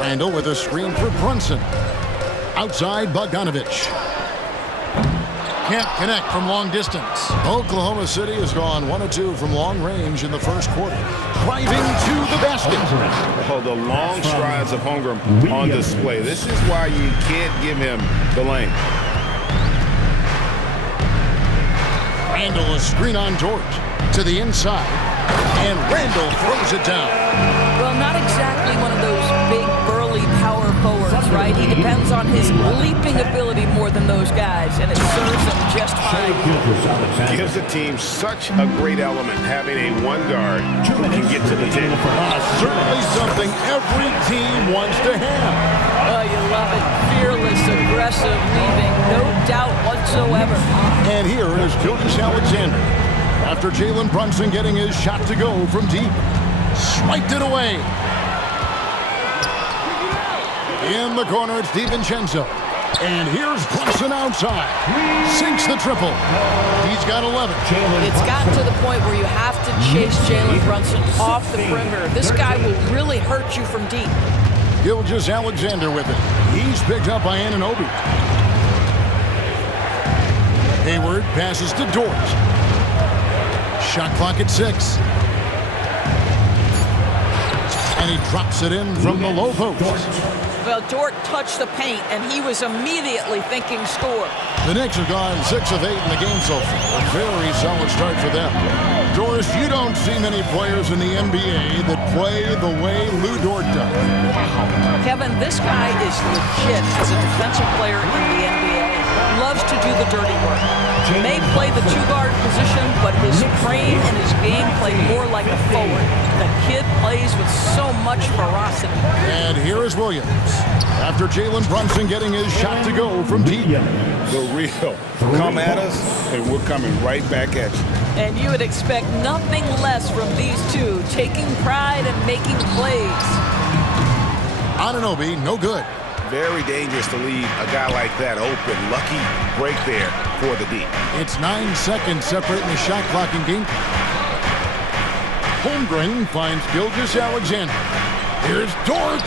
Randall with a screen for Brunson. Outside Bogdanovich. Can't connect from long distance. Oklahoma City has gone 1 of 2 from long range in the first quarter. Driving to the basket. Oh, the long strides of Holmgren on display. This is why you can't give him the lane. Randall a screen on Dort to the inside. And Randall throws it down. Well, not exactly one of those big, burly power forwards, right? He depends on his leaping ability more than those guys, and it serves him just fine. Gives the team such a great element, having a 1 guard who can get to the 10. Certainly something every team wants to have. Oh, you love it. Fearless, aggressive, leaving no doubt whatsoever. And here is Gilgeous-Alexander after Jalen Brunson getting his shot to go from deep. Swiped it away. In the corner, it's DiVincenzo. And here's Brunson outside. Sinks the triple. He's got 11. It's gotten to the point where you have to chase Jalen Brunson off the perimeter. This guy will really hurt you from deep. Gilgeous-Alexander with it. He's picked up by Anunoby. Hayward passes to Dort. Shot clock at 6. And he drops it in from the low post. Well, Dort touched the paint, and he was immediately thinking score. The Knicks have gone 6 of 8 in the game so far. A very solid start for them. Doris, you don't see many players in the NBA that play the way Lou Dort does. Kevin, this guy is legit as a defensive player in the NBA. Loves to do the dirty work. May play the 2-guard position, but his frame and his game play more like a forward. The kid plays with so much ferocity. And here is Williams after Jalen Brunson getting his shot to go from deep. The real. Come at us, and we're coming right back at you. And you would expect nothing less from these two, taking pride and making plays. Anunoby, no good. Very dangerous to leave a guy like that open. Lucky break there for the D. It's 9 seconds separating the shot clock and game. Holmgren finds Gilgeous-Alexander. Here's Dort.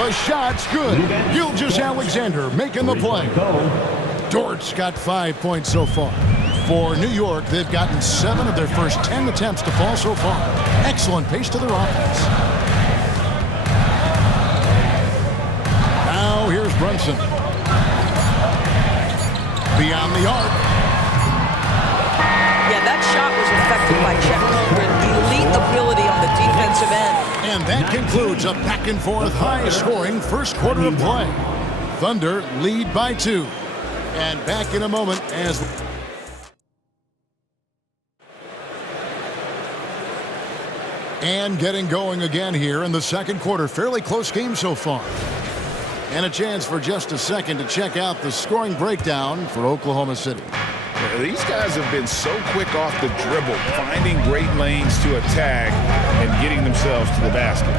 The shot's good. Gilgeous-Alexander making the play. Dort's got 5 points so far. For New York, they've gotten 7 of their first 10 attempts to fall so far. Excellent pace to their offense. Now here's Brunson. Beyond the arc. Yeah, that shot was affected by Chet Holmgren. Elite ability on the defensive end. And that concludes a back-and-forth, high-scoring first quarter of play. Thunder lead by 2. And back in a moment as... And getting going again here in the second quarter. Fairly close game so far. And a chance for just a second to check out the scoring breakdown for Oklahoma City. These guys have been so quick off the dribble, finding great lanes to attack and getting themselves to the basket.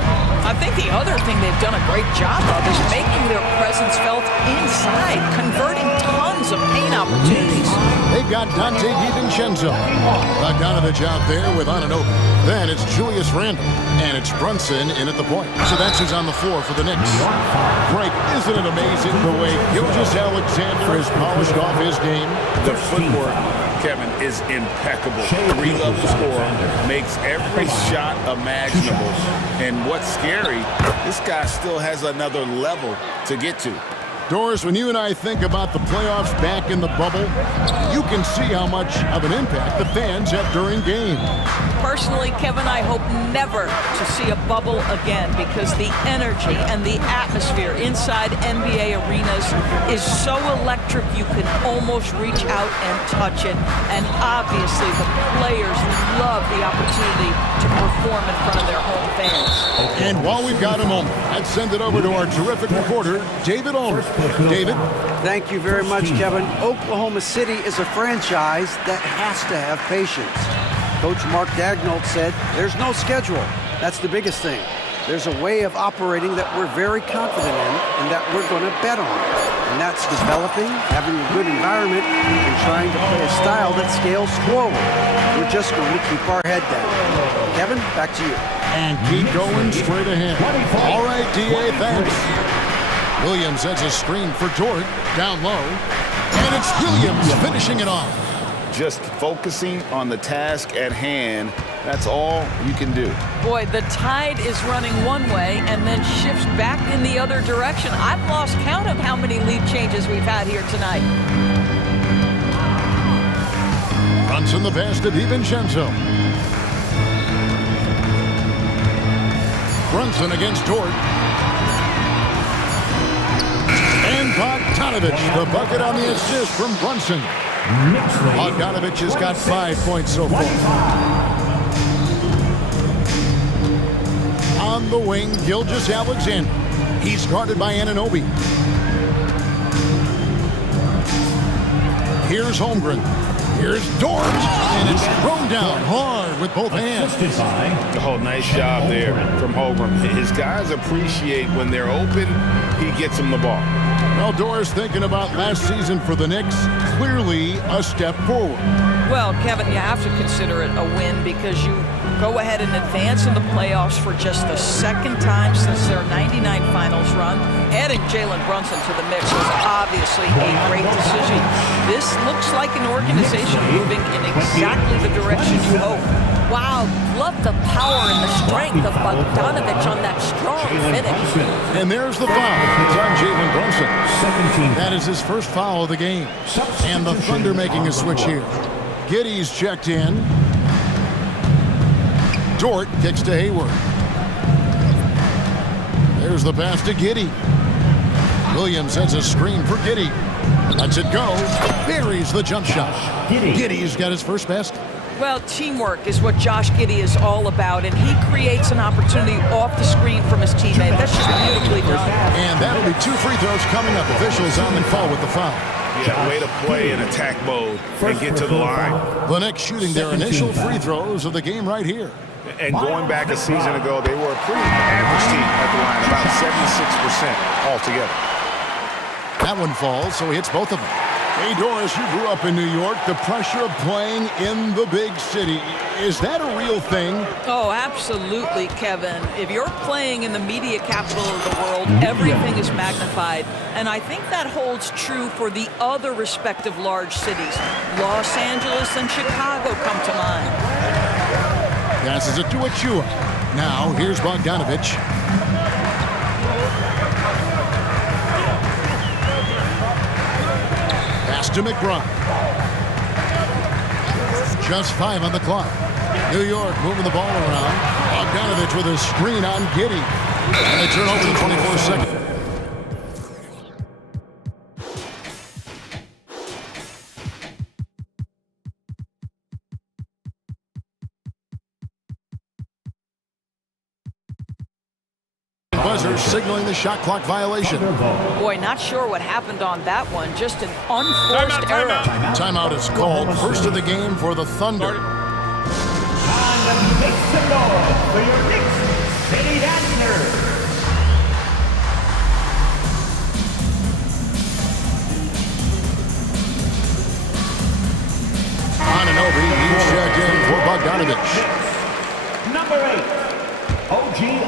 I think the other thing they've done a great job of is making their presence felt inside, converting tons of paint opportunities. They've got Dante DiVincenzo. Bogdanovich out there with Anunoby. Then it's Julius Randle. And it's Brunson in at the point. So that's who's on the floor for the Knicks. Frank, isn't it amazing the way Gilgeous-Alexander has polished off his game? The footwork, Kevin, is impeccable. 3-level score, makes every shot imaginable. And what's scary, this guy still has another level to get to. Doris, when you and I think about the playoffs back in the bubble, you can see how much of an impact the fans have during games. Personally, Kevin, I hope never to see a bubble again because the energy and the atmosphere inside NBA arenas is so electric you can almost reach out and touch it. And obviously the players love the opportunity to perform in front of their home fans. And while we've got a moment, let's send it over to our terrific reporter, David Ulrich. David? Thank you very much, Kevin. Oklahoma City is a franchise that has to have patience. Coach Mark Daigneault said, there's no schedule. That's the biggest thing. There's a way of operating that we're very confident in and that we're going to bet on. And that's developing, having a good environment, and trying to play a style that scales forward. We're just going to keep our head down. Kevin, back to you. And keep going straight ahead. All right, D.A., thanks. Williams has a screen for Dort, down low. And it's Williams finishing it off. Just focusing on the task at hand, that's all you can do. Boy, the tide is running one way and then shifts back in the other direction. I've lost count of how many lead changes we've had here tonight. Brunson the pass to DiVincenzo. Brunson against Dort. And Bogdanovich, the bucket on the assist from Brunson. Bogdanovich has got 5 points so far. On the wing, Gilgeous-Alexander. He's guarded by Anunoby. Here's Holmgren. Here's Dort. And it's thrown down hard with both hands. Oh, nice job there from Holmgren. His guys appreciate when they're open, he gets them the ball. Well, Doris, thinking about last season for the Knicks, clearly a step forward. Well, Kevin, you have to consider it a win because you go ahead and advance in the playoffs for just the second time since their '99 finals run. Adding Jalen Brunson to the mix was obviously a great decision. This looks like an organization moving in exactly the direction you hope. Wow, love the power and the strength of Bogdanovich on that strong finish. And there's the foul. It's on Jalen Brunson. That is his first foul of the game. And the Thunder making a switch here. Giddey's checked in. Dort kicks to Hayward. There's the pass to Giddey. Williams sends a screen for Giddey. Lets it go. Buries the jump shot. Giddey's got his first basket. Well, teamwork is what Josh Giddey is all about, and he creates an opportunity off the screen from his teammate. That's just beautifully done. And that'll be 2 free throws coming up. Officials on the call with the foul. Yeah, way to play in attack mode and get to the line. The Knicks shooting their initial free throws of the game right here. And going back a season ago, they were a pretty average team at the line, about 76% altogether. That one falls, so he hits both of them. Hey, Doris, you grew up in New York. The pressure of playing in the big city, is that a real thing? Oh, absolutely, Kevin. If you're playing in the media capital of the world, everything is magnified. And I think that holds true for the other respective large cities. Los Angeles and Chicago come to mind. Passes it to Achua. Now, here's Bogdanovich. Pass to McBride. Just 5 on the clock. New York moving the ball around. Bogdanovich with a screen on Giddey. And they turn over the 24-second. Buzzer signaling the shot clock violation. Boy, not sure what happened on that one. Just an unforced error. Timeout is called. First of the game for the Thunder. And make some noise for your Knicks City Dancers. Anunoby, he's checked in for Bogdanovich. Number 8.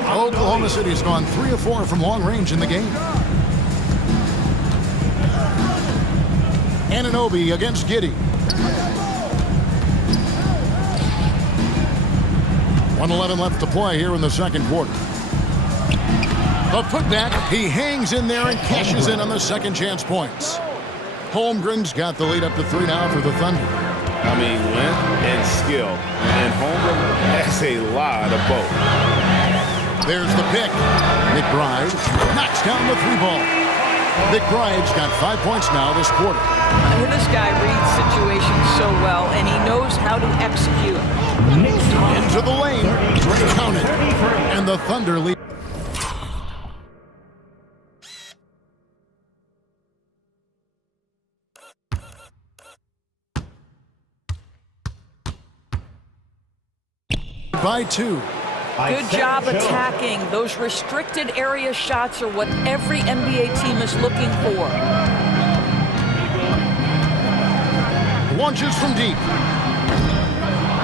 Oklahoma City has gone 3 of 4 from long range in the game. Anunoby against Giddey. 1:11 left to play here in the second quarter. The putback, he hangs in there and cashes in on the second chance points. Holmgren's got the lead up to 3 now for the Thunder. I mean, length and skill. And Holmgren has a lot of both. There's the pick. McBride knocks down the 3-ball. McBride's got 5 points now this quarter. This guy reads situations so well, and he knows how to execute. Into the lane. Count it. And the Thunder lead. By 2. Good job attacking. Those restricted area shots are what every NBA team is looking for. Launches from deep.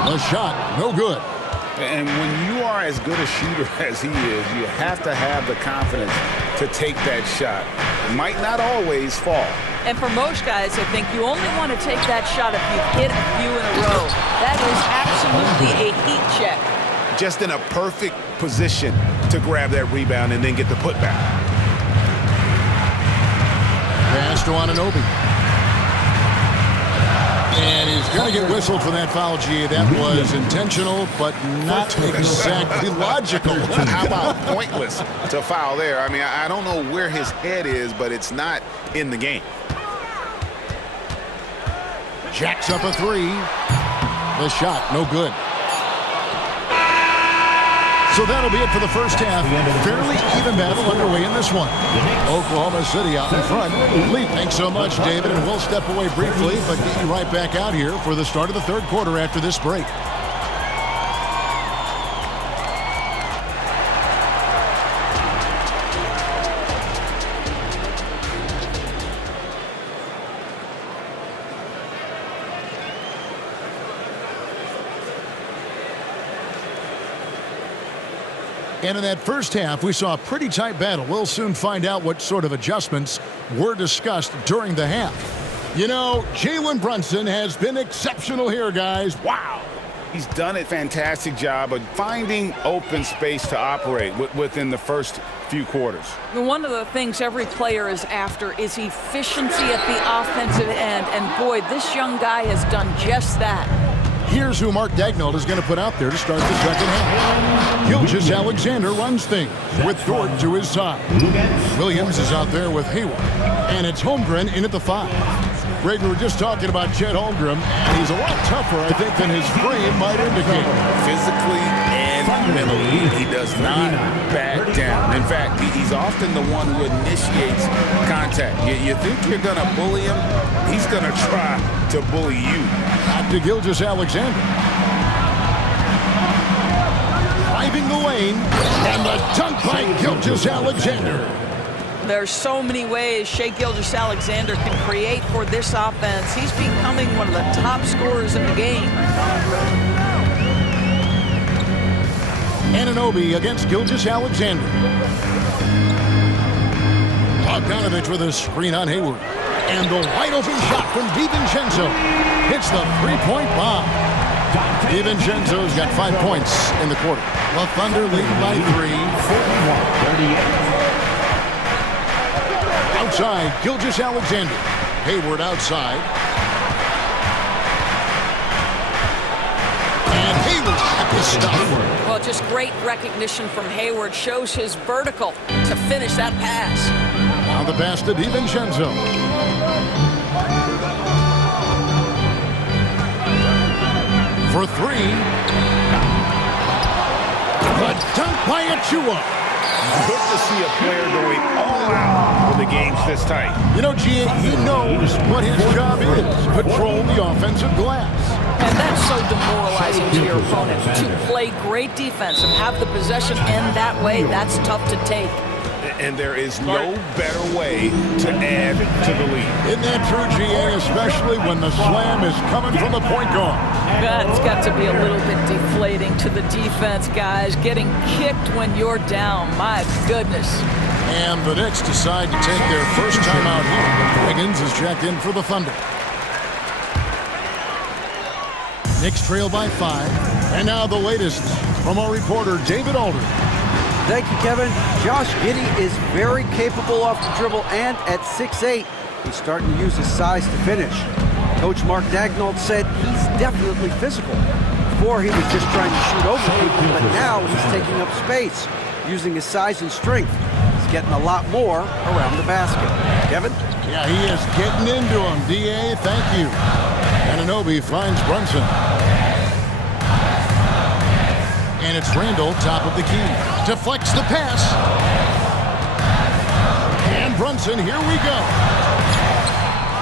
The shot, no good. And when you are as good a shooter as he is, you have to have the confidence to take that shot. It might not always fall. And for most guys, I think you only want to take that shot if you've hit a few in a row. That is absolutely a heat check. Just in a perfect position to grab that rebound and then get the putback. Pass to Anunoby. And he's going to get whistled for that foul, G. That was intentional, but not exactly logical. How about pointless to foul there? I mean, I don't know where his head is, but it's not in the game. Jacks up a 3. The shot, no good. So that'll be it for the first half. Fairly even battle underway in this one. Oklahoma City out in front. Lee, thanks so much, David. And we'll step away briefly, but get you right back out here for the start of the third quarter after this break. And in that first half, we saw a pretty tight battle. We'll soon find out what sort of adjustments were discussed during the half. You know, Jalen Brunson has been exceptional here, guys. Wow. He's done a fantastic job of finding open space to operate within the first few quarters. One of the things every player is after is efficiency at the offensive end. And boy, this young guy has done just that. Here's who Mark Daigneault is going to put out there to start the second half. Gilgeous-Alexander runs things with Dort to his side. Williams is out there with Hayward. And it's Holmgren in at the 5. Greg, we were just talking about Chet Holmgren, and he's a lot tougher, I think, than his frame might indicate. Physically and mentally, he does not back down. In fact, he's often the one who initiates contact. You think you're going to bully him, he's going to try to bully you. Back to Gilgeous-Alexander. Driving the lane, and the dunk by Gilgeous-Alexander. There's so many ways Shai Gilgeous-Alexander can create for this offense. He's becoming one of the top scorers in the game. Anunoby against Gilgeous-Alexander. Bogdanovich with a screen on Hayward. And the wide open shot from DiVincenzo hits the three-point bomb. DiVincenzo's got 5 points in the quarter. The Thunder lead by 3. 41-38. Outside, Gilgeous-Alexander. Hayward outside. And Hayward at the stop. Well, just great recognition from Hayward. Shows his vertical to finish that pass. Now the pass to DiVincenzo. For 3. The dunk by Achua. Good to see a player going all out when the game's this tight. You know, G.A., he knows what his job is. Patrol the offensive glass. And that's so demoralizing to your opponent. To play great defense and have the possession end that way, that's tough to take. And there is no better way to add to the lead. Isn't that true, G.A., especially when the slam is coming from the point guard? That's got to be a little bit deflating to the defense, guys. Getting kicked when you're down, my goodness. And the Knicks decide to take their first timeout here. Wiggins is checked in for the Thunder. Knicks trail by 5. And now the latest from our reporter, David Aldridge. Thank you, Kevin. Josh Giddey is very capable off the dribble, and at 6'8", he's starting to use his size to finish. Coach Mark Daigneault said he's definitely physical. Before, he was just trying to shoot over people, but now he's taking up space, using his size and strength. He's getting a lot more around the basket. Kevin? Yeah, he is getting into him. D.A., thank you. Anunoby finds Brunson. And it's Randall, top of the key. Deflects the pass. And Brunson, here we go.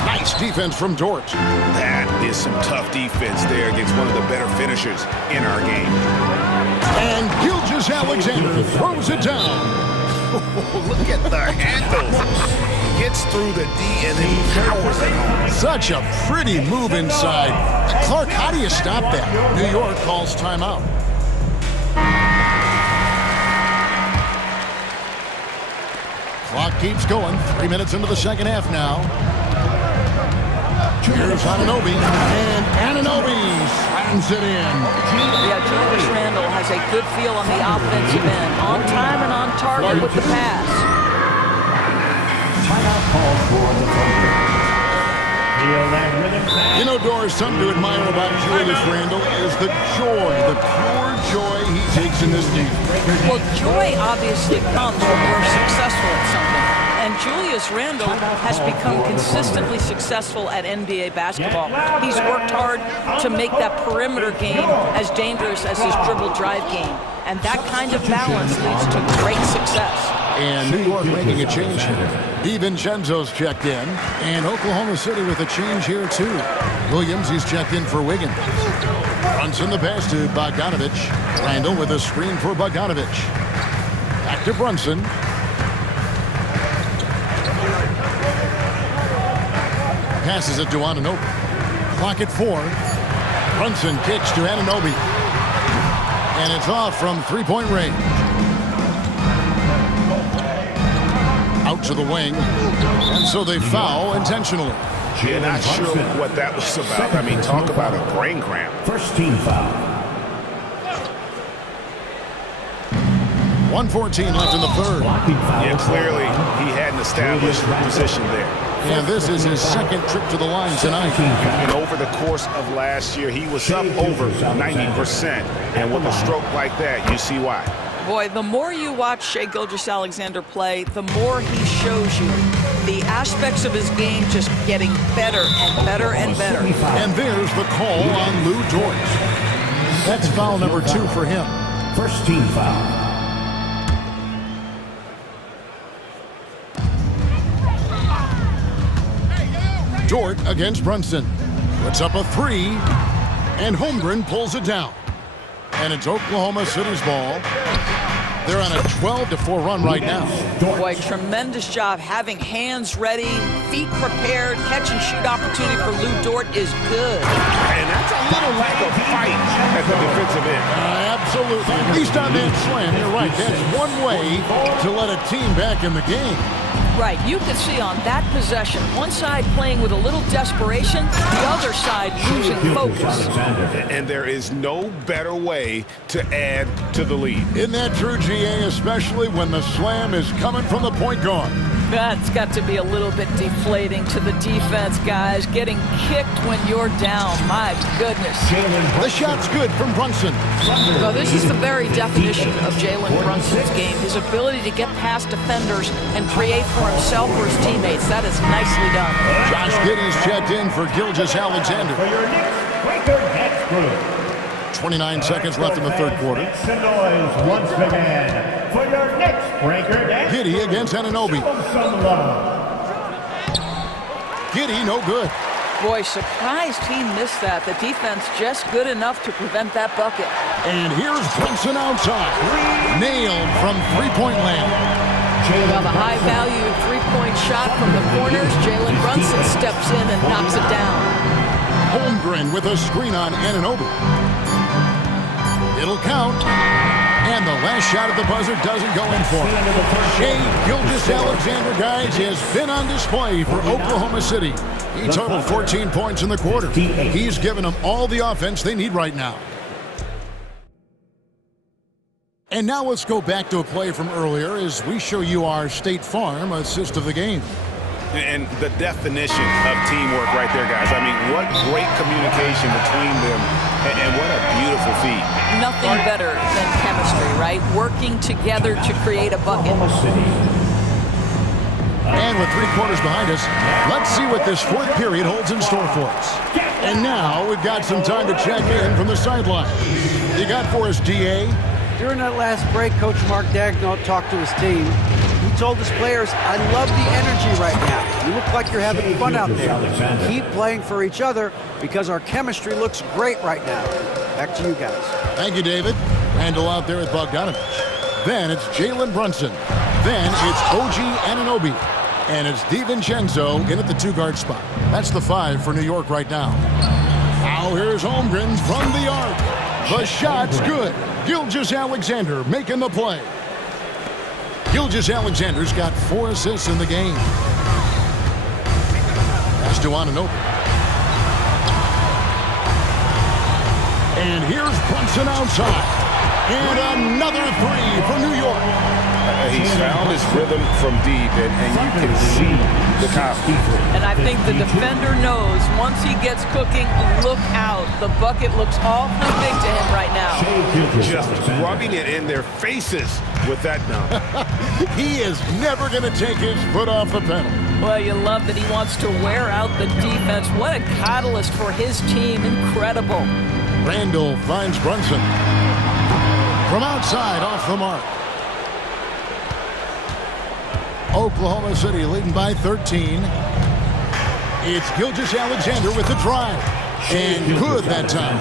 Nice defense from Dort. That is some tough defense there against one of the better finishers in our game. And Gilgeous-Alexander throws it down. Look at the handles. Gets through the D and then powers it home. Such a pretty move inside. Clark, how do you stop that? New York calls timeout. Clock keeps going. 3 minutes into the second half now. Here's Anunoby. And Anunoby slams it in. Yeah, Julius Randle has a good feel on the offensive end. On time and on target with the pass. Timeout call for the Thunder. You know, Doris, something to admire about Julius Randle is the joy, the pure joy he takes in this game. Well, joy obviously comes when you're successful at something. And Julius Randle has become consistently successful at NBA basketball. He's worked hard to make that perimeter game as dangerous as his dribble drive game. And that kind of balance leads to great success. And New York making a change here. DiVincenzo's checked in. And Oklahoma City with a change here, too. Williams, he's checked in for Wiggins. Brunson the pass to Bogdanovich. Randle with a screen for Bogdanovich. Back to Brunson. Passes it to Anunoby. Clock at 4. Brunson kicks to Anunoby. And it's off from three-point range. Out to the wing. And so they foul intentionally. Yeah, not sure what that was about. I mean, talk about a brain cramp. First team foul. 1:14 left in the third. Yeah, clearly he hadn't established the position there. And this is his second trip to the line tonight. And over the course of last year, he was up over 90%. And with a stroke like that, you see why. Boy, the more you watch Shai Gilgeous-Alexander play, the more he shows you the aspects of his game just getting better and better and better. And there's the call on Lou Dort. That's foul number 2 for him. First team foul. Dort against Brunson. Puts up a 3. And Holmgren pulls it down. And it's Oklahoma City's ball. They're on a 12-4 run right now. Boy, tremendous job having hands ready, feet prepared, catch and shoot opportunity for Lou Dort is good. And that's a little lack of fight at the defensive end. Absolutely. At least on that slam, you're right. That's one way to let a team back in the game. Right, you can see on that possession, one side playing with a little desperation, the other side losing focus. And there is no better way to add to the lead. Isn't that true, GA, especially when the slam is coming from the point guard? That's got to be a little bit deflating to the defense, guys. Getting kicked when you're down, my goodness. The shot's good from Brunson. Well, this is the very definition of Jalen Brunson's game. His ability to get past defenders and create for himself or his teammates. That is nicely done. Josh Giddey's checked in for Gilgeous-Alexander. For your Knicks, breaker next group. 29 seconds left in the third quarter. Make some noise once again for your next breaker next. Giddey against Anunoby. Some love. Giddey, no good. Boy, surprised he missed that. The defense just good enough to prevent that bucket. And here's Brunson outside. Nailed from three-point land. Well, the high-value three-point shot from the corners. Jalen Brunson steps in and knocks it down. Holmgren with a screen on Anunoby. It'll count. And the last shot at the buzzer doesn't go in for it. Shai Gilgeous-Alexander, guys, has been on display for Oklahoma City. He totaled 14 points in the quarter. He's given them all the offense they need right now. And now let's go back to a play from earlier as we show you our State Farm assist of the game. And the definition of teamwork right there, guys. I mean, what great communication between them, and what a beautiful feat. Nothing better than chemistry, right? Working together to create a bucket. And with 3 quarters behind us, let's see what this fourth period holds in store for us. And now we've got some time to check in from the sideline. You got for us, DA? During that last break, Coach Mark Daigneault talked to his team. He told his players, I love the energy right now. You look like you're having fun out there. Keep playing for each other because our chemistry looks great right now. Back to you guys. Thank you, David. Randall out there with Bogdanovich. Then it's Jalen Brunson. Then it's OG Anunoby. And it's DiVincenzo in at the 2-guard spot. That's the 5 for New York right now. Now here's Holmgren from the arc. The shot's good. Gilgeous-Alexander making the play. Gilgeous-Alexander's got 4 assists in the game. Pass to Anunoby. And here's Brunson outside. And another 3 for New York. He's found his rhythm from deep, and you can see the confidence. And I think the defender knows once he gets cooking, look out. The bucket looks awfully big to him right now. Just rubbing it in their faces with that dunk. He is never going to take his foot off the pedal. Well, you love that he wants to wear out the defense. What a catalyst for his team. Incredible. Randall finds Brunson. From outside, off the mark. Oklahoma City leading by 13. It's Gilgeous-Alexander with the drive. And good that time.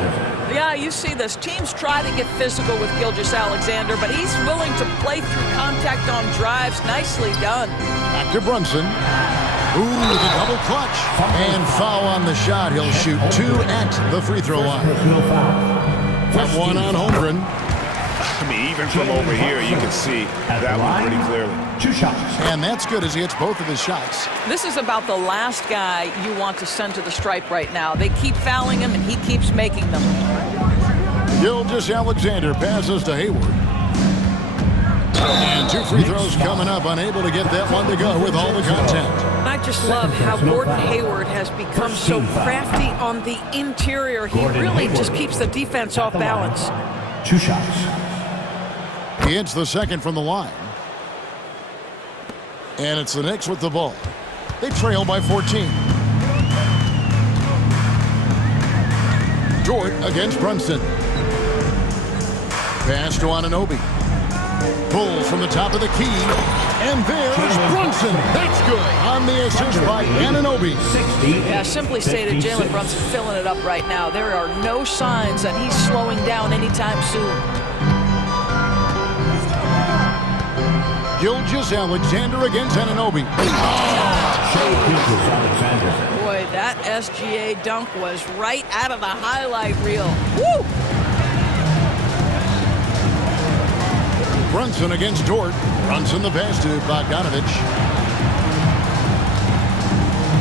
Yeah, you see this. Teams try to get physical with Gilgeous-Alexander, but he's willing to play through contact on drives. Nicely done. Back to Brunson. Ooh, the double clutch. And foul on the shot. He'll shoot 2 at the free throw line. That one on Holmgren. I mean, even from over here, you can see that one pretty clearly. 2 shots. And that's good as he hits both of his shots. This is about the last guy you want to send to the stripe right now. They keep fouling him, and he keeps making them. Gilgeous-Alexander passes to Hayward. And 2 free throws coming up, unable to get that one to go with all the content. I just love how Gordon Hayward has become so crafty on the interior. He really just keeps the defense off balance. 2 shots. He hits the second from the line. And it's the Knicks with the ball. They trail by 14. Dort against Brunson. Pass to Anunoby. Pulls from the top of the key. And there's Brunson. That's good. On the assist by Anunoby. Yeah, simply stated, Jalen Brunson filling it up right now. There are no signs that he's slowing down anytime soon. Gilgeous Alexander against Anunoby. Boy, that SGA dunk was right out of the highlight reel. Woo! Brunson against Dort. Brunson the pass to Bogdanovich.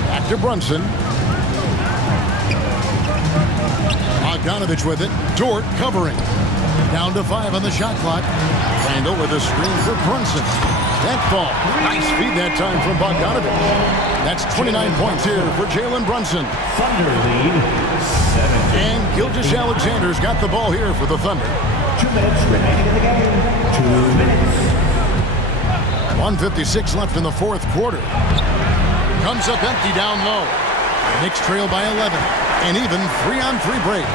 Back to Brunson. Bogdanovich with it. Dort covering. Down to 5 on the shot clock. Randall with a screen for Brunson. That ball. Nice feed that time from Bogdanovich. That's 29 points here for Jalen Brunson. Thunder lead, 7. And Gilgeous Alexander's got the ball here for the Thunder. 2 minutes remaining in the game. 2 minutes. 1:56 left in the fourth quarter. Comes up empty down low. Knicks trail by 11. An even 3-on-3 break.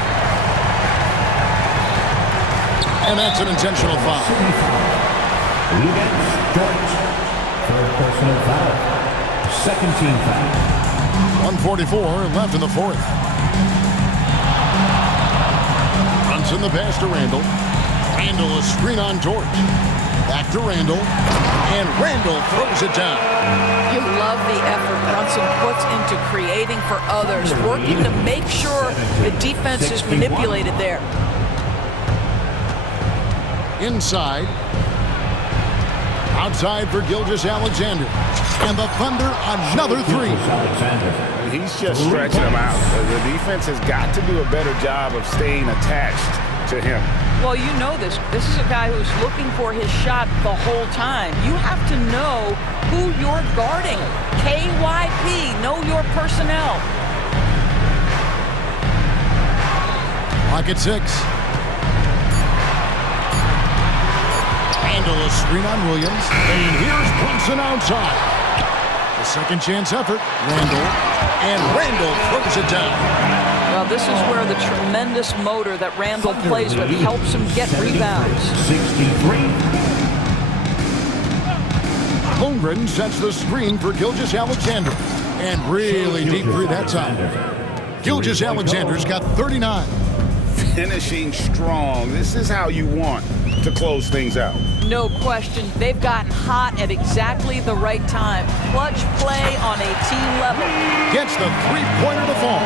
And that's an intentional foul. Against Dort. Third personal foul. Second team foul. 1:44 left in the fourth. Brunson the pass to Randall. Randall a screen on Dort. Back to Randall. And Randall throws it down. You love the effort Brunson puts into creating for others, working to make sure the defense is manipulated there. Inside. Outside for Gilgeous Alexander. And the Thunder another three. He's just stretching them out. The defense has got to do a better job of staying attached to him. Well, you know this. This is a guy who's looking for his shot the whole time. You have to know who you're guarding. KYP, know your personnel. Lock at 6. Randall a screen on Williams. And here's Brunson outside. The second chance effort. Randall. And Randall throws it down. Well, this is where the tremendous motor that Randall plays with helps him get rebounds. 63. Holmgren sets the screen for Gilgeous Alexander. And really deep three that time. Gilgeous Alexander's got 39. Finishing strong. This is how you want to close things out. No question. They've gotten hot at exactly the right time. Clutch play on a team level. Gets the three-pointer to fall.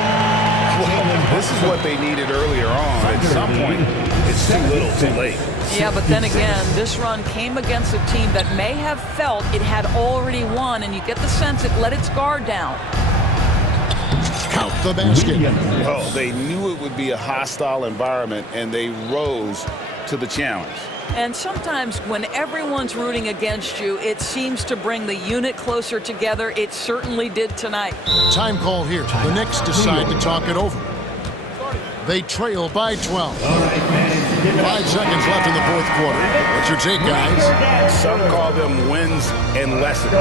Well, this is what they needed earlier on. At some point, it's too little, too late. Yeah, but then again, this run came against a team that may have felt it had already won, and you get the sense it let its guard down. Count the basket. Well, they knew it would be a hostile environment, and they rose to the challenge. And sometimes when everyone's rooting against you, it seems to bring the unit closer together. It certainly did tonight. Time call here. The Knicks decide to talk it over. They trail by 12. 5 seconds left in the fourth quarter. What's your take, guys? Some call them wins and lessons.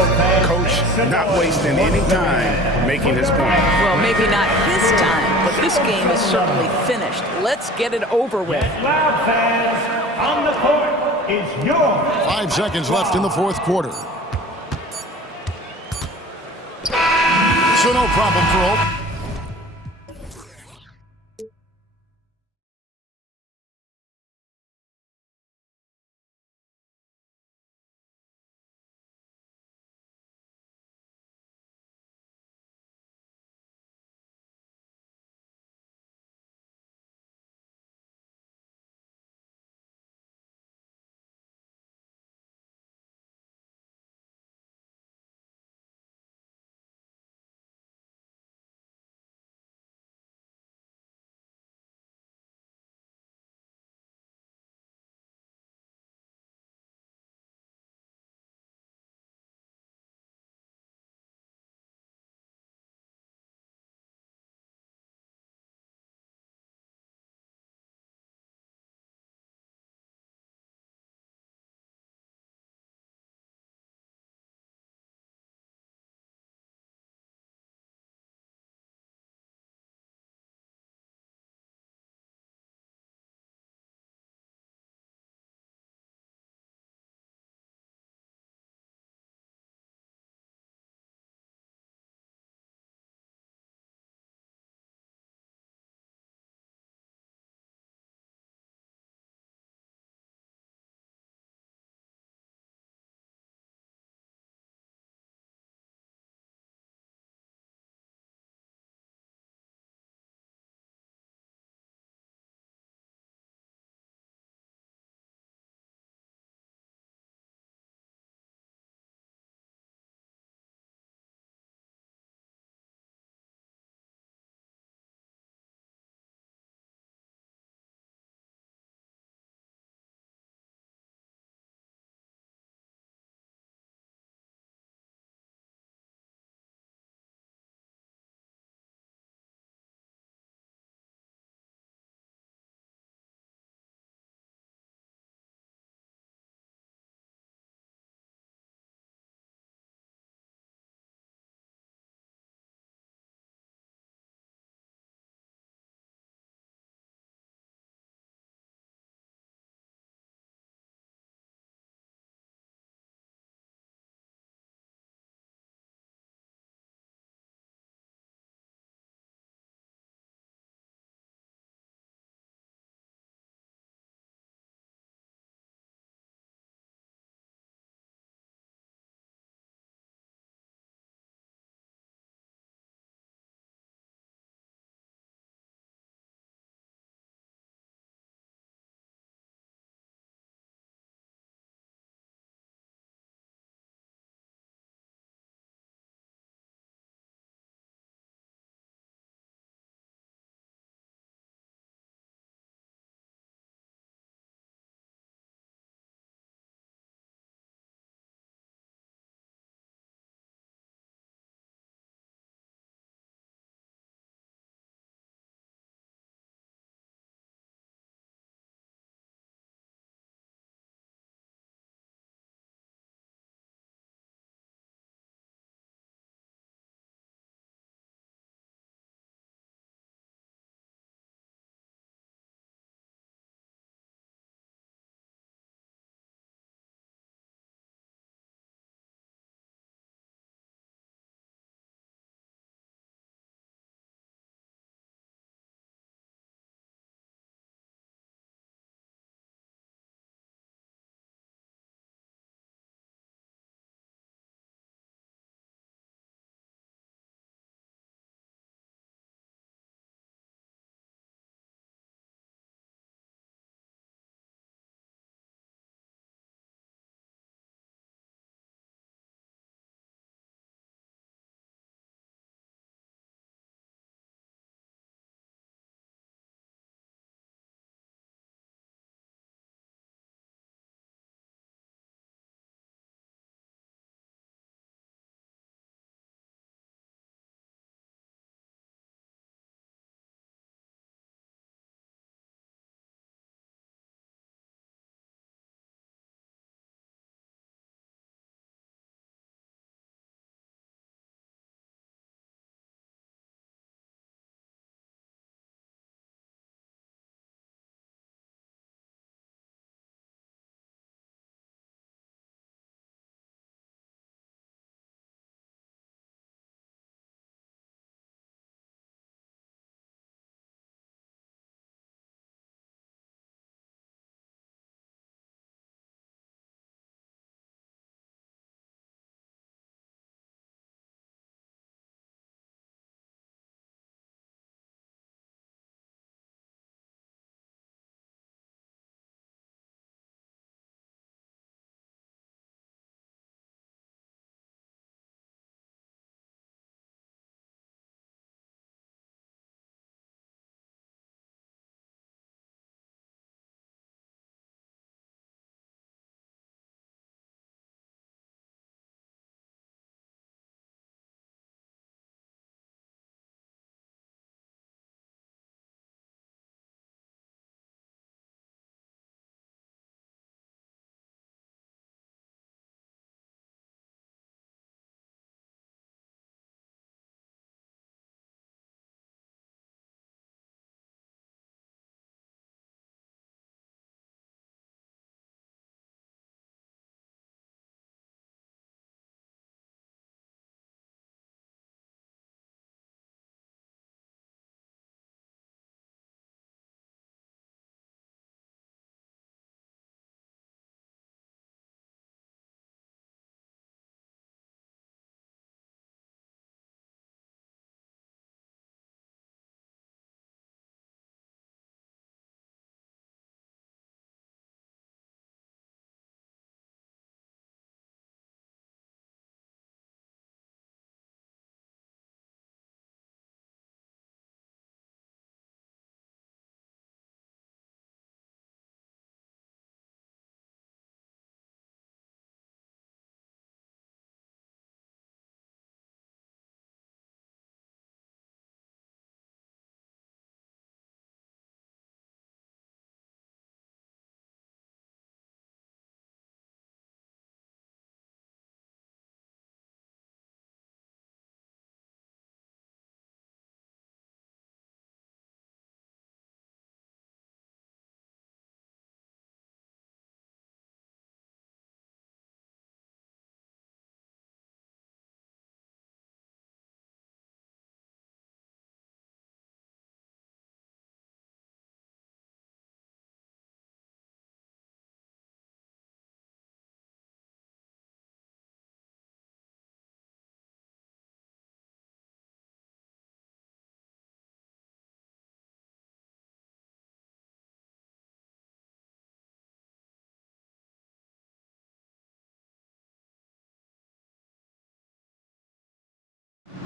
Coach not wasting any time making his point. Well, maybe not his time, but this game is certainly finished. Let's get it over with. Loud fans, on the court is your 5 seconds left in the fourth quarter. So no problem for Hope.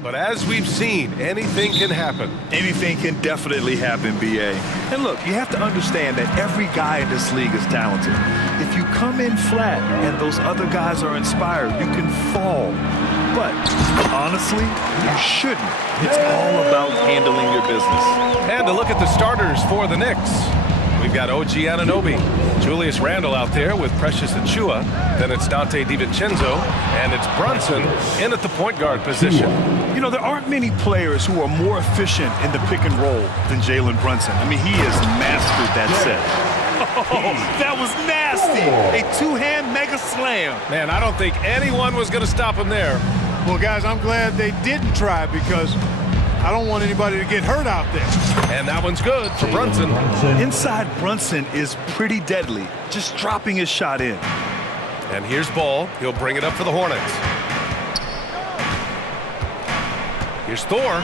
But as we've seen, anything can happen. Anything can definitely happen, BA. And look, you have to understand that every guy in this league is talented. If you come in flat and those other guys are inspired, you can fall. But honestly, you shouldn't. It's all about handling your business. And to look at the starters for the Knicks. We've got OG Anunoby, Julius Randle out there with Precious Achiuwa. Then it's Donte DiVincenzo, and it's Brunson in at the point guard position. You know, there aren't many players who are more efficient in the pick and roll than Jalen Brunson. I mean, he has mastered that set. Oh, that was nasty. A two-hand mega slam. Man, I don't think anyone was going to stop him there. Well, guys, I'm glad they didn't try because I don't want anybody to get hurt out there. And that one's good for Brunson. Inside Brunson is pretty deadly, just dropping his shot in. And here's Ball. He'll bring it up for the Hornets. Here's Thor.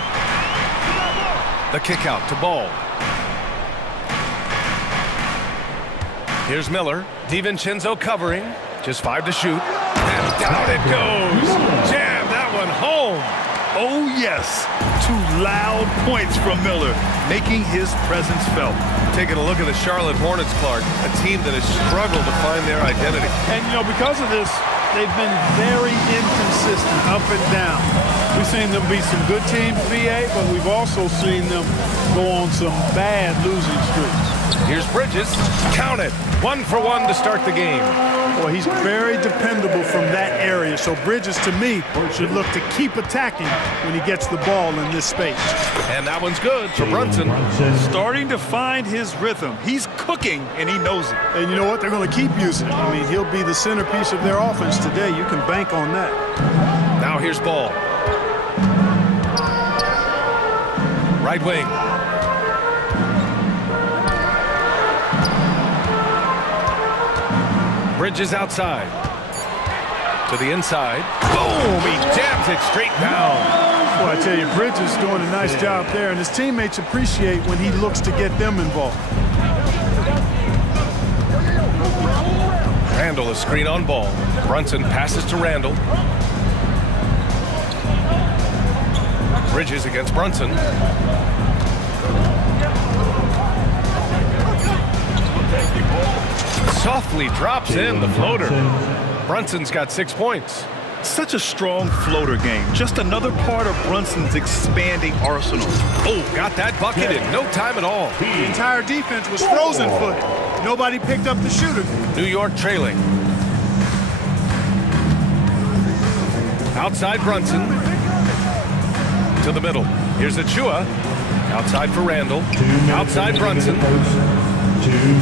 The kick out to Ball. Here's Miller. DiVincenzo covering. Just 5 to shoot. And down it goes. Jam that one home. Oh, yes. 2 loud points from Miller, making his presence felt. Taking a look at the Charlotte Hornets, Clark, a team that has struggled to find their identity. And, you know, because of this, they've been very inconsistent, up and down. We've seen them beat some good teams, VA, but we've also seen them go on some bad losing streaks. Here's Bridges. Count it. 1 for 1 to start the game. Well, he's very dependable from that area. So Bridges, to me, should look to keep attacking when he gets the ball in this space. And that one's good for Brunson. Starting to find his rhythm. He's cooking, and he knows it. And you know what? They're going to keep using it. I mean, he'll be the centerpiece of their offense today. You can bank on that. Now here's Ball. Right wing. Bridges outside. To the inside. Boom! He jams it straight down. Well, I tell you, Bridges is doing a nice job there, and his teammates appreciate when he looks to get them involved. Randle, a screen on Ball. Brunson passes to Randle. Bridges against Brunson. Softly drops in the floater. Brunson's got 6 points. Such a strong floater game. Just another part of Brunson's expanding arsenal. Oh, got that bucket in no time at all. The entire defense was frozen footed. Nobody picked up the shooter. New York trailing. Outside Brunson. To the middle. Here's Achiuwa. Outside for Randle. Outside Brunson. 2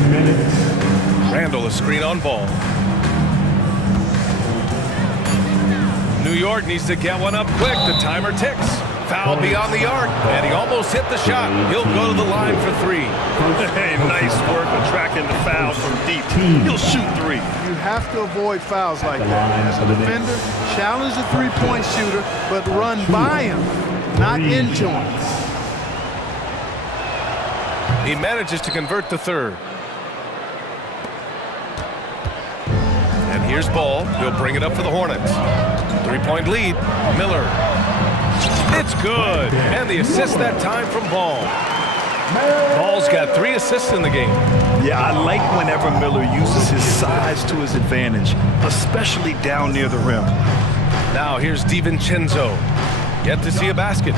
minutes. Randle, a screen on Ball. New York needs to get one up quick. The timer ticks. Foul beyond the arc, and he almost hit the shot. He'll go to the line for 3. Hey, nice work attracting the foul from deep. He'll shoot 3. You have to avoid fouls like that. As a defender, challenge the three-point shooter, but run by him, not into him. He manages to convert the 3rd. And here's Ball. He'll bring it up for the Hornets. 3-point lead. Miller. It's good. And the assist that time from Ball. Ball's got 3 assists in the game. Yeah, I like whenever Miller uses his size to his advantage, especially down near the rim. Now here's DiVincenzo. Yet to see a basket.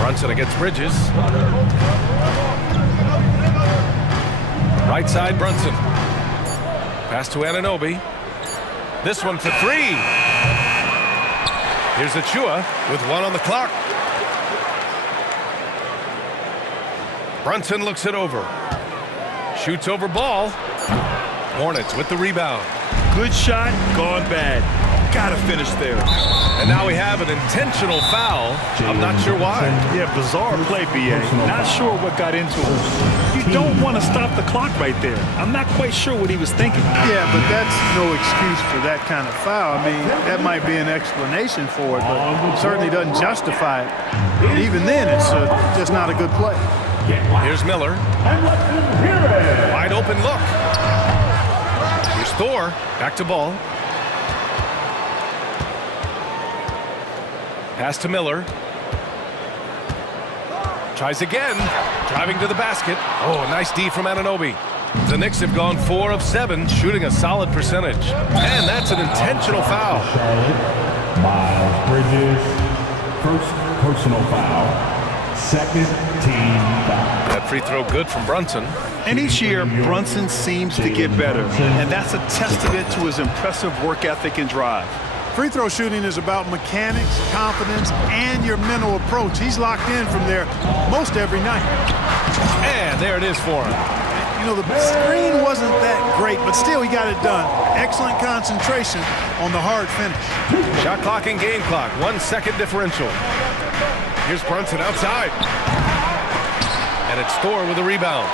Brunson against Bridges. Right side, Brunson. Pass to Anunoby. This one for 3. Here's Achiuwa with 1 on the clock. Brunson looks it over. Shoots over Ball. Hornets with the rebound. Good shot, gone bad. Gotta finish there. And now we have an intentional foul. I'm not sure why. Yeah, bizarre play, BA. Not sure what got into him. You don't want to stop the clock right there. I'm not quite sure what he was thinking. Yeah, but that's no excuse for that kind of foul. I mean, that might be an explanation for it, but it certainly doesn't justify it. And even then, it's just not a good play. Here's Miller. Wide open look. Here's Thor. Back to Ball. Pass to Miller. Tries again. Driving to the basket. Oh, nice D from Anunoby. The Knicks have gone 4 of 7, shooting a solid percentage. And that's an intentional foul. Charlotte, Miles Bridges, first personal foul, second team foul. That free throw good from Brunson. And each year, Brunson seems to get better. And that's a testament to his impressive work ethic and drive. Free throw shooting is about mechanics, confidence, and your mental approach. He's locked in from there most every night. And there it is for him. You know, the screen wasn't that great, but still he got it done. Excellent concentration on the hard finish. Shot clock and game clock, 1 second differential. Here's Brunson outside. And it's Thor with a rebound.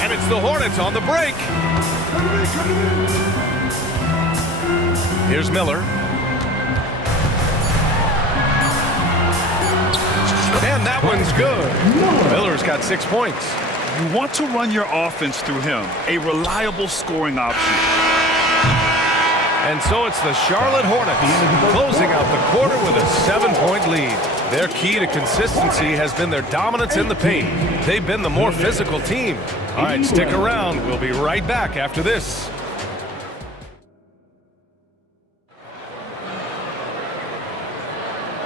And it's the Hornets on the break. Here's Miller. And that one's good. Miller's got 6 points. You want to run your offense through him, a reliable scoring option. And so it's the Charlotte Hornets closing out the quarter with a 7-point lead. Their key to consistency has been their dominance in the paint. They've been the more physical team. All right, stick around. We'll be right back after this.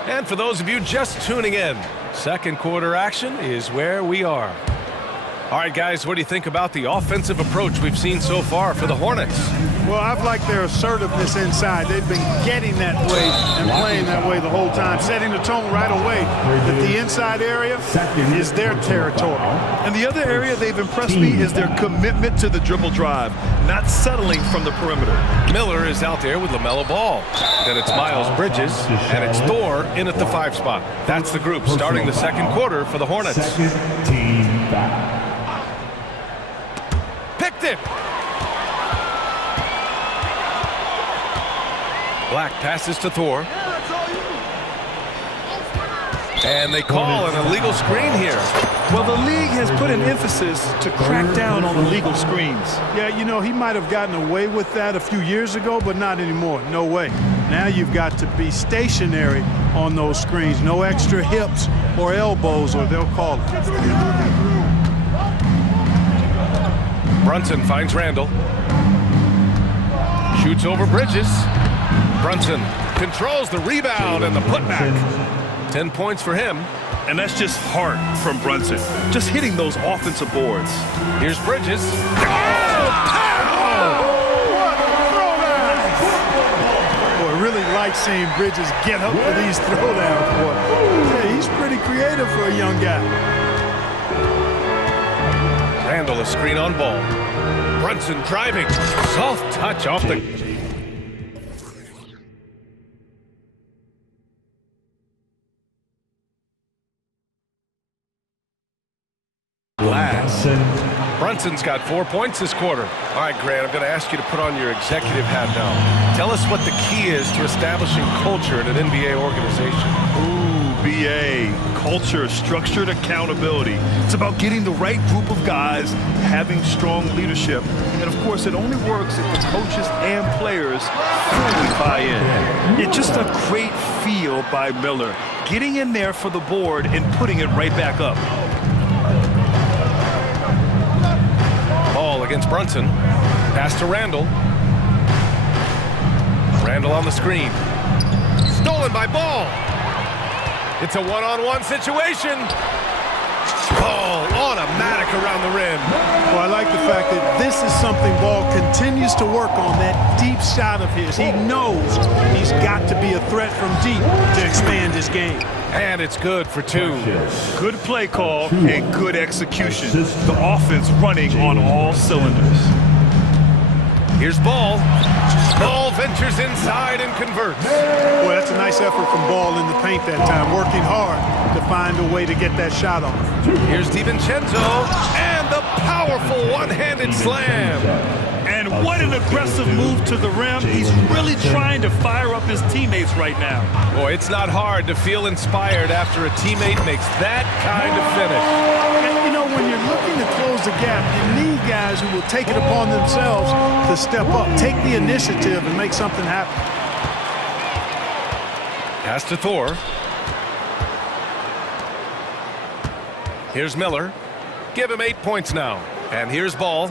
And for those of you just tuning in, second quarter action is where we are. All right, guys, what do you think about the offensive approach we've seen so far for the Hornets? Well, I've liked their assertiveness inside. They've been getting that way and playing that way the whole time, setting the tone right away that the inside area is their territory. And the other area they've impressed me is their commitment to the dribble drive, not settling from the perimeter. Miller is out there with LaMelo Ball. Then it's Miles Bridges, and it's Thor in at the 5 spot. That's the group starting the second quarter for the Hornets. Second team foul. Picked it. Black passes to Thor. And they call an illegal screen here. Well, the league has put an emphasis to crack down on illegal screens. Yeah, you know, he might have gotten away with that a few years ago, but not anymore. No way. Now you've got to be stationary on those screens. No extra hips or elbows, or they'll call it. Brunson finds Randall. Shoots over Bridges. Brunson controls the rebound and the putback. 10 points for him. And that's just heart from Brunson. Just hitting those offensive boards. Here's Bridges. Boy, I really like seeing Bridges get up for these throwdowns, boy. Yeah, he's pretty creative for a young guy. Randall a screen on Ball. Brunson driving. Soft touch off the... glass. Brunson's got 4 points this quarter. All right, Grant, I'm going to ask you to put on your executive hat now. Tell us what the key is to establishing culture in an NBA organization. Ooh, BA. Culture, structured accountability. It's about getting the right group of guys, having strong leadership. And, of course, it only works if the coaches and players fully buy in. It's just a great feel by Miller, getting in there for the board and putting it right back up. Ball against Brunson. Pass to Randall. Randall on the screen. Stolen by Ball. It's a one-on-one situation. Ball automatic around the rim. Well, I like the fact that this is something Ball continues to work on, that deep shot of his. He knows he's got to be a threat from deep to expand his game. And it's good for 2. Good play call and good execution. The offense running on all cylinders. Here's Ball. Ball ventures inside and converts. Boy, that's a nice effort from Ball in the paint that time, working hard to find a way to get that shot off. Here's DiVincenzo, and the powerful one-handed slam. And what an aggressive move to the rim. He's really trying to fire up his teammates right now. Boy, it's not hard to feel inspired after a teammate makes that kind of finish. And, you know, when you're looking to close the gap, you need guys who will take it upon themselves to step up, take the initiative, and make something happen. Pass to Thor. Here's Miller. Give him 8 points now. And here's Ball.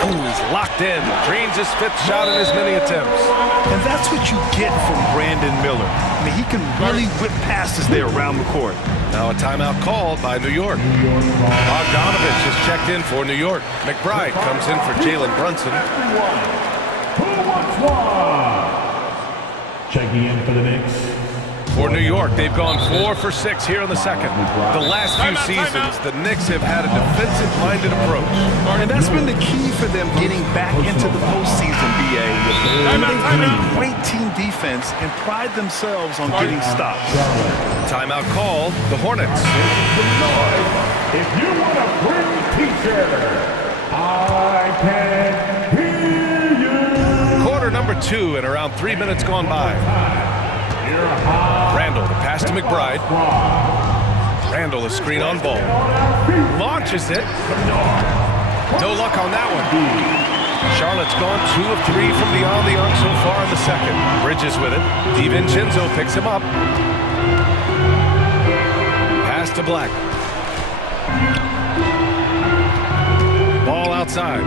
Ooh, he's locked in. Drains his 5th shot in as many attempts. And that's what you get from Brandon Miller. I mean, he can really whip passes there around the court. Now a timeout called by New York. Bogdanovich is checked in for New York. McBride comes in for Jalen Brunson. Checking in for the Knicks. For New York, they've gone 4 for 6 here in the second. The last few seasons, the Knicks have had a defensive-minded approach. And that's been the key for them getting back into the postseason, B.A. They play great team defense and pride themselves on getting stops. Timeout call, the Hornets. If you want to bring teacher, I can hear you. Quarter number 2 and around 3 minutes gone by. Randall, the pass to McBride. Randall, a screen on Ball. Launches it. No luck on that one. Charlotte's gone 2 of 3 from beyond the arc so far in the second. Bridges with it. DiVincenzo picks him up. Pass to Black. Ball outside.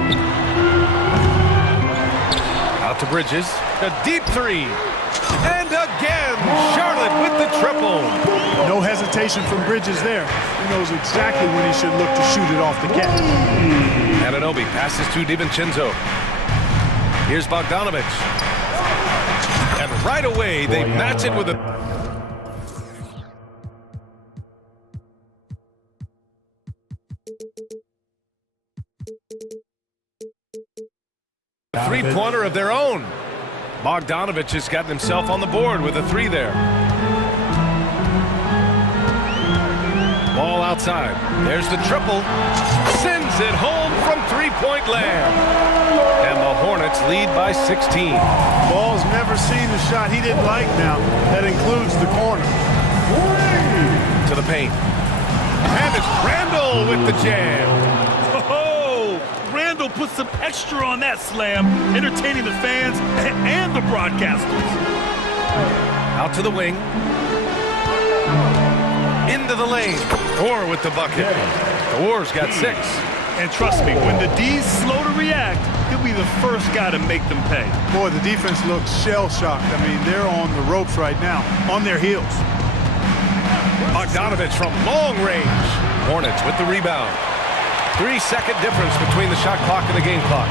Out to Bridges. A deep 3. And again, Charlotte with the triple. No hesitation from Bridges there. He knows exactly when he should look to shoot it off the catch. Anunoby passes to DiVincenzo. Here's Bogdanovich. And right away, they match it with a... three-pointer of their own. Bogdanovich has gotten himself on the board with a 3 there. Ball outside. There's the triple. Sends it home from three-point land. And the Hornets lead by 16. Ball's never seen a shot he didn't like now. That includes the corner. To the paint. And it's Randall with the jam. Randall put some extra on that slam, entertaining the fans and the broadcasters. Out to the wing. Into the lane. Thor with the bucket. Thor's got 6. And trust me, when the D's slow to react, he'll be the first guy to make them pay. Boy, the defense looks shell-shocked. I mean, they're on the ropes right now, on their heels. Bogdanovich from long range. Hornets with the rebound. 3-second difference between the shot clock and the game clock.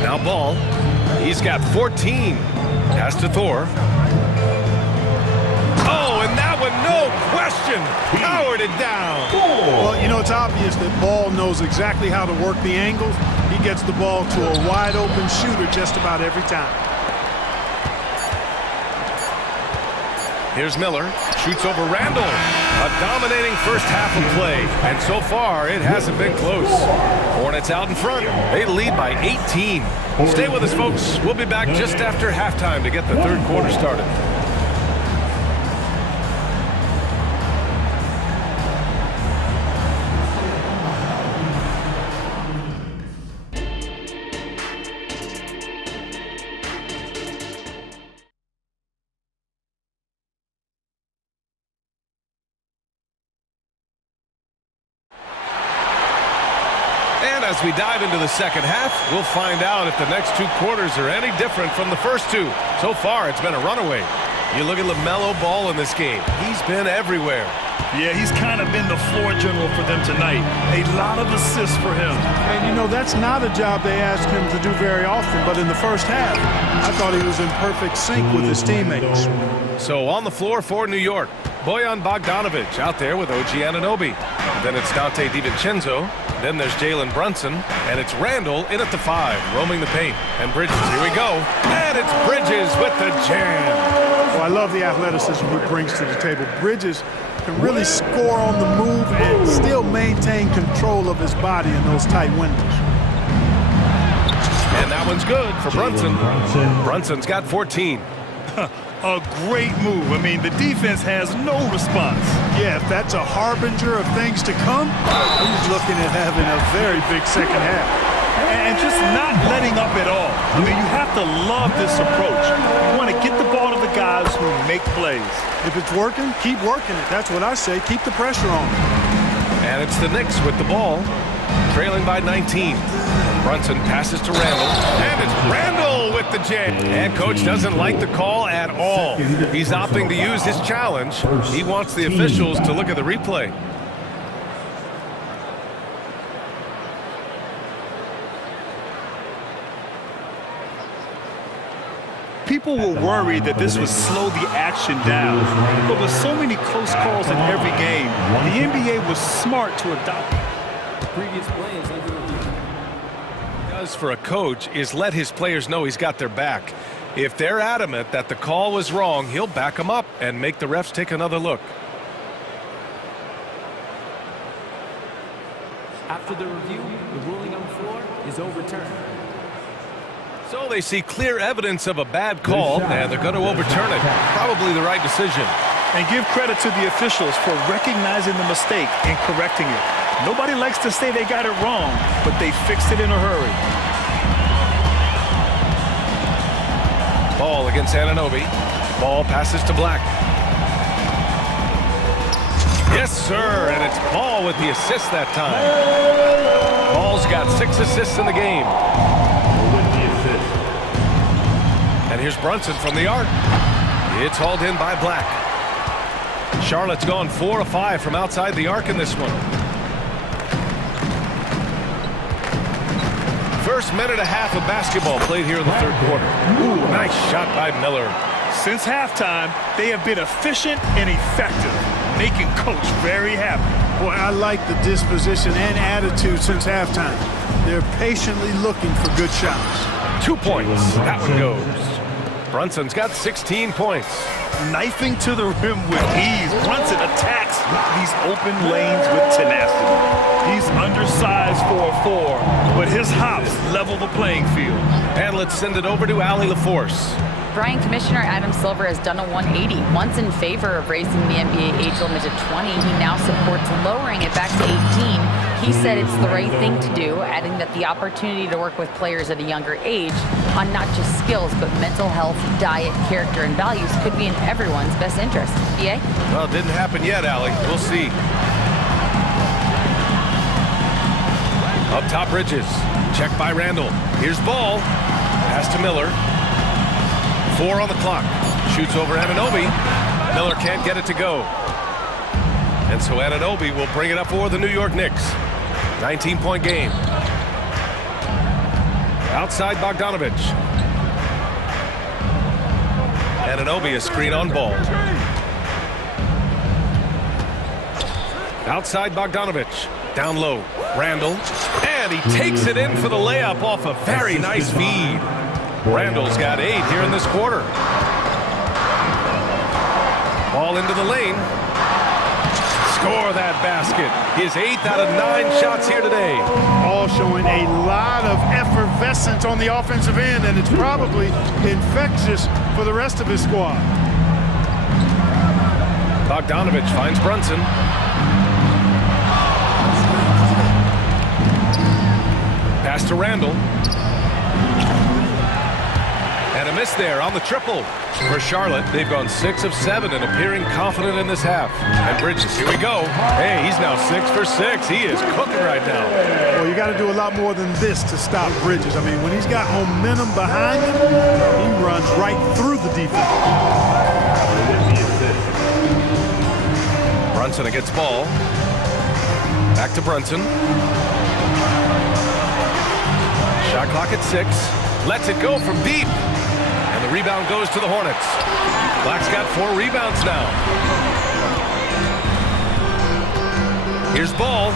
Now Ball. He's got 14. Pass to Thor. Oh, and that one, no question, powered it down. Well, you know, it's obvious that Ball knows exactly how to work the angles. He gets the ball to a wide-open shooter just about every time. Here's Miller. Shoots over Randall. A dominating first half of play. And so far, it hasn't been close. Hornets out in front. They lead by 18. Stay with us, folks. We'll be back just after halftime to get the third quarter started. As we dive into the second half, we'll find out if the next 2 quarters are any different from the first 2. So far, it's been a runaway. You look at LaMelo Ball in this game. He's been everywhere. Yeah, he's kind of been the floor general for them tonight. A lot of assists for him. And, you know, that's not a job they ask him to do very often. But in the first half, I thought he was in perfect sync with his teammates. So on the floor for New York, Bojan Bogdanovich out there with OG Anunoby. Then it's Dante DiVincenzo. Then there's Jalen Brunson. And it's Randall in at the 5, roaming the paint. And Bridges, here we go. And it's Bridges with the jam. Well, I love the athleticism he brings to the table. Bridges can really score on the move and still maintain control of his body in those tight windows. And that one's good for Brunson. Brunson's got 14. A great move. I mean, the defense has no response. Yeah, if that's a harbinger of things to come, he's looking at having a very big second half. and just not letting up at all. I mean, you have to love this approach. You want to get the ball to the guys who make plays. If it's working, keep working it. That's what I say. Keep the pressure on. And it's the Knicks with the ball, trailing by 19. Brunson passes to Randall, and it's Randall with the jam. And coach doesn't like the call at all. He's opting to use his challenge. He wants the officials to look at the replay. People were worried that this would slow the action down, but with so many close calls in every game, the NBA was smart to adopt. The previous play is under review. Does for a coach is let his players know he's got their back. If they're adamant that the call was wrong, he'll back them up and make the refs take another look. After the review, the ruling on the floor is overturned. So they see clear evidence of a bad call, and they're going to overturn it. Probably the right decision. And give credit to the officials for recognizing the mistake and correcting it. Nobody likes to say they got it wrong, but they fixed it in a hurry. Ball against Anunoby. Ball passes to Black. Yes, sir, and it's Ball with the assist that time. Ball's got 6 assists in the game. And here's Brunson from the arc. It's hauled in by Black. Charlotte's gone 4 of 5 from outside the arc in this one. First minute and a half of basketball played here in the third quarter. Ooh, nice shot by Miller. Since halftime, they have been efficient and effective, making coach very happy. Boy, I like the disposition and attitude since halftime. They're patiently looking for good shots. 2 points. That one goes. Brunson's got 16 points. Knifing to the rim with ease, Brunson attacks these open lanes with tenacity. He's undersized for a 4, but his hops level the playing field. And let's send it over to Allie LaForce. Brian Commissioner Adam Silver has done a 180, once in favor of raising the NBA age limit to 20. He now supports lowering it back to 18. He said it's the right thing to do, adding that the opportunity to work with players at a younger age on not just skills, but mental health, diet, character, and values could be in everyone's best interest. BA? Well, it didn't happen yet, Allie. We'll see. Up top, Bridges. Check by Randall. Here's Ball. Pass to Miller. 4 on the clock. Shoots over Anunoby. Miller can't get it to go. And so Anunoby will bring it up for the New York Knicks. 19-point game. Outside Bogdanovich. Anunoby a screen on Ball. Outside Bogdanovich. Down low. Randall. And he takes it in for the layup off a very nice feed. Randall's got 8 here in this quarter. Ball into the lane. Score that basket. His 8th out of 9 shots here today. All showing a lot of effervescence on the offensive end, and it's probably infectious for the rest of his squad. Bogdanovich finds Brunson. Pass to Randall. And a miss there on the triple. For Charlotte, they've gone 6 of 7 and appearing confident in this half. And Bridges, here we go. Hey, he's now 6 for 6. He is cooking right now. Well, you got to do a lot more than this to stop Bridges. I mean, when he's got momentum behind him, he runs right through the defense. Brunson against Ball. Back to Brunson. Shot clock at 6. Lets it go from deep. And the rebound goes to the Hornets. Black's got 4 rebounds now. Here's Ball.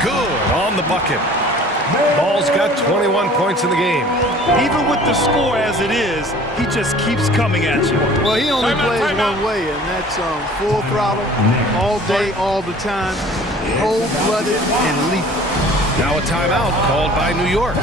Good on the bucket. Ball's got 21 points in the game. Even with the score as it is, he just keeps coming at you. Well, he only plays one way, and that's full throttle, all day, all the time, cold-blooded and lethal. Now a timeout called by New York.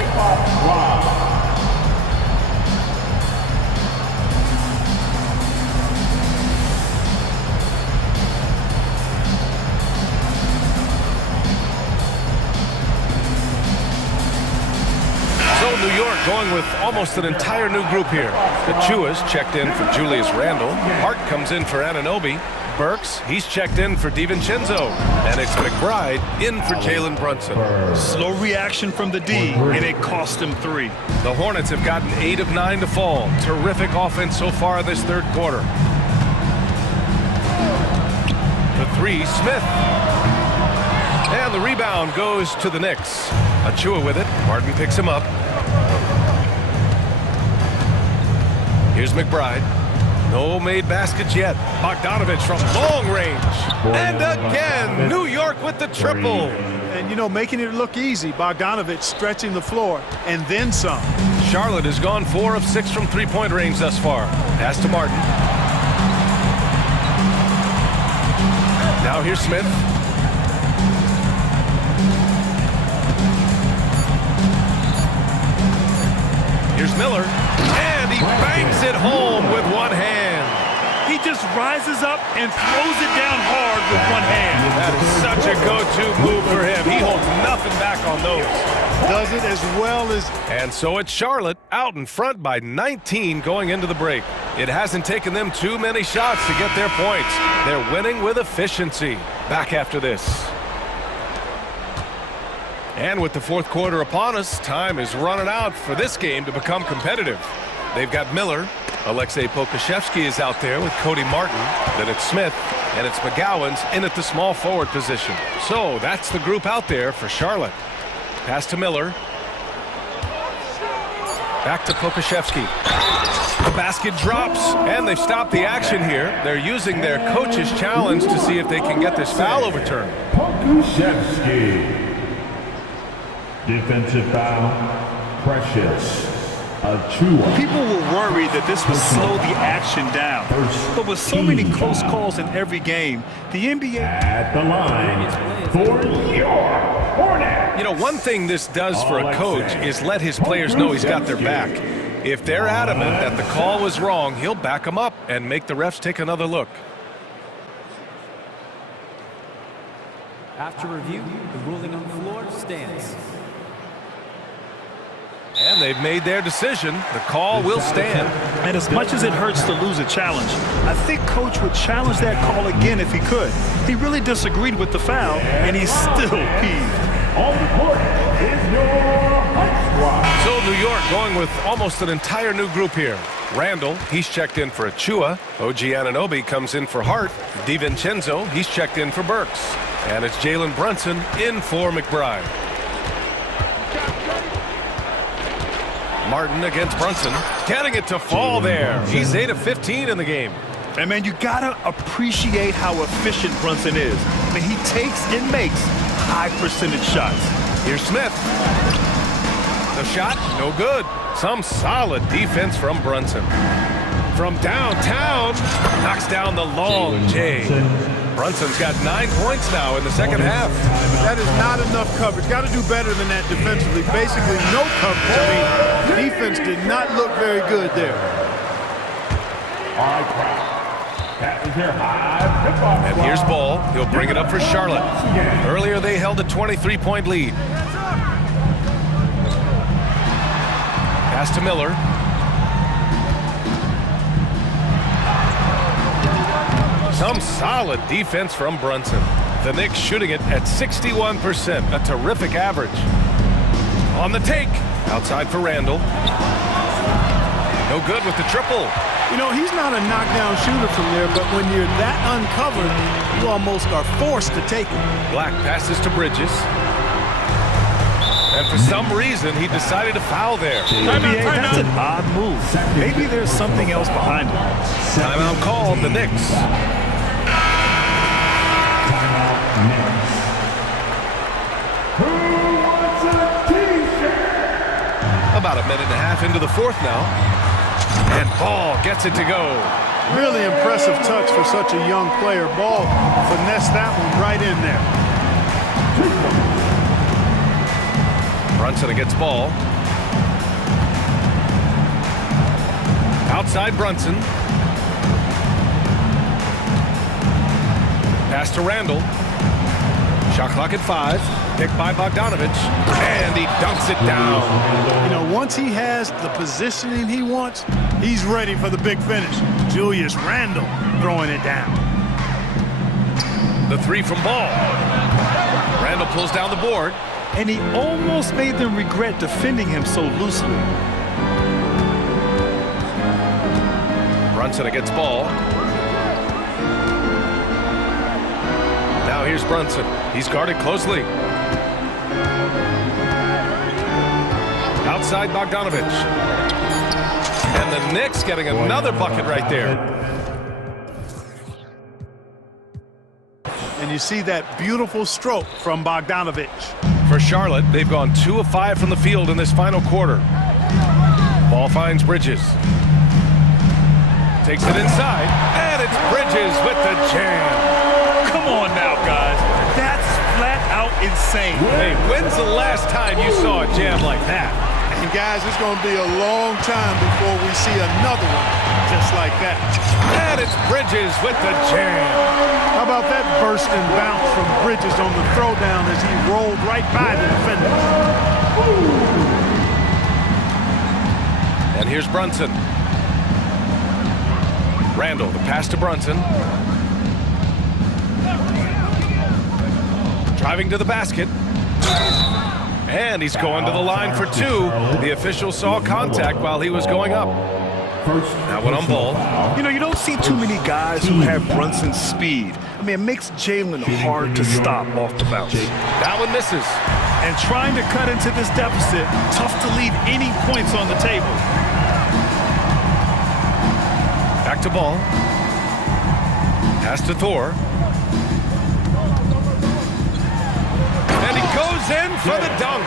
New York going with almost an entire new group here. Achua's checked in for Julius Randle. Hart comes in for Anunoby. Burks, he's checked in for DiVincenzo. And it's McBride in for Jalen Brunson. Slow reaction from the D, and it cost him 3. The Hornets have gotten 8 of 9 to fall. Terrific offense so far in this third quarter. The 3, Smith. And the rebound goes to the Knicks. Achua with it. Martin picks him up. Here's McBride. No made baskets yet. Bogdanovich from long range. And again, New York with the triple. And, you know, making it look easy. Bogdanovich stretching the floor, and then some. Charlotte has gone 4 of 6 from three-point range thus far. Pass to Martin. Now here's Smith. Here's Miller. And he bangs it home with one hand. He just rises up and throws it down hard with one hand. That is such a go-to move for him. He holds nothing back on those. Does it as well as... And so it's Charlotte out in front by 19 going into the break. It hasn't taken them too many shots to get their points. They're winning with efficiency. Back after this. And with the fourth quarter upon us, time is running out for this game to become competitive. They've got Miller. Alexei Pokusevski is out there with Cody Martin. Then it's Smith, and it's McGowan's in at the small forward position. So that's the group out there for Charlotte. Pass to Miller. Back to Pokusevski. The basket drops, and they've stopped the action here. They're using their coach's challenge to see if they can get this foul overturned. Pokusevski. Defensive foul, Precious. People were worried that this would slow the action down. But with so many close calls in every game, the NBA... At the line for your Hornets. You know, one thing this does for a coach is let his players know he's got their back. If they're adamant that the call was wrong, he'll back them up and make the refs take another look. After review, the ruling on the floor stands. And they've made their decision. The call will stand. And as much as it hurts to lose a challenge, I think Coach would challenge that call again if he could. He really disagreed with the foul, and he's still peeved. On the court is your Hunt squad. So New York going with almost an entire new group here. Randle, he's checked in for Achua. OG Anunoby comes in for Hart. DiVincenzo, he's checked in for Burks. And it's Jalen Brunson in for McBride. Martin against Brunson, getting it to fall there. He's 8 of 15 in the game. And man, you gotta appreciate how efficient Brunson is. I mean, he takes and makes high percentage shots. Here's Smith. The shot, no good. Some solid defense from Brunson. From downtown, knocks down the long J. Brunson's got 9 points now in the second half. That is not enough coverage. Got to do better than that defensively. Basically, no coverage. I mean, defense did not look very good there. All right, that is their high tip-off. And here's Ball. He'll bring it up for Charlotte. Earlier, they held a 23-point lead. Pass to Miller. Some solid defense from Brunson. The Knicks shooting it at 61%, a terrific average. On the take, outside for Randle. No good with the triple. You know, he's not a knockdown shooter from there, but when you're that uncovered, you almost are forced to take it. Black passes to Bridges. And for some reason, he decided to foul there. That's an odd move. Maybe there's something else behind it. Timeout called, the Knicks. About a minute and a half into the fourth now. And Ball gets it to go. Really impressive touch for such a young player. Ball finessed that one right in there. Brunson against Ball. Outside Brunson. Pass to Randle. Shot clock at 5. Picked by Bogdanovich. And he dunks it down. You know, once he has the positioning he wants, he's ready for the big finish. Julius Randle throwing it down. The 3 from Ball. Randle pulls down the board. And he almost made them regret defending him so loosely. Brunson against Ball. Now here's Brunson. He's guarded closely. Outside Bogdanovich. And the Knicks getting another bucket right there. And you see that beautiful stroke from Bogdanovich. For Charlotte, they've gone 2 of 5 from the field in this final quarter. Ball finds Bridges. Takes it inside, and it's Bridges with the jam. Come on now, guys. That's flat out insane. Hey, when's the last time you saw a jam like that? And guys, it's going to be a long time before we see another one just like that. And it's Bridges with the jam. How about that burst and bounce from Bridges on the throwdown as he rolled right by the defender. And here's Brunson. Randle, the pass to Brunson. Driving to the basket. And he's going to the line for 2. The official saw contact while he was going up. Now one on Ball. You know, you don't see too many guys who have Brunson's speed. I mean, it makes Jalen hard to stop off the bounce. That one misses. And trying to cut into this deficit, tough to leave any points on the table. Back to Ball. Pass to Thor. And he goes in for the dunk.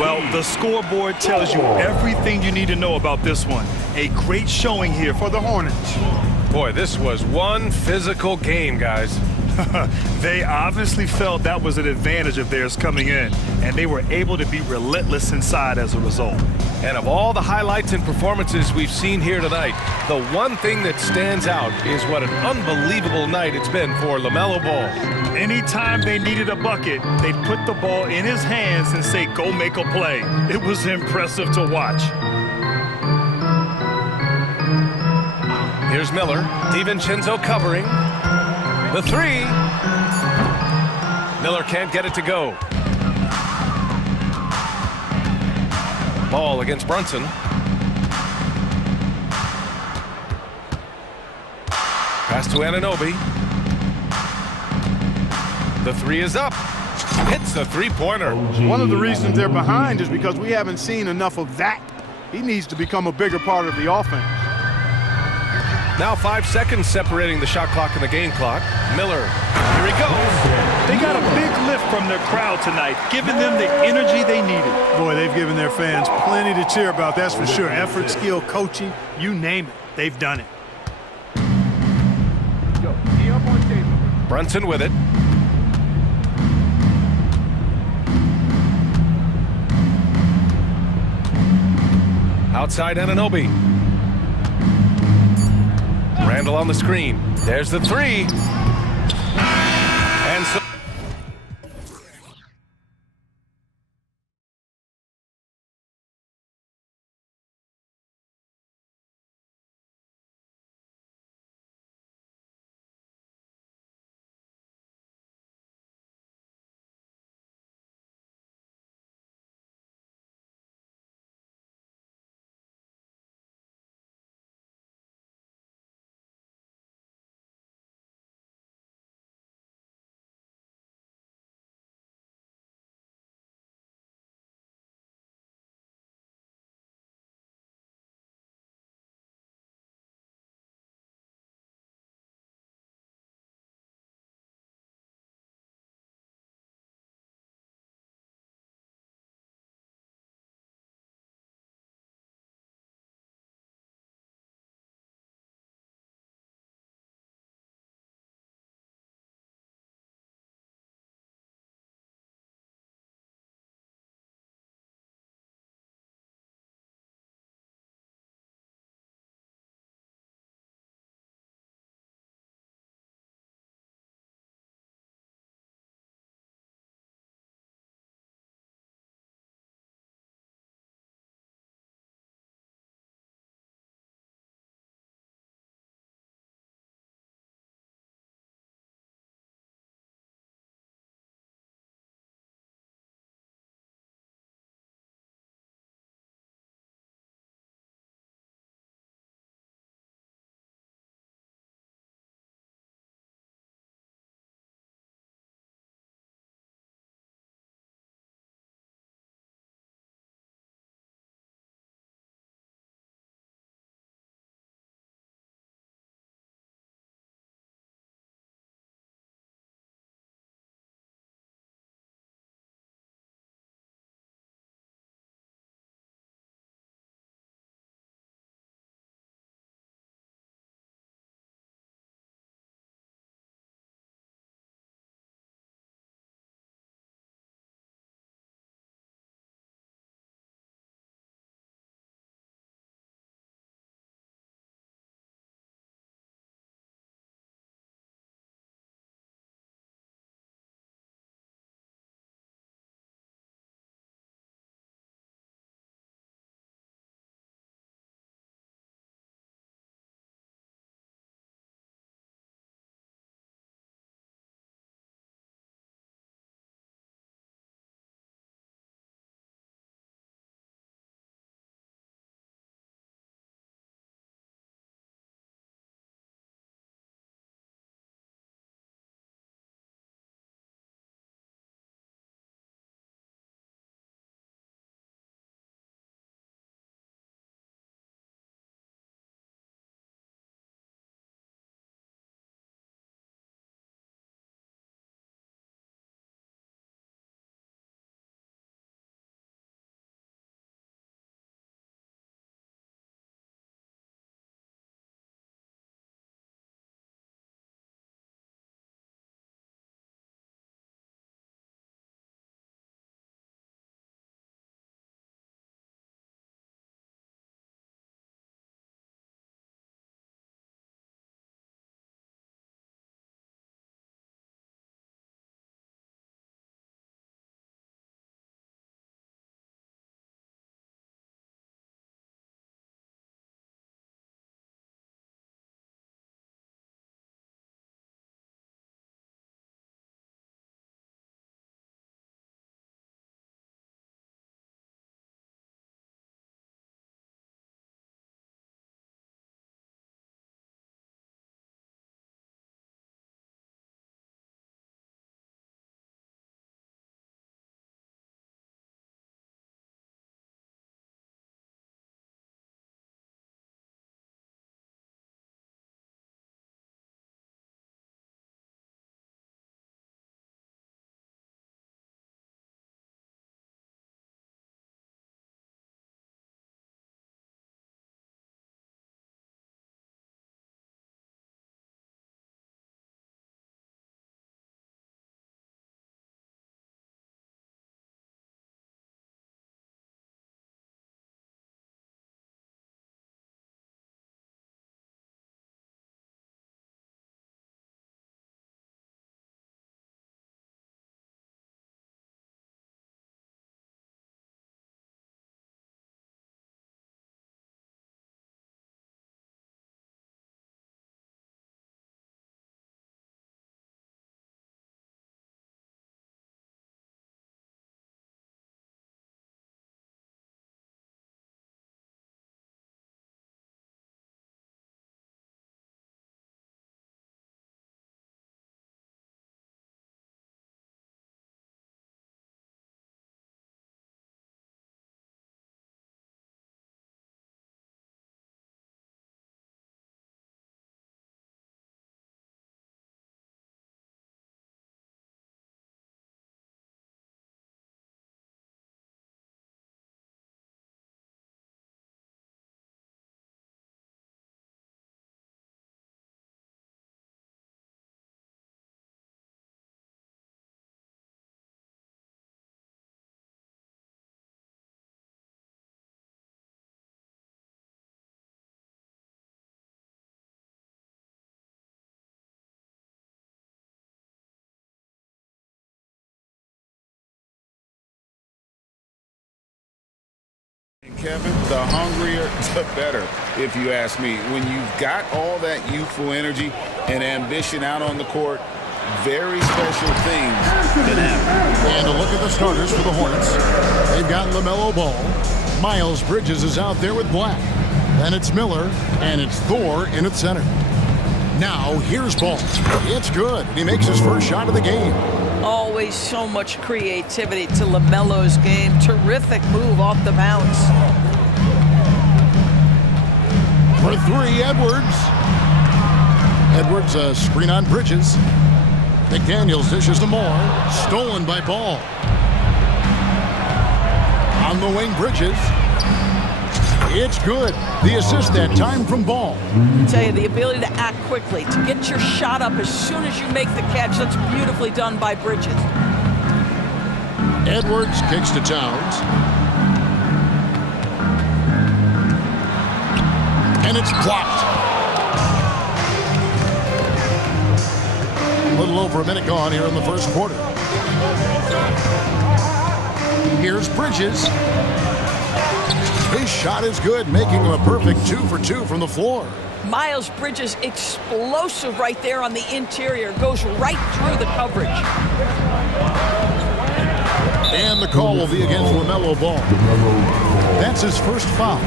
Well, the scoreboard tells you everything you need to know about this one. A great showing here for the Hornets. Boy, this was one physical game, guys. They obviously felt that was an advantage of theirs coming in, and they were able to be relentless inside as a result. And of all the highlights and performances we've seen here tonight, the one thing that stands out is what an unbelievable night it's been for LaMelo Ball. Anytime they needed a bucket, they'd put the ball in his hands and say, go make a play. It was impressive to watch. Here's Miller. DiVincenzo covering. The 3. Miller can't get it to go. Ball against Brunson. Pass to Anunoby. The 3 is up. Hits the three-pointer. One of the reasons they're behind is because we haven't seen enough of that. He needs to become a bigger part of the offense. Now 5 seconds separating the shot clock and the game clock. Miller, here he goes. They got a big lift from their crowd tonight, giving them the energy they needed. Boy, they've given their fans plenty to cheer about, that's for sure. Effort, skill, coaching, you name it, they've done it. Brunson with it. Outside Anunoby. Randle on the screen. There's the 3. And so Kevin, the hungrier, the better, if you ask me. When you've got all that youthful energy and ambition out on the court, very special things can happen. And a look at the starters for the Hornets. They've got LaMelo Ball. Miles Bridges is out there with Black. Then it's Miller, and it's Thor in at center. Now, here's Ball. It's good. He makes his first shot of the game. Always so much creativity to LaMelo's game. Terrific move off the bounce. For three, Edwards. Edwards, a screen on Bridges. McDaniels dishes to Moore. Stolen by Ball. On the wing, Bridges. It's good. The assist that time from Ball. I tell you, the ability to act quickly, to get your shot up as soon as you make the catch, that's beautifully done by Bridges. Edwards kicks to Towns. And it's blocked. A little over a minute gone here in the first quarter. Here's Bridges. His shot is good, making him a perfect 2 for 2 from the floor. Miles Bridges explosive right there on the interior. Goes right through the coverage. And the call will be against LaMelo Ball. That's his first foul.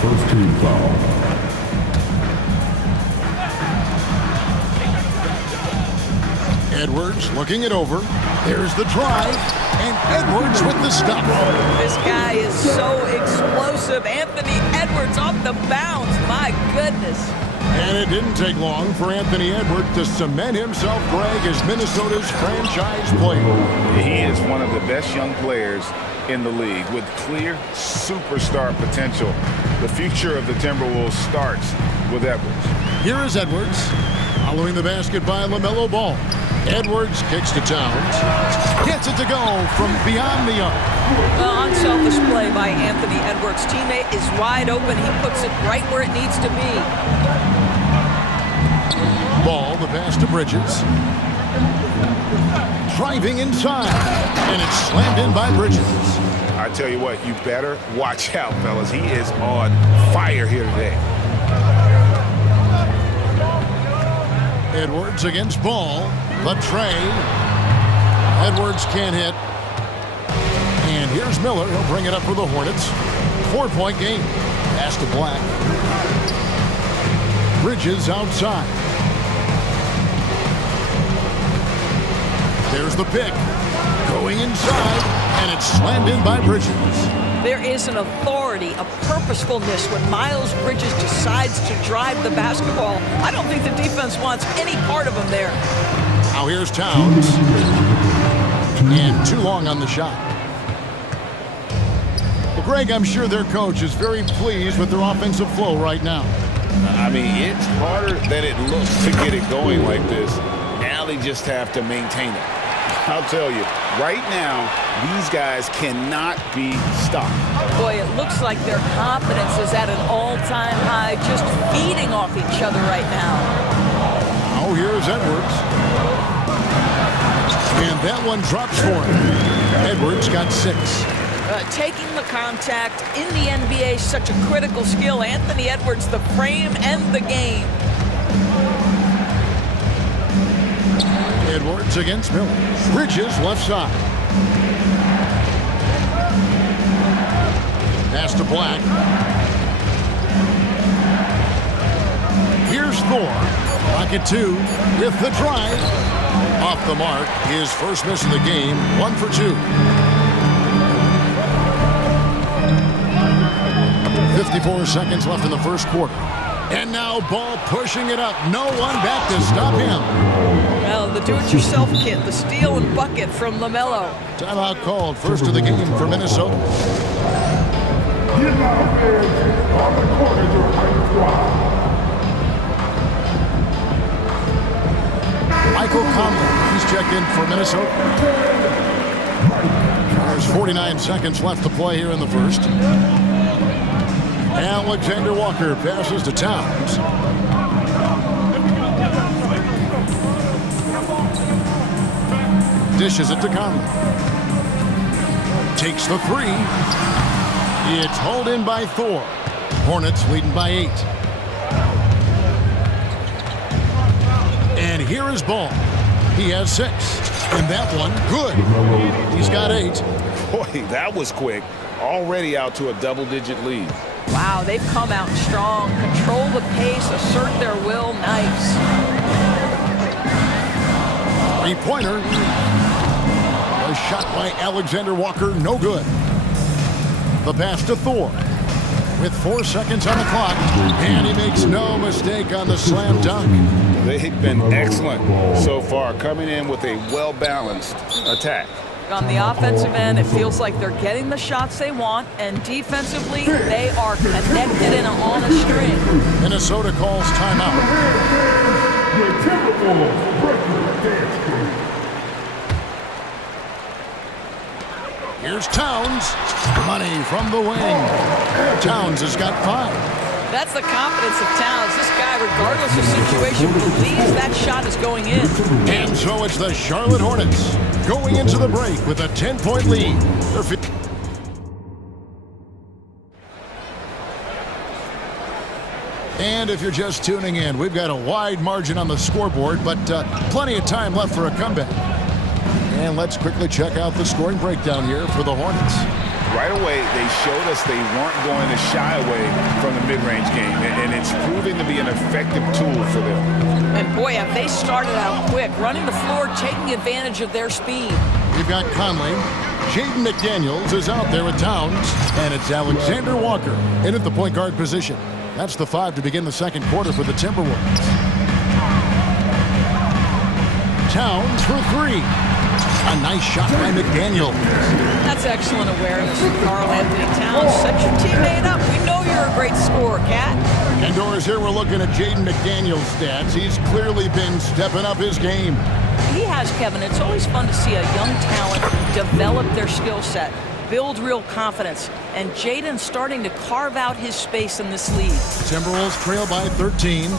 First team foul. Edwards looking it over. There's the drive. And Edwards with the stop. This guy is so explosive. Anthony Edwards off the bounce. My goodness. And it didn't take long for Anthony Edwards to cement himself, Greg, as Minnesota's franchise player. He is one of the best young players in the league with clear superstar potential. The future of the Timberwolves starts with Edwards. Here is Edwards. Following the basket by LaMelo Ball. Edwards kicks to Towns. Gets it to go from beyond the arc. Well, unselfish play by Anthony Edwards. Teammate is wide open. He puts it right where it needs to be. Ball, the pass to Bridges. Driving inside. And it's slammed in by Bridges. I tell you what, you better watch out, fellas. He is on fire here today. Edwards against Ball. The tray. Edwards can't hit. And here's Miller. He'll bring it up for the Hornets. 4-point game. Pass to Black. Bridges outside. There's the pick. Going inside. And it's slammed in by Bridges. There is an authority, a purposefulness when Miles Bridges decides to drive the basketball. I don't think the defense wants any part of him there. Now here's Towns. And too long on the shot. Well, Greg, I'm sure their coach is very pleased with their offensive flow right now. I mean, it's harder than it looks to get it going like this. Now they just have to maintain it. I'll tell you, right now, these guys cannot be stopped. Boy, it looks like their confidence is at an all-time high, just feeding off each other right now. Oh, here's Edwards. And that one drops for him. Edwards got 6. Taking the contact in the NBA is such a critical skill. Anthony Edwards, the frame and the game. Edwards against Miller. Bridges left side. Pass to Black. Here's Thor. Pocket 2 with the drive. Off the mark. His first miss of the game. 1 for 2. 54 seconds left in the first quarter. And now Ball pushing it up. No one back to stop him. Well, the do-it-yourself kit, the steal and bucket from LaMelo. Timeout called. First of the game for Minnesota. The amount fans on the corners of High Squad. Michael Conley, he's checked in for Minnesota. There's 49 seconds left to play here in the first. Alexander Walker passes to Towns. Dishes it to Conley. Takes the 3. It's hauled in by Thor. Hornets leading by 8. And here is Ball. He has 6. And that one, good. He's got 8. Boy, that was quick. Already out to a double-digit lead. Wow, they've come out strong. Control the pace, assert their will. Nice. Three-pointer. A shot by Alexander Walker, no good. The pass to Thor. With 4 seconds on the clock, and he makes no mistake on the slam dunk. They've been excellent so far, coming in with a well-balanced attack. On the offensive end, it feels like they're getting the shots they want, and defensively, they are connected and on a string. Minnesota calls timeout. Here's Towns. Money from the wing. Towns has got 5. That's the confidence of Towns. This guy, regardless of situation, believes that shot is going in. And so it's the Charlotte Hornets going into the break with a 10-point lead. And if you're just tuning in, we've got a wide margin on the scoreboard, but plenty of time left for a comeback. And let's quickly check out the scoring breakdown here for the Hornets. Right away, they showed us they weren't going to shy away from the mid-range game, and it's proving to be an effective tool for them. And boy, have they started out quick, running the floor, taking advantage of their speed. We've got Conley. Jaden McDaniels is out there with Towns, and it's Alexander Walker in at the point guard position. That's the 5 to begin the second quarter for the Timberwolves. Towns for 3. A nice shot by McDaniel. That's excellent awareness from Karl Anthony Towns. Set your teammate up. We know you're a great scorer, Cat. Indoors here, we're looking at Jaden McDaniel's stats. He's clearly been stepping up his game. He has, Kevin. It's always fun to see a young talent develop their skill set, build real confidence, and Jaden's starting to carve out his space in this league. Timberwolves trail by 13.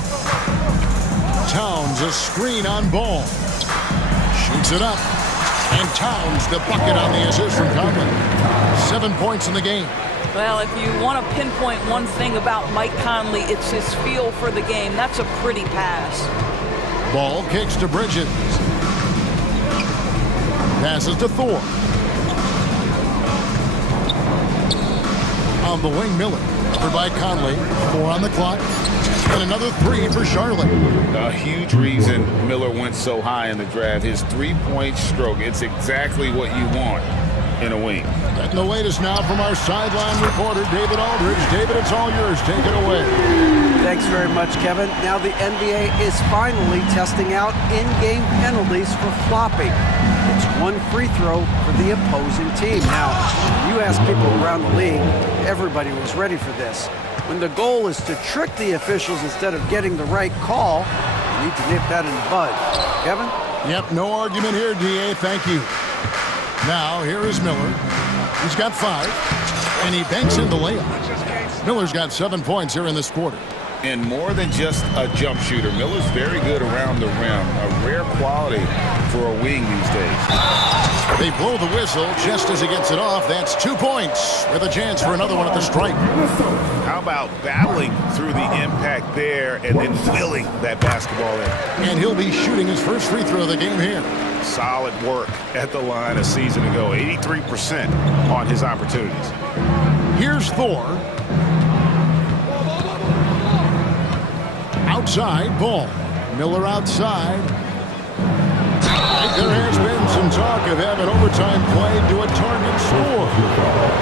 Towns, a screen on Ball. Shoots it up. And Towns, the bucket on the assist from Conley. 7 points in the game. Well, if you want to pinpoint one thing about Mike Conley, it's his feel for the game. That's a pretty pass. Ball kicks to Bridges. Passes to Thor. On the wing, Miller. Covered by Conley. 4 on the clock. And another 3 for Charlotte. A huge reason Miller went so high in the draft. His three-point stroke. It's exactly what you want in a wing. Getting the latest now from our sideline reporter, David Aldridge. David, it's all yours. Take it away. Thanks very much, Kevin. Now the NBA is finally testing out in-game penalties for flopping. It's 1 free throw for the opposing team. Now, you ask people around the league, everybody was ready for this. When the goal is to trick the officials instead of getting the right call, you need to nip that in the bud. Kevin? Yep, no argument here, DA. Thank you. Now, here is Miller. He's got 5, and he banks in the layup. Miller's got 7 points here in this quarter. And more than just a jump shooter, Miller's very good around the rim. A rare quality for a wing these days. They blow the whistle just as he gets it off. That's 2 points with a chance for another one at the stripe. How about battling through the impact there and then wheeling that basketball in? And he'll be shooting his first free throw of the game here. Solid work at the line a season ago. 83% on his opportunities. Here's Thor. Outside, Ball. Miller outside. There has been some talk of having overtime played to a target score.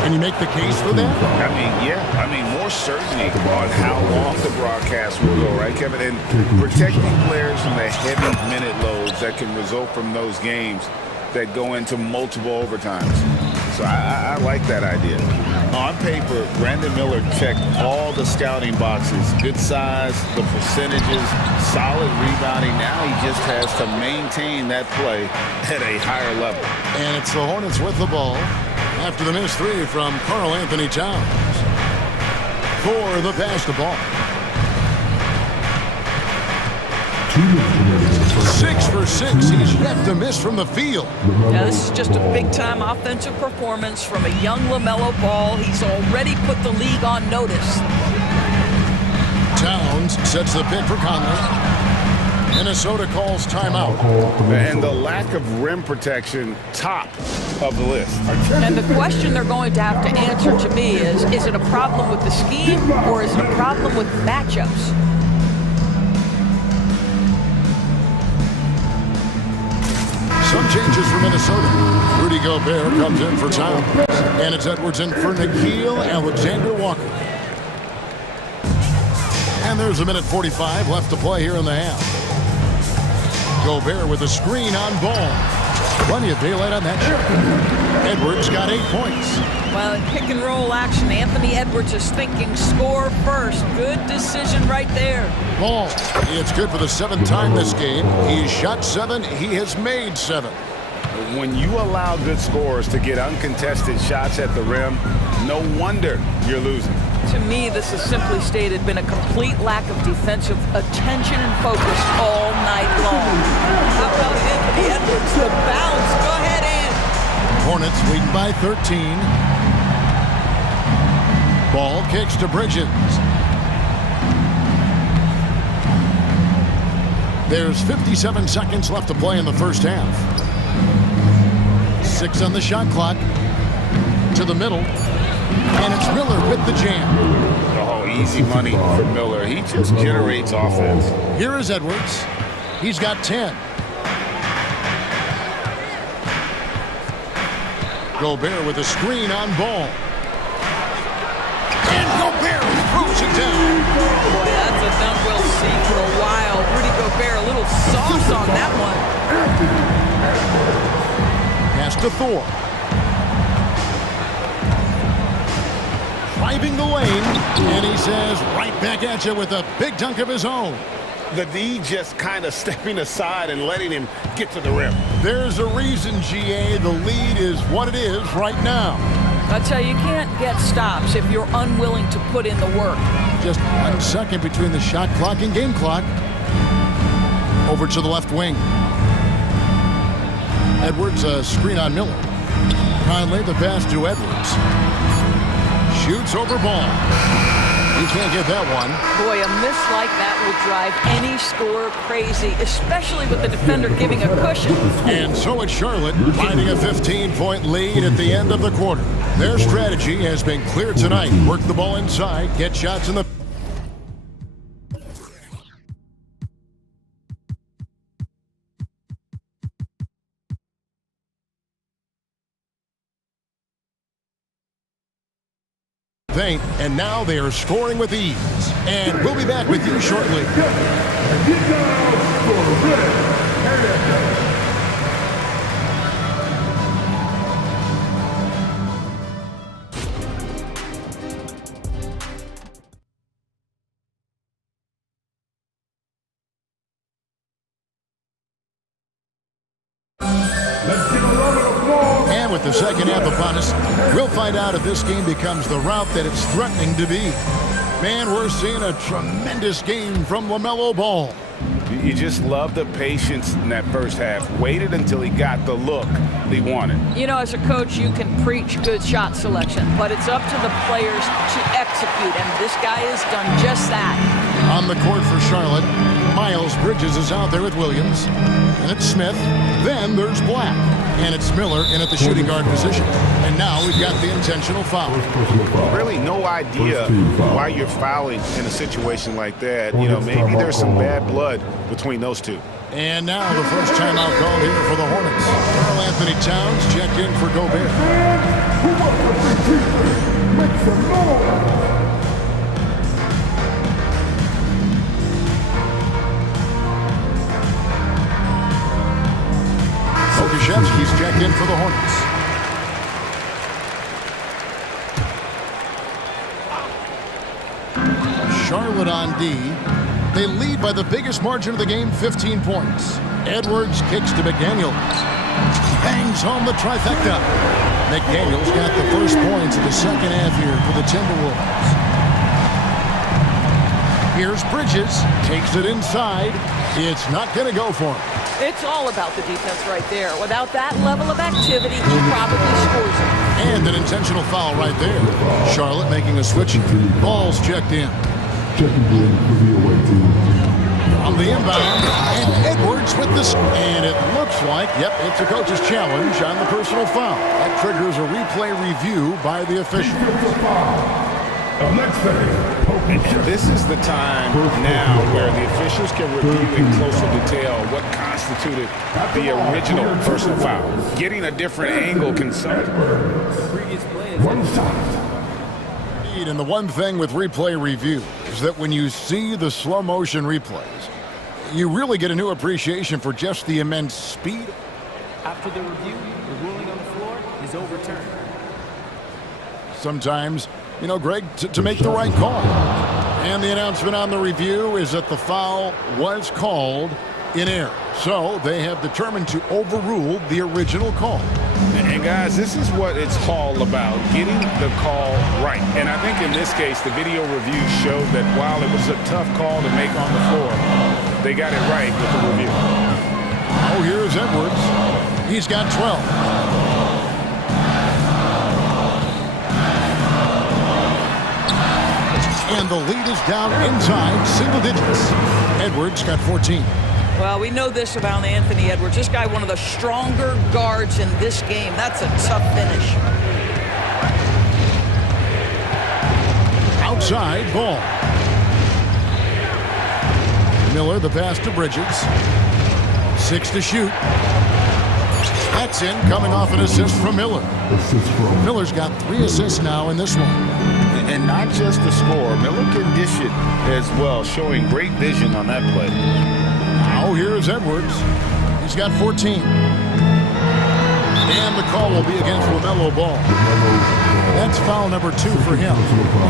Can you make the case for that? I mean, yeah. I mean, more certainty on how long the broadcast will go, right, Kevin? And protecting players from the heavy minute loads that can result from those games that go into multiple overtimes. So I like that idea. On paper, Brandon Miller checked all the scouting boxes. Good size, the percentages, solid rebounding. Now he just has to maintain that play at a higher level. And it's the Hornets with the ball after the missed 3 from Karl Anthony Towns. For the pass to Ball. 6 for 6. He's yet to miss from the field. Now, this is just a big-time offensive performance from a young LaMelo Ball. He's already put the league on notice. Towns sets the pick for Conley. Minnesota calls timeout. And the lack of rim protection, top of the list. And the question they're going to have to answer to me is it a problem with the scheme or is it a problem with matchups? Some changes for Minnesota. Rudy Gobert comes in for Towns. And it's Edwards in for Nickeil Alexander-Walker. And there's a minute 45 left to play here in the half. Gobert with a screen on Ball. Plenty of daylight on that shot. Edwards got 8 points. Well, in pick and roll action, Anthony Edwards is thinking score first. Good decision right there. Ball. It's good for the 7th time this game. He's shot 7. He has made 7. When you allow good scorers to get uncontested shots at the rim, no wonder you're losing. To me, this has simply stated been a complete lack of defensive attention and focus all night long. How about Anthony Edwards? The bounce. Go ahead, Ant. Hornets leading by 13. Ball kicks to Bridges. There's 57 seconds left to play in the first half. 6 on the shot clock. To the middle. And it's Miller with the jam. Oh, easy money for Miller. He just generates offense. Here is Edwards. He's got 10. Gobert with a screen on Ball. And Gobert throws it down. Boy, that's a dunk we'll see for a while. Rudy Gobert a little soft on that one. Pass to Thor. Driving the lane, and he says right back at you with a big dunk of his own. The D just kind of stepping aside and letting him get to the rim. There's a reason, GA. The lead is what it is right now. I tell you, you can't get stops if you're unwilling to put in the work. Just 1 second between the shot clock and game clock. Over to the left wing. Edwards, a screen on Miller. Conley, the pass to Edwards. Shoots over Ball. He can't get that one. Boy, a miss like that will drive any scorer crazy, especially with the defender giving a cushion. And so it's Charlotte finding a 15-point lead at the end of the quarter. Their strategy has been clear tonight. Work the ball inside, get shots in the... And now they are scoring with ease. And we'll be back with you shortly. And with the second half upon us, we'll find out if this game becomes the route that it's threatening to be. Man, we're seeing a tremendous game from LaMelo Ball. You just love the patience in that first half. Waited until he got the look he wanted. You know, as a coach, you can preach good shot selection, but it's up to the players to execute, and this guy has done just that. On the court for Charlotte, Miles Bridges is out there with Williams. And it's Smith. Then there's Black. And it's Miller in at the shooting guard position. And now we've got the intentional foul. Really no idea why you're fouling in a situation like that. You know, maybe there's some bad blood between those two. And now the first timeout called here for the Hornets. Karl Anthony Towns checked in for Gobert. Okashevsky's checked in for the Hornets. Charlotte on D. They lead by the biggest margin of the game, 15 points. Edwards kicks to McDaniels. Bangs home the trifecta. McDaniels got the first points of the second half here for the Timberwolves. Here's Bridges. Takes it inside. It's not going to go for him. It's all about the defense right there. Without that level of activity, he probably scores it. And an intentional foul right there. Charlotte making a switch. Ball's checked in. On the inbound, and Edwards with this, and it looks like, yep, it's a coach's challenge on the personal foul. That triggers a replay review by the official. And this is the time now where the officials can review in closer detail what constituted the original personal foul. Getting a different angle can And the one thing with replay review is that when you see the slow motion replays, you really get a new appreciation for just the immense speed. After the review, the ruling on the floor is overturned. Sometimes, you know, Greg, to make the right call. And the announcement on the review is that the foul was called in error. So they have determined to overrule the original call. And guys, this is what it's all about, getting the call right. And I think in this case, the video review showed that while it was a tough call to make on the floor, they got it right with the review. Oh, here's Edwards. He's got 12. And the lead is down inside single digits. Edwards got 14. Well, we know this about Anthony Edwards. This guy, one of the stronger guards in this game. That's a tough finish. Outside ball. Miller, the pass to Bridges. 6 to shoot. That's in, coming off an assist from Miller. Miller's got 3 assists now in this one. And not just the score. Miller can dish it as well, showing great vision on that play. Now here's Edwards. He's got 14. And the call will be against LaMelo Ball. That's foul number 2 for him.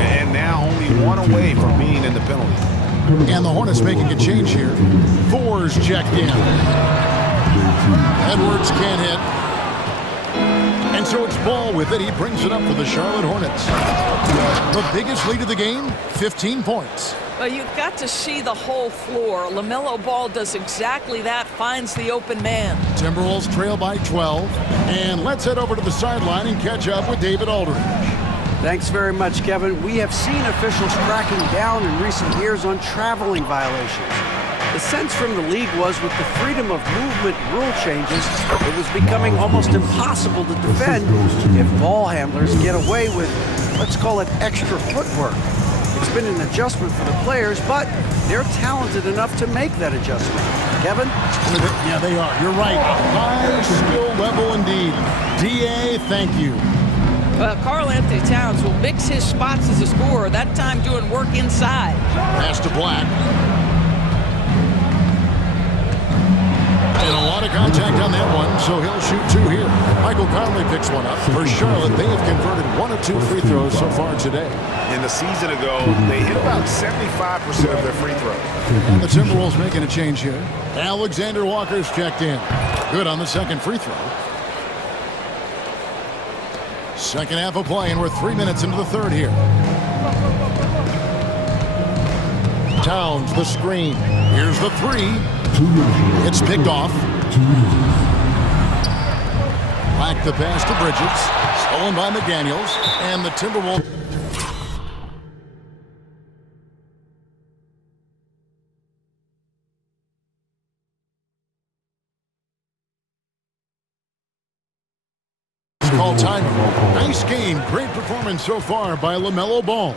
And now only 1 away from being in the penalty. And the Hornets making a change here. Thor's checked in. Edwards can't hit. And so it's Ball with it. He brings it up for the Charlotte Hornets. The biggest lead of the game, 15 points. Well, you've got to see the whole floor. LaMelo Ball does exactly that, finds the open man. Timberwolves trail by 12. And let's head over to the sideline and catch up with David Aldridge. Thanks very much, Kevin. We have seen officials cracking down in recent years on traveling violations. The sense from the league was with the freedom of movement rule changes, it was becoming almost impossible to defend if ball handlers get away with, let's call it, extra footwork. It's been an adjustment for the players, but they're talented enough to make that adjustment. Kevin? Yeah, they are. You're right. High skill level indeed. DA, thank you. Well, Karl Anthony Towns will mix his spots as a scorer, that time doing work inside. Pass to Black. And a lot of contact on that one, so he'll shoot 2 here. Michael Conley picks one up. For Charlotte, they have converted 1 or 2 free throws so far today. In the season ago, they hit about 75% of their free throws. And the Timberwolves making a change here. Alexander Walker's checked in. Good on the second free throw. Second half of play, and we're 3 minutes into the third here. Towns, the screen. Here's the 3. It's picked off. Black the pass to Bridges. Stolen by McDaniels. And the Timberwolves. Call time. Nice game. Great performance so far by LaMelo Ball.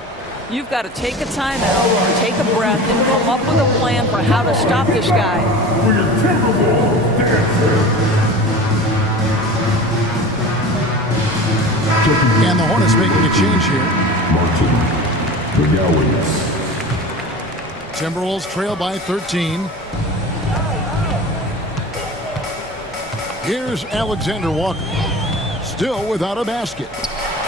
You've got to take a timeout, take a breath, and come up with a plan for how to stop this guy. And the Hornets making a change here. Timberwolves trail by 13. Here's Alexander Walker. Still without a basket.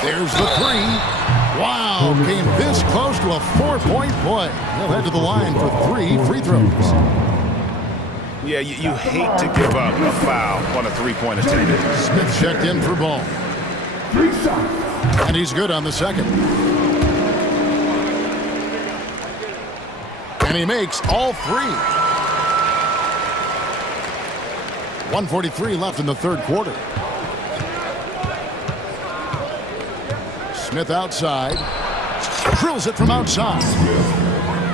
There's the 3. Wow, came this close to a 4-point play. He'll head to the line for 3 free throws. Yeah, you hate to give up a foul on a 3-point attempt. Smith checked in for Ball. And he's good on the second. And he makes all 3. 1:43 left in the third quarter. Smith outside. Drills it from outside.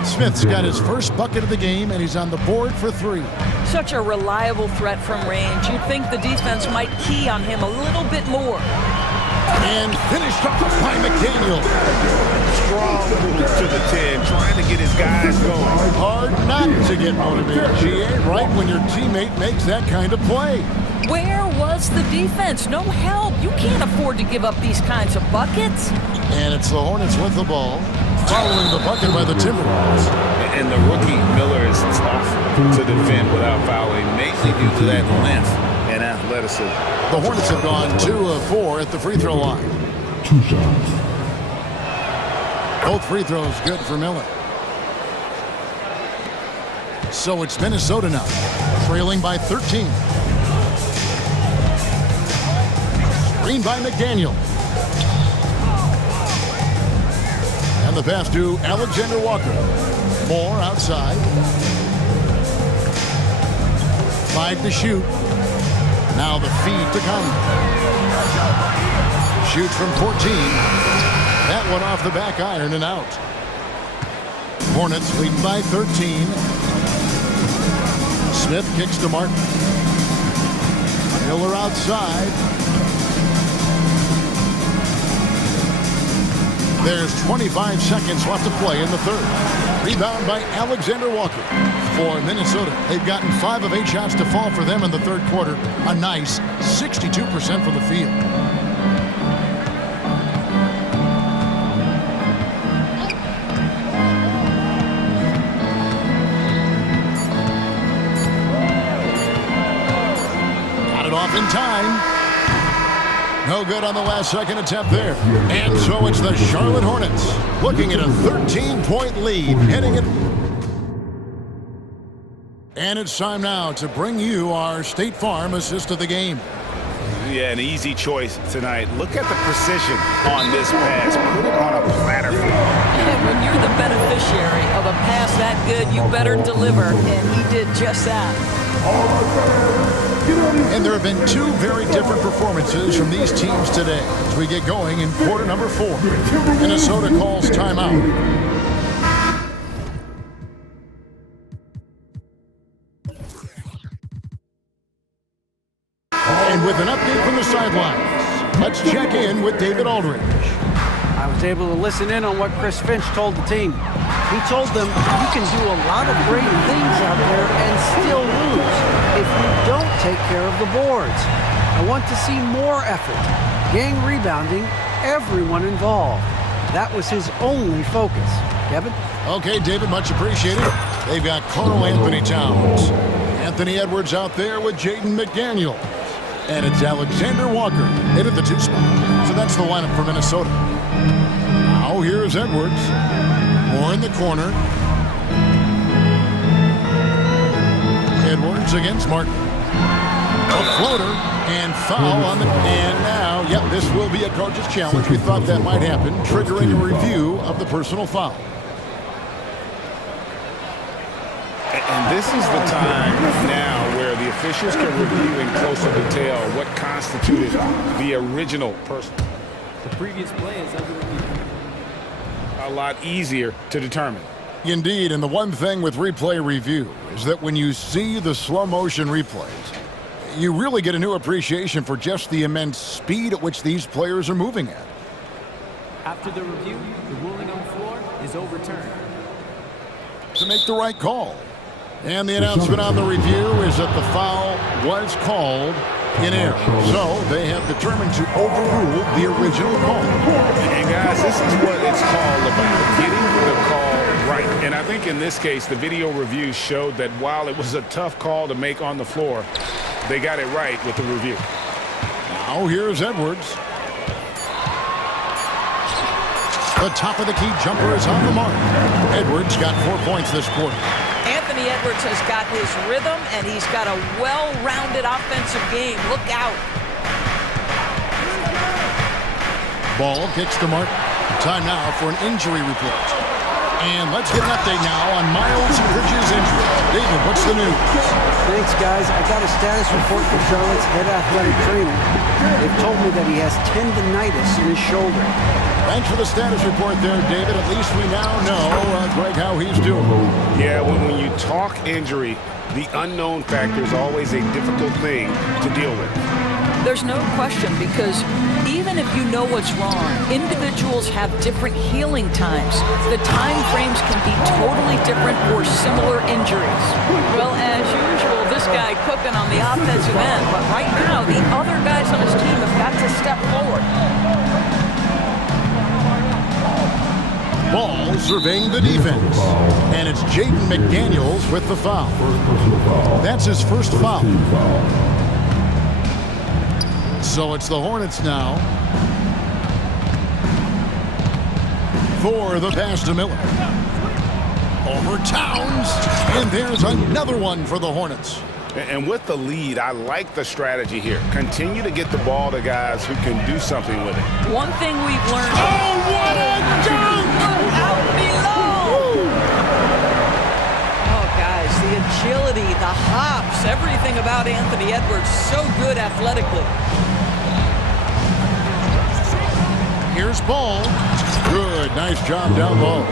Smith's got his first bucket of the game, and he's on the board for 3. Such a reliable threat from range. You'd think the defense might key on him a little bit more. And finished off by McDaniel. Strong move to the 10, trying to get his guys going. Hard not to get motivated, GA, right when your teammate makes that kind of play. Where was the defense? No help. You can't afford to give up these kinds of buckets. And it's the Hornets with the ball, following the bucket by the Timberwolves. And the rookie Miller is tough to defend without fouling, mainly due to that length and athleticism. The Hornets have gone 2 of 4 at the free throw line. 2 shots. Both free throws good for Miller. So it's Minnesota now, trailing by 13. Screen by McDaniel. And the pass to Alexander Walker. Moore outside. 5 to shoot. Now the feed to Conley. Shoots from 14. That one off the back iron and out. Hornets lead by 13. Smith kicks to Martin. Miller outside. There's 25 seconds left to play in the third. Rebound by Alexander Walker. For Minnesota, they've gotten 5 of 8 shots to fall for them in the third quarter. A nice 62% from the field. Got it off in time. No good on the last second attempt there. And so it's the Charlotte Hornets looking at a 13-point lead heading it. And it's time now to bring you our State Farm assist of the game. Yeah, an easy choice tonight. Look at the precision on this pass. Put it on a platter. And when you're the beneficiary of a pass that good, you better deliver. And he did just that. And there have been 2 very different performances from these teams today as we get going in quarter number 4. Minnesota calls timeout. And with an update from the sidelines, let's check in with David Aldridge. I was able to listen in on what Chris Finch told the team. He told them you can do a lot of great things out there and still lose if you don't take care of the boards. I want to see more effort, gang rebounding, everyone involved. That was his only focus. Kevin? Okay, David, much appreciated. They've got Karl Anthony Towns. Anthony Edwards out there with Jaden McDaniel. And it's Alexander Walker in at the 2 spot. So that's the lineup for Minnesota. Now here's Edwards. More in the corner. Edwards against Martin. A floater and foul on the... And now, yep, this will be a coach's challenge. We thought that might happen, triggering a review of the personal foul. And this is the time now where the officials can review in closer detail what constituted the original person. The previous play is under review. A lot easier to determine. Indeed, and the one thing with replay review is that when you see the slow motion replays, you really get a new appreciation for just the immense speed at which these players are moving at. After the review, the ruling on the floor is overturned. To make the right call. And the announcement on the review is that the foul was called in error. So they have determined to overrule the original call. And guys, this is what it's called about, getting the call right. And I think in this case, the video review showed that while it was a tough call to make on the floor, they got it right with the review. Now here's Edwards. The top of the key jumper is on the mark. Edwards got 4 points this quarter. Anthony Edwards has got his rhythm, and he's got a well-rounded offensive game. Look out. Ball kicks to Martin. Time now for an injury report. And let's get an update now on Miles Bridges' injury. David, what's the news? Thanks, guys. I got a status report from Charlotte's head athletic trainer. They've told me that he has tendinitis in his shoulder. Thanks for the status report there, David. At least we now know, Greg, how he's doing. Yeah, when you talk injury, the unknown factor is always a difficult thing to deal with. There's no question, because even if you know what's wrong, individuals have different healing times. The time frames can be totally different for similar injuries. Well, as usual, this guy cooking on the offensive end, but right now the other guys on his team have got to step forward. Ball surveying the defense. And it's Jaden McDaniels with the foul. That's his first foul. So it's the Hornets now. For the pass to Miller. Over Towns. And there's another one for the Hornets. And with the lead, I like the strategy here. Continue to get the ball to guys who can do something with it. One thing we've learned... Oh, what a dunk! Out below! Oh, guys, the agility, the hops, everything about Anthony Edwards, so good athletically. Here's Ball. Good, nice job down low.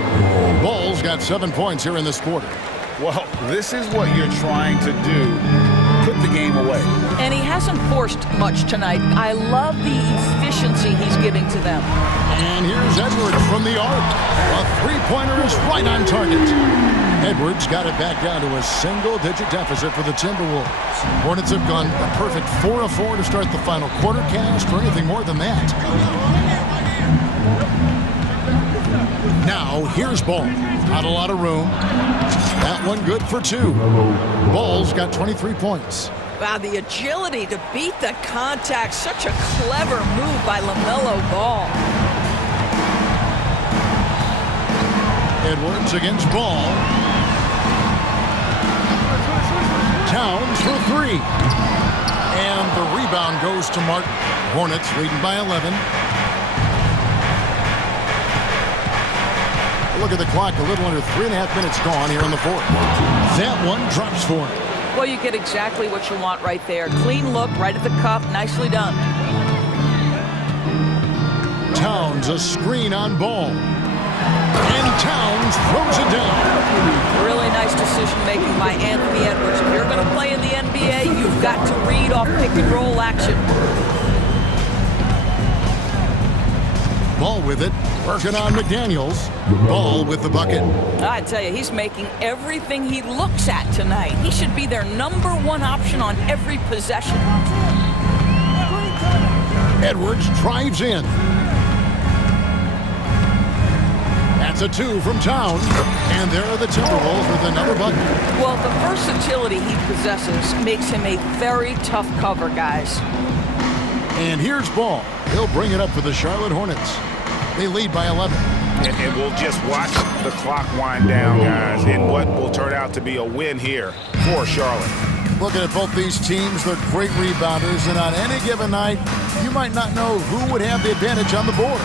Ball's got 7 points here in this quarter. Well, this is what you're trying to do. Put the game away. And he hasn't forced much tonight. I love the efficiency he's giving to them. And here's Edwards from the arc. A three-pointer is right on target. Edwards got it back down to a single-digit deficit for the Timberwolves. Hornets have gone a perfect 4 of 4 to start the final quarter. Can't ask for anything more than that. Now, here's Ball. Not a lot of room. That one good for 2. Ball's got 23 points. Wow, the agility to beat the contact. Such a clever move by LaMelo Ball. Edwards against Ball. Towns for 3. And the rebound goes to Martin. Hornets leading by 11. Look at the clock, a little under 3.5 minutes gone here in the fourth. That one drops for him. Well, you get exactly what you want right there. Clean look, right at the cup, nicely done. Towns, a screen on Ball. And Towns throws it down. Really nice decision-making by Anthony Edwards. If you're going to play in the NBA, you've got to read off pick-and-roll action. Ball with it, working on McDaniels. Ball with the bucket. I tell you, he's making everything he looks at tonight. He should be their #1 option on every possession. Edwards drives in. That's a 2 from Towns. And there are the Timberwolves with another bucket. Well, the versatility he possesses makes him a very tough cover, guys. And here's Ball. He'll bring it up for the Charlotte Hornets. They lead by 11. And we'll just watch the clock wind down, guys, in what will turn out to be a win here for Charlotte. Looking at both these teams, they're great rebounders, and on any given night, you might not know who would have the advantage on the board.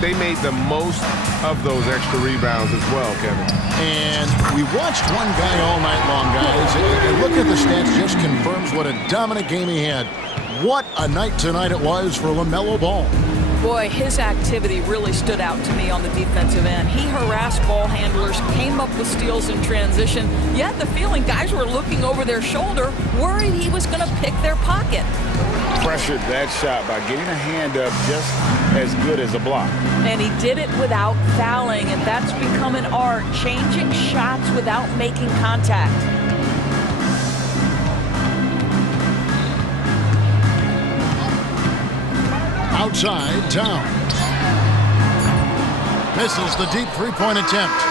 They made the most of those extra rebounds as well, Kevin. And we watched one guy all night long, guys, and look at the stats, just confirms what a dominant game he had. What a night tonight it was for LaMelo Ball. Boy, his activity really stood out to me on the defensive end. He harassed ball handlers, came up with steals in transition. You had the feeling guys were looking over their shoulder, worried he was going to pick their pocket. Pressured that shot by getting a hand up just as good as a block. And he did it without fouling, and that's become an art, changing shots without making contact. Outside, Towns. Misses the deep three-point attempt.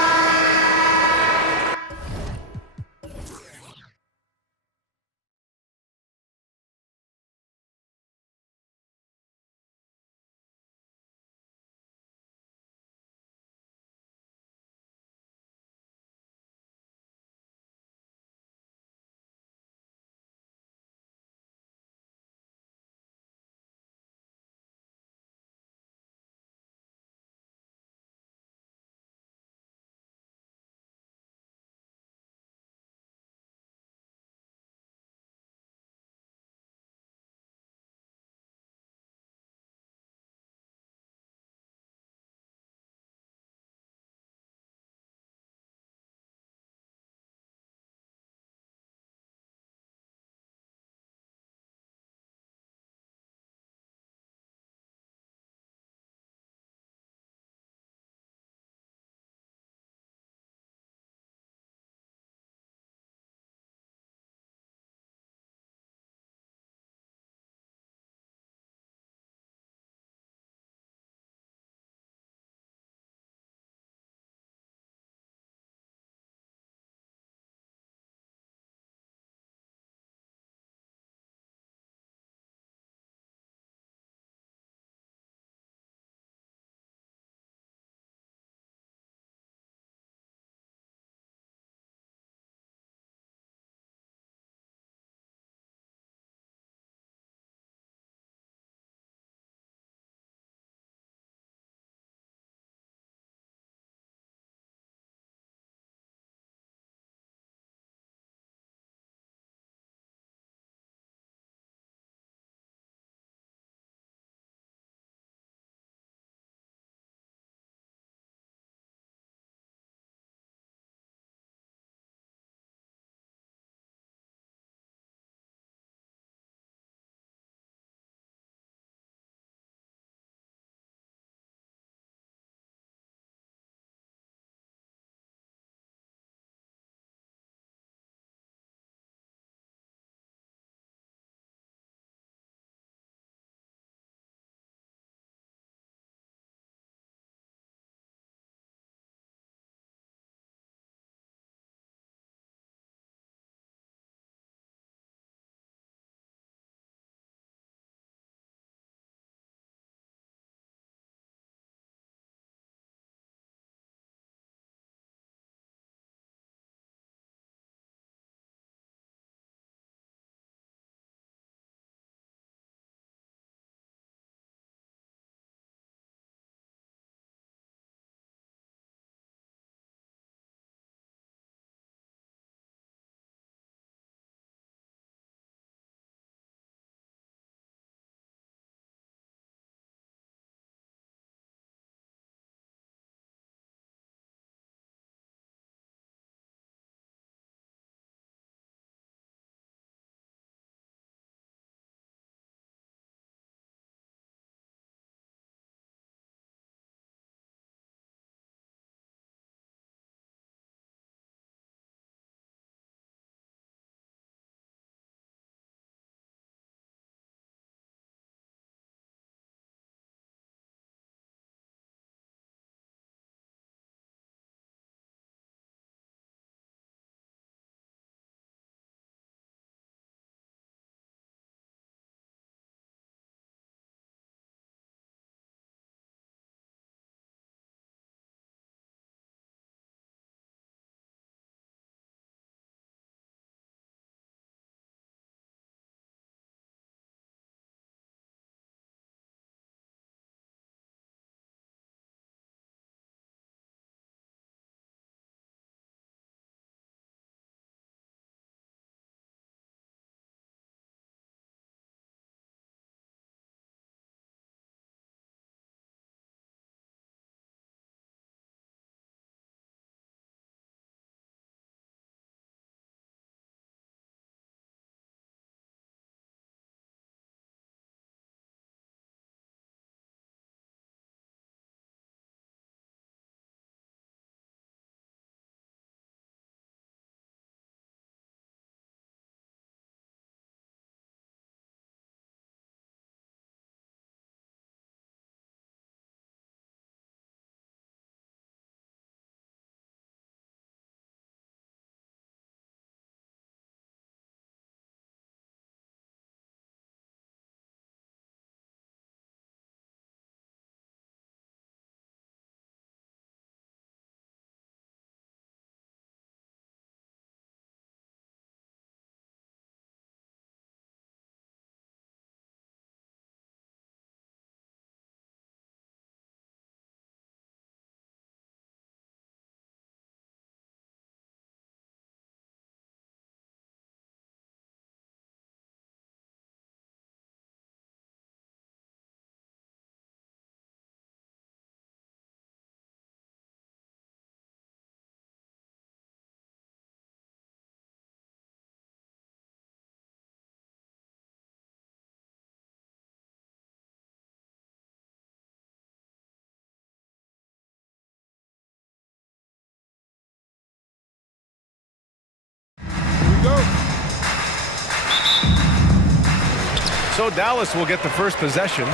So Dallas will get the first possession.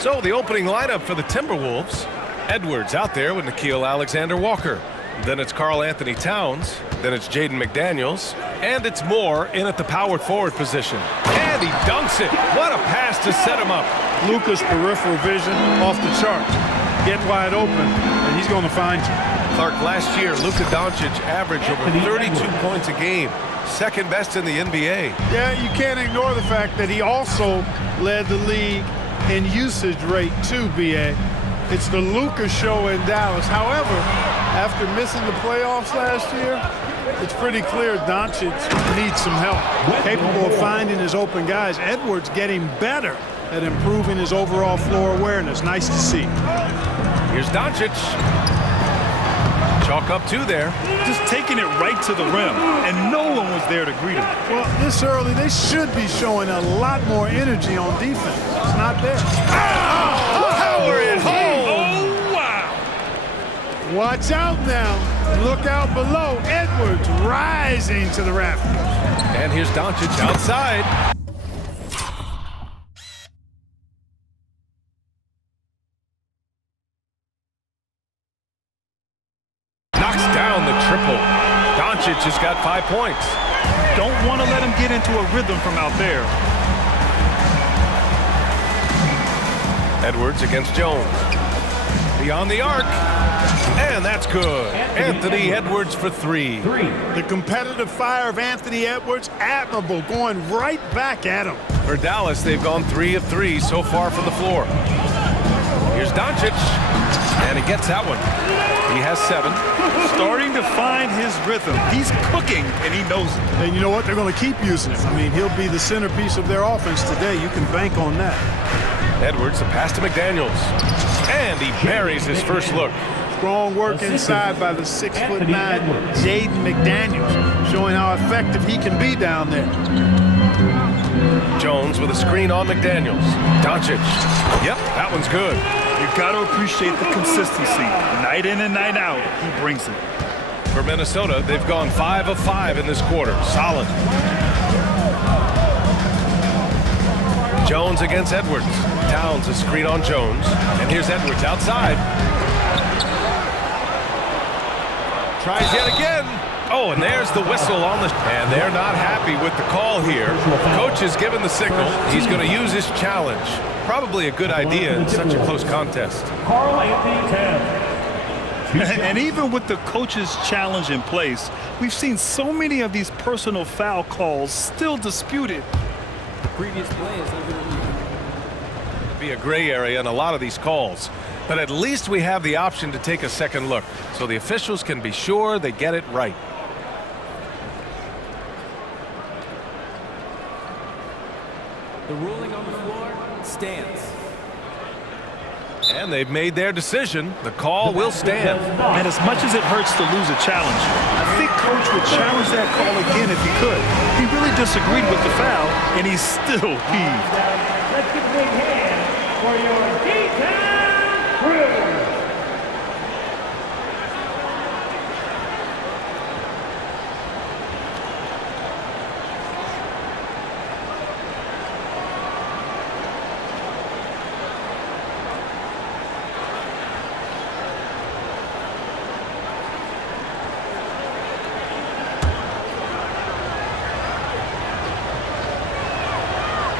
So the opening lineup for the Timberwolves. Edwards out there with Nickeil Alexander-Walker. Then it's Karl Anthony Towns. Then it's Jaden McDaniels. And it's Moore in at the power forward position. And he dunks it. What a pass to set him up. Luka's peripheral vision off the charts. Get wide open, and he's going to find you. Clark, last year, Luka Doncic averaged over 32 points a game. Second best in the NBA. Yeah, you can't ignore the fact that he also led the league in usage rate too, B.A. It's the Luka show in Dallas. However, after missing the playoffs last year, it's pretty clear Doncic needs some help. Capable of finding his open guys. Edwards getting better at improving his overall floor awareness. Nice to see. Here's Doncic. Chalk up two there. Just taking it right to the rim, and no one was there to greet him. Well, this early, they should be showing a lot more energy on defense. It's not there. Power it home! Oh, wow! Watch out now. Look out below. Edwards rising to the rafters. And here's Doncic outside. Knocks down the triple. Doncic has got 5 points. Don't want to let him get into a rhythm from out there. Edwards against Jones. Beyond the arc. And that's good. Anthony Edwards for three. The competitive fire of Anthony Edwards, admirable, going right back at him. For Dallas, they've gone 3 of 3 so far from the floor. Here's Doncic. And he gets that one. He has 7. Starting to find his rhythm. He's cooking, and he knows it. And you know what? They're going to keep using him. I mean, he'll be the centerpiece of their offense today. You can bank on that. Edwards, the pass to McDaniels. And he buries his first look. Strong work inside by the 6'9" Jaden McDaniels, showing how effective he can be down there. Jones with a screen on McDaniels. Doncic. Yep, that one's good. You've got to appreciate the consistency. Night in and night out, he brings it. For Minnesota, they've gone 5 of 5 in this quarter. Solid. Jones against Edwards. Towns a screen on Jones. And here's Edwards outside. Tries yet again. Oh, and there's the whistle on the... And they're not happy with the call here. Coach has given the signal. He's going to use his challenge. Probably a good idea in such a close contest. And even with the coach's challenge in place, we've seen so many of these personal foul calls still disputed. The previous play is be a gray area in a lot of these calls, but at least we have the option to take a second look so the officials can be sure they get it right. The ruling on the floor stands. And they've made their decision. The call will stand. And as much as it hurts to lose a challenge, I think Coach would challenge that call again if he could. He really disagreed with the foul, and he's still peeved. Let's give a big hand for your D-Town crew.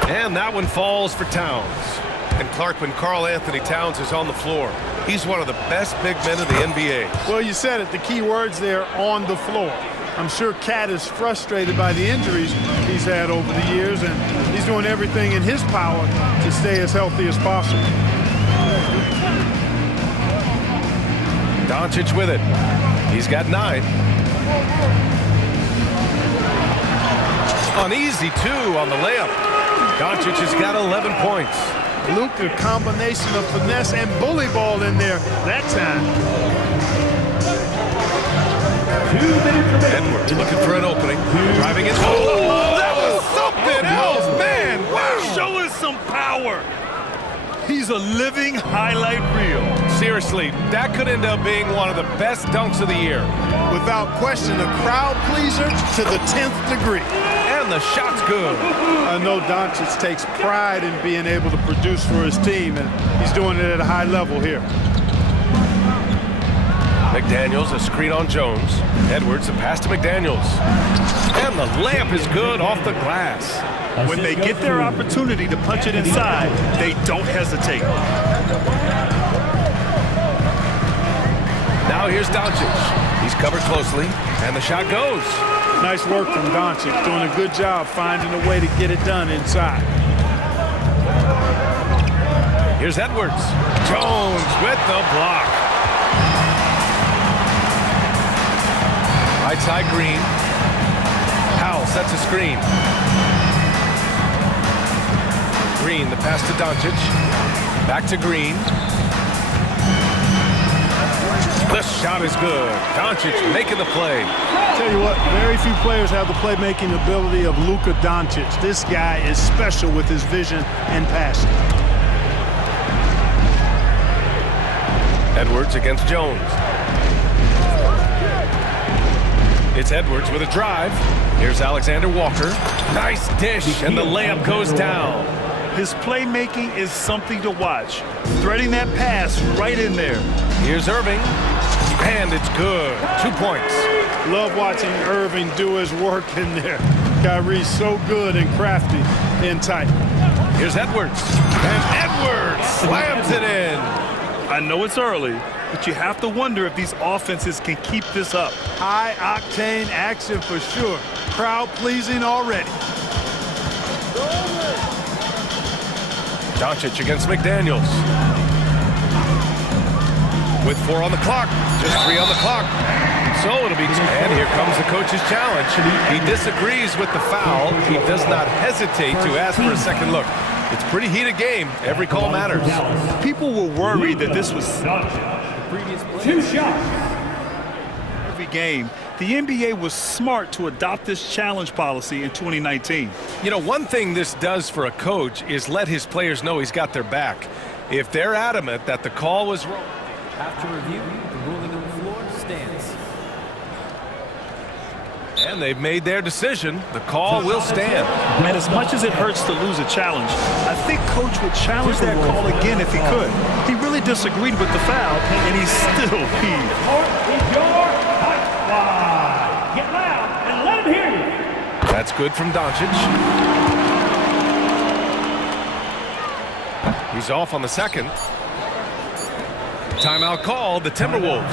And that one falls for Towns. And Clark, when Karl Anthony Towns is on the floor, he's one of the best big men in the NBA. Well, you said it, the key words there, on the floor. I'm sure Cat is frustrated by the injuries he's had over the years, and he's doing everything in his power to stay as healthy as possible. Doncic with it. He's got 9. An easy 2 on the layup. Doncic has got 11 points. Luka, combination of finesse and bully ball in there that time. Edwards looking for an opening. Driving it. Oh, that was something else, man. Wow. Showing some power. He's a living highlight reel. Seriously, that could end up being one of the best dunks of the year. Without question, a crowd pleaser to the 10th degree. And And the shot's good. I know Doncic takes pride in being able to produce for his team, and he's doing it at a high level here. McDaniels, a screen on Jones. Edwards, a pass to McDaniels. And the layup is good off the glass. When they get their opportunity to punch it inside, they don't hesitate. Now here's Doncic. He's covered closely, and the shot goes. Nice work from Doncic, doing a good job finding a way to get it done inside. Here's Edwards. Jones with the block. Right side, Green. Powell sets a screen. Green, the pass to Doncic. Back to Green. The shot is good. Doncic making the play. Tell you what, very few players have the playmaking ability of Luka Doncic. This guy is special with his vision and passion. Edwards against Jones. It's Edwards with a drive. Here's Alexander Walker. Nice dish, and the layup goes down. His playmaking is something to watch. Threading that pass right in there. Here's Irving, and it's good. 2 points. Love watching Irving do his work in there. Kyrie's so good and crafty and tight. Here's Edwards, and Edwards slams it in. I know it's early, but you have to wonder if these offenses can keep this up. High-octane action for sure. Crowd-pleasing already. Doncic against McDaniels. With 4 on the clock, just 3 on the clock. So it'll be, and here comes the coach's challenge. He disagrees with the foul. He does not hesitate to ask for a second look. It's a pretty heated game. Every call matters. People were worried that this was 2 shots. every game. The NBA was smart to adopt this challenge policy in 2019. You know, one thing this does for a coach is let his players know he's got their back. If they're adamant that the call was wrong. After review, the ruling on the floor stands. And they've made their decision. The call will stand. And as much as it hurts to lose a challenge, I think Coach would challenge that call again if he could. He really disagreed with the foul, and he's still heaved. Get loud and let him hear you. That's good from Doncic. He's off on the second. Timeout called, the Timberwolves.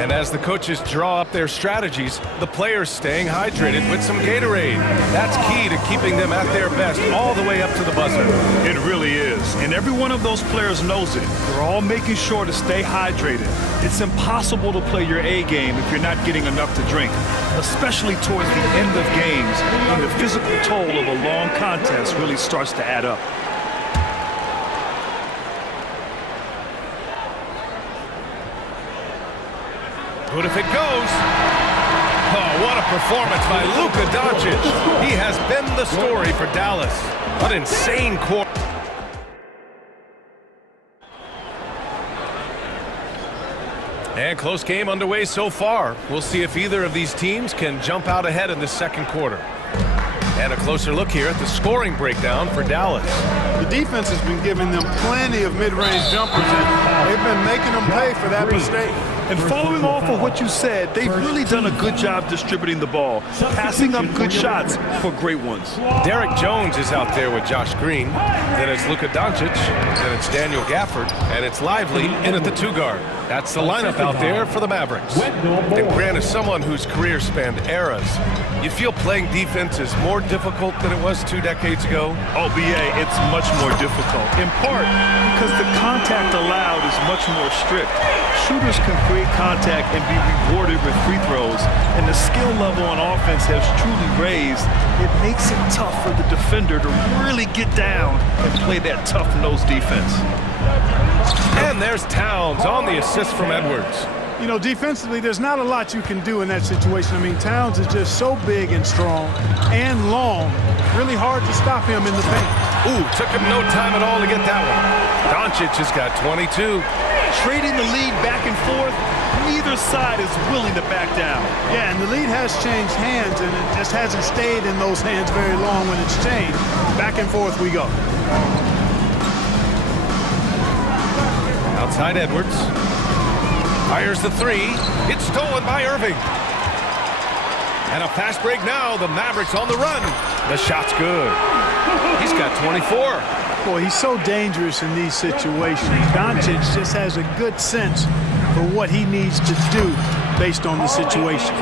And as the coaches draw up their strategies, the players staying hydrated with some Gatorade. That's key to keeping them at their best all the way up to the buzzer. It really is. And every one of those players knows it. They're all making sure to stay hydrated. It's impossible to play your A game if you're not getting enough to drink, especially towards the end of games when the physical toll of a long contest really starts to add up. Good if it goes. Oh, what a performance by Luka Doncic. He has been the story for Dallas. What insane quarter. And close game underway so far. We'll see if either of these teams can jump out ahead in the second quarter. And a closer look here at the scoring breakdown for Dallas. The defense has been giving them plenty of mid-range jumpers, and they've been making them pay for that mistake. And following off of what you said, they've really done a good job distributing the ball, passing up good shots for great ones. Derek Jones is out there with Josh Green. Then it's Luka Doncic. Then it's Daniel Gafford. And it's Lively in at the 2 guard. That's the lineup out there for the Mavericks. And Grant is someone whose career spanned eras. You feel playing defense is more difficult than it was 2 decades ago? Oh, BA, it's much more difficult, in part because the contact allowed is much more strict. Shooters can create contact and be rewarded with free throws, and the skill level on offense has truly raised. It makes it tough for the defender to really get down and play that tough-nosed defense. And there's Towns on the assist from Edwards. You know, defensively, there's not a lot you can do in that situation. I mean, Towns is just so big and strong and long. Really hard to stop him in the paint. Ooh, took him no time at all to get that one. Doncic has got 22. trading the lead back and forth. Neither side is willing to back down. Yeah, and the lead has changed hands, and it just hasn't stayed in those hands very long when it's changed. Back and forth we go. Outside Edwards. Fires the three. It's stolen by Irving. And a fast break now. The Mavericks on the run. The shot's good. He's got 24. Boy, he's so dangerous in these situations. Doncic just has a good sense for what he needs to do based on the situation.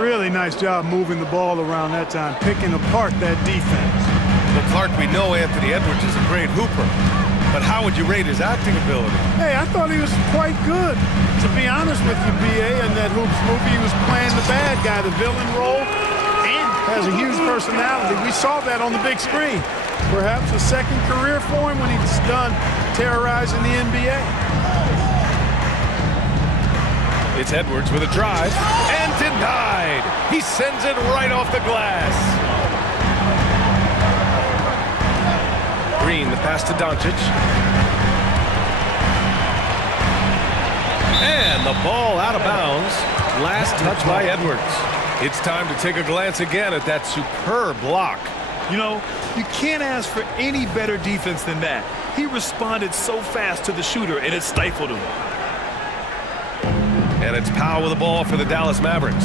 Really nice job moving the ball around that time, picking apart that defense. Well, Clark, we know Anthony Edwards is a great hooper, but how would you rate his acting ability? Hey, I thought he was quite good. To be honest with you, B.A., in that Hoops movie, he was playing the bad guy, the villain role, and has a huge personality. We saw that on the big screen. Perhaps a second career for him when he's done terrorizing the NBA. It's Edwards with a drive, and denied. He sends it right off the glass. Green, the pass to Doncic. And the ball out of bounds. Last touch by Edwards. It's time to take a glance again at that superb block. You know, you can't ask for any better defense than that. He responded so fast to the shooter, and it stifled him. And it's Powell with the ball for the Dallas Mavericks.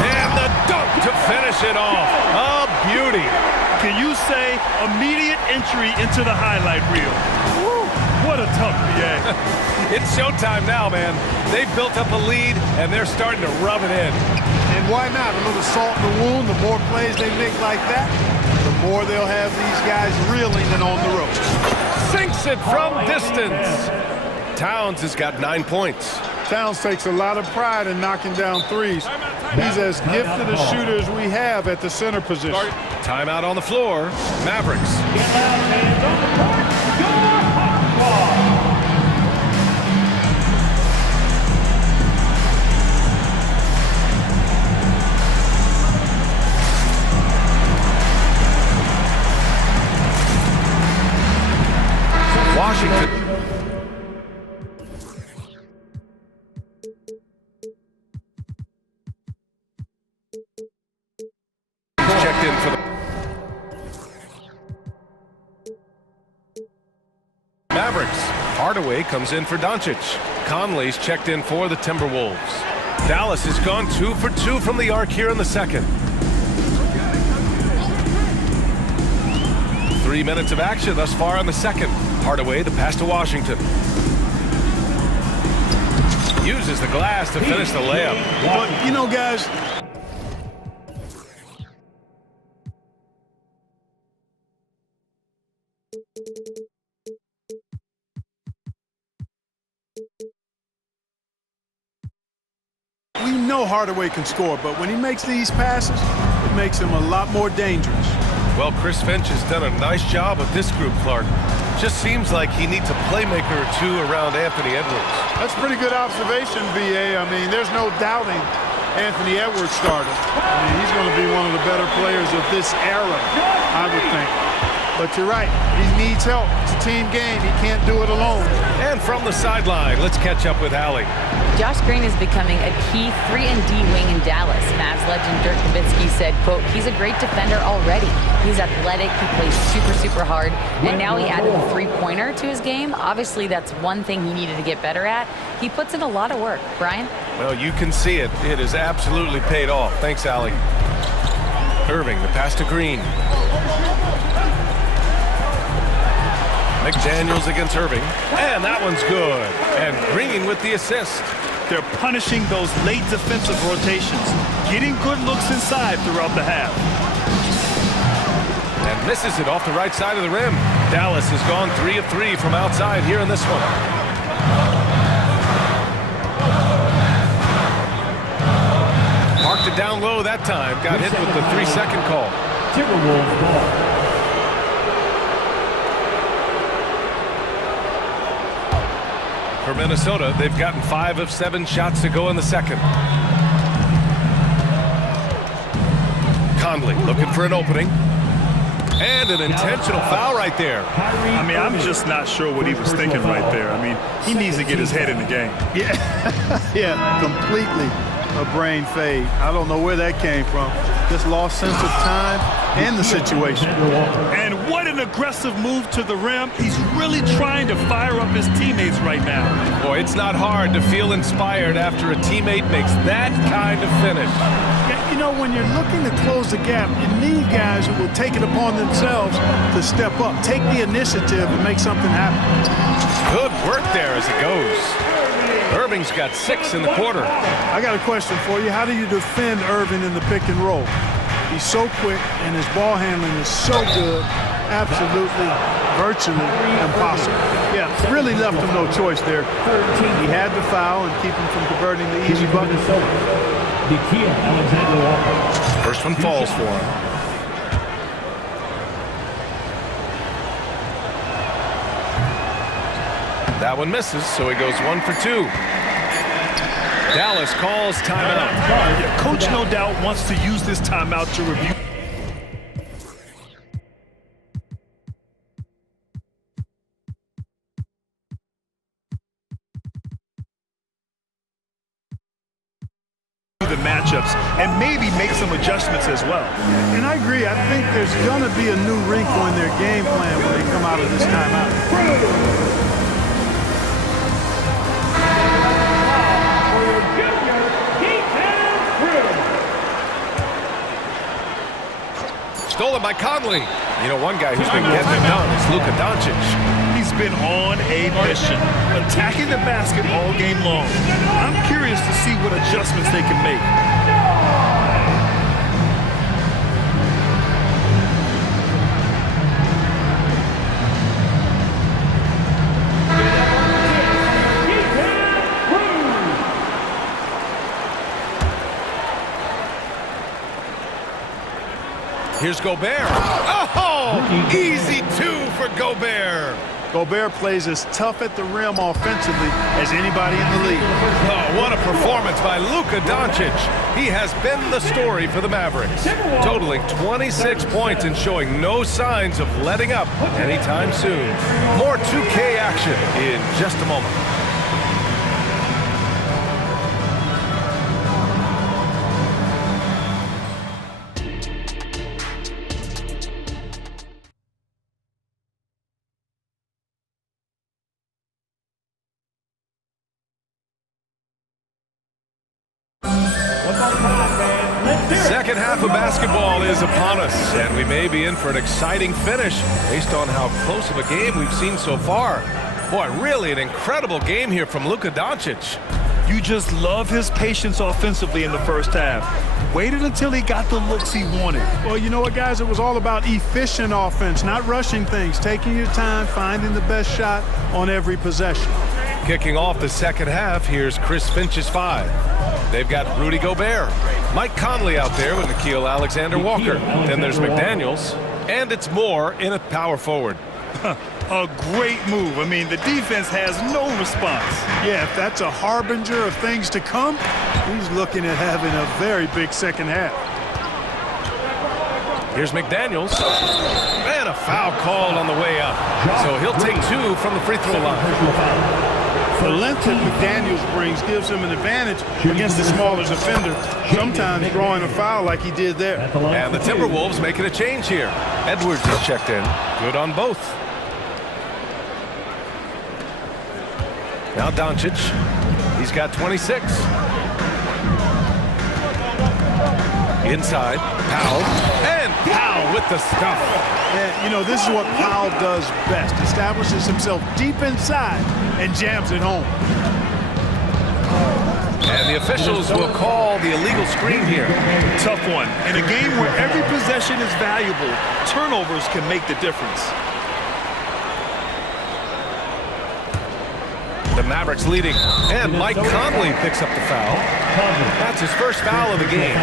And the dunk to finish it off. A beauty. Can you say immediate entry into the highlight reel? Woo, what a tough BA. It's showtime now, man. They've built up a lead, and they're starting to rub it in. And why not? A little salt in the wound. The more plays they make like that, the more they'll have these guys reeling and on the ropes. Sinks it from distance. Towns has got 9 points. Towns takes a lot of pride in knocking down threes. He's as gifted a shooter as we have at the center position. Timeout on the floor. Mavericks. Washington. Checked in for the Mavericks. Hardaway comes in for Doncic. Conley's checked in for the Timberwolves. Dallas has gone 2 for 2 from the arc here in the second. 3 minutes of action thus far in the second. Hardaway, the pass to Washington. Uses the glass to finish the layup. But, you know, guys, we know Hardaway can score, but when he makes these passes, it makes him a lot more dangerous. Well, Chris Finch has done a nice job with this group, Clark. Just seems like he needs a playmaker or two around Anthony Edwards. That's a pretty good observation, B.A. I mean, there's no doubting Anthony Edwards started. I mean, he's going to be one of the better players of this era, I would think. But you're right, he needs help. It's a team game. He can't do it alone. And from the sideline, let's catch up with Allie. Josh Green is becoming a key 3-and-D wing in Dallas. Mavs legend Dirk Nowitzki said, quote, he's a great defender already. He's athletic, he plays super, super hard, and now he added a three-pointer to his game. Obviously, that's one thing he needed to get better at. He puts in a lot of work. Brian? Well, you can see it. It has absolutely paid off. Thanks, Allie. Irving, the pass to Green. McDaniels against Irving, and that one's good. And Green with the assist. They're punishing those late defensive rotations, getting good looks inside throughout the half. And misses it off the right side of the rim. Dallas has gone 3 of 3 from outside here in this one. Marked it down low that time. Got hit with the 3-second call. Timberwolves ball. For Minnesota, they've gotten 5 of 7 shots to go in the second. Conley looking for an opening. And an intentional foul right there. I mean, I'm just not sure what he was thinking right there. I mean, he needs to get his head in the game. Yeah, yeah, completely a brain fade. I don't know where that came from. Just lost sense of time and the situation. And what an aggressive move to the rim. He's really trying to fire up his teammates right now. Boy, it's not hard to feel inspired after a teammate makes that kind of finish. Yeah, you know, when you're looking to close the gap, you need guys who will take it upon themselves to step up, take the initiative and make something happen. Good work there as it goes. Irving's got 6 in the quarter. I got a question for you. How do you defend Irving in the pick and roll? He's so quick and his ball handling is so good. Absolutely, virtually impossible. Yeah, really left him no choice there. He had to foul and keep him from converting the easy bucket. First one falls for him. That one misses, so he goes 1 for 2. Dallas calls timeout. Yeah, coach no doubt wants to use this timeout to review. The matchups and maybe make some adjustments as well. And I agree. I think there's going to be a new wrinkle in their game plan when they come out of this timeout. Stolen by Conley. You know, one guy who's been getting it done is Luka Doncic. He's been on a mission, attacking the basket all game long. I'm curious to see what adjustments they can make. Here's Gobert. Oh, easy 2 for Gobert. Gobert plays as tough at the rim offensively as anybody in the league. Oh, what a performance by Luka Doncic. He has been the story for the Mavericks, totaling 26 points and showing no signs of letting up anytime soon. More 2K action in just a moment. Second half of basketball is upon us, and we may be in for an exciting finish based on how close of a game we've seen so far. Boy, really an incredible game here from Luka Doncic. You just love his patience offensively in the first half. Waited until he got the looks he wanted. Well, you know what, guys? It was all about efficient offense, not rushing things, taking your time, finding the best shot on every possession. Kicking off the second half, here's Chris Finch's 5. They've got Rudy Gobert, Mike Conley out there with Nickeil Alexander-Walker. Then there's McDaniels, and it's Moore in a power forward. A great move. I mean, the defense has no response. Yeah, if that's a harbinger of things to come, he's looking at having a very big second half. Here's McDaniels, and a foul called on the way up. So he'll take 2 from the free throw line. The length that McDaniels brings gives him an advantage against the smaller defender, sometimes drawing a foul like he did there. And the Timberwolves making a change here. Edwards is checked in. Good on both. Now Doncic. He's got 26. Inside. Powell. And Powell with the stuff. And, you know, this is what Powell does best. Establishes himself deep inside and jams it home. And the officials will call the illegal screen here. Tough one. In a game where every possession is valuable, turnovers can make the difference. The Mavericks leading. And Mike Conley picks up the foul. That's his first foul of the game.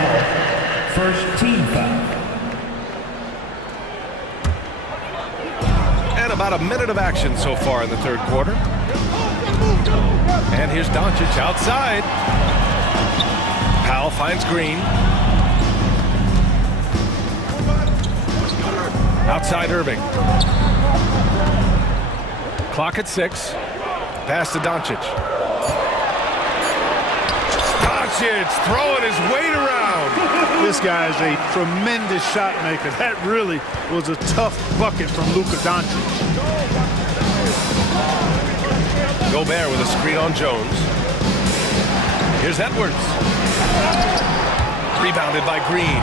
First team foul. And about a minute of action so far in the third quarter. And here's Doncic outside. Powell finds Green. Outside Irving. Clock at 6. Pass to Doncic. Doncic throwing his weight around. This guy is a tremendous shot maker. That really was a tough bucket from Luka Doncic. Gobert with a screen on Jones. Here's Edwards. Rebounded by Green.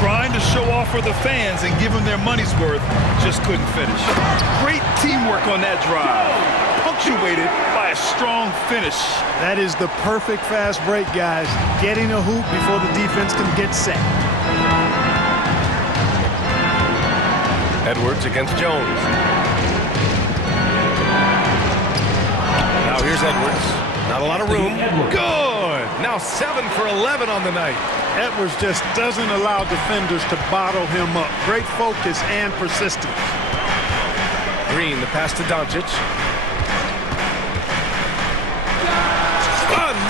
Trying to show off for the fans and give them their money's worth, just couldn't finish. Great teamwork on that drive, punctuated by a strong finish. That is the perfect fast break, guys. Getting a hoop before the defense can get set. Edwards against Jones. Now here's Edwards. Not a lot of room. Good! Now 7 for 11 on the night. Edwards just doesn't allow defenders to bottle him up. Great focus and persistence. Green, the pass to Doncic.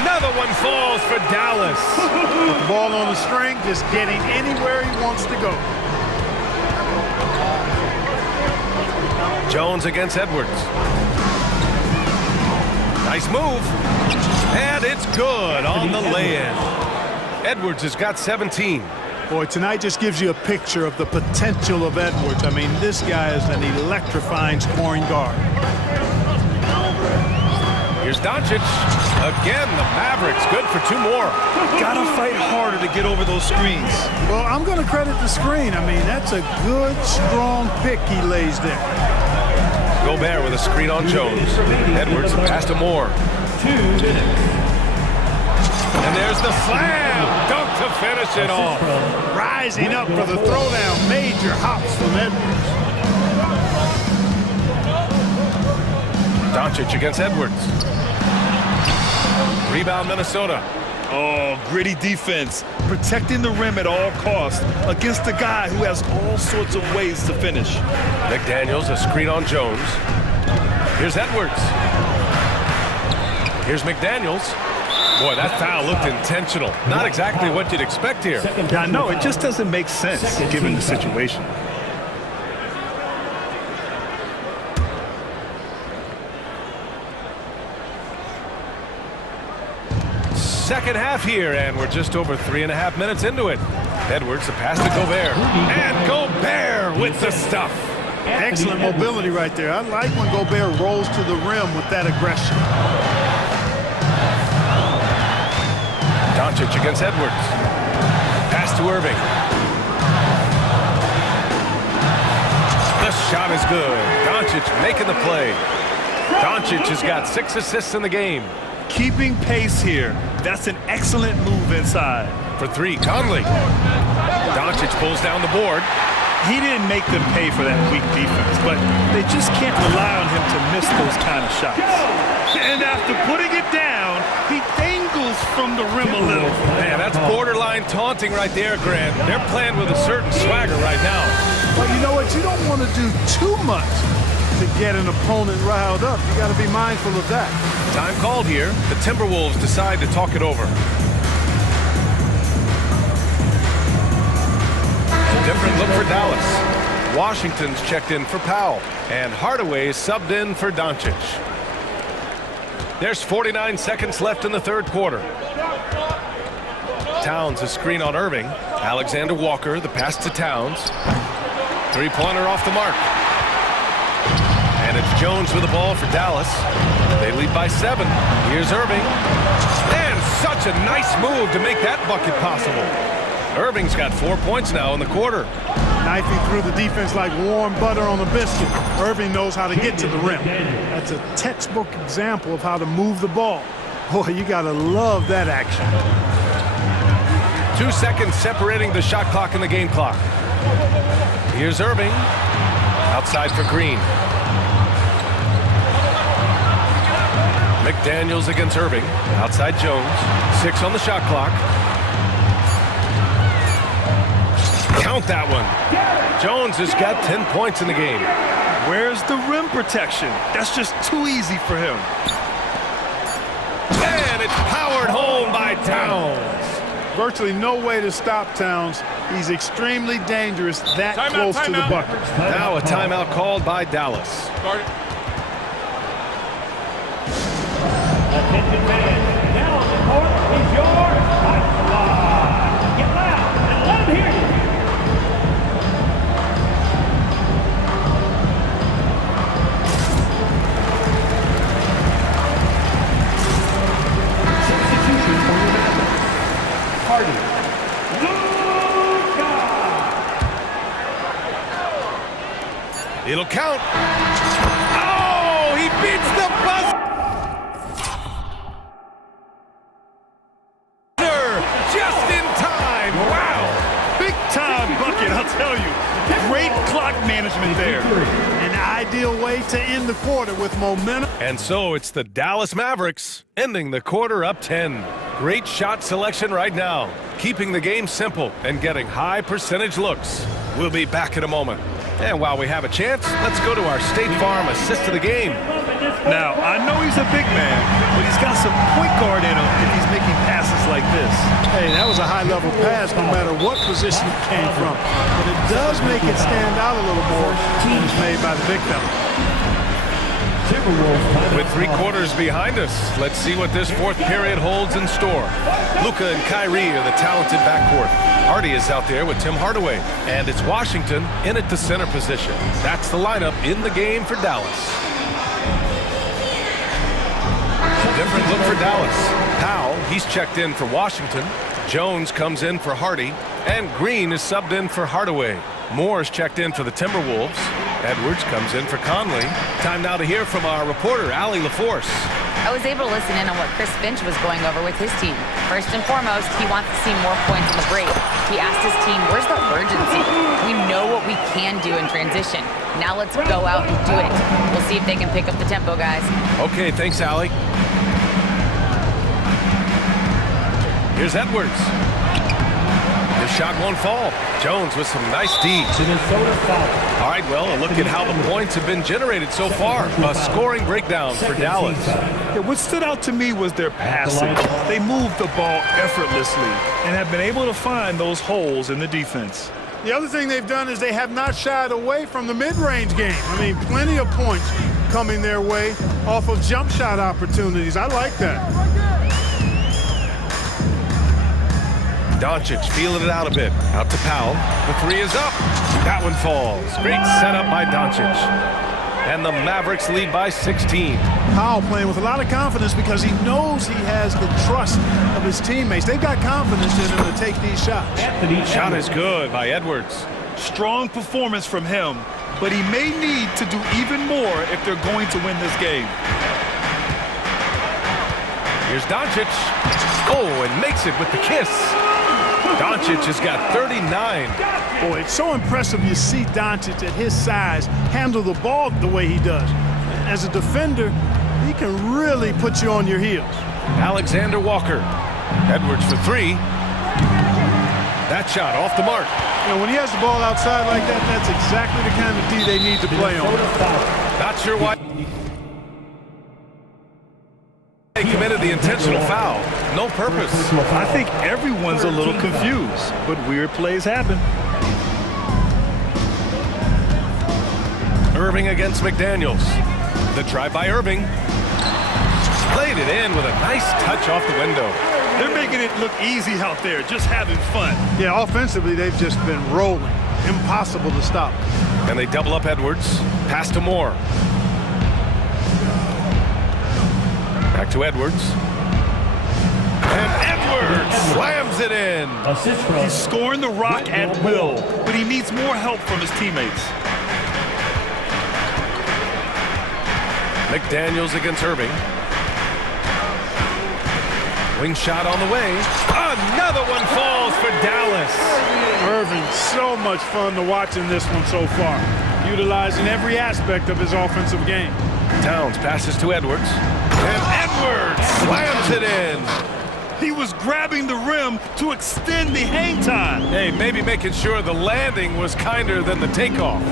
Another one falls for Dallas. With the ball on the string, just getting anywhere he wants to go. Jones against Edwards. Nice move. And it's good on the lay-in. Edwards has got 17. Boy, tonight just gives you a picture of the potential of Edwards. I mean, this guy is an electrifying scoring guard. Here's Doncic. Again, the Mavericks good for 2 more. Gotta fight harder to get over those screens. Well, I'm going to credit the screen. I mean, that's a good, strong pick he lays there. Gobert with a screen on Jones. Edwards pass to Moore. And there's the slam. Dunk to finish it off. Rising up for the throwdown. Major hops from Edwards. Doncic against Edwards. Rebound Minnesota. Oh, gritty defense. Protecting the rim at all costs against a guy who has all sorts of ways to finish. McDaniels, a screen on Jones. Here's Edwards. Here's McDaniels. Boy, that foul looked intentional. Not exactly what you'd expect here. Yeah, no, it just doesn't make sense given the situation. Second half here, and we're just over 3.5 minutes into it. Edwards, the pass to Gobert. And Gobert with the stuff. Excellent mobility right there. I like when Gobert rolls to the rim with that aggression. Doncic against Edwards. Pass to Irving. The shot is good. Doncic making the play. Doncic has got 6 assists in the game. Keeping pace here. That's an excellent move inside. For 3, Conley. Doncic pulls down the board. He didn't make them pay for that weak defense, but they just can't rely on him to miss those kind of shots. And after putting it down, he dangles from the rim a little. Man, that's borderline taunting right there, Grant. They're playing with a certain swagger right now. But you know what? You don't want to do too much to get an opponent riled up. You got to be mindful of that. Time called here. The Timberwolves decide to talk it over. Different look for Dallas. Washington's checked in for Powell. And Hardaway subbed in for Doncic. There's 49 seconds left in the third quarter. Towns a screen on Irving. Alexander Walker, the pass to Towns. 3-pointer off the mark. And it's Jones with the ball for Dallas. They lead by 7. Here's Irving. And such a nice move to make that bucket possible. Irving's got 4 points now in the quarter. Knifing through the defense like warm butter on a biscuit. Irving knows how to get to the rim. That's a textbook example of how to move the ball. Boy, you got to love that action. 2 seconds separating the shot clock and the game clock. Here's Irving. Outside for Green. McDaniels against Irving. Outside Jones. 6 on the shot clock. Count that one. Jones has got 10 points in the game. Where's the rim protection? That's just too easy for him. And it's powered home by Towns. Virtually no way to stop Towns. He's extremely dangerous that close to the bucket. Now a timeout called by Dallas. Attention fans, now on the court is your lifeline. Get loud and let them hear you. Substitution for your Mavericks. Hardy. It'll count. Oh, he beats the buzzer. Just in time. Wow. Big time bucket, I'll tell you. Great clock management there. An ideal way to end the quarter with momentum. And so it's the Dallas Mavericks ending the quarter up 10. Great shot selection right now, keeping the game simple and getting high percentage looks. We'll be back in a moment. And while we have a chance, let's go to our State Farm assist of the game. Now, I know he's a big man, but he's got some point guard in him if he's making passes like this. Hey, that was a high-level pass no matter what position it came from. But it does make it stand out a little more when it's made by the big fella. With 3 quarters behind us, let's see what this 4th period holds in store. Luka and Kyrie are the talented backcourt. Hardy is out there with Tim Hardaway, and it's Washington in at the center position. That's the lineup in the game for Dallas. Different look for Dallas. Powell, he's checked in for Washington. Jones comes in for Hardy, and Green is subbed in for Hardaway. Moore's checked in for the Timberwolves. Edwards comes in for Conley. Time now to hear from our reporter, Allie LaForce. I was able to listen in on what Chris Finch was going over with his team. First and foremost, he wants to see more points on the break. He asked his team, where's the urgency? We know what we can do in transition. Now let's go out and do it. We'll see if they can pick up the tempo, guys. Okay, thanks, Allie. Here's Edwards. The shot won't fall. Jones with some nice D. All right, well, a look at how the points have been generated so far. A scoring breakdown for Dallas. Yeah, what stood out to me was their passing. They moved the ball effortlessly and have been able to find those holes in the defense. The other thing they've done is they have not shied away from the mid-range game. I mean, plenty of points coming their way off of jump shot opportunities. I like that. Doncic feeling it out a bit. Out to Powell. The 3 is up. That one falls. Great setup by Doncic. And the Mavericks lead by 16. Powell playing with a lot of confidence because he knows he has the trust of his teammates. They've got confidence in him to take these shots. Shot is good by Edwards. Strong performance from him, but he may need to do even more if they're going to win this game. Here's Doncic. Oh, and makes it with the kiss. Doncic has got 39. Boy, it's so impressive you see Doncic at his size handle the ball the way he does. As a defender, he can really put you on your heels. Alexander Walker. Edwards for 3. That shot off the mark. You know, when he has the ball outside like that, that's exactly the kind of D they need to play on. Not sure why they committed the intentional foul. No purpose. I think everyone's a little confused, but weird plays happen. Irving against McDaniels. The drive by Irving. Played it in with a nice touch off the window. They're making it look easy out there, just having fun. Yeah, offensively, they've just been rolling. Impossible to stop. And they double up Edwards. Pass to Moore. Back to Edwards. And Edwards slams it in. He's scoring the rock at will, but he needs more help from his teammates. McDaniels against Irving. Wing shot on the way. Another one falls for Dallas. Irving, so much fun to watch in this one so far, utilizing every aspect of his offensive game. Towns passes to Edwards. And Edwards slams it in. He was grabbing the rim to extend the hang time. Hey, maybe making sure the landing was kinder than the takeoff.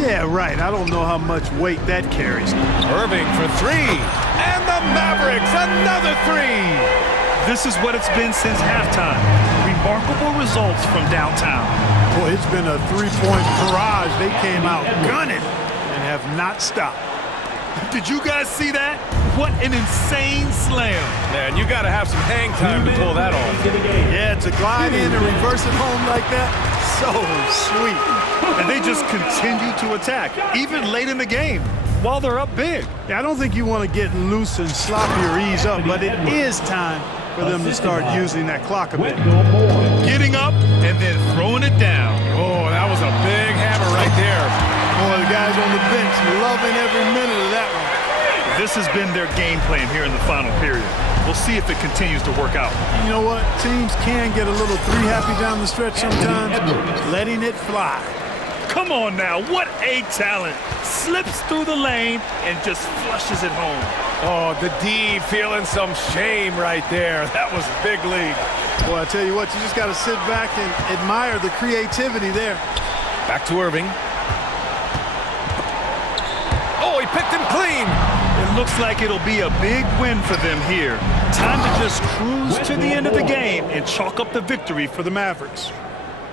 Yeah, right. I don't know how much weight that carries. Irving for 3. And the Mavericks, another 3. This is what it's been since halftime. Remarkable results from downtown. Boy, it's been a three-point barrage. They came out gunning and have not stopped. Did you guys see that? What an insane slam. Man, you got to have some hang time to pull that off. Yeah, to glide in and reverse it home like that, so sweet. And they just continue to attack, even late in the game, while they're up big. Yeah, I don't think you want to get loose and sloppy or ease up, but it is time for them to start using that clock a bit. Getting up and then throwing it down. Oh, that was a big hammer right there. Boy, the guys on the bench loving every minute of that one. This has been their game plan here in the final period. We'll see if it continues to work out. You know what? Teams can get a little three-happy down the stretch sometimes, letting it fly. Come on now, what a talent. Slips through the lane and just flushes it home. Oh, the D feeling some shame right there. That was big league. Boy, I tell you what, you just got to sit back and admire the creativity there. Back to Irving. Oh, he picked him clean. It looks like it'll be a big win for them here. Time to just cruise to the end of the game and chalk up the victory for the Mavericks.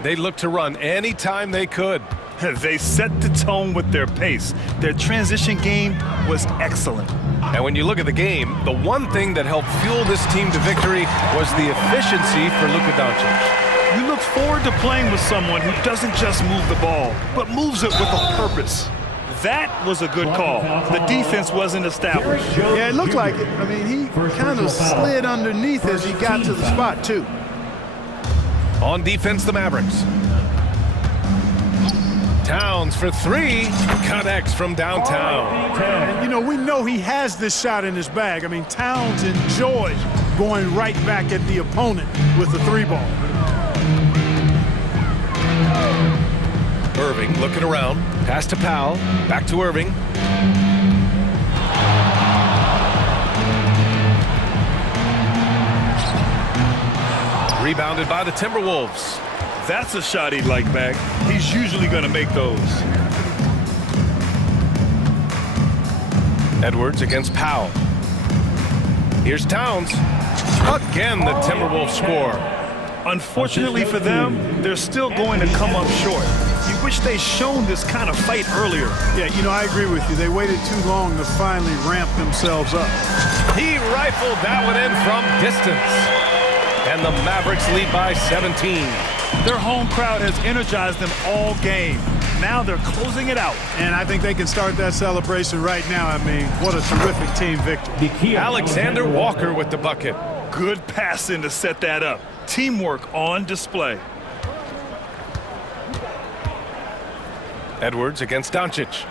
They looked to run any time they could. They set the tone with their pace. Their transition game was excellent. And when you look at the game, the one thing that helped fuel this team to victory was the efficiency for Luka Doncic. You look forward to playing with someone who doesn't just move the ball, but moves it with a purpose. That was a good call. The defense wasn't established. Yeah, it looked like it. I mean, he kind of slid underneath as he got to the spot, too. On defense, the Mavericks. Towns for three, connects from downtown. And, you know, we know he has this shot in his bag. I mean, Towns enjoys going right back at the opponent with the three ball. Irving looking around, pass to Powell, back to Irving. Rebounded by the Timberwolves. That's a shot he'd like back. He's usually going to make those. Edwards against Powell. Here's Towns. Again, the Timberwolves score. Unfortunately for them, they're still going to come up short. You wish they'd shown this kind of fight earlier. Yeah, you know, I agree with you. They waited too long to finally ramp themselves up. He rifled that one in from distance. And the Mavericks lead by 17. Their home crowd has energized them all game. Now they're closing it out. And I think they can start that celebration right now. I mean, what a terrific team victory. Alexander Walker with the bucket. Good passing to set that up. Teamwork on display. Edwards against Doncic.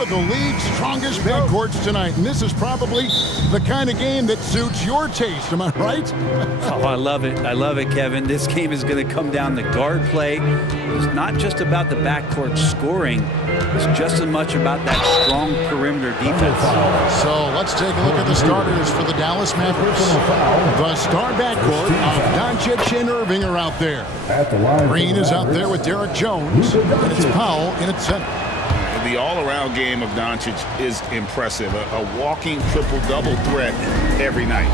of the league's strongest backcourts tonight, and this is probably the kind of game that suits your taste. Am I right? Oh, I love it. I love it, Kevin. This game is going to come down to guard play. It's not just about the backcourt scoring. It's just as much about that strong perimeter defense. So let's take a look at the starters for the Dallas Mavericks. The star backcourt of Doncic and Irving are out there. Green is out there with Derek Jones, and it's Powell in at center. The all-around game of Doncic is impressive. A walking triple-double threat every night.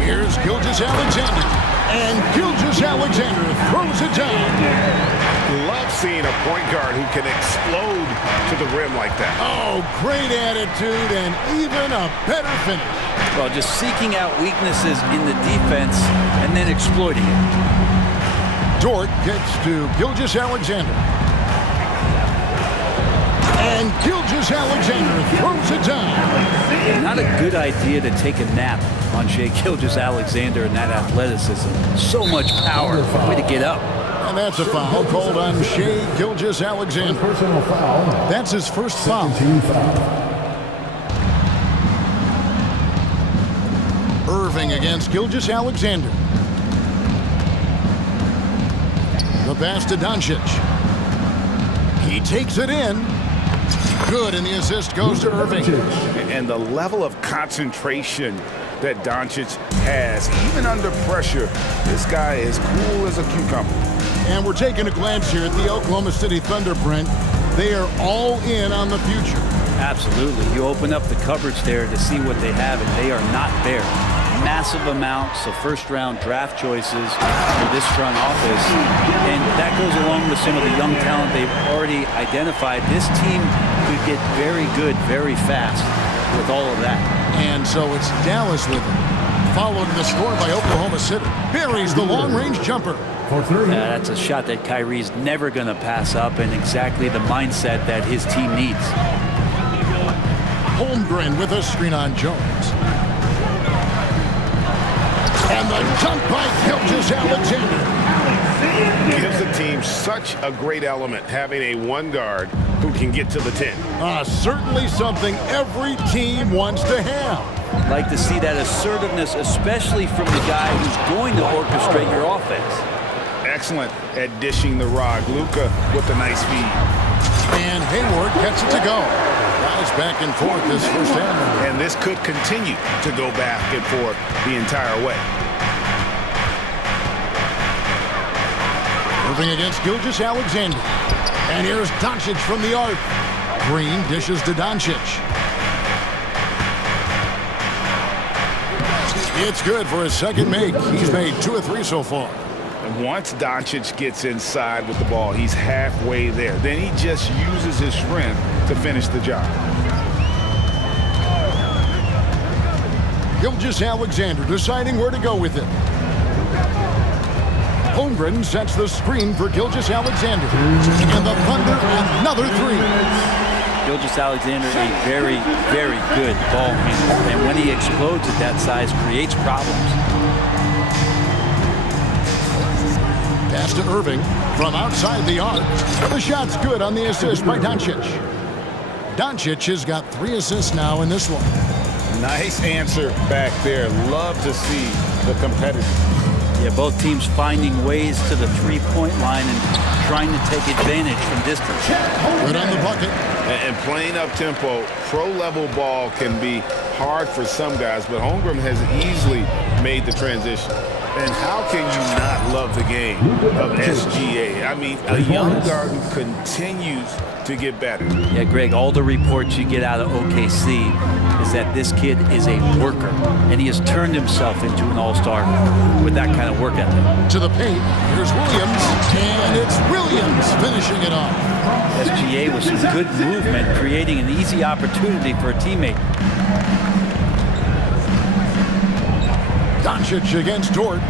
Here's Gilgeous-Alexander, and Gilgeous-Alexander throws it down. Love seeing a point guard who can explode to the rim like that. Oh, great attitude and even a better finish. Well, just seeking out weaknesses in the defense and then exploiting it. Dort gets to Gilgeous-Alexander. And Gilgeous-Alexander throws it down. Not a good idea to take a nap on Shai Gilgeous-Alexander and that athleticism. So much power. Way to get up. And that's a foul called on Shai Gilgeous-Alexander. That's his first foul. Irving against Gilgeous-Alexander. The pass to Doncic. He takes it in. Good, and the assist goes to Irving. And the level of concentration that Doncic has, even under pressure, this guy is cool as a cucumber. And we're taking a glance here at the Oklahoma City Thunder, Brent. They are all in on the future. Absolutely. You open up the cupboards there to see what they have, and they are not there. Massive amounts of first-round draft choices for this front office. And that goes along with some of the young talent they've already identified. This team could get very good very fast with all of that. And so it's Dallas with it. Followed in the score by Oklahoma City. Buries the long-range jumper. That's a shot that Kyrie's never going to pass up, and exactly the mindset that his team needs. Holmgren with a screen on Jones. And the dunk by Gilgeous-Alexander. Gives the team such a great element, having a one guard who can get to the 10. Certainly something every team wants to have. Like to see that assertiveness, especially from the guy who's going to orchestrate your offense. Excellent at dishing the rock. Luka with a nice feed. And Hayward gets it to go. Guys back and forth this first half. And this could continue to go back and forth the entire way. Moving against Gilgeous-Alexander. And here's Doncic from the arc. Green dishes to Doncic. It's good for his second make. He's made 2 of 3 so far. And once Doncic gets inside with the ball, he's halfway there. Then he just uses his strength to finish the job. Gilgeous-Alexander deciding where to go with it. Holmgren sets the screen for Gilgeous-Alexander. And the Thunder another 3. Gilgeous-Alexander, a very, very good ball handler. And when he explodes at that size, creates problems. Pass to Irving from outside the arc. The shot's good on the assist by Doncic. Doncic has got 3 assists now in this one. Nice answer back there. Love to see the competitive. Yeah, both teams finding ways to the three-point line and trying to take advantage from distance. Good on the bucket. And playing up-tempo, pro-level ball can be hard for some guys, but Holmgren has easily made the transition. And how can you not love the game of SGA? I mean, a young guard who continues to get better. Yeah, Greg, all the reports you get out of OKC is that this kid is a worker, and he has turned himself into an all-star with that kind of work ethic. To the paint, here's Williams, and it's Williams finishing it off. SGA with some good movement, creating an easy opportunity for a teammate. Doncic against Dort.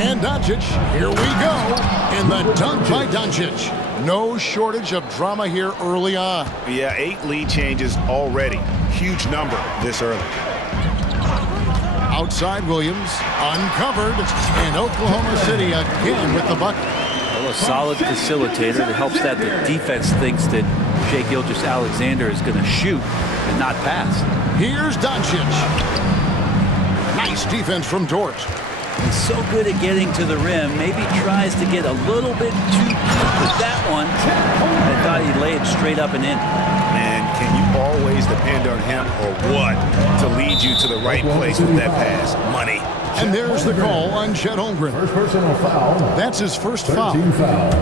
And Doncic, here we go. And the dunk by Doncic. No shortage of drama here early on. Yeah, 8 lead changes already. Huge number this early. Outside Williams, uncovered, and Oklahoma City again with the bucket. Well, Well, a solid facilitator that helps that the defense thinks that Shai Gilgeous-Alexander is going to shoot and not pass. Here's Doncic. Nice defense from Dort. He's so good at getting to the rim. Maybe tries to get a little bit too deep with that one. I thought he'd lay it straight up and in. And can you always depend on him or what to lead you to the right place with that pass? Money. And there's the call on Chet Holmgren. First personal foul. That's his first foul. Team foul.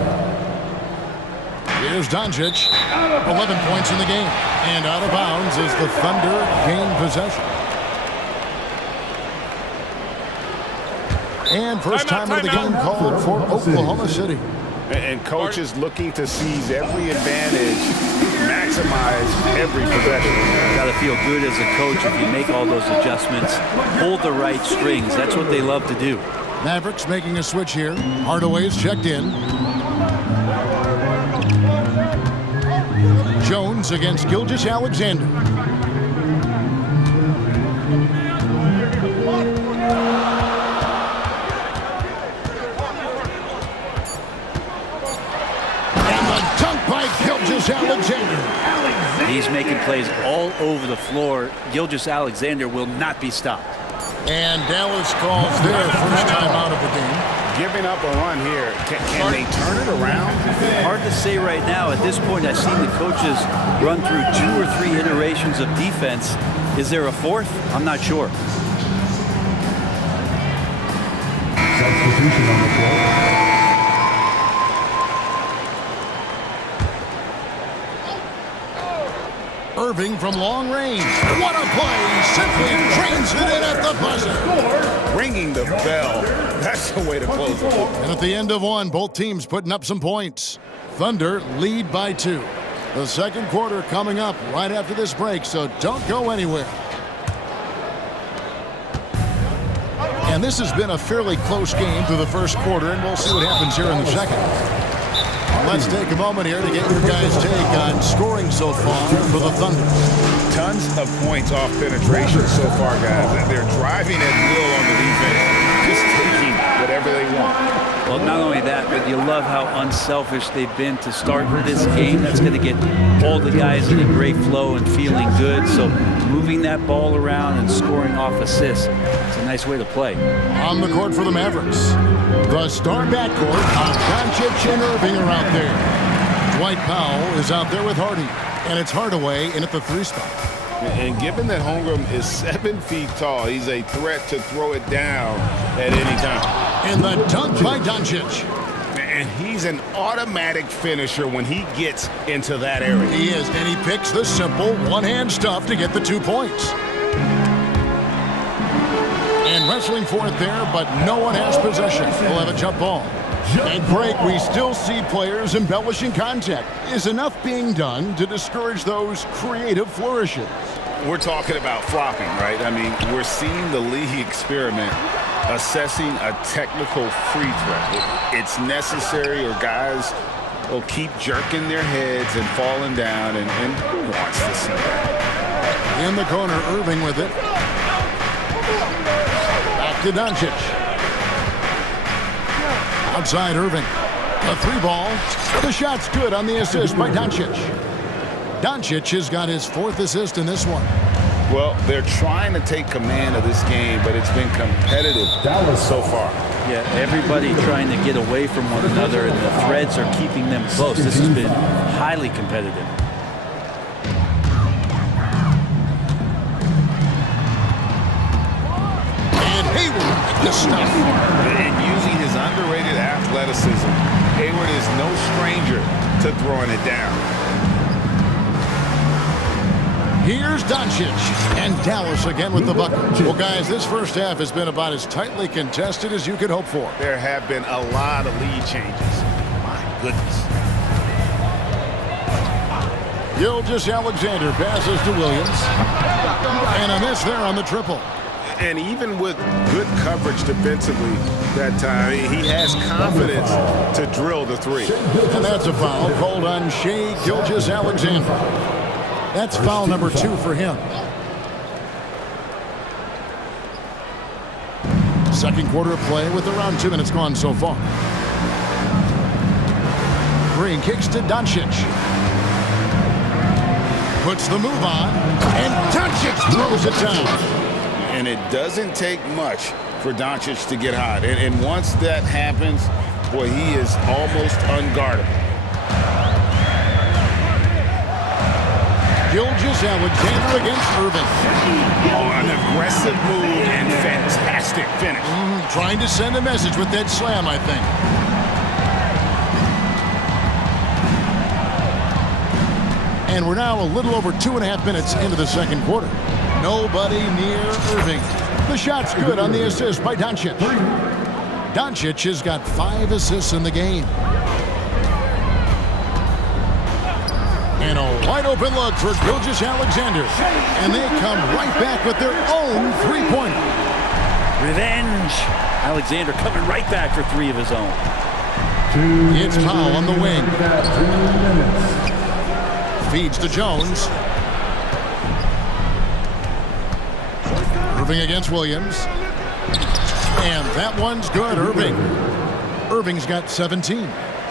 Here's Doncic. 11 points in the game. And out of bounds as the Thunder gain possession. And first time of the game called for Oklahoma City. And coaches looking to seize every advantage, maximize every possession. Got to feel good as a coach if you make all those adjustments. Hold the right strings. That's what they love to do. Mavericks making a switch here. Hardaway's checked in. Jones against Gilgeous-Alexander. Gilgeous-Alexander. He's making plays all over the floor. Gilgeous-Alexander will not be stopped. And Dallas calls their first time out of the game. Giving up a run here. Can they turn it around? Hard to say right now. At this point, I've seen the coaches run through 2 or 3 iterations of defense. Is there a fourth? I'm not sure. Substitution on the floor. Irving from long range. What a play! Simply trains it in at the buzzer. Ringing the bell. That's the way to close it. And at the end of one, both teams putting up some points. Thunder lead by 2. The second quarter coming up right after this break, so don't go anywhere. And this has been a fairly close game through the first quarter, and we'll see what happens here in the second. Let's take a moment here to get your guys' take on scoring so far for the Thunder. Tons of points off penetration so far, guys. They're driving at will on the defense, just taking whatever they want. Well, not only that, but you love how unselfish they've been to start this game. That's going to get all the guys in a great flow and feeling good. So moving that ball around and scoring off assists, it's a nice way to play. On the court for the Mavericks, the star backcourt of Doncic and Irving are out there. Dwight Powell is out there with Hardy, and it's Hardaway in at the 3 spot. And given that Holmgren is 7 feet tall, he's a threat to throw it down at any time. And the dunk by Doncic. And he's an automatic finisher when he gets into that area. He is, and he picks the simple one-hand stuff to get the 2 points. And wrestling for it there, but no one has possession. We'll have a jump ball. At break, we still see players embellishing contact. Is enough being done to discourage those creative flourishes? We're talking about flopping, right? I mean, we're seeing the league experiment assessing a technical free throw. It's necessary, or guys will keep jerking their heads and falling down, and who wants to see that? In the corner, Irving with it. Back to Doncic. Outside Irving. A 3 ball. The shot's good on the assist by Doncic. Doncic has got his 4th assist in this one. Well, they're trying to take command of this game, but it's been competitive so far. Yeah, everybody trying to get away from one another, and the threads are keeping them close. This has been highly competitive. And Hayward the stop. And using his underrated athleticism, Hayward is no stranger to throwing it down. Here's Doncic, and Dallas again with the bucket. Well, guys, this first half has been about as tightly contested as you could hope for. There have been a lot of lead changes. My goodness. Gilgeous-Alexander passes to Williams. And a miss there on the triple. And even with good coverage defensively that time, he has confidence to drill the 3. And that's a foul called on Shai Gilgeous-Alexander. That's foul number 2 for him. Second quarter of play with around 2 minutes gone so far. 3, kicks to Doncic. Puts the move on, and Doncic throws it down. And it doesn't take much for Doncic to get hot. And once that happens, boy, he is almost unguardable. Gilgeous-Alexander against Irving. Oh, an aggressive move and fantastic finish. Trying to send a message with that slam, I think. And we're now a little over 2.5 minutes into the second quarter. Nobody near Irving. The shot's good on the assist by Doncic. Doncic has got 5 assists in the game. And a wide open look for Gilgeous-Alexander. And they come right back with their own three-pointer. Revenge. Alexander coming right back for 3 of his own. It's Powell on the wing. Feeds to Jones. Irving against Williams. And that one's good, Irving. Irving's got 17.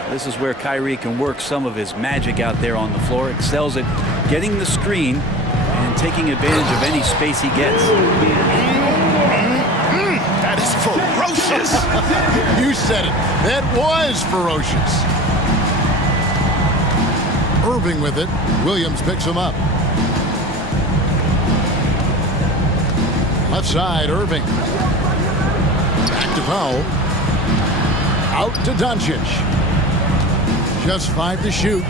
This is where Kyrie can work some of his magic out there on the floor. Excels at getting the screen and taking advantage of any space he gets. That is ferocious. You said it. That was ferocious. Irving with it. Williams picks him up. Left side, Irving. Back to Powell. Out to Doncic. Just 5 to shoot.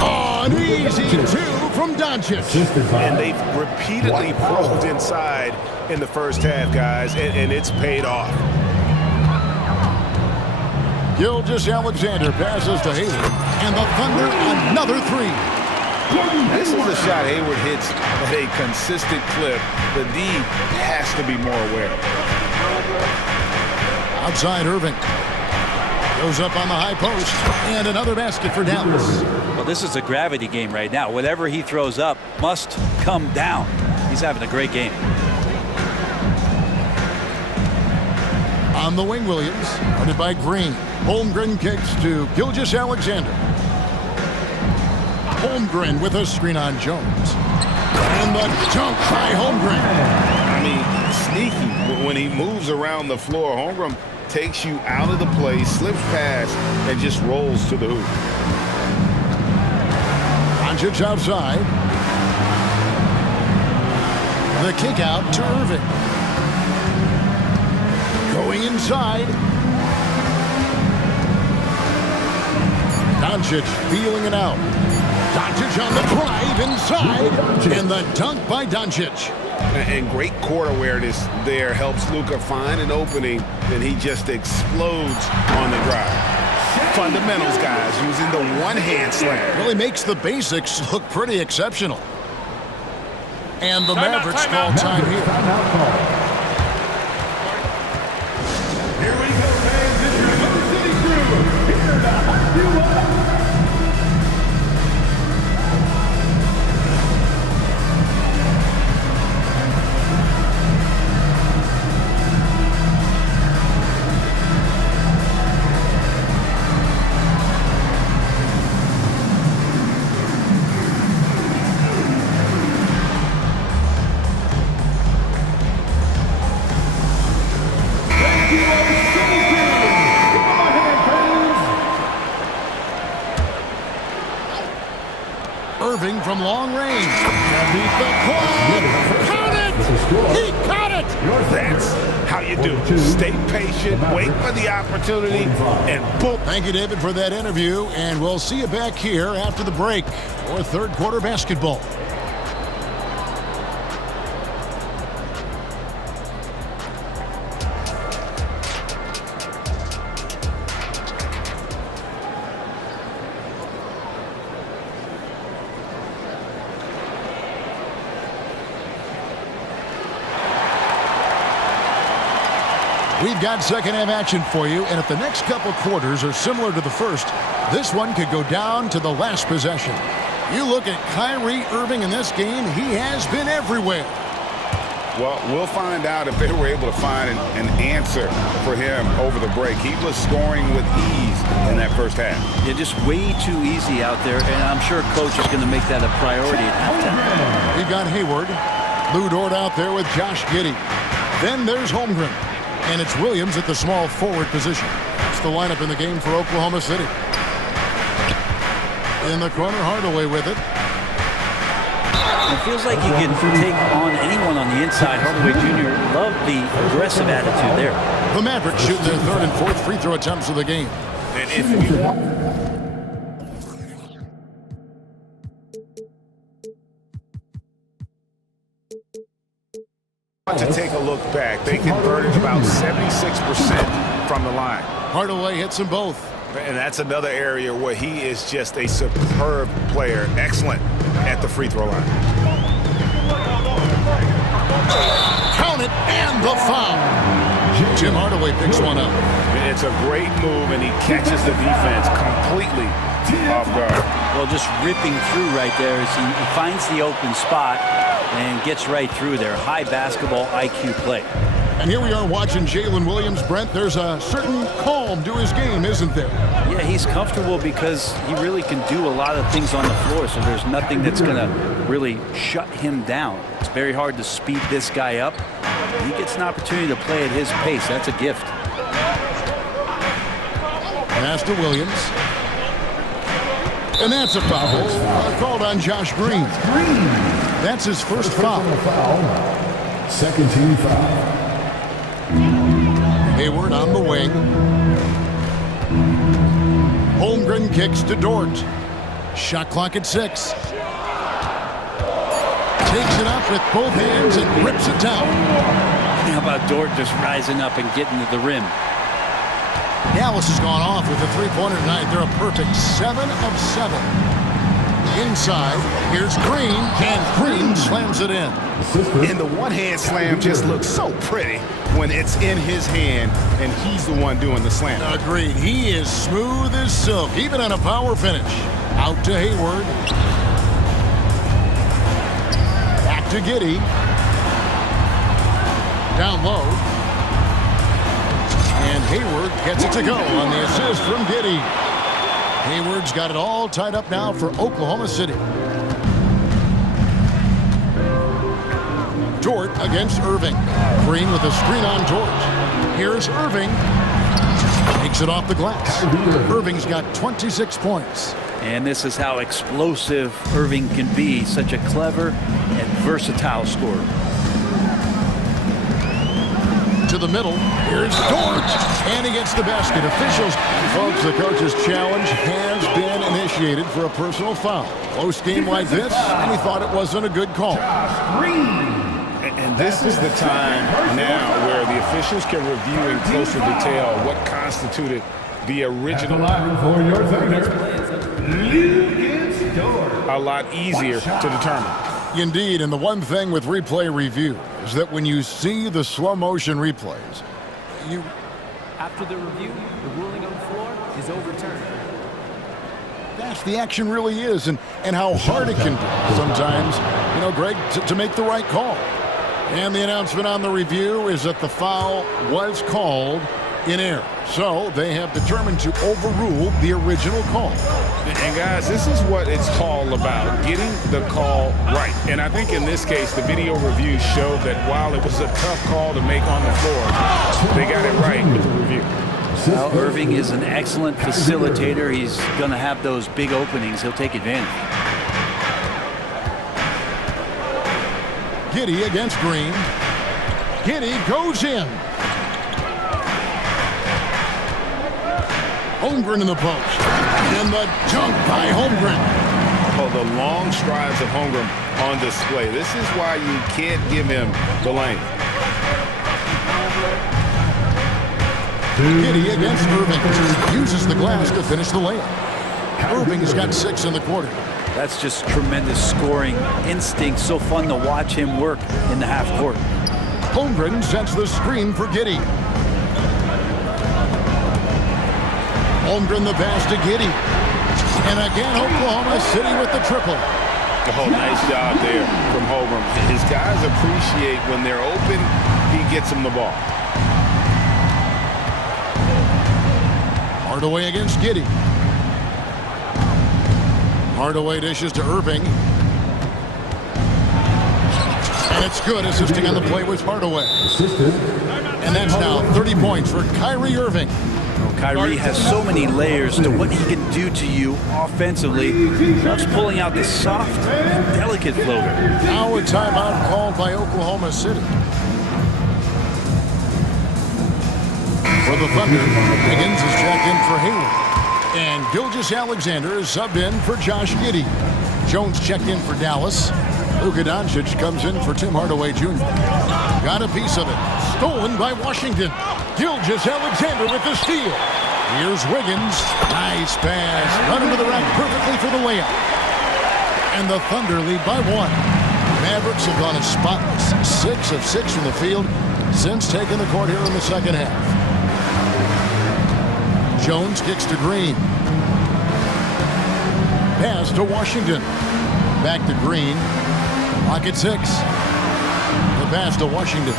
Oh, an easy 2 from Doncic. And they've repeatedly probed inside in the first half, guys, and it's paid off. Gilgeous-Alexander passes to Hayward. And the Thunder, another 3. This is a shot Hayward hits at a consistent clip. The D has to be more aware. Outside Irving. Goes up on the high post. And another basket for Dallas. Well, this is a gravity game right now. Whatever he throws up must come down. He's having a great game. On the wing, Williams. Guarded by Green. Holmgren kicks to Gilgeous-Alexander. Holmgren with a screen on Jones. And the dunk by Holmgren. I mean, sneaky. When he moves around the floor, Holmgren takes you out of the play, slips past, and just rolls to the hoop. Doncic outside. The kick out to Irving. Going inside. Doncic feeling it out. Doncic on the drive inside. And the dunk by Doncic. And great court awareness there helps Luka find an opening, and he just explodes on the drive. Fundamentals, guys, using the one-hand slam. Really makes the basics look pretty exceptional. And the Mavericks call time here. Here we go, fans. It's your Motor City crew. Here to hype you up. Irving from long range. Beat the clock. Count it! He caught it! That's how you do it. Stay patient, wait for the opportunity, and boom. Thank you, David, for that interview, and we'll see you back here after the break for third quarter basketball. We've got second half action for you, and if the next couple quarters are similar to the first, this one could go down to the last possession. You look at Kyrie Irving in this game, he has been everywhere. Well, we'll find out if they were able to find an answer for him over the break. He was scoring with ease in that first half. Yeah, just way too easy out there, and I'm sure coach is going to make that a priority at halftime. We got Hayward. Lou Dort out there with Josh Giddey. Then there's Holmgren. And it's Williams at the small forward position. It's the lineup in the game for Oklahoma City. In the corner, Hardaway with it. It feels like you can take on anyone on the inside. Hardaway Jr. loved the aggressive attitude there. The Mavericks shooting their third and fourth free throw attempts of the game. And if you want to take a look back, they converted about 76% from the line. Hardaway hits them both. And that's another area where he is just a superb player. Excellent at the free throw line. Count it, and the foul. Jim Hardaway picks one up. It's a great move, and he catches the defense completely off guard. Well, just ripping through right there as he finds the open spot and gets right through there. High basketball IQ play. And here we are watching Jalen Williams. Brent, there's a certain calm to his game, isn't there? Yeah, he's comfortable because he really can do a lot of things on the floor, so there's nothing that's going to really shut him down. It's very hard to speed this guy up. He gets an opportunity to play at his pace. That's a gift. Pass to Williams. And that's a foul. Called on Josh Green. That's his first foul. Second team foul. Hayward on the wing. Holmgren kicks to Dort. Shot clock at 6. Takes it up with both hands and rips it down. How about Dort just rising up and getting to the rim? Dallas has gone off with a three-pointer tonight. They're a perfect 7 of 7. Inside, here's Green, and Green slams it in. And the one-hand slam just looks so pretty when it's in his hand, and he's the one doing the slam. Agreed. He is smooth as silk, even on a power finish. Out to Hayward. Back to Giddey. Down low. And Hayward gets it to go on the assist from Giddey. Hayward's got it all tied up now for Oklahoma City. Dort against Irving. Green with a screen on Dort. Here's Irving. Takes it off the glass. Irving's got 26 points. And this is how explosive Irving can be. Such a clever and versatile scorer. To the middle. Here's Dort. And he gets the basket. Officials. Folks, the coach's challenge has been initiated for a personal foul. Close game like this, and he thought it wasn't a good call. And this is the time now where the officials can review in closer detail what constituted the original. For your thunder, a lot easier to determine. Indeed, and the one thing with replay review is that when you see the slow motion replays, After the review, the ruling on the floor is overturned. That's the action really is, and how hard it can be sometimes, Greg, to make the right call. And the announcement on the review is that the foul was called in error. So they have determined to overrule the original call. And guys, this is what it's all about, getting the call right. And I think in this case, the video review showed that while it was a tough call to make on the floor, they got it right with the review. Well, Irving is an excellent facilitator. He's going to have those big openings. He'll take advantage. Giddey against Green. Giddey goes in. Holmgren in the post. And the dunk by Holmgren. Oh, the long strides of Holmgren on display. This is why you can't give him the lane. Giddey against Irving. Uses the glass to finish the layup. Irving has got 6 in the quarter. That's just tremendous scoring instinct. So fun to watch him work in the half court. Holmgren sets the screen for Giddey. Holmgren the pass to Giddey. And again, Oklahoma City with the triple. Oh, nice job there from Holmgren. His guys appreciate when they're open, he gets them the ball. Hardaway against Giddey. Hardaway dishes to Irving. And it's good, assisting on the play with Hardaway. And that's now 30 points for Kyrie Irving. Kyrie has so many layers to what he can do to you offensively. Loves pulling out the soft and delicate floater. Now a timeout called by Oklahoma City. For the Thunder, Higgins is checked in for Hayward. And Gilgeous-Alexander is subbed in for Josh Giddey. Jones checked in for Dallas. Luka Doncic comes in for Tim Hardaway Jr. Got a piece of it. Stolen by Washington. Gilgeous-Alexander with the steal. Here's Wiggins. Nice pass. Running to the rack perfectly for the layup. And the Thunder lead by 1. Mavericks have gone as spotless. 6 of 6 from the field since taking the court here in the second half. Jones kicks to Green. Pass to Washington. Back to Green. Clock at 6. The pass to Washington.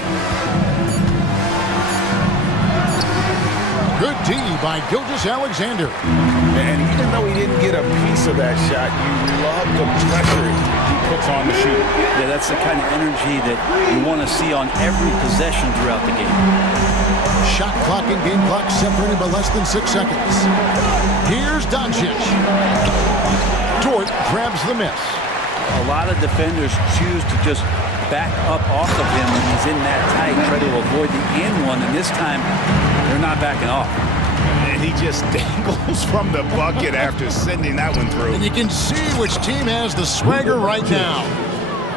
Good D by Gilgeous-Alexander. And even though he didn't get a piece of that shot, you love the pressure he puts on the shooter. Yeah, that's the kind of energy that you want to see on every possession throughout the game. Shot clock and game clock separated by less than 6 seconds. Here's Doncic. Dort grabs the miss. A lot of defenders choose to just back up off of him when he's in that tight, try to avoid the and one, and this time they're not backing off. And he just dangles from the bucket after sending that one through. And you can see which team has the swagger right now.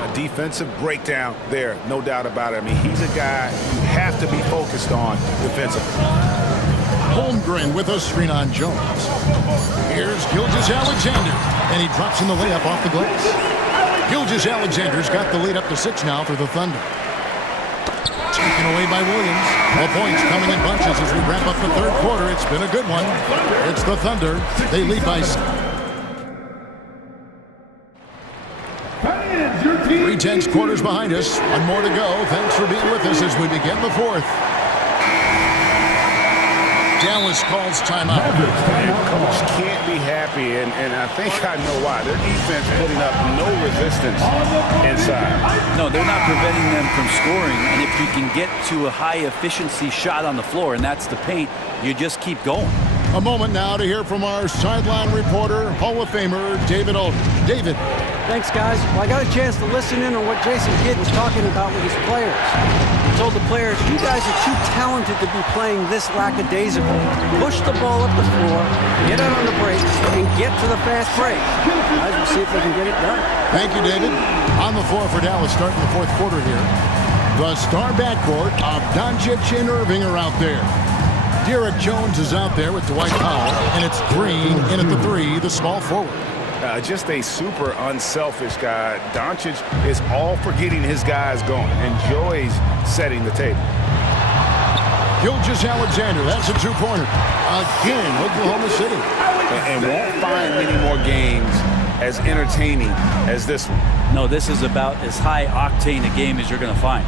A defensive breakdown there, no doubt about it. I mean, he's a guy you have to be focused on defensively. Holmgren with a screen on Jones. Here's Gilgeous-Alexander, and he drops in the layup off the glass. Gilgeous-Alexander's got the lead up to 6 now for the Thunder. Taken away by Williams. Well, points coming in bunches as we wrap up the third quarter. It's been a good one. It's the Thunder. They lead by 6. 3 quarters behind us. One more to go. Thanks for being with us as we begin the fourth. Dallas calls timeout. Coach can't be happy, and I think I know why. Their defense putting up no resistance inside. No, they're not preventing them from scoring, and if you can get to a high-efficiency shot on the floor, and that's the paint, you just keep going. A moment now to hear from our sideline reporter, Hall of Famer David Aldridge. David. Thanks, guys. Well, I got a chance to listen in on what Jason Kidd was talking about with his players. He told the players, you guys are too talented to be playing this lackadaisical. Push the ball up the floor, get out on the break, and get to the fast break. Guys, we'll see if they can get it done. Thank you, David. On the floor for Dallas starting the fourth quarter here. The star backcourt of Doncic and Irving are out there. Derek Jones is out there with Dwight Powell, and it's Green in at the 3, the small forward. Just a super unselfish guy. Doncic is all for getting his guys going. Enjoys setting the table. Gilgeous-Alexander, that's a 2-pointer. Again, Oklahoma City. And won't find many more games as entertaining as this one. No, this is about as high octane a game as you're going to find.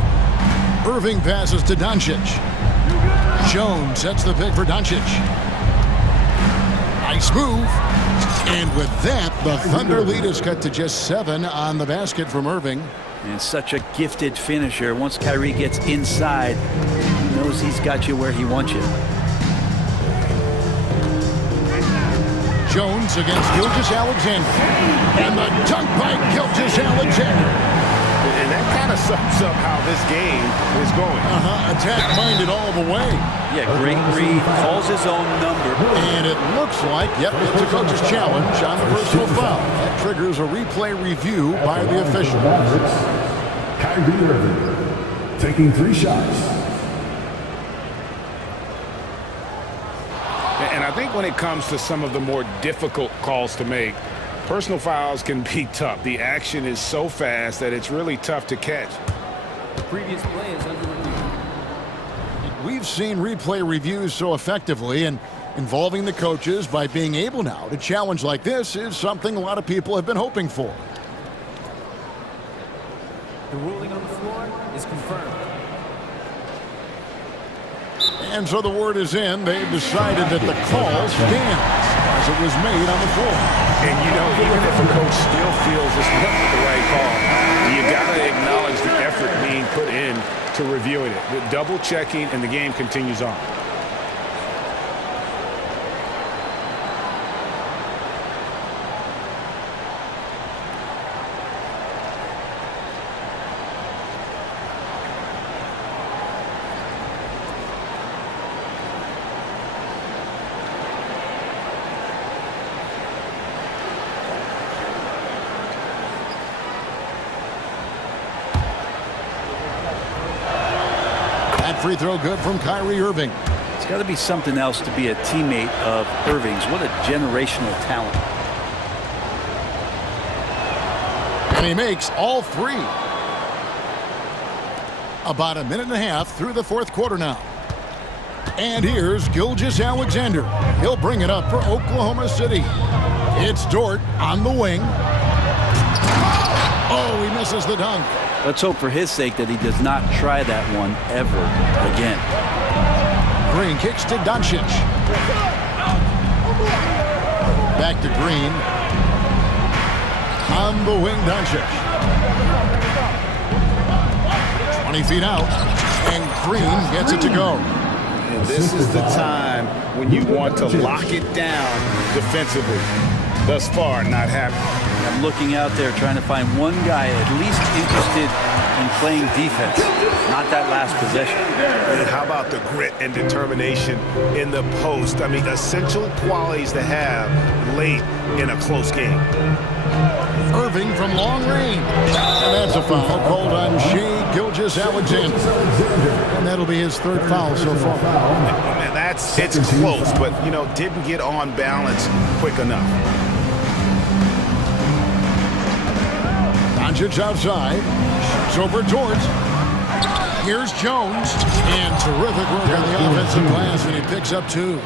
Irving passes to Doncic. Jones sets the pick for Doncic. Nice move. And with that, the Thunder lead is cut to just 7 on the basket from Irving. And such a gifted finisher. Once Kyrie gets inside, he knows he's got you where he wants you. Jones against Gilgeous-Alexander. And the dunk by Gilgeous-Alexander. And that kind of sums up how this game is going. Attack-minded all the way. Yeah, great read. Calls his own number. And it looks like, yep, it's a coach's challenge on the personal foul. That triggers a replay review by the official. Kyrie Irving taking 3 shots. And I think when it comes to some of the more difficult calls to make, personal fouls can be tough. The action is so fast that it's really tough to catch. The previous play is under review. We've seen replay reviews so effectively, and involving the coaches by being able now to challenge like this is something a lot of people have been hoping for. The ruling on the floor is confirmed. And so the word is in. They've decided that the call stands as it was made on the floor. And, you know, even if a coach still feels this wasn't the right call, you got to acknowledge the effort being put in to reviewing it. With double checking, and the game continues on. Free throw good from Kyrie Irving. It's got to be something else to be a teammate of Irving's. What a generational talent. And he makes all three. About a minute and a half through the fourth quarter now. And here's Gilgeous-Alexander. He'll bring it up for Oklahoma City. It's Dort on the wing. Oh, he misses the dunk. Let's hope for his sake that he does not try that one ever again. Green kicks to Doncic. Back to Green. On the wing, Doncic. 20 feet out. And Green gets it to go. And this is the time when you want to lock it down defensively. Thus far, not happening. I'm looking out there trying to find one guy at least interested in playing defense. Not that last possession. And how about the grit and determination in the post? I mean, essential qualities to have late in a close game. Irving from long range. And that's a foul called on Shai Gilgeous-Alexander. And that'll be his third foul so far. Man, it's close, but, you know, didn't get on balance quick enough. Doncic outside. Shoots over Dort. Here's Jones. And terrific work on the offensive glass, and he picks up two.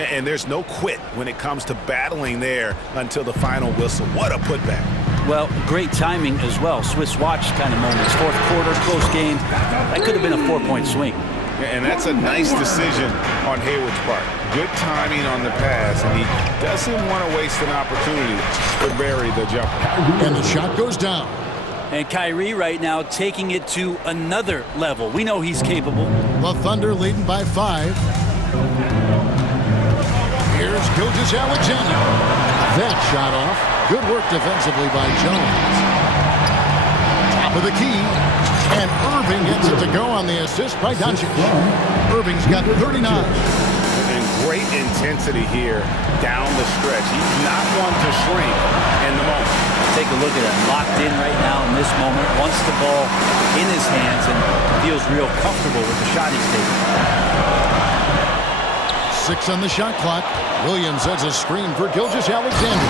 And there's no quit when it comes to battling there until the final whistle. What a putback. Well, great timing as well. Swiss watch kind of moments. Fourth quarter, close game. That could have been a 4-point swing. And that's a nice decision on Hayward's part. Good timing on the pass, and he doesn't want to waste an opportunity to bury the jumper. And the shot goes down. And Kyrie right now taking it to another level. We know he's capable. The Thunder leading by 5. Here's Gilgeous-Alexander. That shot off. Good work defensively by Jones. Top of the key. And Irving gets it to go on the assist by Doncic. Irving's got 39. And great intensity here down the stretch. He's not one to shrink in the moment. Take a look at it. Locked in right now in this moment. Wants the ball in his hands and feels real comfortable with the shot he's taking. 6 on the shot clock. Williams sets a screen for Gilgeous-Alexander.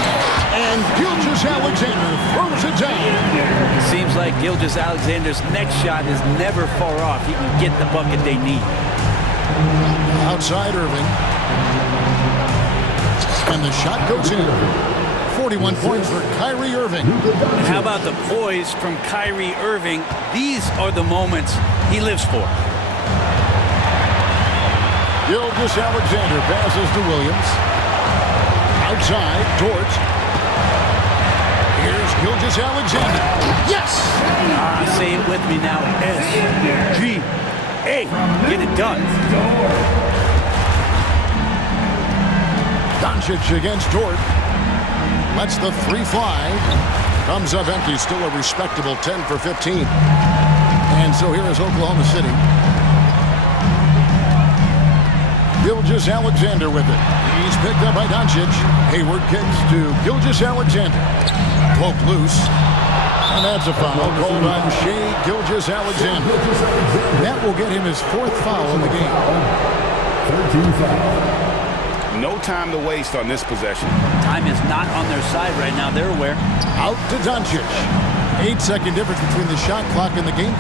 And Gilgeous-Alexander throws it down. It seems like Gilgeous-Alexander's next shot is never far off. He can get the bucket they need. Outside Irving. And the shot goes in. 41 points for Kyrie Irving. And how about the poise from Kyrie Irving? These are the moments he lives for. Gilgeous-Alexander passes to Williams. Outside, Dort. Here's Gilgeous-Alexander. Yes! Say it with me now. S-G-A. Get it done. Doncic against Dort. Lets the 3 fly. Comes up empty. Still a respectable 10 for 15. And so here is Oklahoma City. Gilgeous-Alexander with it. He's picked up by Doncic. Hayward kicks to Gilgeous-Alexander. Cloak loose. And that's a foul called on Shai Gilgeous-Alexander. That will get him his 4th foul in the game. 13 fouls. No time to waste on this possession. Time is not on their side right now. They're aware. Out to Doncic. 8-second difference between the shot clock and the game.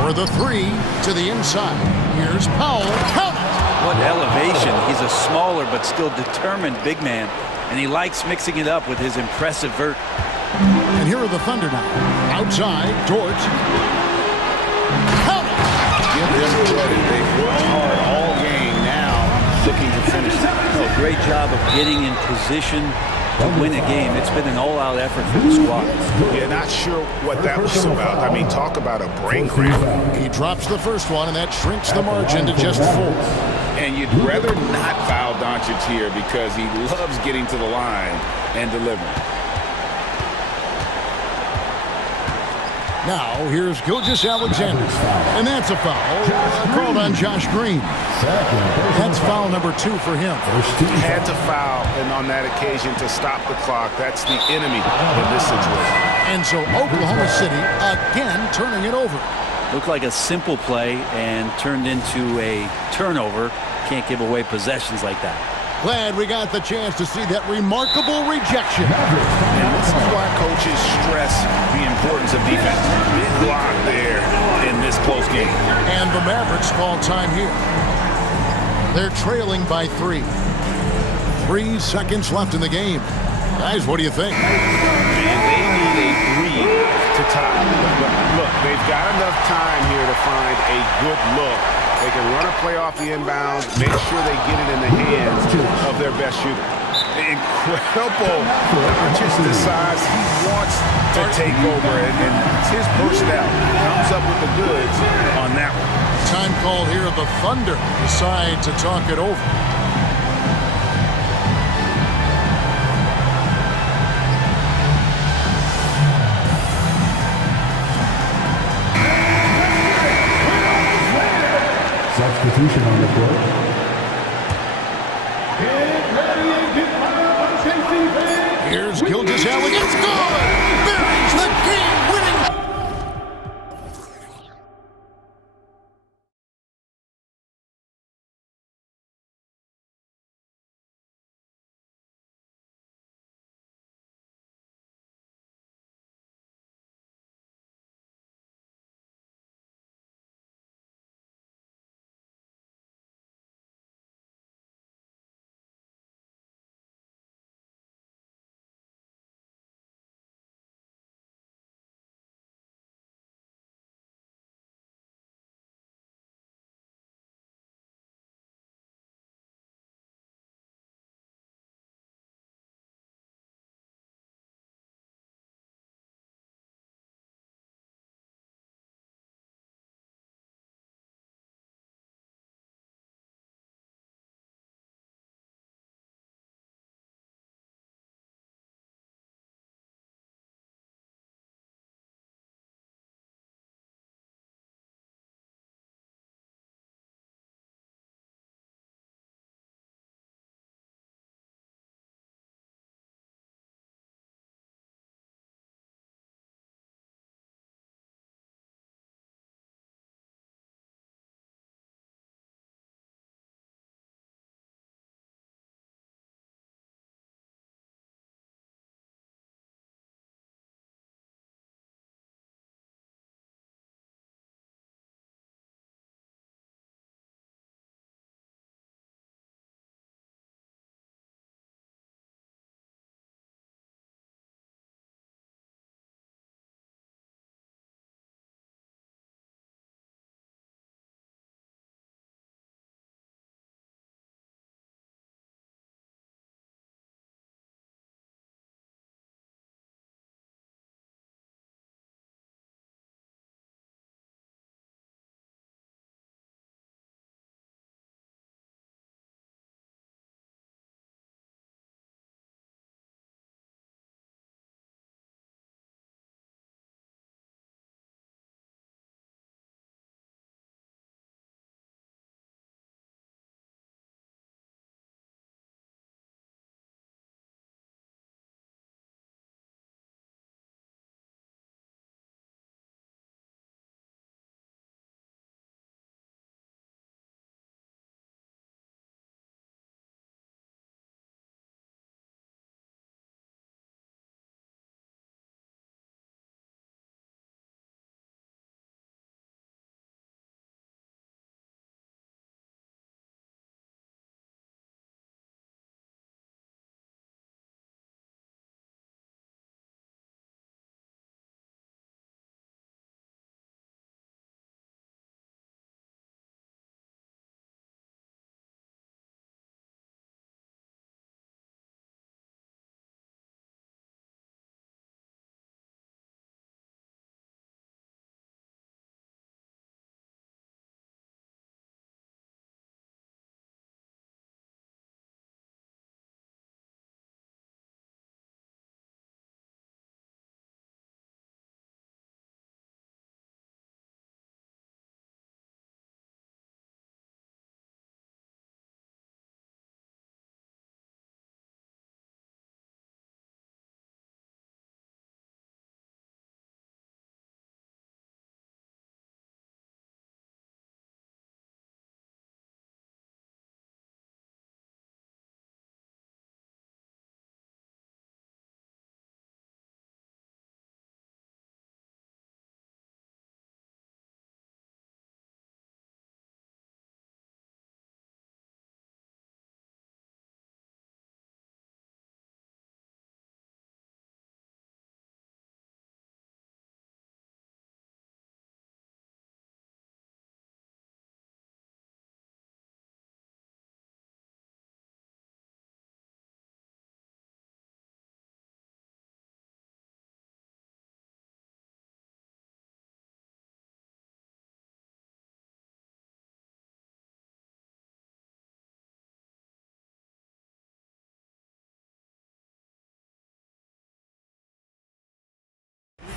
For the 3 to the inside. Here's Powell. Count it! What elevation. He's a smaller but still determined big man. And he likes mixing it up with his impressive vert. And here are the Thunder now. Outside, Dort. Count it! give them credit. They've worked hard all game now, looking to finish it. Oh, great job of getting in position to win a game. It's been an all-out effort for the squad. Yeah, not sure what that was about. I mean, talk about a brain cramp. He drops the first one, and that shrinks the margin to just 4. And you'd rather not foul Doncic here because he loves getting to the line and delivering. Now, here's Gilgeous-Alexander. And that's a foul called on Josh Green. That's foul number 2 for him. Had to foul, and on that occasion to stop the clock. That's the enemy in this situation. And so Oklahoma City again turning it over. Looked like a simple play and turned into a turnover. Can't give away possessions like that. Glad we got the chance to see that remarkable rejection. And this is why coaches stress the importance of defense. Big block there in this close game. And the Mavericks call time here. They're trailing by 3. 3 seconds left in the game. Guys, what do you think? Man, they need a 3 to tie. But look, they've got enough time here to find a good look. They can run a play off the inbounds, make sure they get it in the hands of their best shooter. Incredible. Doncic decides he wants to take over, and it's his personnel. Comes up with the goods on that one. Time call here. The Thunder decide to talk it over. Substitution on the court. Get ready and get fired on KC. Here's Gilgeous-Alexander. It's good! Buries the game-winning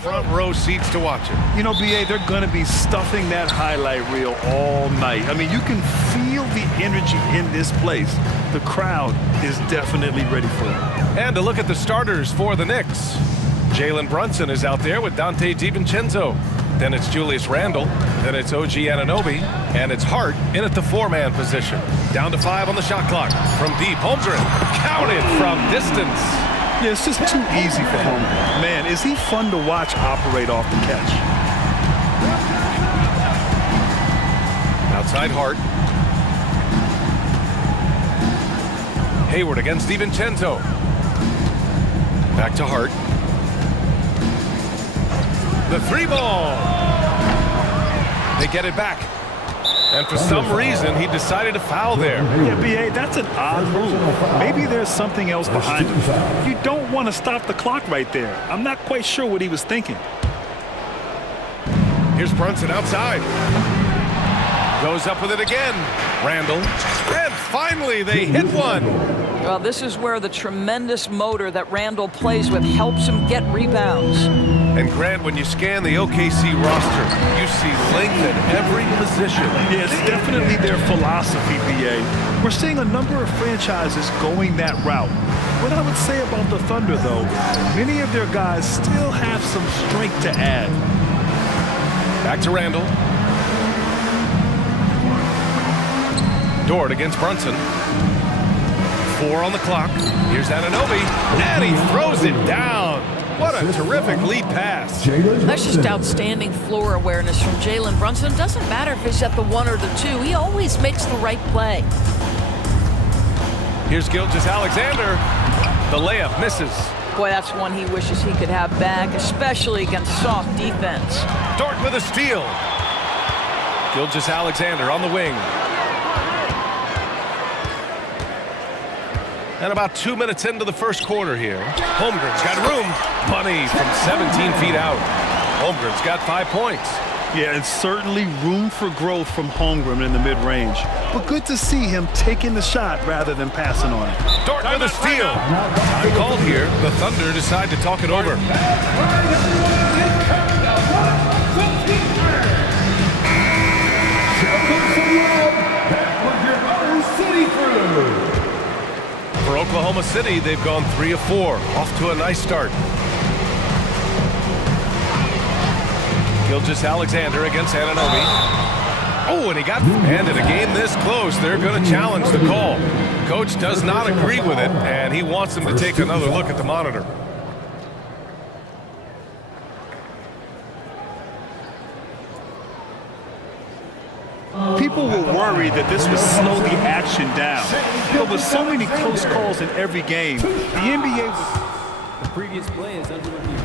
front row seats to watch it. You know, BA, they're going to be stuffing that highlight reel all night. I mean, you can feel the energy in this place. The crowd is definitely ready for it. And to look at the starters for the Knicks. Jalen Brunson is out there with Dante DiVincenzo. Then it's Julius Randle. Then it's OG Anunoby. And it's Hart in at the four-man position. Down to 5 on the shot clock. From deep, Holmgren counted from distance. Yeah, it's just too easy for Holmgren. Man, is he fun to watch operate off the catch. Outside Hart. Hayward against DiVincenzo. Back to Hart. The three ball. They get it back. And for some reason, he decided to foul there. Yeah, BA, that's an odd move. Maybe there's something else behind it. You don't want to stop the clock right there. I'm not quite sure what he was thinking. Here's Brunson outside. Goes up with it again. Randle. And finally, they hit one. Well, this is where the tremendous motor that Randle plays with helps him get rebounds. And Grant, when you scan the OKC roster, you see length at every position. Yeah, it's definitely their philosophy, BA. We're seeing a number of franchises going that route. What I would say about the Thunder, though, many of their guys still have some strength to add. Back to Randle. Dort against Brunson. 4 on the clock. Here's Anunoby, and he throws it down. What a terrific lead pass. That's just outstanding floor awareness from Jalen Brunson. It doesn't matter if he's at the 1 or the 2. He always makes the right play. Here's Gilgeous-Alexander. The layup misses. Boy, that's one he wishes he could have back, especially against soft defense. Dort with a steal. Gilgeous-Alexander on the wing. And about 2 minutes into the first quarter here. Holmgren's got room. Money from 17 feet out. Holmgren's got 5 points. Yeah, it's certainly room for growth from Holmgren in the mid-range. But good to see him taking the shot rather than passing on it. Dort with a steal. Time called here. The Thunder decide to talk it over. For Oklahoma City, they've gone 3 of 4. Off to a nice start. Gilgeous-Alexander against Anunoby. Oh, and he got... And in a game this close, they're going to challenge the call. Coach does not agree with it, and he wants them to take another look at the monitor. People were worried that this would slow the action down. But with so many close calls in every game, the NBA... The previous play is under review.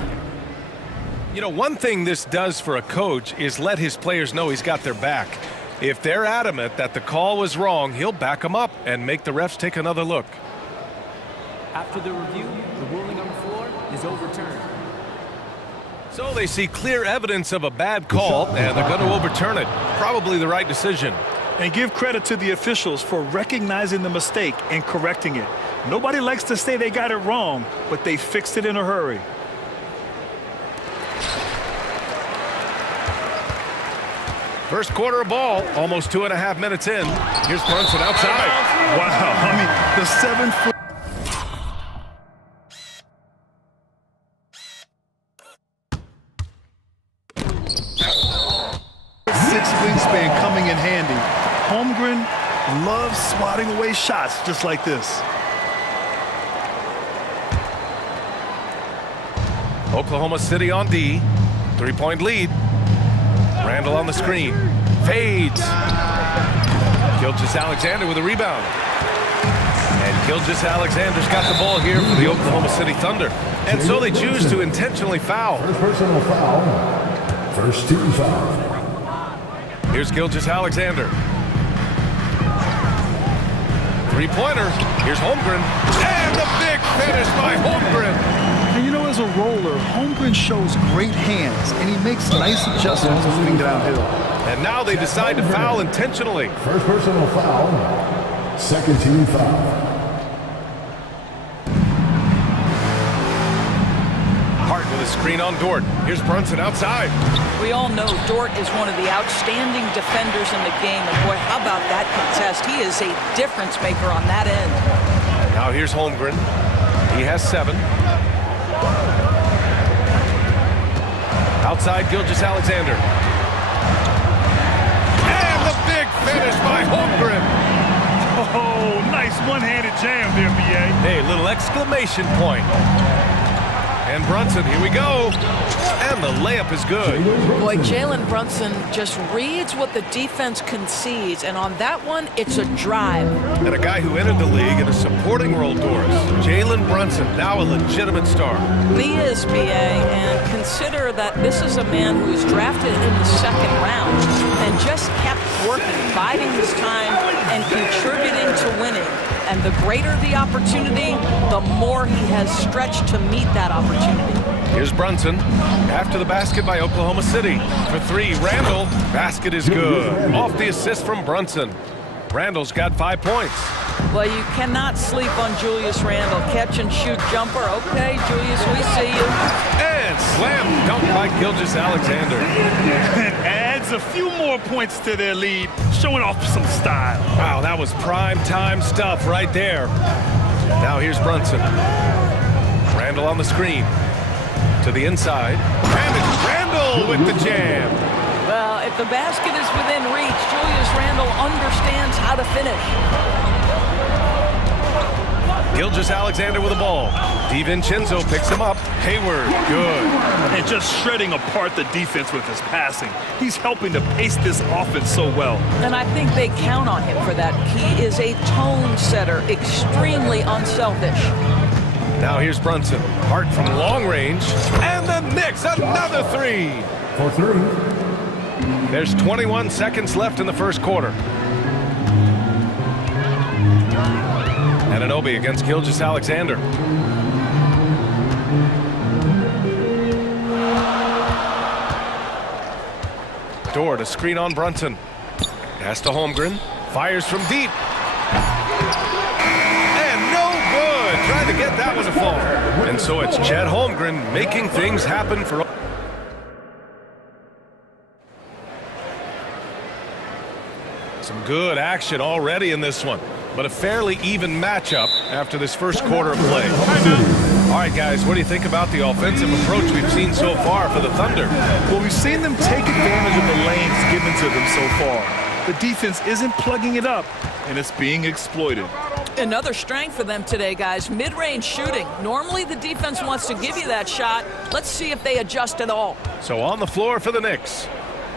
You know, one thing this does for a coach is let his players know he's got their back. If they're adamant that the call was wrong, he'll back them up and make the refs take another look. After the review, the ruling on the floor is overturned. So they see clear evidence of a bad call, and they're going to overturn it. Probably the right decision. And give credit to the officials for recognizing the mistake and correcting it. Nobody likes to say they got it wrong, but they fixed it in a hurry. First quarter of ball, almost 2.5 minutes in. Here's Brunson outside. Wow, I mean, the 7-foot... wingspan coming in handy. Holmgren loves swatting away shots just like this. Oklahoma City on D. 3-point lead. Randle on the screen. Fades. Gilgeous-Alexander with a rebound. And Gilgeous-Alexander's got the ball here for the Oklahoma City Thunder. And so they choose to intentionally foul. First personal foul. First team foul. Here's Gilgeous-Alexander. Three-pointer. Here's Holmgren. And the big finish by Holmgren. And you know, as a roller, Holmgren shows great hands, and he makes nice adjustments moving downhill. And now they decide to foul intentionally. First personal foul. Second team foul. Hart with a screen on Dort. Here's Brunson outside. We all know Dort is one of the outstanding defenders in the game, and boy, how about that contest? He is a difference maker on that end. Now here's Holmgren. He has 7. Outside, Gilgeous-Alexander. And the big finish by Holmgren. Oh, nice one-handed jam there, BA. Hey, little exclamation point. And Brunson, here we go. And the layup is good. Boy, Jalen Brunson just reads what the defense concedes, and on that one, it's a drive. And a guy who entered the league in a supporting role, Doris. Jalen Brunson, now a legitimate star. He is, BA, and consider that this is a man who was drafted in the 2nd round and just kept working, biding his time, and contributing to winning. And the greater the opportunity, the more he has stretched to meet that opportunity. Here's Brunson. After the basket by Oklahoma City. For 3, Randall. Basket is good. Off the assist from Brunson. Randall's got 5 points. Well, you cannot sleep on Julius Randall. Catch and shoot jumper. Okay, Julius, we see you. And slam dunk by Gilgeous-Alexander. And adds a few more points to their lead, showing off some style. Wow, that was prime time stuff right there. Now here's Brunson. Randall on the screen. To the inside. And it's Randall with the jam. Well, if the basket is within reach, Julius Randall understands how to finish. Gilgeous-Alexander with the ball. DiVincenzo picks him up. Hayward, good. And just shredding apart the defense with his passing. He's helping to pace this offense so well. And I think they count on him for that. He is a tone setter, extremely unselfish. Now here's Brunson. Hart from long range. And the Knicks, another 3. For 3. There's 21 seconds left in the first quarter. Anunoby against Gilgeous-Alexander. Dort, a screen on Brunson. Pass to Holmgren. Fires from deep. And no good. Trying to get that one to fall. And so it's Chet Holmgren making things happen for... Some good action already in this one, but a fairly even matchup after this first quarter of play. All right, guys, what do you think about the offensive approach we've seen so far for the Thunder? Well, we've seen them take advantage of the lanes given to them so far. The defense isn't plugging it up, and it's being exploited. Another strength for them today, guys, mid-range shooting. Normally the defense wants to give you that shot. Let's see if they adjust at all. So on the floor for the Knicks,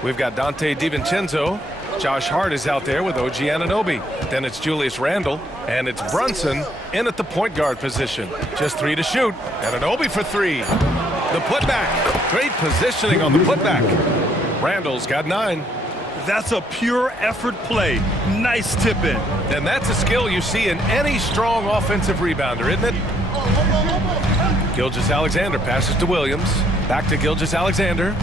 we've got Donte DiVincenzo. Josh Hart is out there with OG Anunoby. Then it's Julius Randle, and it's Brunson in at the point guard position. Just 3 to shoot. Anunoby for 3. The putback. Great positioning on the putback. Randle's got 9. That's a pure effort play. Nice tip in. And that's a skill you see in any strong offensive rebounder, isn't it? Gilgeous-Alexander passes to Williams. Back to Gilgeous-Alexander.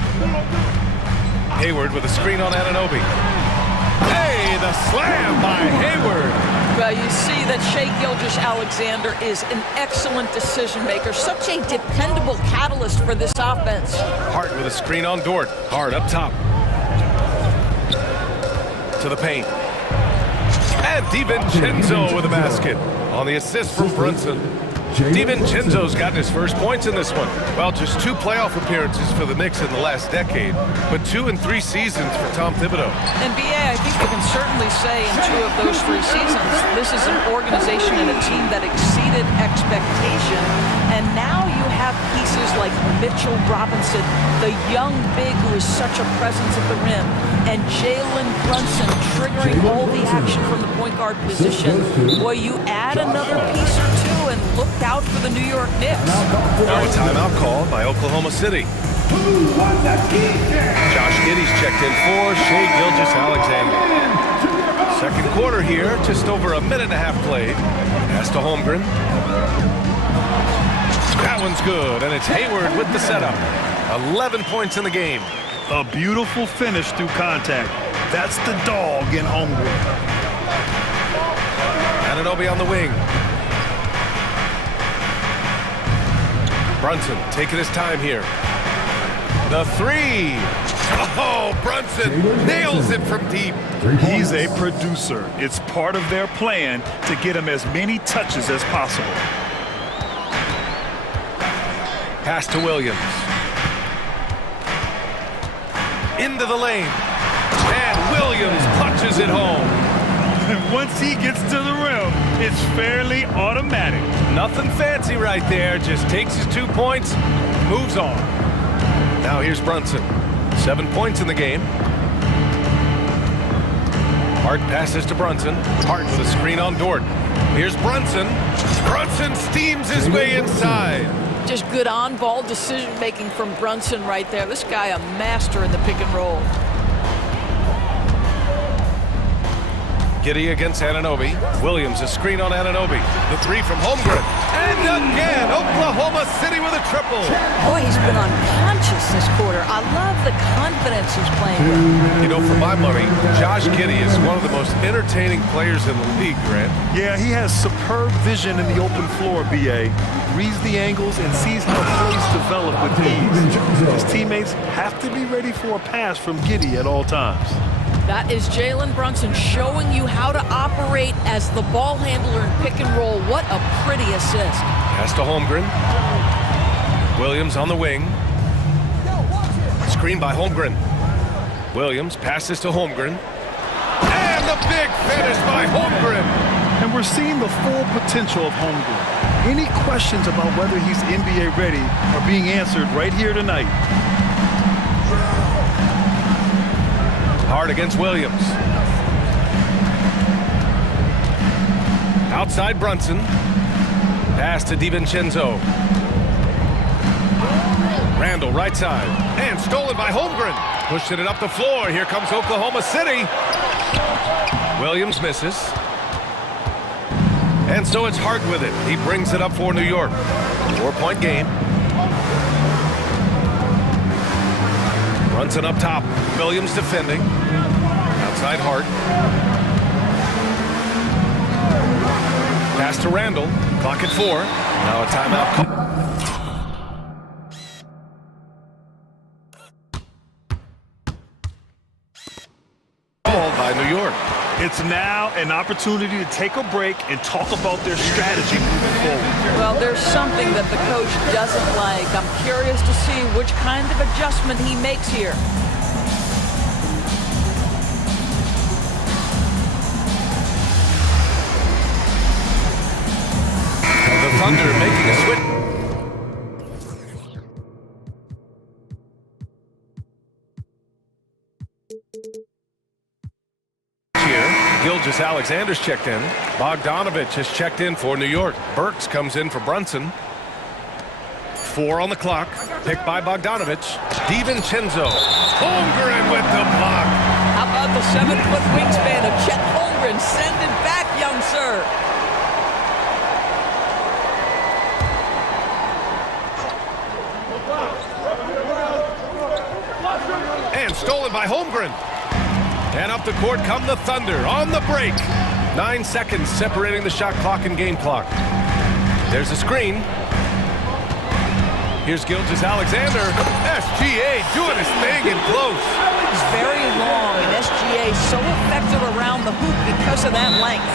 Hayward with a screen on Anunoby. Hey, the slam by Hayward. Well, you see that Shai Gilgeous-Alexander is an excellent decision maker, such a dependable catalyst for this offense. Hart with a screen on Dort. Hart up top. To the paint. And DiVincenzo with a basket on the assist from Brunson. DiVincenzo's gotten his first points in this one. Well, just 2 playoff appearances for the Knicks in the last decade, but 2 in 3 seasons for Tom Thibodeau. And BA, I think you can certainly say in 2 of those 3 seasons, this is an organization and a team that exceeded expectation. And now you have pieces like Mitchell Robinson, the young big who is such a presence at the rim, and Jalen Brunson triggering all the action from the point guard position. Boy, you add another piece or 2 and look out for the New York Knicks. Now a timeout called by Oklahoma City. Josh Giddey's checked in for Shai Gilgeous-Alexander. Second quarter here, just over a minute and a half played. Pass to Holmgren. That one's good, and it's Hayward with the setup. 11 points in the game. A beautiful finish through contact. That's the dog in Holmgren. Anunoby on the wing. Brunson taking his time here. The three. Oh, Brunson nails it from deep. He's a producer. It's part of their plan to get him as many touches as possible. Pass to Williams. Into the lane. And Williams punches it home. And once he gets to the rim, it's fairly automatic. Nothing fancy right there. Just takes his 2 points, moves on. Now here's Brunson. 7 points in the game. Hart passes to Brunson. Hart with a screen on Dort. Here's Brunson. Brunson steams his way inside. Just good on-ball decision-making from Brunson right there. This guy a master in the pick and roll. Giddy against Anunoby. Williams, a screen on Anunoby. The three from Holmgren. And again, Oklahoma City with a triple. Boy, he's been unconscious this quarter. I love the confidence he's playing with. You know, for my money, Josh Giddy is one of the most entertaining players in the league, Grant. Yeah, he has superb vision in the open floor, B.A. Reads the angles and sees how plays develop with ease. His teammates have to be ready for a pass from Giddy at all times. That is Jalen Brunson showing you how to operate as the ball handler in pick and roll. What a pretty assist. Pass to Holmgren. Williams on the wing. Screen by Holmgren. Williams passes to Holmgren. And the big finish by Holmgren. And we're seeing the full potential of Holmgren. Any questions about whether he's NBA ready are being answered right here tonight. Hard against Williams. Outside Brunson. Pass to DiVincenzo. Randall right side. And stolen by Holmgren. Pushing it up the floor. Here comes Oklahoma City. Williams misses. And so it's Hart with it. He brings it up for New York. 4-point game. Brunson up top. Williams defending. Outside Hart. Pass to Randall. Clock at 4. Now a timeout called by New York. It's now an opportunity to take a break and talk about their strategy moving forward. Well, there's something that the coach doesn't like. I'm curious to see which kind of adjustment he makes here. The Thunder making a switch. Gilgeous-Alexander's checked in. Bogdanovich has checked in for New York. Burks comes in for Brunson. 4 on the clock. Picked by Bogdanovich. DiVincenzo. Holmgren with the block. How about the 7-foot wingspan of Chet Holmgren? Send it back, young sir. And stolen by Holmgren. And up the court come the Thunder on the break. 9 seconds separating the shot clock and game clock. There's a screen. Here's Gilgeous-Alexander. SGA doing his thing in close. He's very long, and SGA so effective around the hoop because of that length.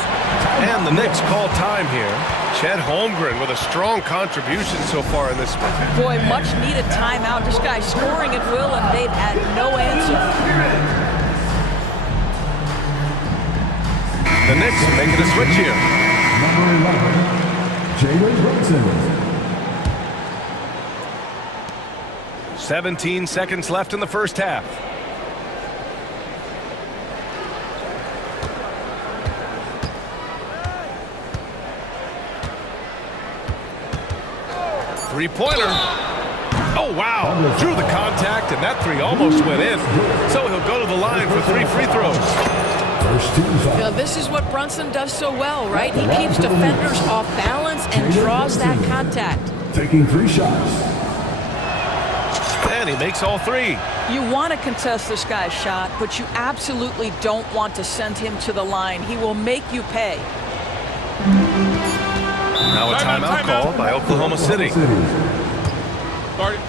And the Knicks call time here. Chet Holmgren with a strong contribution so far in this one. Boy, much needed timeout. This guy scoring at will, and they've had no answer. The Knicks making a switch here. Number 11, Jalen Brunson. 17 seconds left in the first half. Three-pointer. Oh, wow. Drew the contact, and that three almost went in. So he'll go to the line for 3 free throws. You know, this is what Brunson does so well, right? He keeps defenders off balance and draws that contact. Taking 3 shots. And he makes all 3. You want to contest this guy's shot, but you absolutely don't want to send him to the line. He will make you pay. Now a timeout called by Oklahoma City. Start it.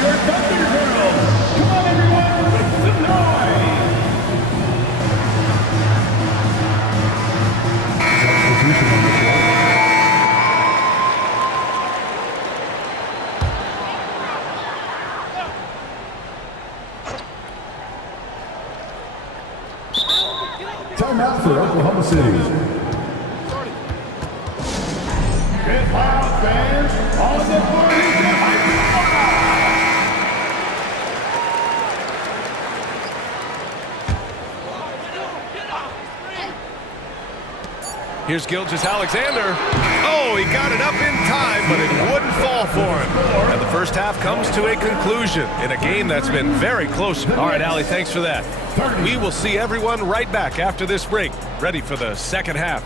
your Thunder Girls. Come on, everyone, make some noise. Substitution on the floor. Timeout for Oklahoma City. Get loud, fans. On the floor. Here's Gilgeous-Alexander. Oh, he got it up in time, but it wouldn't fall for him. And the first half comes to a conclusion in a game that's been very close. All right, Allie, thanks for that. We will see everyone right back after this break, ready for the second half.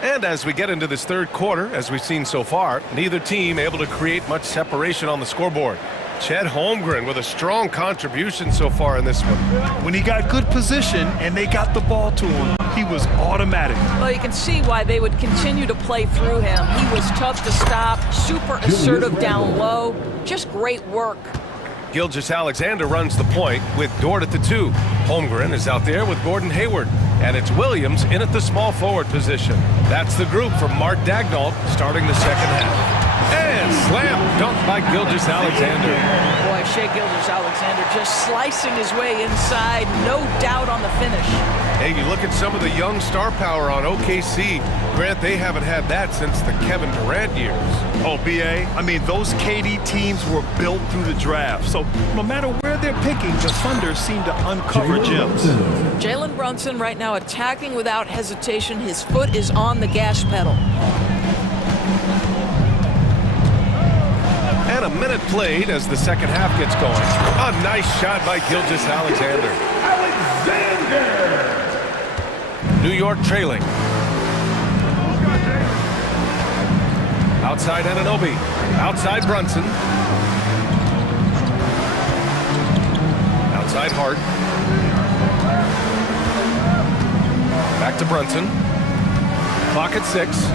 And as we get into this third quarter, as we've seen so far, neither team able to create much separation on the scoreboard. Chet Holmgren with a strong contribution so far in this one. When he got good position and they got the ball to him, he was automatic. Well, you can see why they would continue to play through him. He was tough to stop, super assertive down low. Just great work. Gilgeous-Alexander runs the point with Dort at the 2. Holmgren is out there with Gordon Hayward. And it's Williams in at the small forward position. That's the group from Mark Dagnall starting the second half. And slam dunk by Gilgeous-Alexander. Boy, Shai Gilgeous-Alexander just slicing his way inside. No doubt on the finish. Hey, you look at some of the young star power on OKC. Grant, they haven't had that since the Kevin Durant years. Oh, B.A., I mean, those KD teams were built through the draft. So no matter where they're picking, the Thunder seem to uncover gems. Jalen Brunson right now attacking without hesitation. His foot is on the gas pedal. And a minute played as the second half gets going. A nice shot by Gilgeous-Alexander. New York trailing. Outside Anunoby. Outside Brunson. Outside Hart. Back to Brunson. Clock at 6.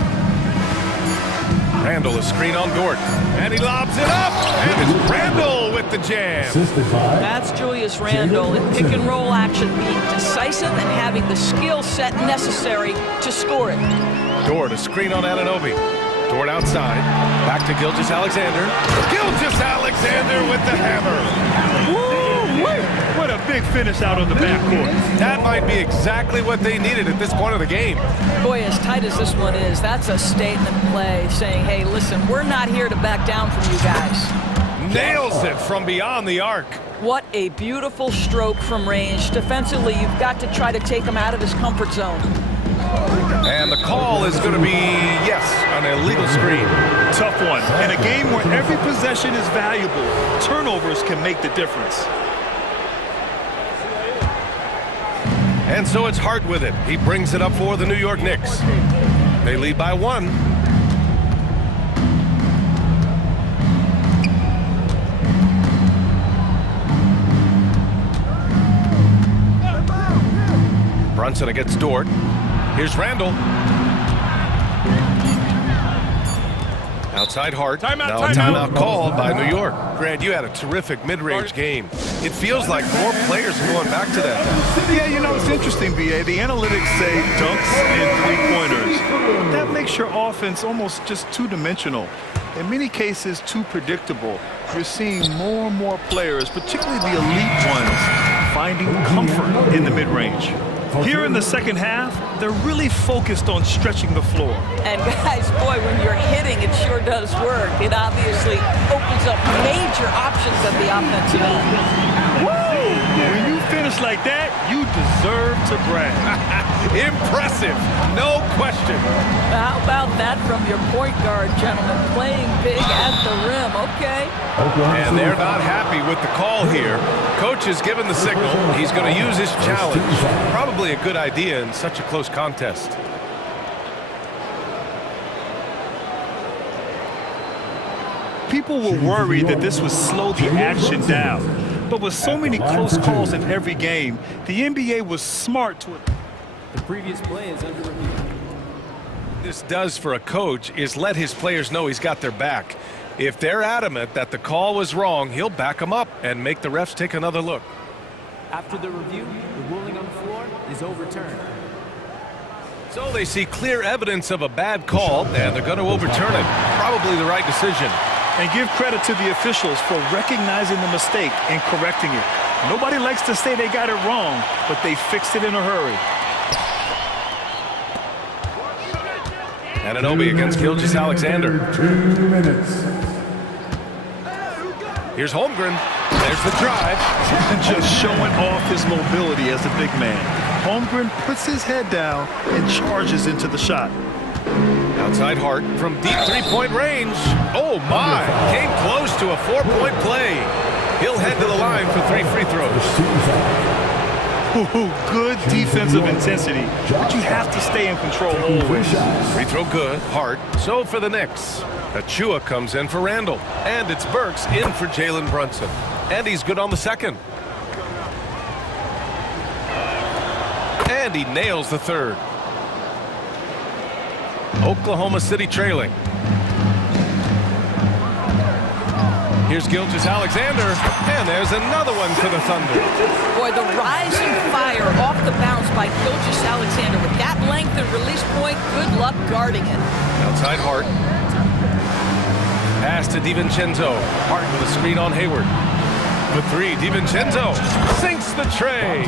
Randall is screen on Dort. And he lobs it up. And it's Randall with the jam. That's Julius Randle in pick and roll action, being decisive and having the skill set necessary to score it. Dort, a screen on Anunoby. Dort outside. Back to Gilgeous-Alexander. Gilgeous-Alexander with the hammer. Woo-wee! What a big finish out on the backcourt. That might be exactly what they needed at this point of the game. Boy, as tight as this one is, that's a statement play saying, hey, listen, we're not here to back down from you guys. Nails it from beyond the arc. What a beautiful stroke from range. Defensively, you've got to try to take him out of his comfort zone. And the call is going to be, yes, an illegal screen. Tough one. In a game where every possession is valuable, turnovers can make the difference. And so it's Hart with it. He brings it up for the New York Knicks. They lead by 1. Brunson against Dort. Here's Randall. Outside Hart. Timeout called by New York. Grant, you had a terrific mid-range game. It feels like more players are going back to that. Yeah, you know, it's interesting, B.A. The analytics say dunks and three-pointers. That makes your offense almost just two-dimensional. In many cases, too predictable. You're seeing more and more players, particularly the elite ones, finding comfort in the mid-range. Here in the second half, they're really focused on stretching the floor. And guys, boy, when you're hitting, it sure does work. It obviously opens up major options at the offensive end. Woo! When you finish like that, you deserve to brag. Impressive, no question. How about that from your point guard, gentlemen? Playing big at the rim, okay. And they're not happy with the call here. Coach has given the signal. He's going to use his challenge. Probably a good idea in such a close contest. People were worried that this would slow the action down. But with so many close calls in every game, the NBA was smart to... The previous play is under review. This does for a coach is let his players know he's got their back. If they're adamant that the call was wrong, he'll back them up and make the refs take another look. After the review, the ruling on the floor is overturned. So they see clear evidence of a bad call, and they're going to overturn it. Probably the right decision. And give credit to the officials for recognizing the mistake and correcting it. Nobody likes to say they got it wrong, but they fixed it in a hurry. Anunoby against Gilgeous Alexander. 2 minutes. Here's Holmgren. There's the drive. Just showing off his mobility as a big man. Holmgren puts his head down and charges into the shot. Outside Hart from deep three-point range. Oh, my. Came close to a 4-point play. He'll head to the line for 3 free throws. Good defensive intensity, but you have to stay in control always. Free throw good. Hart. So for the Knicks, Achua comes in for Randall. And it's Burks in for Jalen Brunson. And he's good on the second. And he nails the third. Oklahoma City trailing. Here's Gilgeous Alexander, and there's another one for the Thunder. Boy, the rising fire off the bounce by Gilgeous Alexander. With that length and release point, good luck guarding it. Outside Hart. Pass to DiVincenzo. Hart with a screen on Hayward. The 3, DiVincenzo sinks the tray.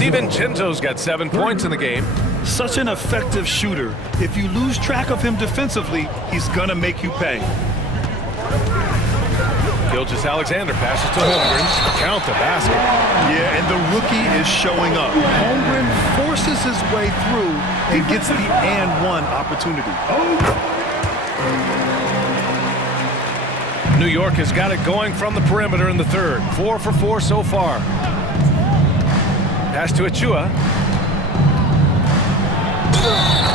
DiVincenzo's got 7 points in the game. Such an effective shooter. If you lose track of him defensively, he's gonna make you pay. Gilgeous Alexander passes to Holmgren. Count the basket. Yeah, and the rookie is showing up. Holmgren forces his way through and gets the and one opportunity. New York has got it going from the perimeter in the third. 4 for 4 so far. Pass to Achua.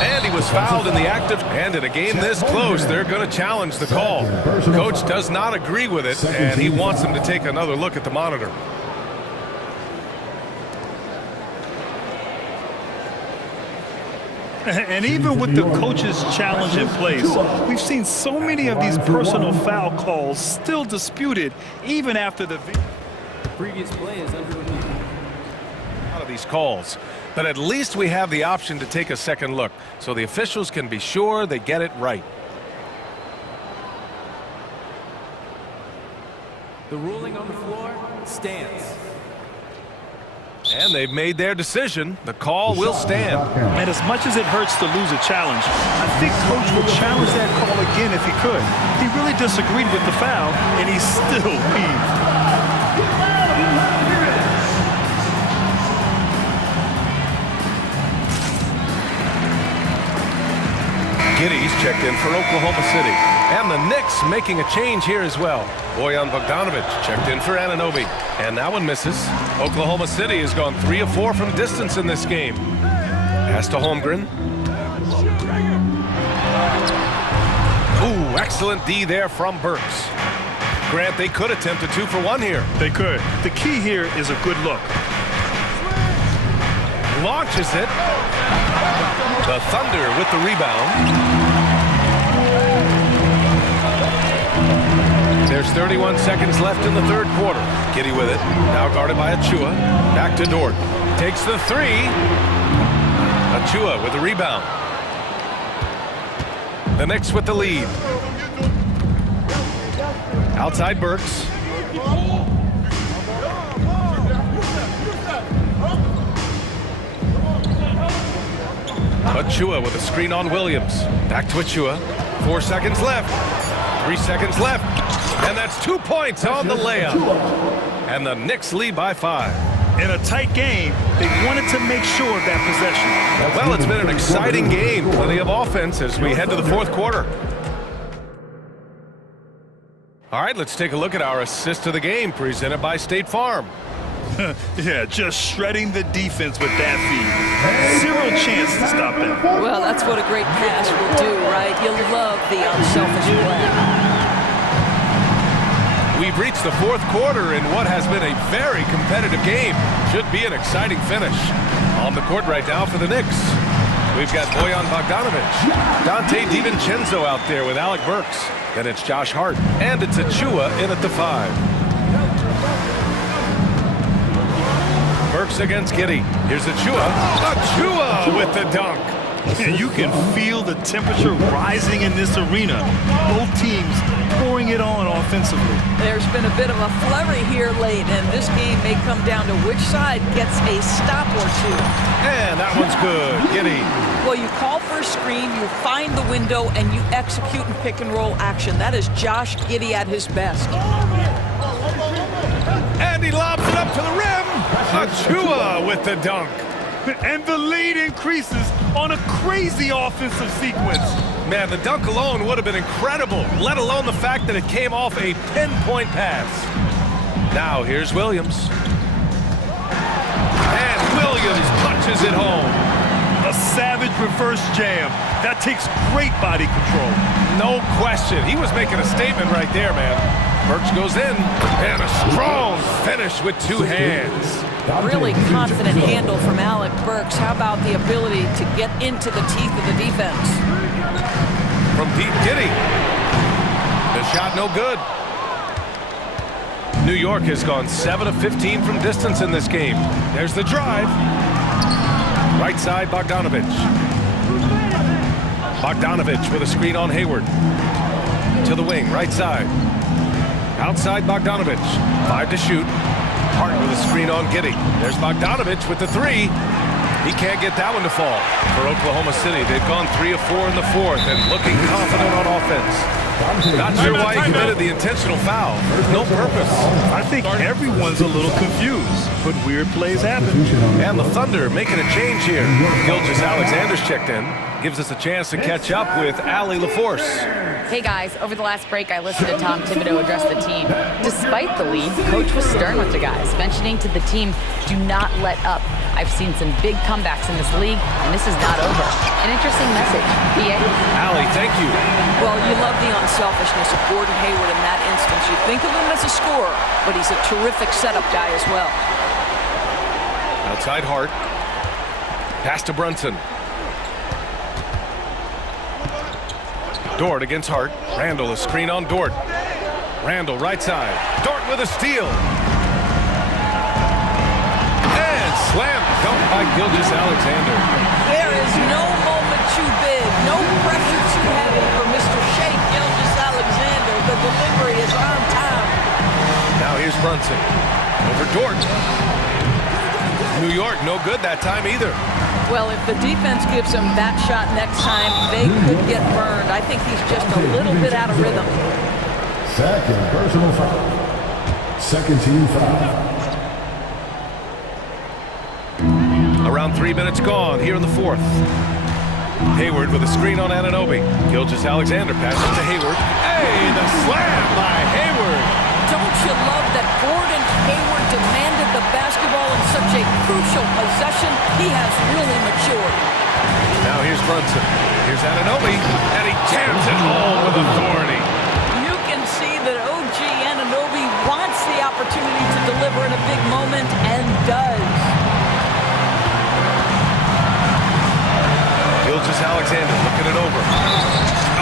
And he was fouled in the act of, and in a game this close, they're going to challenge the call. Coach does not agree with it, and he wants them to take another look at the monitor. And even with the coach's challenge in place, we've seen so many of these personal foul calls still disputed even after the previous play is under review. Out of these calls, but at least we have the option to take a second look, so the officials can be sure they get it right. The ruling on the floor stands. And they've made their decision. The call will stand. And as much as it hurts to lose a challenge, I think Coach would challenge that call again if he could. He really disagreed with the foul, and he's still peeved. Giddy's checked in for Oklahoma City. And the Knicks making a change here as well. Bojan Bogdanovic checked in for Anunoby. And that one misses. Oklahoma City has gone 3 of 4 from distance in this game. Pass to Holmgren. Ooh, excellent D there from Burks. Grant, they could attempt a 2 for 1 here. They could. The key here is a good look. Launches it. The Thunder with the rebound. There's 31 seconds left in the third quarter. Giddy with it. Now guarded by Achua. Back to Dort. Takes the 3. Achua with the rebound. The Knicks with the lead. Outside Burks. Achua with a screen on Williams. Back to Achua. 4 seconds left. 3 seconds left. And that's 2 points on the layup. And the Knicks lead by 5. In a tight game, they wanted to make sure of that possession. Well, it's been an exciting game. Plenty of offense as we head to the fourth quarter. All right, let's take a look at our assist of the game presented by State Farm. Yeah, just shredding the defense with that feed. 0 chance to stop that. Well, that's what a great pass will do, right? You love the unselfish play. We've reached the fourth quarter in what has been a very competitive game. Should be an exciting finish. On the court right now for the Knicks, we've got Bojan Bogdanovic, Dante DiVincenzo out there with Alec Burks. Then it's Josh Hart, and it's Achua in at the 5. Burks against Giddey. Here's Achua. Achua with the dunk. You can feel the temperature rising in this arena. Both teams pouring it on offensively. There's been a bit of a flurry here late, and this game may come down to which side gets a stop or two. And that one's good. Giddey. Well, you call for a screen, you find the window, and you execute in pick and roll action. That is Josh Giddey at his best. And he lobs it up to the rim. Achua with the dunk. And the lead increases on a crazy offensive sequence. Man, the dunk alone would have been incredible, let alone the fact that it came off a pinpoint pass. Now here's Williams. And Williams punches it home. A savage reverse jam. That takes great body control. No question. He was making a statement right there, man. Burks goes in, and a strong finish with two hands. Really confident handle from Alec Burks. How about the ability to get into the teeth of the defense? From deep, Giddey. The shot no good. New York has gone 7 of 15 from distance in this game. There's the drive. Right side, Bogdanovic. Bogdanovic with a screen on Hayward. To the wing, right side. Outside Bogdanovic. 5 to shoot. Hart with a screen on Giddey. There's Bogdanovic with the 3. He can't get that one to fall. For Oklahoma City, they've gone 3 of 4 in the fourth and looking confident on offense. Not sure why he committed the intentional foul. No purpose. I think everyone's a little confused, but weird plays happen. And the Thunder making a change here. Gilgeous Alexander's checked in. Gives us a chance to catch up with Allie LaForce. Hey guys, over the last break I listened to Tom Thibodeau address the team. Despite the lead, Coach was stern with the guys, mentioning to the team, do not let up. I've seen some big comebacks in this league, and this is not over. An interesting message. BA? Allie, thank you. Well, you love the unselfishness of Gordon Hayward in that instance. You think of him as a scorer, but he's a terrific setup guy as well. Outside Hart. Pass to Brunson. Dort against Hart. Randall, a screen on Dort. Randall, right side. Dort with a steal. And slam dunk by Gilgeous Alexander. There is no moment too big, no pressure too heavy for Mr. Shea Gilgeous Alexander. The delivery is on time. Now here's Brunson. Over Dort. New York, no good that time either. Well, if the defense gives him that shot next time, they could get burned. I think he's just a little bit out of rhythm. Second personal foul. Second team foul. Around 3 minutes gone here in the fourth. Hayward with a screen on Anunoby. Gilgeous Alexander passes to Hayward. Hey, the slam by Hayward. Don't you love that Gordon Hayward demanded the basketball in such a crucial possession? He has really matured. Now here's Brunson. Here's Anunoby, and he jams it home with authority. You can see that OG Anunoby wants the opportunity to deliver in a big moment, and does. Gilgeous Alexander looking it over.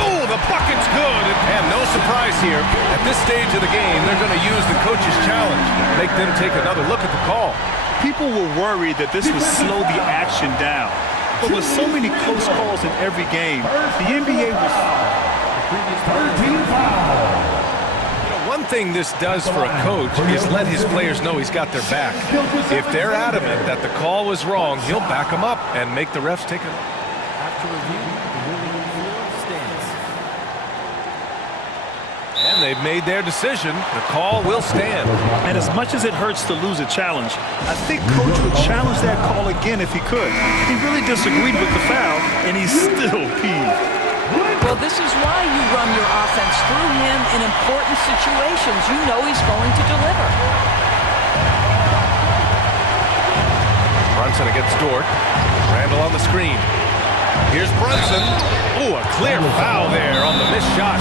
Oh, the bucket's good. And no surprise here. At this stage of the game, they're going to use the coach's challenge. Make them take another look at the call. People were worried that this would slow the action down. But with so many close calls in every game, the NBA was... One thing this does for a coach is let his players know he's got their back. If they're adamant that the call was wrong, he'll back them up and make the refs take it. After review, the ruling on the floor stands. And they've made their decision. The call will stand. And as much as it hurts to lose a challenge, I think Coach would challenge that call again if he could. He really disagreed with the foul, and he's still peeved. Well, this is why you run your offense through him in important situations. You know he's going to deliver. Brunson against Dort. Randall on the screen. Here's Brunson. Ooh, a clear foul there on the missed shot.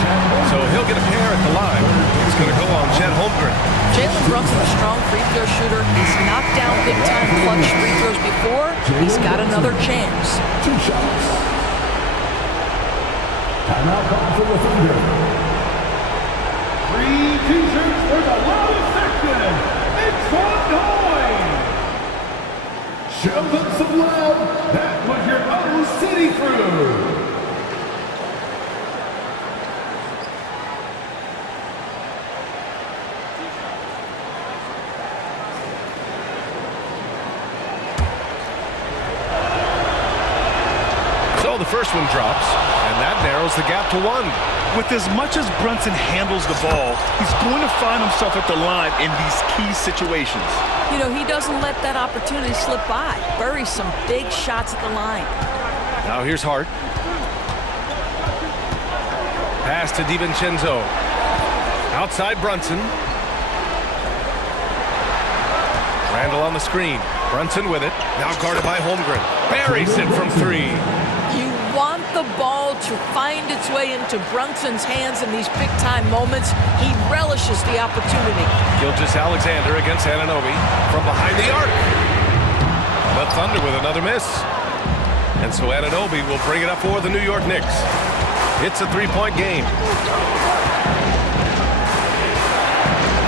So he'll get a pair at the line. It's going to go on Chet Holmgren. Jalen Brunson, a strong free throw shooter. He's knocked down big-time clutch free throws before. He's got another chance. 2 shots. Timeout call for the Thunder. 3 T-shirts for the loudest section. It's on going. Show them some love. That was your own City Crew. So the first one drops, and that narrows the gap to 1. With as much as Brunson handles the ball, he's going to find himself at the line in these key situations. You know, he doesn't let that opportunity slip by. Buries some big shots at the line. Now here's Hart. Pass to DiVincenzo. Outside Brunson. Randall on the screen. Brunson with it. Now guarded by Holmgren. Buries it from 3. You want the ball to find its way into Brunson's hands in these big-time moments. He relishes the opportunity. Gilgeous-Alexander against Anunoby from behind the arc. The Thunder with another miss. And so Anunoby will bring it up for the New York Knicks. It's a 3-point game.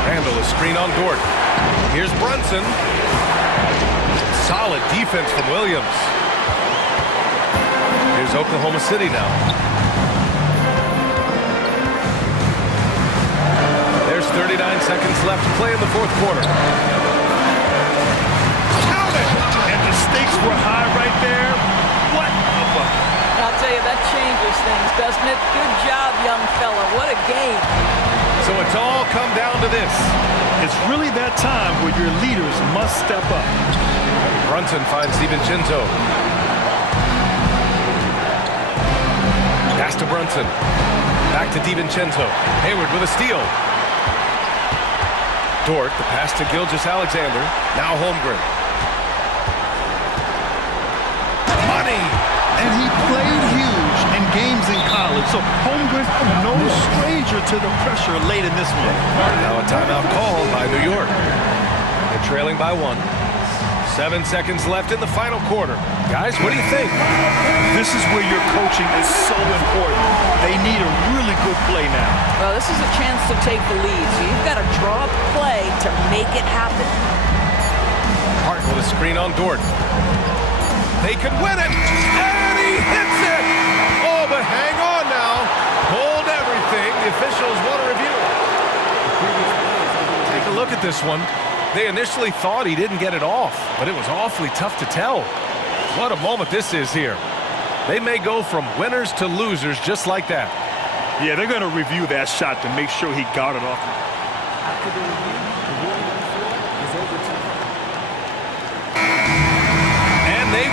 Randall is screen on Dort. Here's Brunson. Solid defense from Williams. Here's Oklahoma City now. There's 39 seconds left to play in the 4th quarter. Count it! And the stakes were high right there. What a bucket. I'll tell you, that changes things, doesn't it? Good job, young fella. What a game. So it's all come down to this. It's really that time where your leaders must step up. Brunson finds DiVincenzo. Pass to Brunson. Back to DiVincenzo. Hayward with a steal. Dort, the pass to Gilgeous-Alexander. Now Holmgren. Money! And he played huge in games in college, so Holmgren no stranger to the pressure late in this one. Now a timeout called by New York. They're trailing by 1. 7 seconds left in the final quarter. Guys, what do you think? This is where your coaching is so important. They need a really good play now. Well, this is a chance to take the lead, so you've got to draw up play to make it happen. Hart with a screen on Dort. They could win it, and he hits it! Oh, but hang on now. Hold everything. The officials want to review it. Take a look at this one. They initially thought he didn't get it off, but it was awfully tough to tell. What a moment this is here. They may go from winners to losers just like that. Yeah, they're going to review that shot to make sure he got it off. After the review, the ruling on the floor is overturned. And they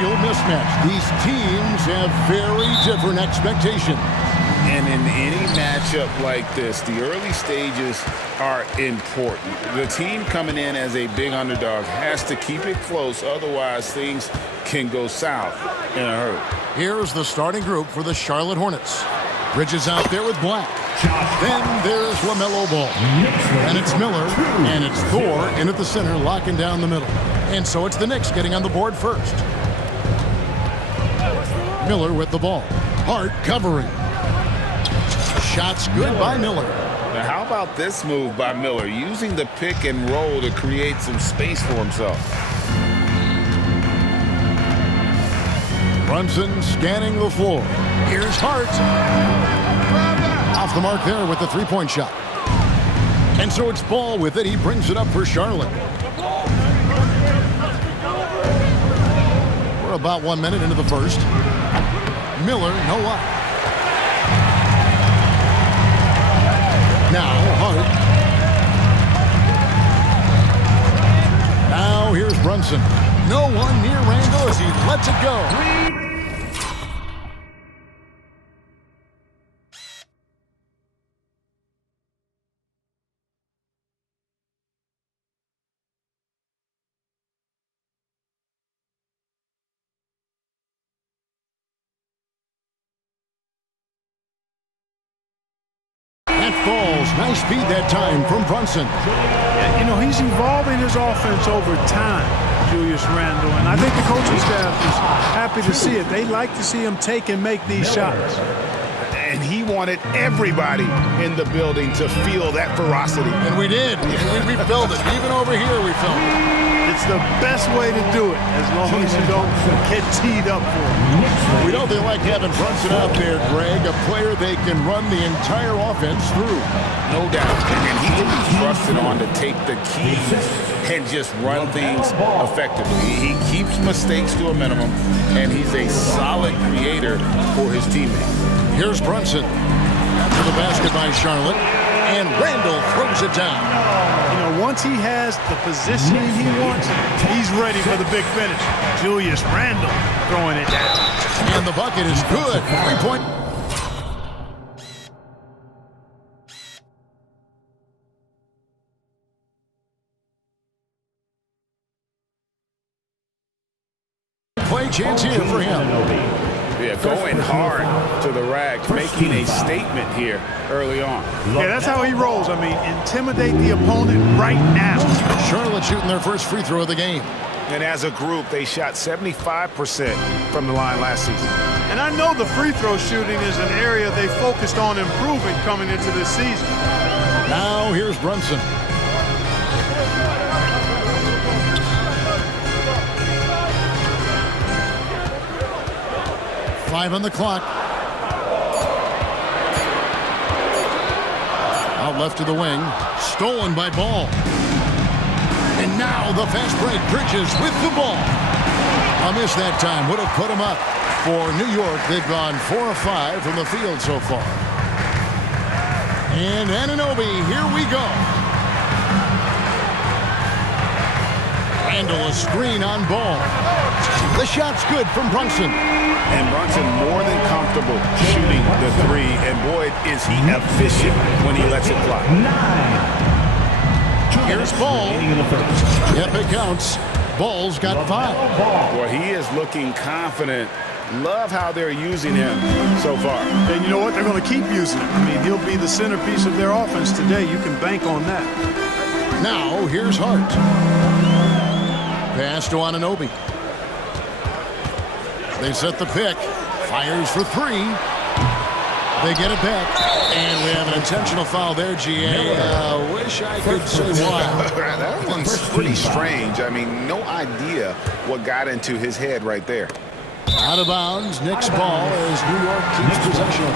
real mismatch. These teams have very different expectations. And in any matchup like this, the early stages are important. The team coming in as a big underdog has to keep it close, otherwise things can go south in a hurry. Here's the starting group for the Charlotte Hornets. Bridges out there with Black. Then there's LaMelo Ball. And it's Miller, and it's Thor in at the center, locking down the middle. And so it's the Knicks getting on the board first. Miller with the ball. Hart covering. Shots good by Miller. Now how about this move by Miller, using the pick and roll to create some space for himself? Brunson scanning the floor. Here's Hart. Off the mark there with the three-point shot. And so it's Ball with it. He brings it up for Charlotte. We're about 1 minute into the first. Miller, no luck. Now Hart. Now here's Brunson. No one near Randall as he lets it go. Falls. Nice speed that time from Brunson. You know, he's evolving his offense over time, Julius Randle, and I think the coaching staff is happy to see it. They like to see him take and make these shots. And he wanted everybody in the building to feel that ferocity. And we did. We felt it. Even over here we felt it. It's the best way to do it, as long as you don't get teed up for it. We know they like having Brunson out there, Greg, a player they can run the entire offense through. No doubt. And he can be trusted on to take the keys and just run things effectively. He keeps mistakes to a minimum, and he's a solid creator for his teammates. Here's Brunson. After the basket by Charlotte, and Randall throws it down. You know, once he has the positioning he wants, he's ready for the big finish. Julius Randle throwing it down. And the bucket is good. 3-point. Play chance here for him. Yeah, going hard to the rack, making a statement here early on. Yeah, that's how he rolls. I mean, intimidate the opponent right now. Charlotte shooting their first free throw of the game. And as a group, they shot 75% from the line last season. And I know the free throw shooting is an area they focused on improving coming into this season. Now here's Brunson. Five on the clock. Out left to the wing. Stolen by Ball. And now the fast break. Bridges with the ball. A miss that time would have put him up. For New York, they've gone 4 of 5 from the field so far. And Anunoby, here we go. Randall, a screen on Ball. The shot's good from Brunson. And Brunson more than comfortable shooting the three. And boy, is he efficient when he lets it fly. Here's Ball. Yep, it counts. Ball's got 5. Boy, he is looking confident. Love how they're using him so far. And you know what? They're going to keep using him. I mean, he'll be the centerpiece of their offense today. You can bank on that. Now, here's Hart. Pass to Anunoby. They set the pick. Fires for 3. They get it back. And we have an intentional foul there, GA. Wish I could say why. That one's pretty strange. I mean, no idea what got into his head right there. Out of bounds, Knicks ball as New York keeps possession.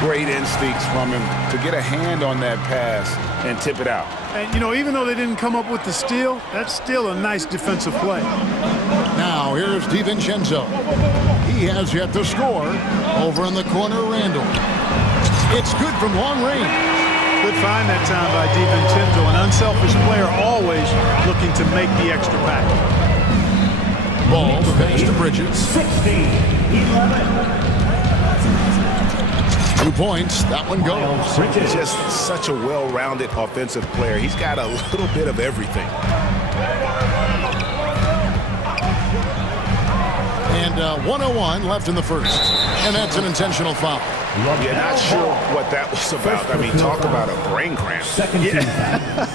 Great instincts from him to get a hand on that pass and tip it out. And, you know, even though they didn't come up with the steal, that's still a nice defensive play. Now, here's DiVincenzo. He has yet to score. Over in the corner, Randall. It's good from long range. Good find that time by DiVincenzo. An unselfish player always looking to make the extra pack. Ball to pass to Bridges. 2 points. That one goes. He's just such a well-rounded offensive player. He's got a little bit of everything. And 1:01 left in the first. And that's an intentional foul. You're not sure what that was about. I mean, talk about a brain cramp.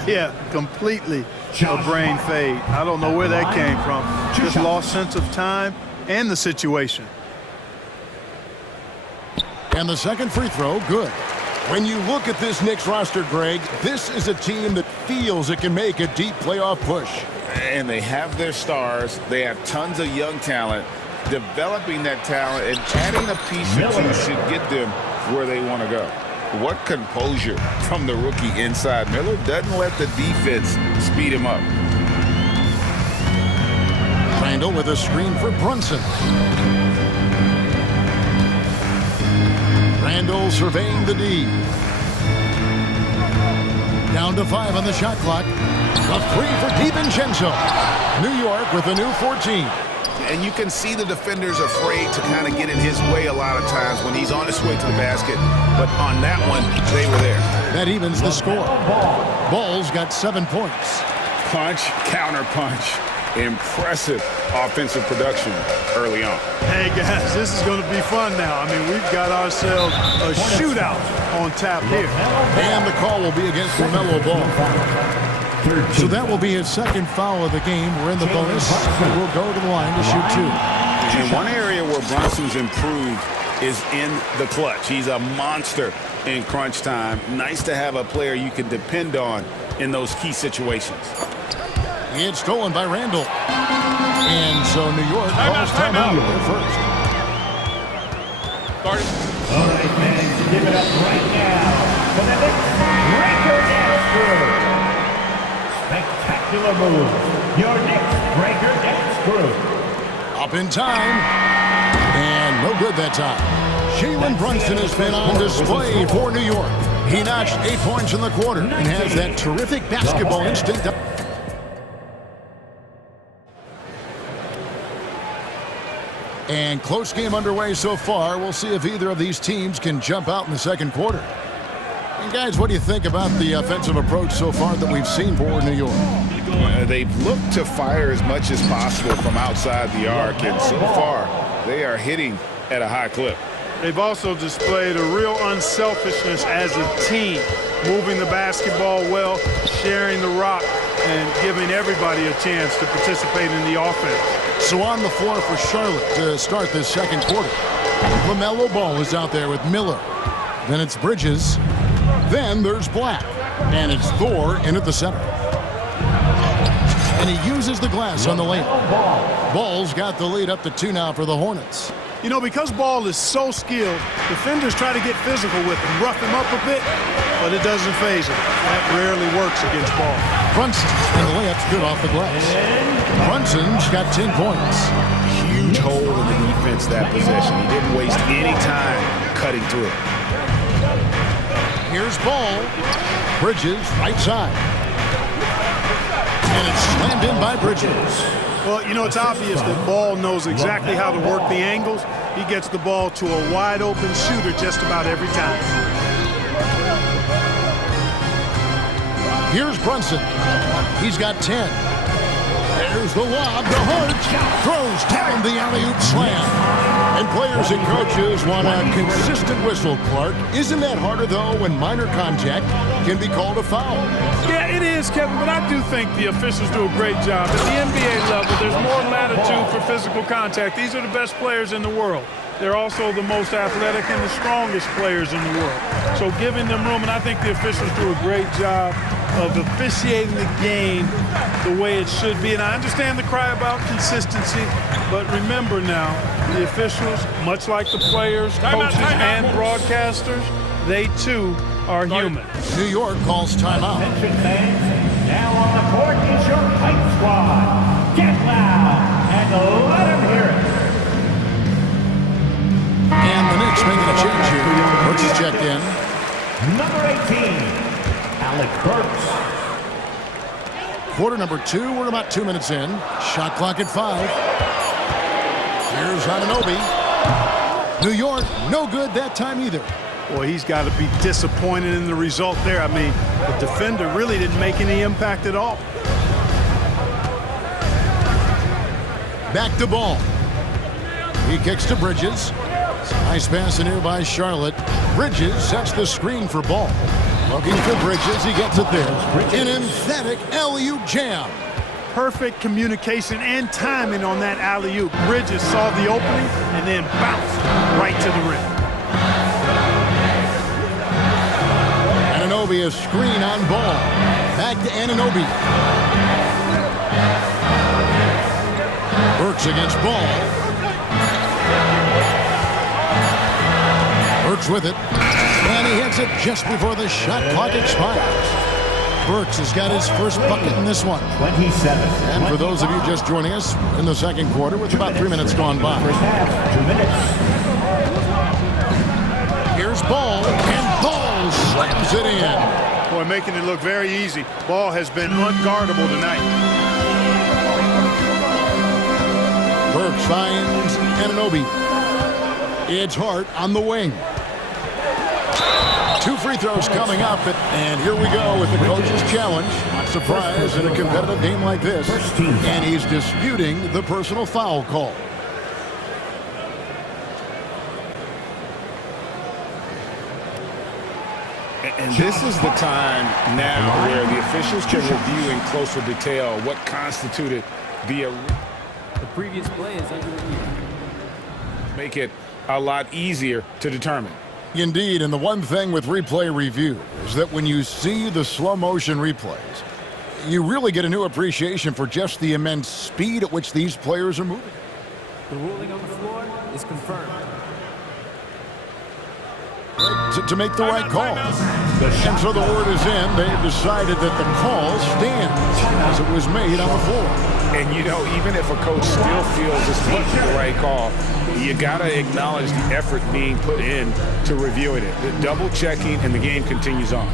Yeah, completely a brain fade. I don't know where that came from. Just lost sense of time and the situation. And the second free throw, good. When you look at this Knicks roster, Greg, this is a team that feels it can make a deep playoff push. And they have their stars. They have tons of young talent. Developing that talent and adding a piece or two should get them where they want to go. What composure from the rookie inside. Miller doesn't let the defense speed him up. Randall with a screen for Brunson. Randall surveying the D. Down to 5 on the shot clock. A 3 for DiVincenzo. New York with a new 14. And you can see the defenders afraid to kind of get in his way a lot of times when he's on his way to the basket. But on that one, they were there. That evens the score. Ball's got 7 points. Punch, counter punch. Impressive offensive production early on. Hey, guys, this is going to be fun now. I mean, we've got ourselves a shootout on tap here. And the call will be against LaMelo Ball. So that will be his second foul of the game. We're in the bonus. We'll go to the line to shoot 2. And one area where Brunson's improved is in the clutch. He's a monster in crunch time. Nice to have a player you can depend on in those key situations. It's stolen by Randall. And so New York calls timeout there first. All right, man, give it up right now for the Knicks breaker dance crew. Spectacular move. Your Knicks breaker dance crew. Up in time. And no good that time. Jalen Brunson has been on display for New York. He notched 8 points in the quarter and has that terrific basketball instinct. And close game underway so far. We'll see if either of these teams can jump out in the second quarter. And guys, what do you think about the offensive approach so far that we've seen for New York? They've looked to fire as much as possible from outside the arc, and so far they are hitting at a high clip. They've also displayed a real unselfishness as a team, moving the basketball well, sharing the rock, and giving everybody a chance to participate in the offense. So on the floor for Charlotte to start this second quarter. LaMelo Ball is out there with Miller. Then it's Bridges. Then there's Black. And it's Thor in at the center. And he uses the glass on the layup. Ball's got the lead up to 2 now for the Hornets. You know, because Ball is so skilled, defenders try to get physical with him, rough him up a bit, but it doesn't phase him. That rarely works against Ball. Brunson, and the layup's good off the glass. Brunson's got 10 points. Huge hole in the defense that possession. He didn't waste any time cutting through it. Here's Ball. Bridges, right side. And it's slammed in by Bridges. Well, you know, it's obvious that Ball knows exactly how to work the angles. He gets the ball to a wide-open shooter just about every time. Here's Brunson. He's got 10. There's the lob to Hart. Throws down the alley-oop slam. And players and coaches want a consistent whistle, Clark. Isn't that harder, though, when minor contact can be called a foul? Yeah, it is, Kevin, but I do think the officials do a great job. At the NBA level, there's more latitude for physical contact. These are the best players in the world. They're also the most athletic and the strongest players in the world. So giving them room, and I think the officials do a great job of officiating the game the way it should be. And I understand the cry about consistency, but remember now, the officials, much like the players, coaches, and broadcasters, they too are human. New York calls timeout. Attention fans, now on the court is your hype squad. Get loud and let them hear it. And the Knicks making a change here. Burks is checked in. Number 18. Alec Burks. Quarter number 2, we're about 2 minutes in. Shot clock at 5. Here's Anunoby. New York, no good that time either. Boy, he's got to be disappointed in the result there. I mean, the defender really didn't make any impact at all. Back to Ball. He kicks to Bridges. Nice pass in here by Charlotte. Bridges sets the screen for Ball. Looking for Bridges, he gets it there. An emphatic alley-oop jam. Perfect communication and timing on that alley-oop. Bridges saw the opening and then bounced right to the rim. Anunoby, a screen on Ball. Back to Anunoby. Burks against Ball. Burks with it. And he hits it just before the shot clock expires. Burks has got his first bucket in this one. 27. And for those of you just joining us in the second quarter, with about 3 minutes gone by. First half, 2 minutes. Here's Ball, and Ball slams it in. Boy, making it look very easy. Ball has been unguardable tonight. Burks finds Anunoby. It's Hart on the wing. 2 free throws coming up, and here we go with the coach's challenge. Not surprised in a competitive game like this. And he's disputing the personal foul call. And this is the time now where the officials can review in closer detail what constituted the previous play is under review. Make it a lot easier to determine. Indeed, and the one thing with replay review is that when you see the slow motion replays, you really get a new appreciation for just the immense speed at which these players are moving. The ruling on the floor is confirmed. To make the right call. And so the word is in. They've decided that the call stands as it was made on the floor. And you know, even if a coach still feels this was the right call, you got to acknowledge the effort being put in to reviewing it. The double checking, and the game continues on.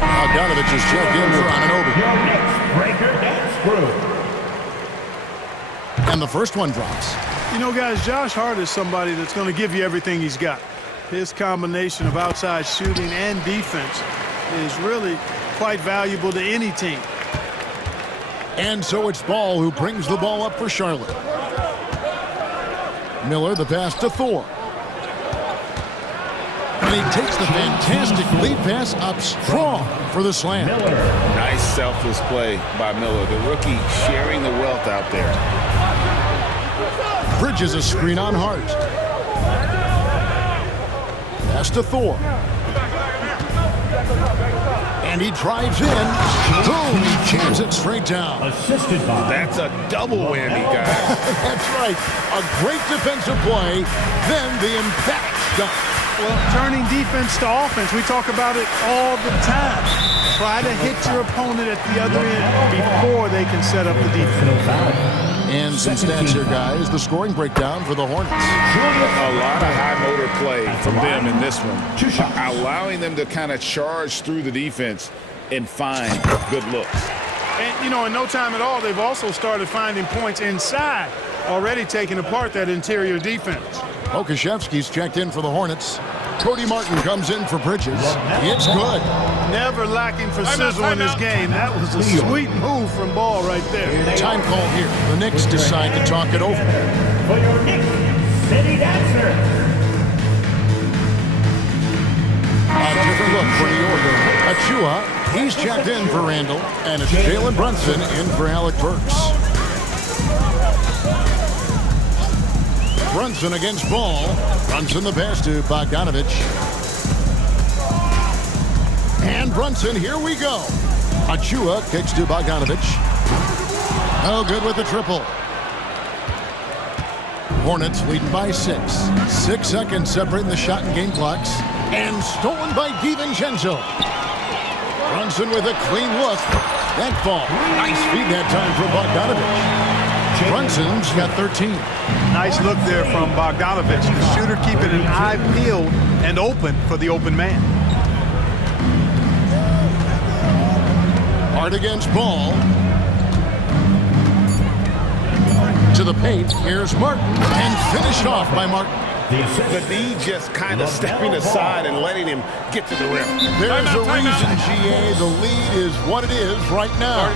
Bogdanovich is checked in for Anunoby. Your next breaker dance crew. And the first one drops. You know, guys, Josh Hart is somebody that's going to give you everything he's got. His combination of outside shooting and defense is really quite valuable to any team. And so it's Ball who brings the ball up for Charlotte. Miller, the pass to Thor. And he takes the fantastic lead pass up strong for the slam. Nice selfless play by Miller. The rookie sharing the wealth out there. Bridges a screen on Hart. Pass to Thor. And he drives in. Boom! He jams it straight down. Assisted by. That's a double whammy, guys. That's right. A great defensive play. Then the emphatic dunk. Well, turning defense to offense, we talk about it all the time. Try to hit your opponent at the other end before they can set up the defense. And some stats here, guys. The scoring breakdown for the Hornets. A lot of high motor play from them in this one. Allowing them to kind of charge through the defense and find good looks. And, you know, in no time at all, they've also started finding points inside, already taking apart that interior defense. Okashevsky's checked in for the Hornets. Cody Martin comes in for Bridges. It's good. Never lacking for sizzle in this game. That was a sweet move from Ball right there. Time call here. The Knicks decide to talk it over. For your Knicks City Dancer. A different look for New York. Achua, he's checked in for Randall. And it's Jalen Brunson in for Alec Burks. Brunson against Ball. Brunson the pass to Bogdanovich. And Brunson, here we go. Achua kicks to Bogdanovich. No good with the triple. Hornets leading by 6. 6 seconds separating the shot and game clocks. And stolen by DiVincenzo. Brunson with a clean look. That ball. Nice feed that time for Bogdanovich. Brunson's got 13. Nice look there from Bogdanovich. The shooter keeping an eye peeled and open for the open man. Hart against Ball. To the paint, here's Martin, and finished off by Martin. The D just kind of stepping aside and letting him get to the rim. There's a reason, GA. The lead is what it is right now.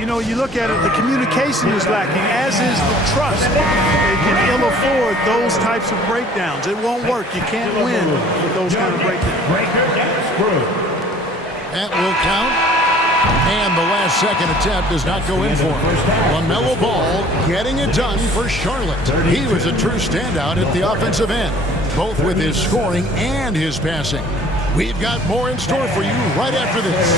You know, you look at it, the communication is lacking, as is the trust. They can ill afford those types of breakdowns. It won't work. You can't win with those kind of breakdowns. That will count. And the last second attempt does not go in for him. LaMelo Ball getting it done for Charlotte. He was a true standout at the offensive end, both with his scoring and his passing. We've got more in store for you right after this.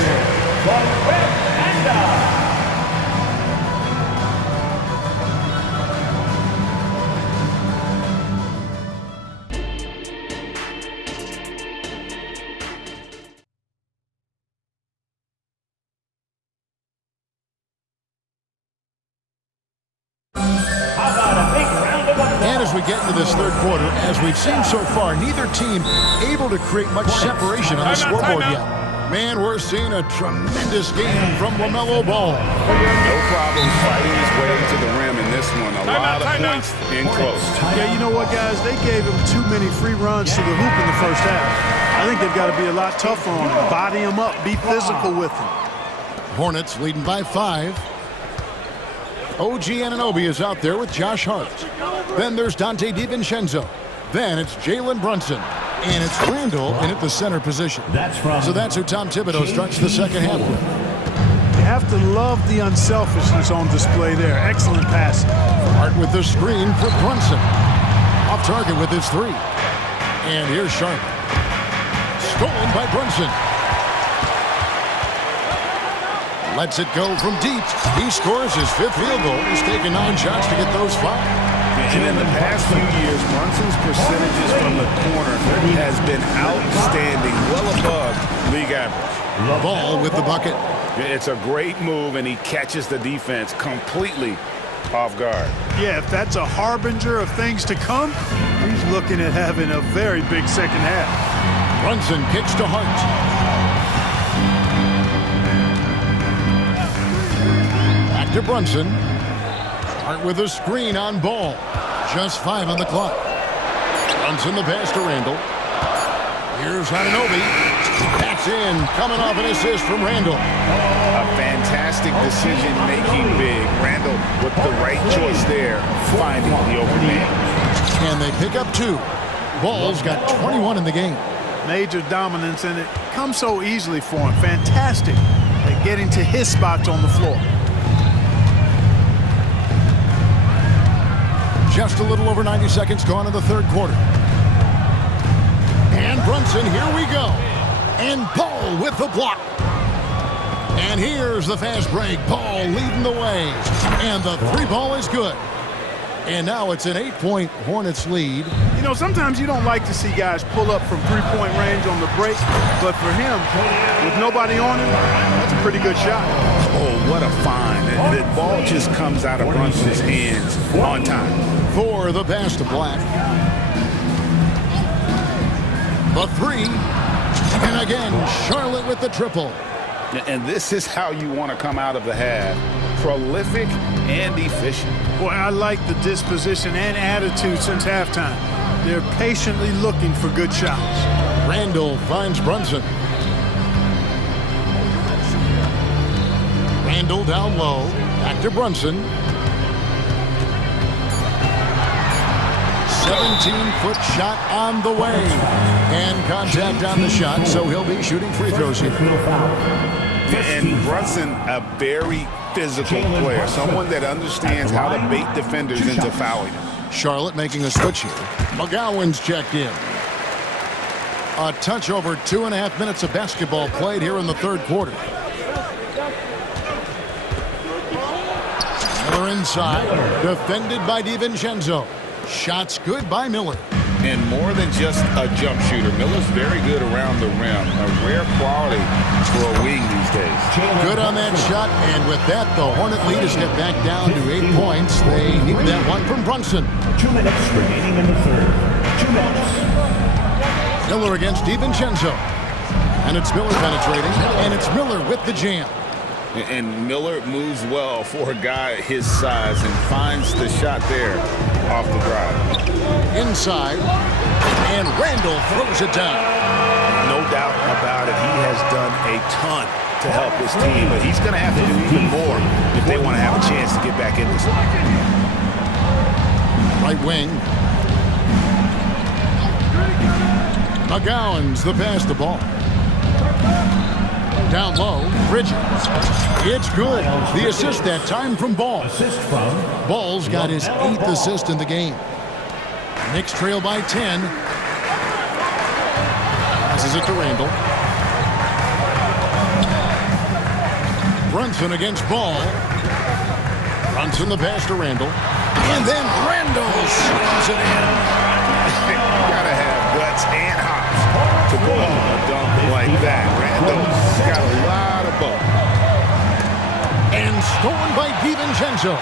As we get into this third quarter, as we've seen so far, neither team able to create much separation on the scoreboard yet. Man, we're seeing a tremendous game from LaMelo Ball. No problem fighting his way to the rim in this one. A lot of points in close. Yeah, you know what, guys? They gave him too many free runs to the hoop in the first half. I think they've got to be a lot tougher on him. Body him up. Be physical with him. Hornets leading by 5. OG Anunoby is out there with Josh Hart. Then there's Donte DiVincenzo. Then it's Jalen Brunson. And it's Randall in at the center position. So that's who Tom Thibodeau starts the second half with. You have to love the unselfishness on display there. Excellent pass. Hart with the screen for Brunson. Off target with his 3. And here's Charlotte. Stolen by Brunson. Lets it go from deep. He scores his 5th field goal. He's taken 9 shots to get those 5. And in the past few years, Brunson's percentages from the corner has been outstanding, well above league average. Ball with the bucket. It's a great move, and he catches the defense completely off guard. Yeah, if that's a harbinger of things to come, he's looking at having a very big second half. Brunson kicks to Hart. Back to Brunson. Hart with a screen on Ball. Just 5 on the clock. Brunson the pass to Randall. Here's Anunoby. That's in. Coming off an assist from Randall. A fantastic decision-making big. Randall with the right choice there, finding the open man. And they pick up 2. Ball's got 21 in the game. Major dominance, and it comes so easily for him. Fantastic at getting to his spots on the floor. Just a little over 90 seconds gone in the third quarter. And Brunson, here we go. And Ball with the block. And here's the fast break. Ball leading the way. And the 3 ball is good. And now it's an 8-point Hornets lead. You know, sometimes you don't like to see guys pull up from 3-point range on the break. But for him, with nobody on him, that's a pretty good shot. Oh, what a find. The ball just comes out of Brunson's hands on time. For the pass to Black. The 3. And again, Charlotte with the triple. And this is how you want to come out of the half. Prolific and efficient. Boy, I like the disposition and attitude since halftime. They're patiently looking for good shots. Randall finds Brunson. Randall down low. Back to Brunson. 17-foot shot on the way. And contact on the shot, so he'll be shooting free throws here. And Brunson, a very physical player, someone that understands how to bait defenders into fouling him. Charlotte making a switch here. McGowan's checked in. A touch over 2.5 minutes of basketball played here in the third quarter. Miller inside, defended by DiVincenzo. Shots good by Miller. And more than just a jump shooter, Miller's very good around the rim. A rare quality for a wing these days. Good on that shot, and with that, the Hornet lead is get back down to 8 points. They need that one from Brunson. 2 minutes remaining in the third. 2 minutes. Miller against DiVincenzo. And it's Miller penetrating, and it's Miller with the jam. And Miller moves well for a guy his size and finds the shot there off the drive. Inside, and Randall throws it down. No doubt about it. He has done a ton to help his team, but he's going to have to do even more if they want to have a chance to get back in this one. Right wing. McGowan's the pass the ball. Down low, Bridges. It's good. The assist that time from Ball. Ball's got his 8th assist in the game. Knicks trail by 10. Passes it to Randall. Brunson against Ball. Brunson the pass to Randall. And then Randall slams it in. You gotta have guts and hops to pull off a dunk like that. Randall's got a lot of ball. And stolen by DiVincenzo.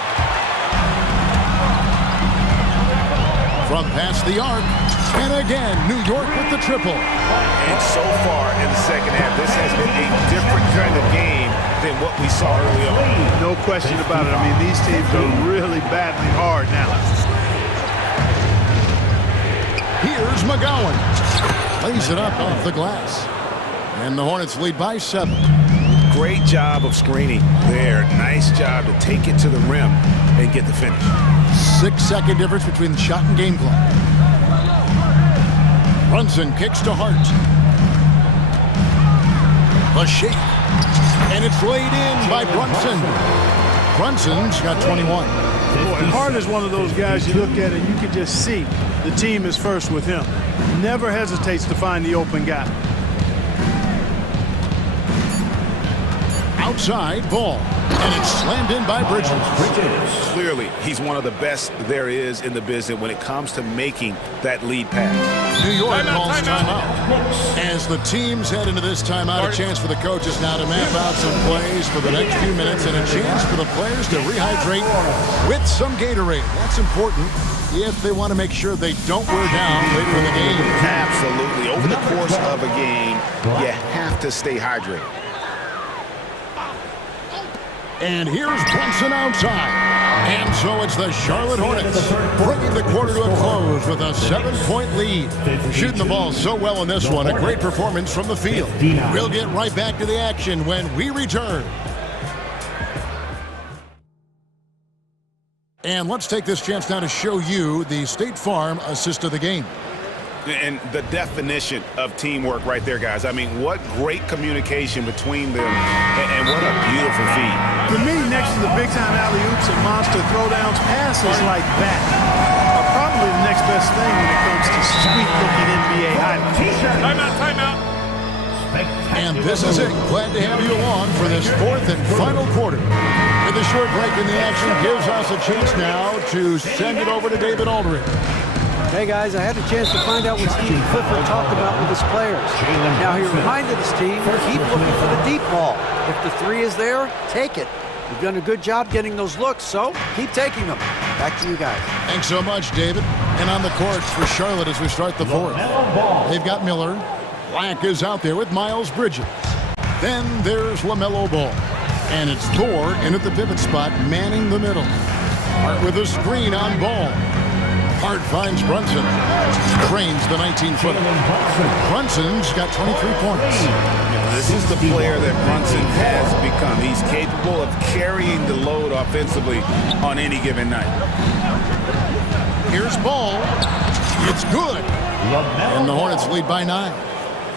From past the arc. And again, New York with the triple. And so far in the second half, this has been a different kind of game than what we saw early on. No question about it. I mean, these teams are really battling hard now. Here's McGowan. Lays it up off the glass. And the Hornets lead by 7. Great job of screening there. Nice job to take it to the rim and get the finish. 6-second difference between the shot and game clock. Brunson kicks to Hart. A shake. And it's laid in by Brunson. Brunson's got 21. Boy, Hart is one of those guys you look at and you can just see the team is first with him. Never hesitates to find the open guy. Outside, Ball. And it's slammed in by Bridges. Clearly, he's one of the best there is in the business when it comes to making that lead pass. New York calls timeout. As the teams head into this timeout, a chance for the coaches now to map out some plays for the next few minutes and a chance for the players to rehydrate with some Gatorade. That's important if they want to make sure they don't wear down later in the game. Absolutely. Over the course of a game, you have to stay hydrated. And here's Brunson outside. And so it's the Charlotte Hornets bringing the quarter to a close with a 7-point lead. Shooting the ball so well in this one. A great performance from the field. We'll get right back to the action when we return. And let's take this chance now to show you the State Farm assist of the game. And the definition of teamwork right there, guys. I mean, what great communication between them, and what a beautiful feed. For me, next to the big-time alley-oops and monster throwdowns, passes like that are probably the next best thing when it comes to sweet-looking NBA highlights. Timeout. And this is it. Glad to have you along for this 4th and final quarter. And the short break in the action gives us a chance now to send it over to David Aldridge. Hey guys, I had a chance to find out what Steve Clifford talked about with his players. Now he reminded his team to keep looking for the deep ball. If the 3 is there, take it. You've done a good job getting those looks, so keep taking them. Back to you guys. Thanks so much, David. And on the court for Charlotte as we start the 4th. They've got Miller. Black is out there with Miles Bridges. Then there's LaMelo Ball. And it's Thor in at the pivot spot, manning the middle. Hart with a screen on Ball. Hart finds Brunson. Trains the 19-footer. Brunson's got 23 points. This is the player that Brunson has become. He's capable of carrying the load offensively on any given night. Here's Ball. It's good. And the Hornets lead by 9.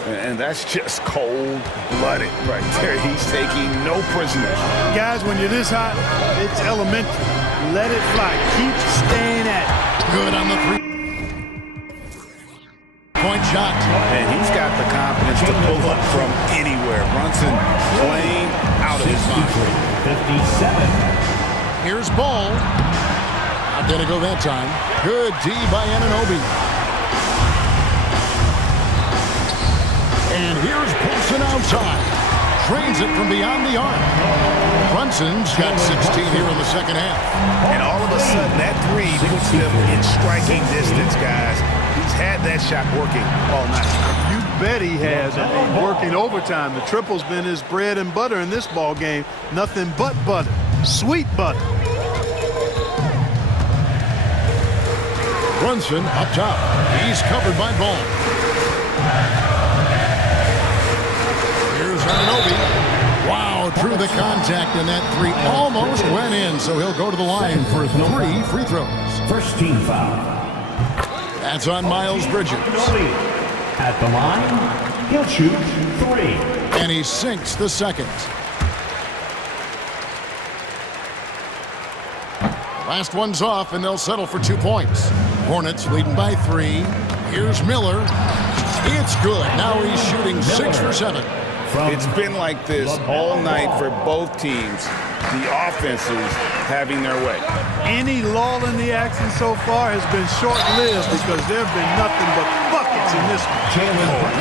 And that's just cold-blooded right there. He's taking no prisoners. Guys, when you're this hot, it's elementary. Let it fly. Keep staying at it. Good on the 3-point shot. And he's got the confidence to pull up from anywhere. Brunson playing out of his mind. 57. Here's Ball. Not going to go that time. Good D by Anunoby. And here's Brunson outside. Trains it from beyond the arc. Brunson's got 16 here in the second half. And all of a sudden, that 3 puts them in striking distance, guys. He's had that shot working all night. You bet he has. I mean, working overtime. The triple's been his bread and butter in this ball game. Nothing but butter. Sweet butter. Brunson up top. He's covered by Ball. Here's Anunoby. Wow, through the contact, and that three almost went in, so he'll go to the line for 3 free throws. First team foul. That's on Miles Bridges. At the line, he'll shoot 3. And he sinks the second. Last one's off, and they'll settle for 2 points. Hornets leading by 3. Here's Miller. It's good. Now he's shooting 6 for 7. It's been like this all night for both teams. The offenses having their way. Any lull in the action so far has been short-lived because there have been nothing but buckets in this one.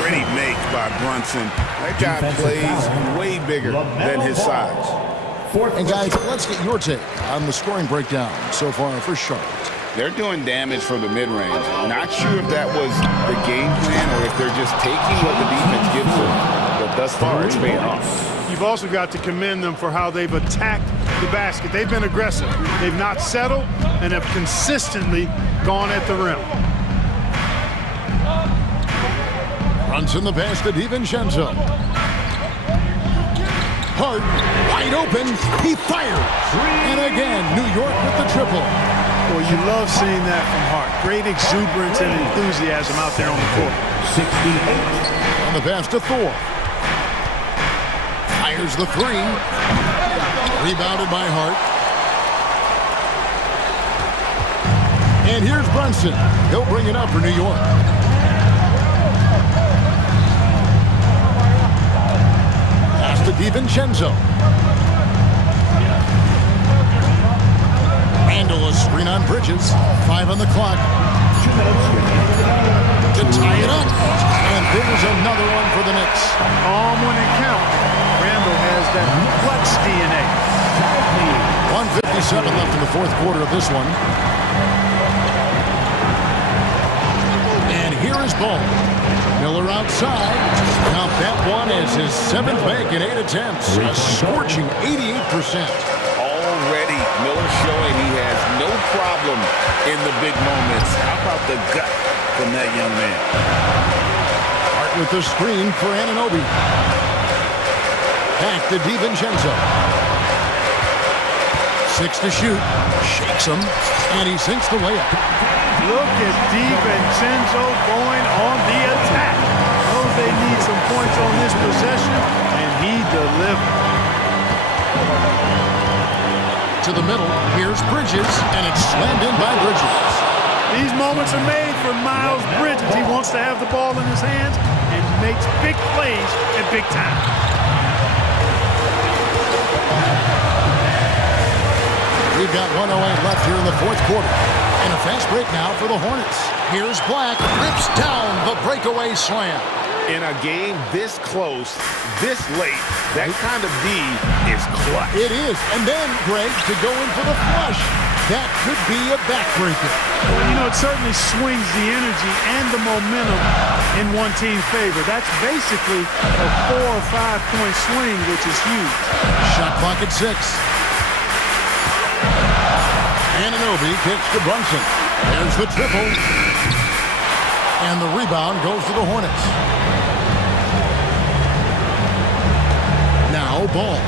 Great make by Brunson. That guy plays way bigger than his size. And guys, let's get your take on the scoring breakdown so far for Charlotte. They're doing damage from the mid-range. Not sure if that was the game plan or if they're just taking what the defense gives them. But thus far, it's paying off. You've also got to commend them for how they've attacked the basket. They've been aggressive. They've not settled and have consistently gone at the rim. Brunson the pass to DiVincenzo. Hart, wide open, he fires. And again, New York with the triple. Well, you love seeing that from Hart. Great exuberance and enthusiasm out there on the court. 68. On the pass to Thor. Fires the 3. Rebounded by Hart. And here's Brunson. He'll bring it up for New York. Pass to DiVincenzo. Randall is screen on Bridges. 5 on the clock. To tie it up. And there's another one for the Knicks. On when it counts. Randall has that clutch DNA. 1:57 left in the fourth quarter of this one. And here is Ball. Miller outside. Now that one is his 7th make in 8 attempts. A scorching 88%. Already, Miller showing he has no problem in the big moments. How about the gut from that young man? Hart with the screen for Anunoby. Back to DiVincenzo. 6 to shoot. Shakes him. And he sinks the layup. Look at DiVincenzo going on the attack. Knows they need some points on this possession, and he delivered. To the middle, here's Bridges, and it's slammed in by Bridges. These moments are made for Miles Bridges. He wants to have the ball in his hands and makes big plays at big time. We've got 1:08 left here in the fourth quarter. And a fast break now for the Hornets. Here's Black, rips down the breakaway slam. In a game this close, this late, that kind of D is clutch. It is. And then, Greg, to go in for the flush. That could be a backbreaker. Well, you know, it certainly swings the energy and the momentum in one team's favor. That's basically a 4 or 5 point swing, which is huge. Shot clock at 6. Anunoby kicks to Brunson. There's the triple. And the rebound goes to the Hornets. Now Ball.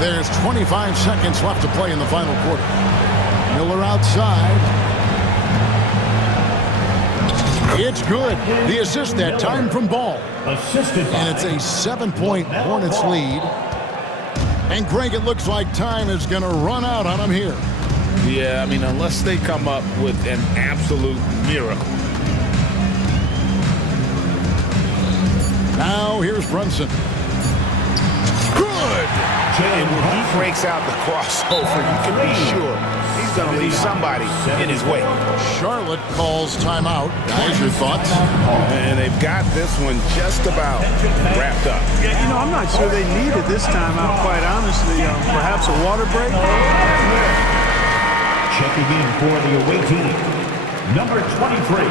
There's 25 seconds left to play in the final quarter. Miller outside. It's good. The assist that time from Ball. And it's a 7-point Hornets lead. And Greg, it looks like time is going to run out on him here. Yeah, I mean, unless they come up with an absolute miracle. Now here's Brunson. Good! And when he breaks out the crossover, you can be sure he's going to leave somebody in his way. Charlotte calls timeout. Guys, your thoughts? And they've got this one just about wrapped up. Yeah, you know, I'm not sure they needed this timeout, quite honestly. Perhaps a water break? Checking in for the away team, number 23,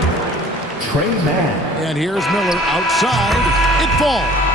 Trey Mann. And here's Miller outside. It falls.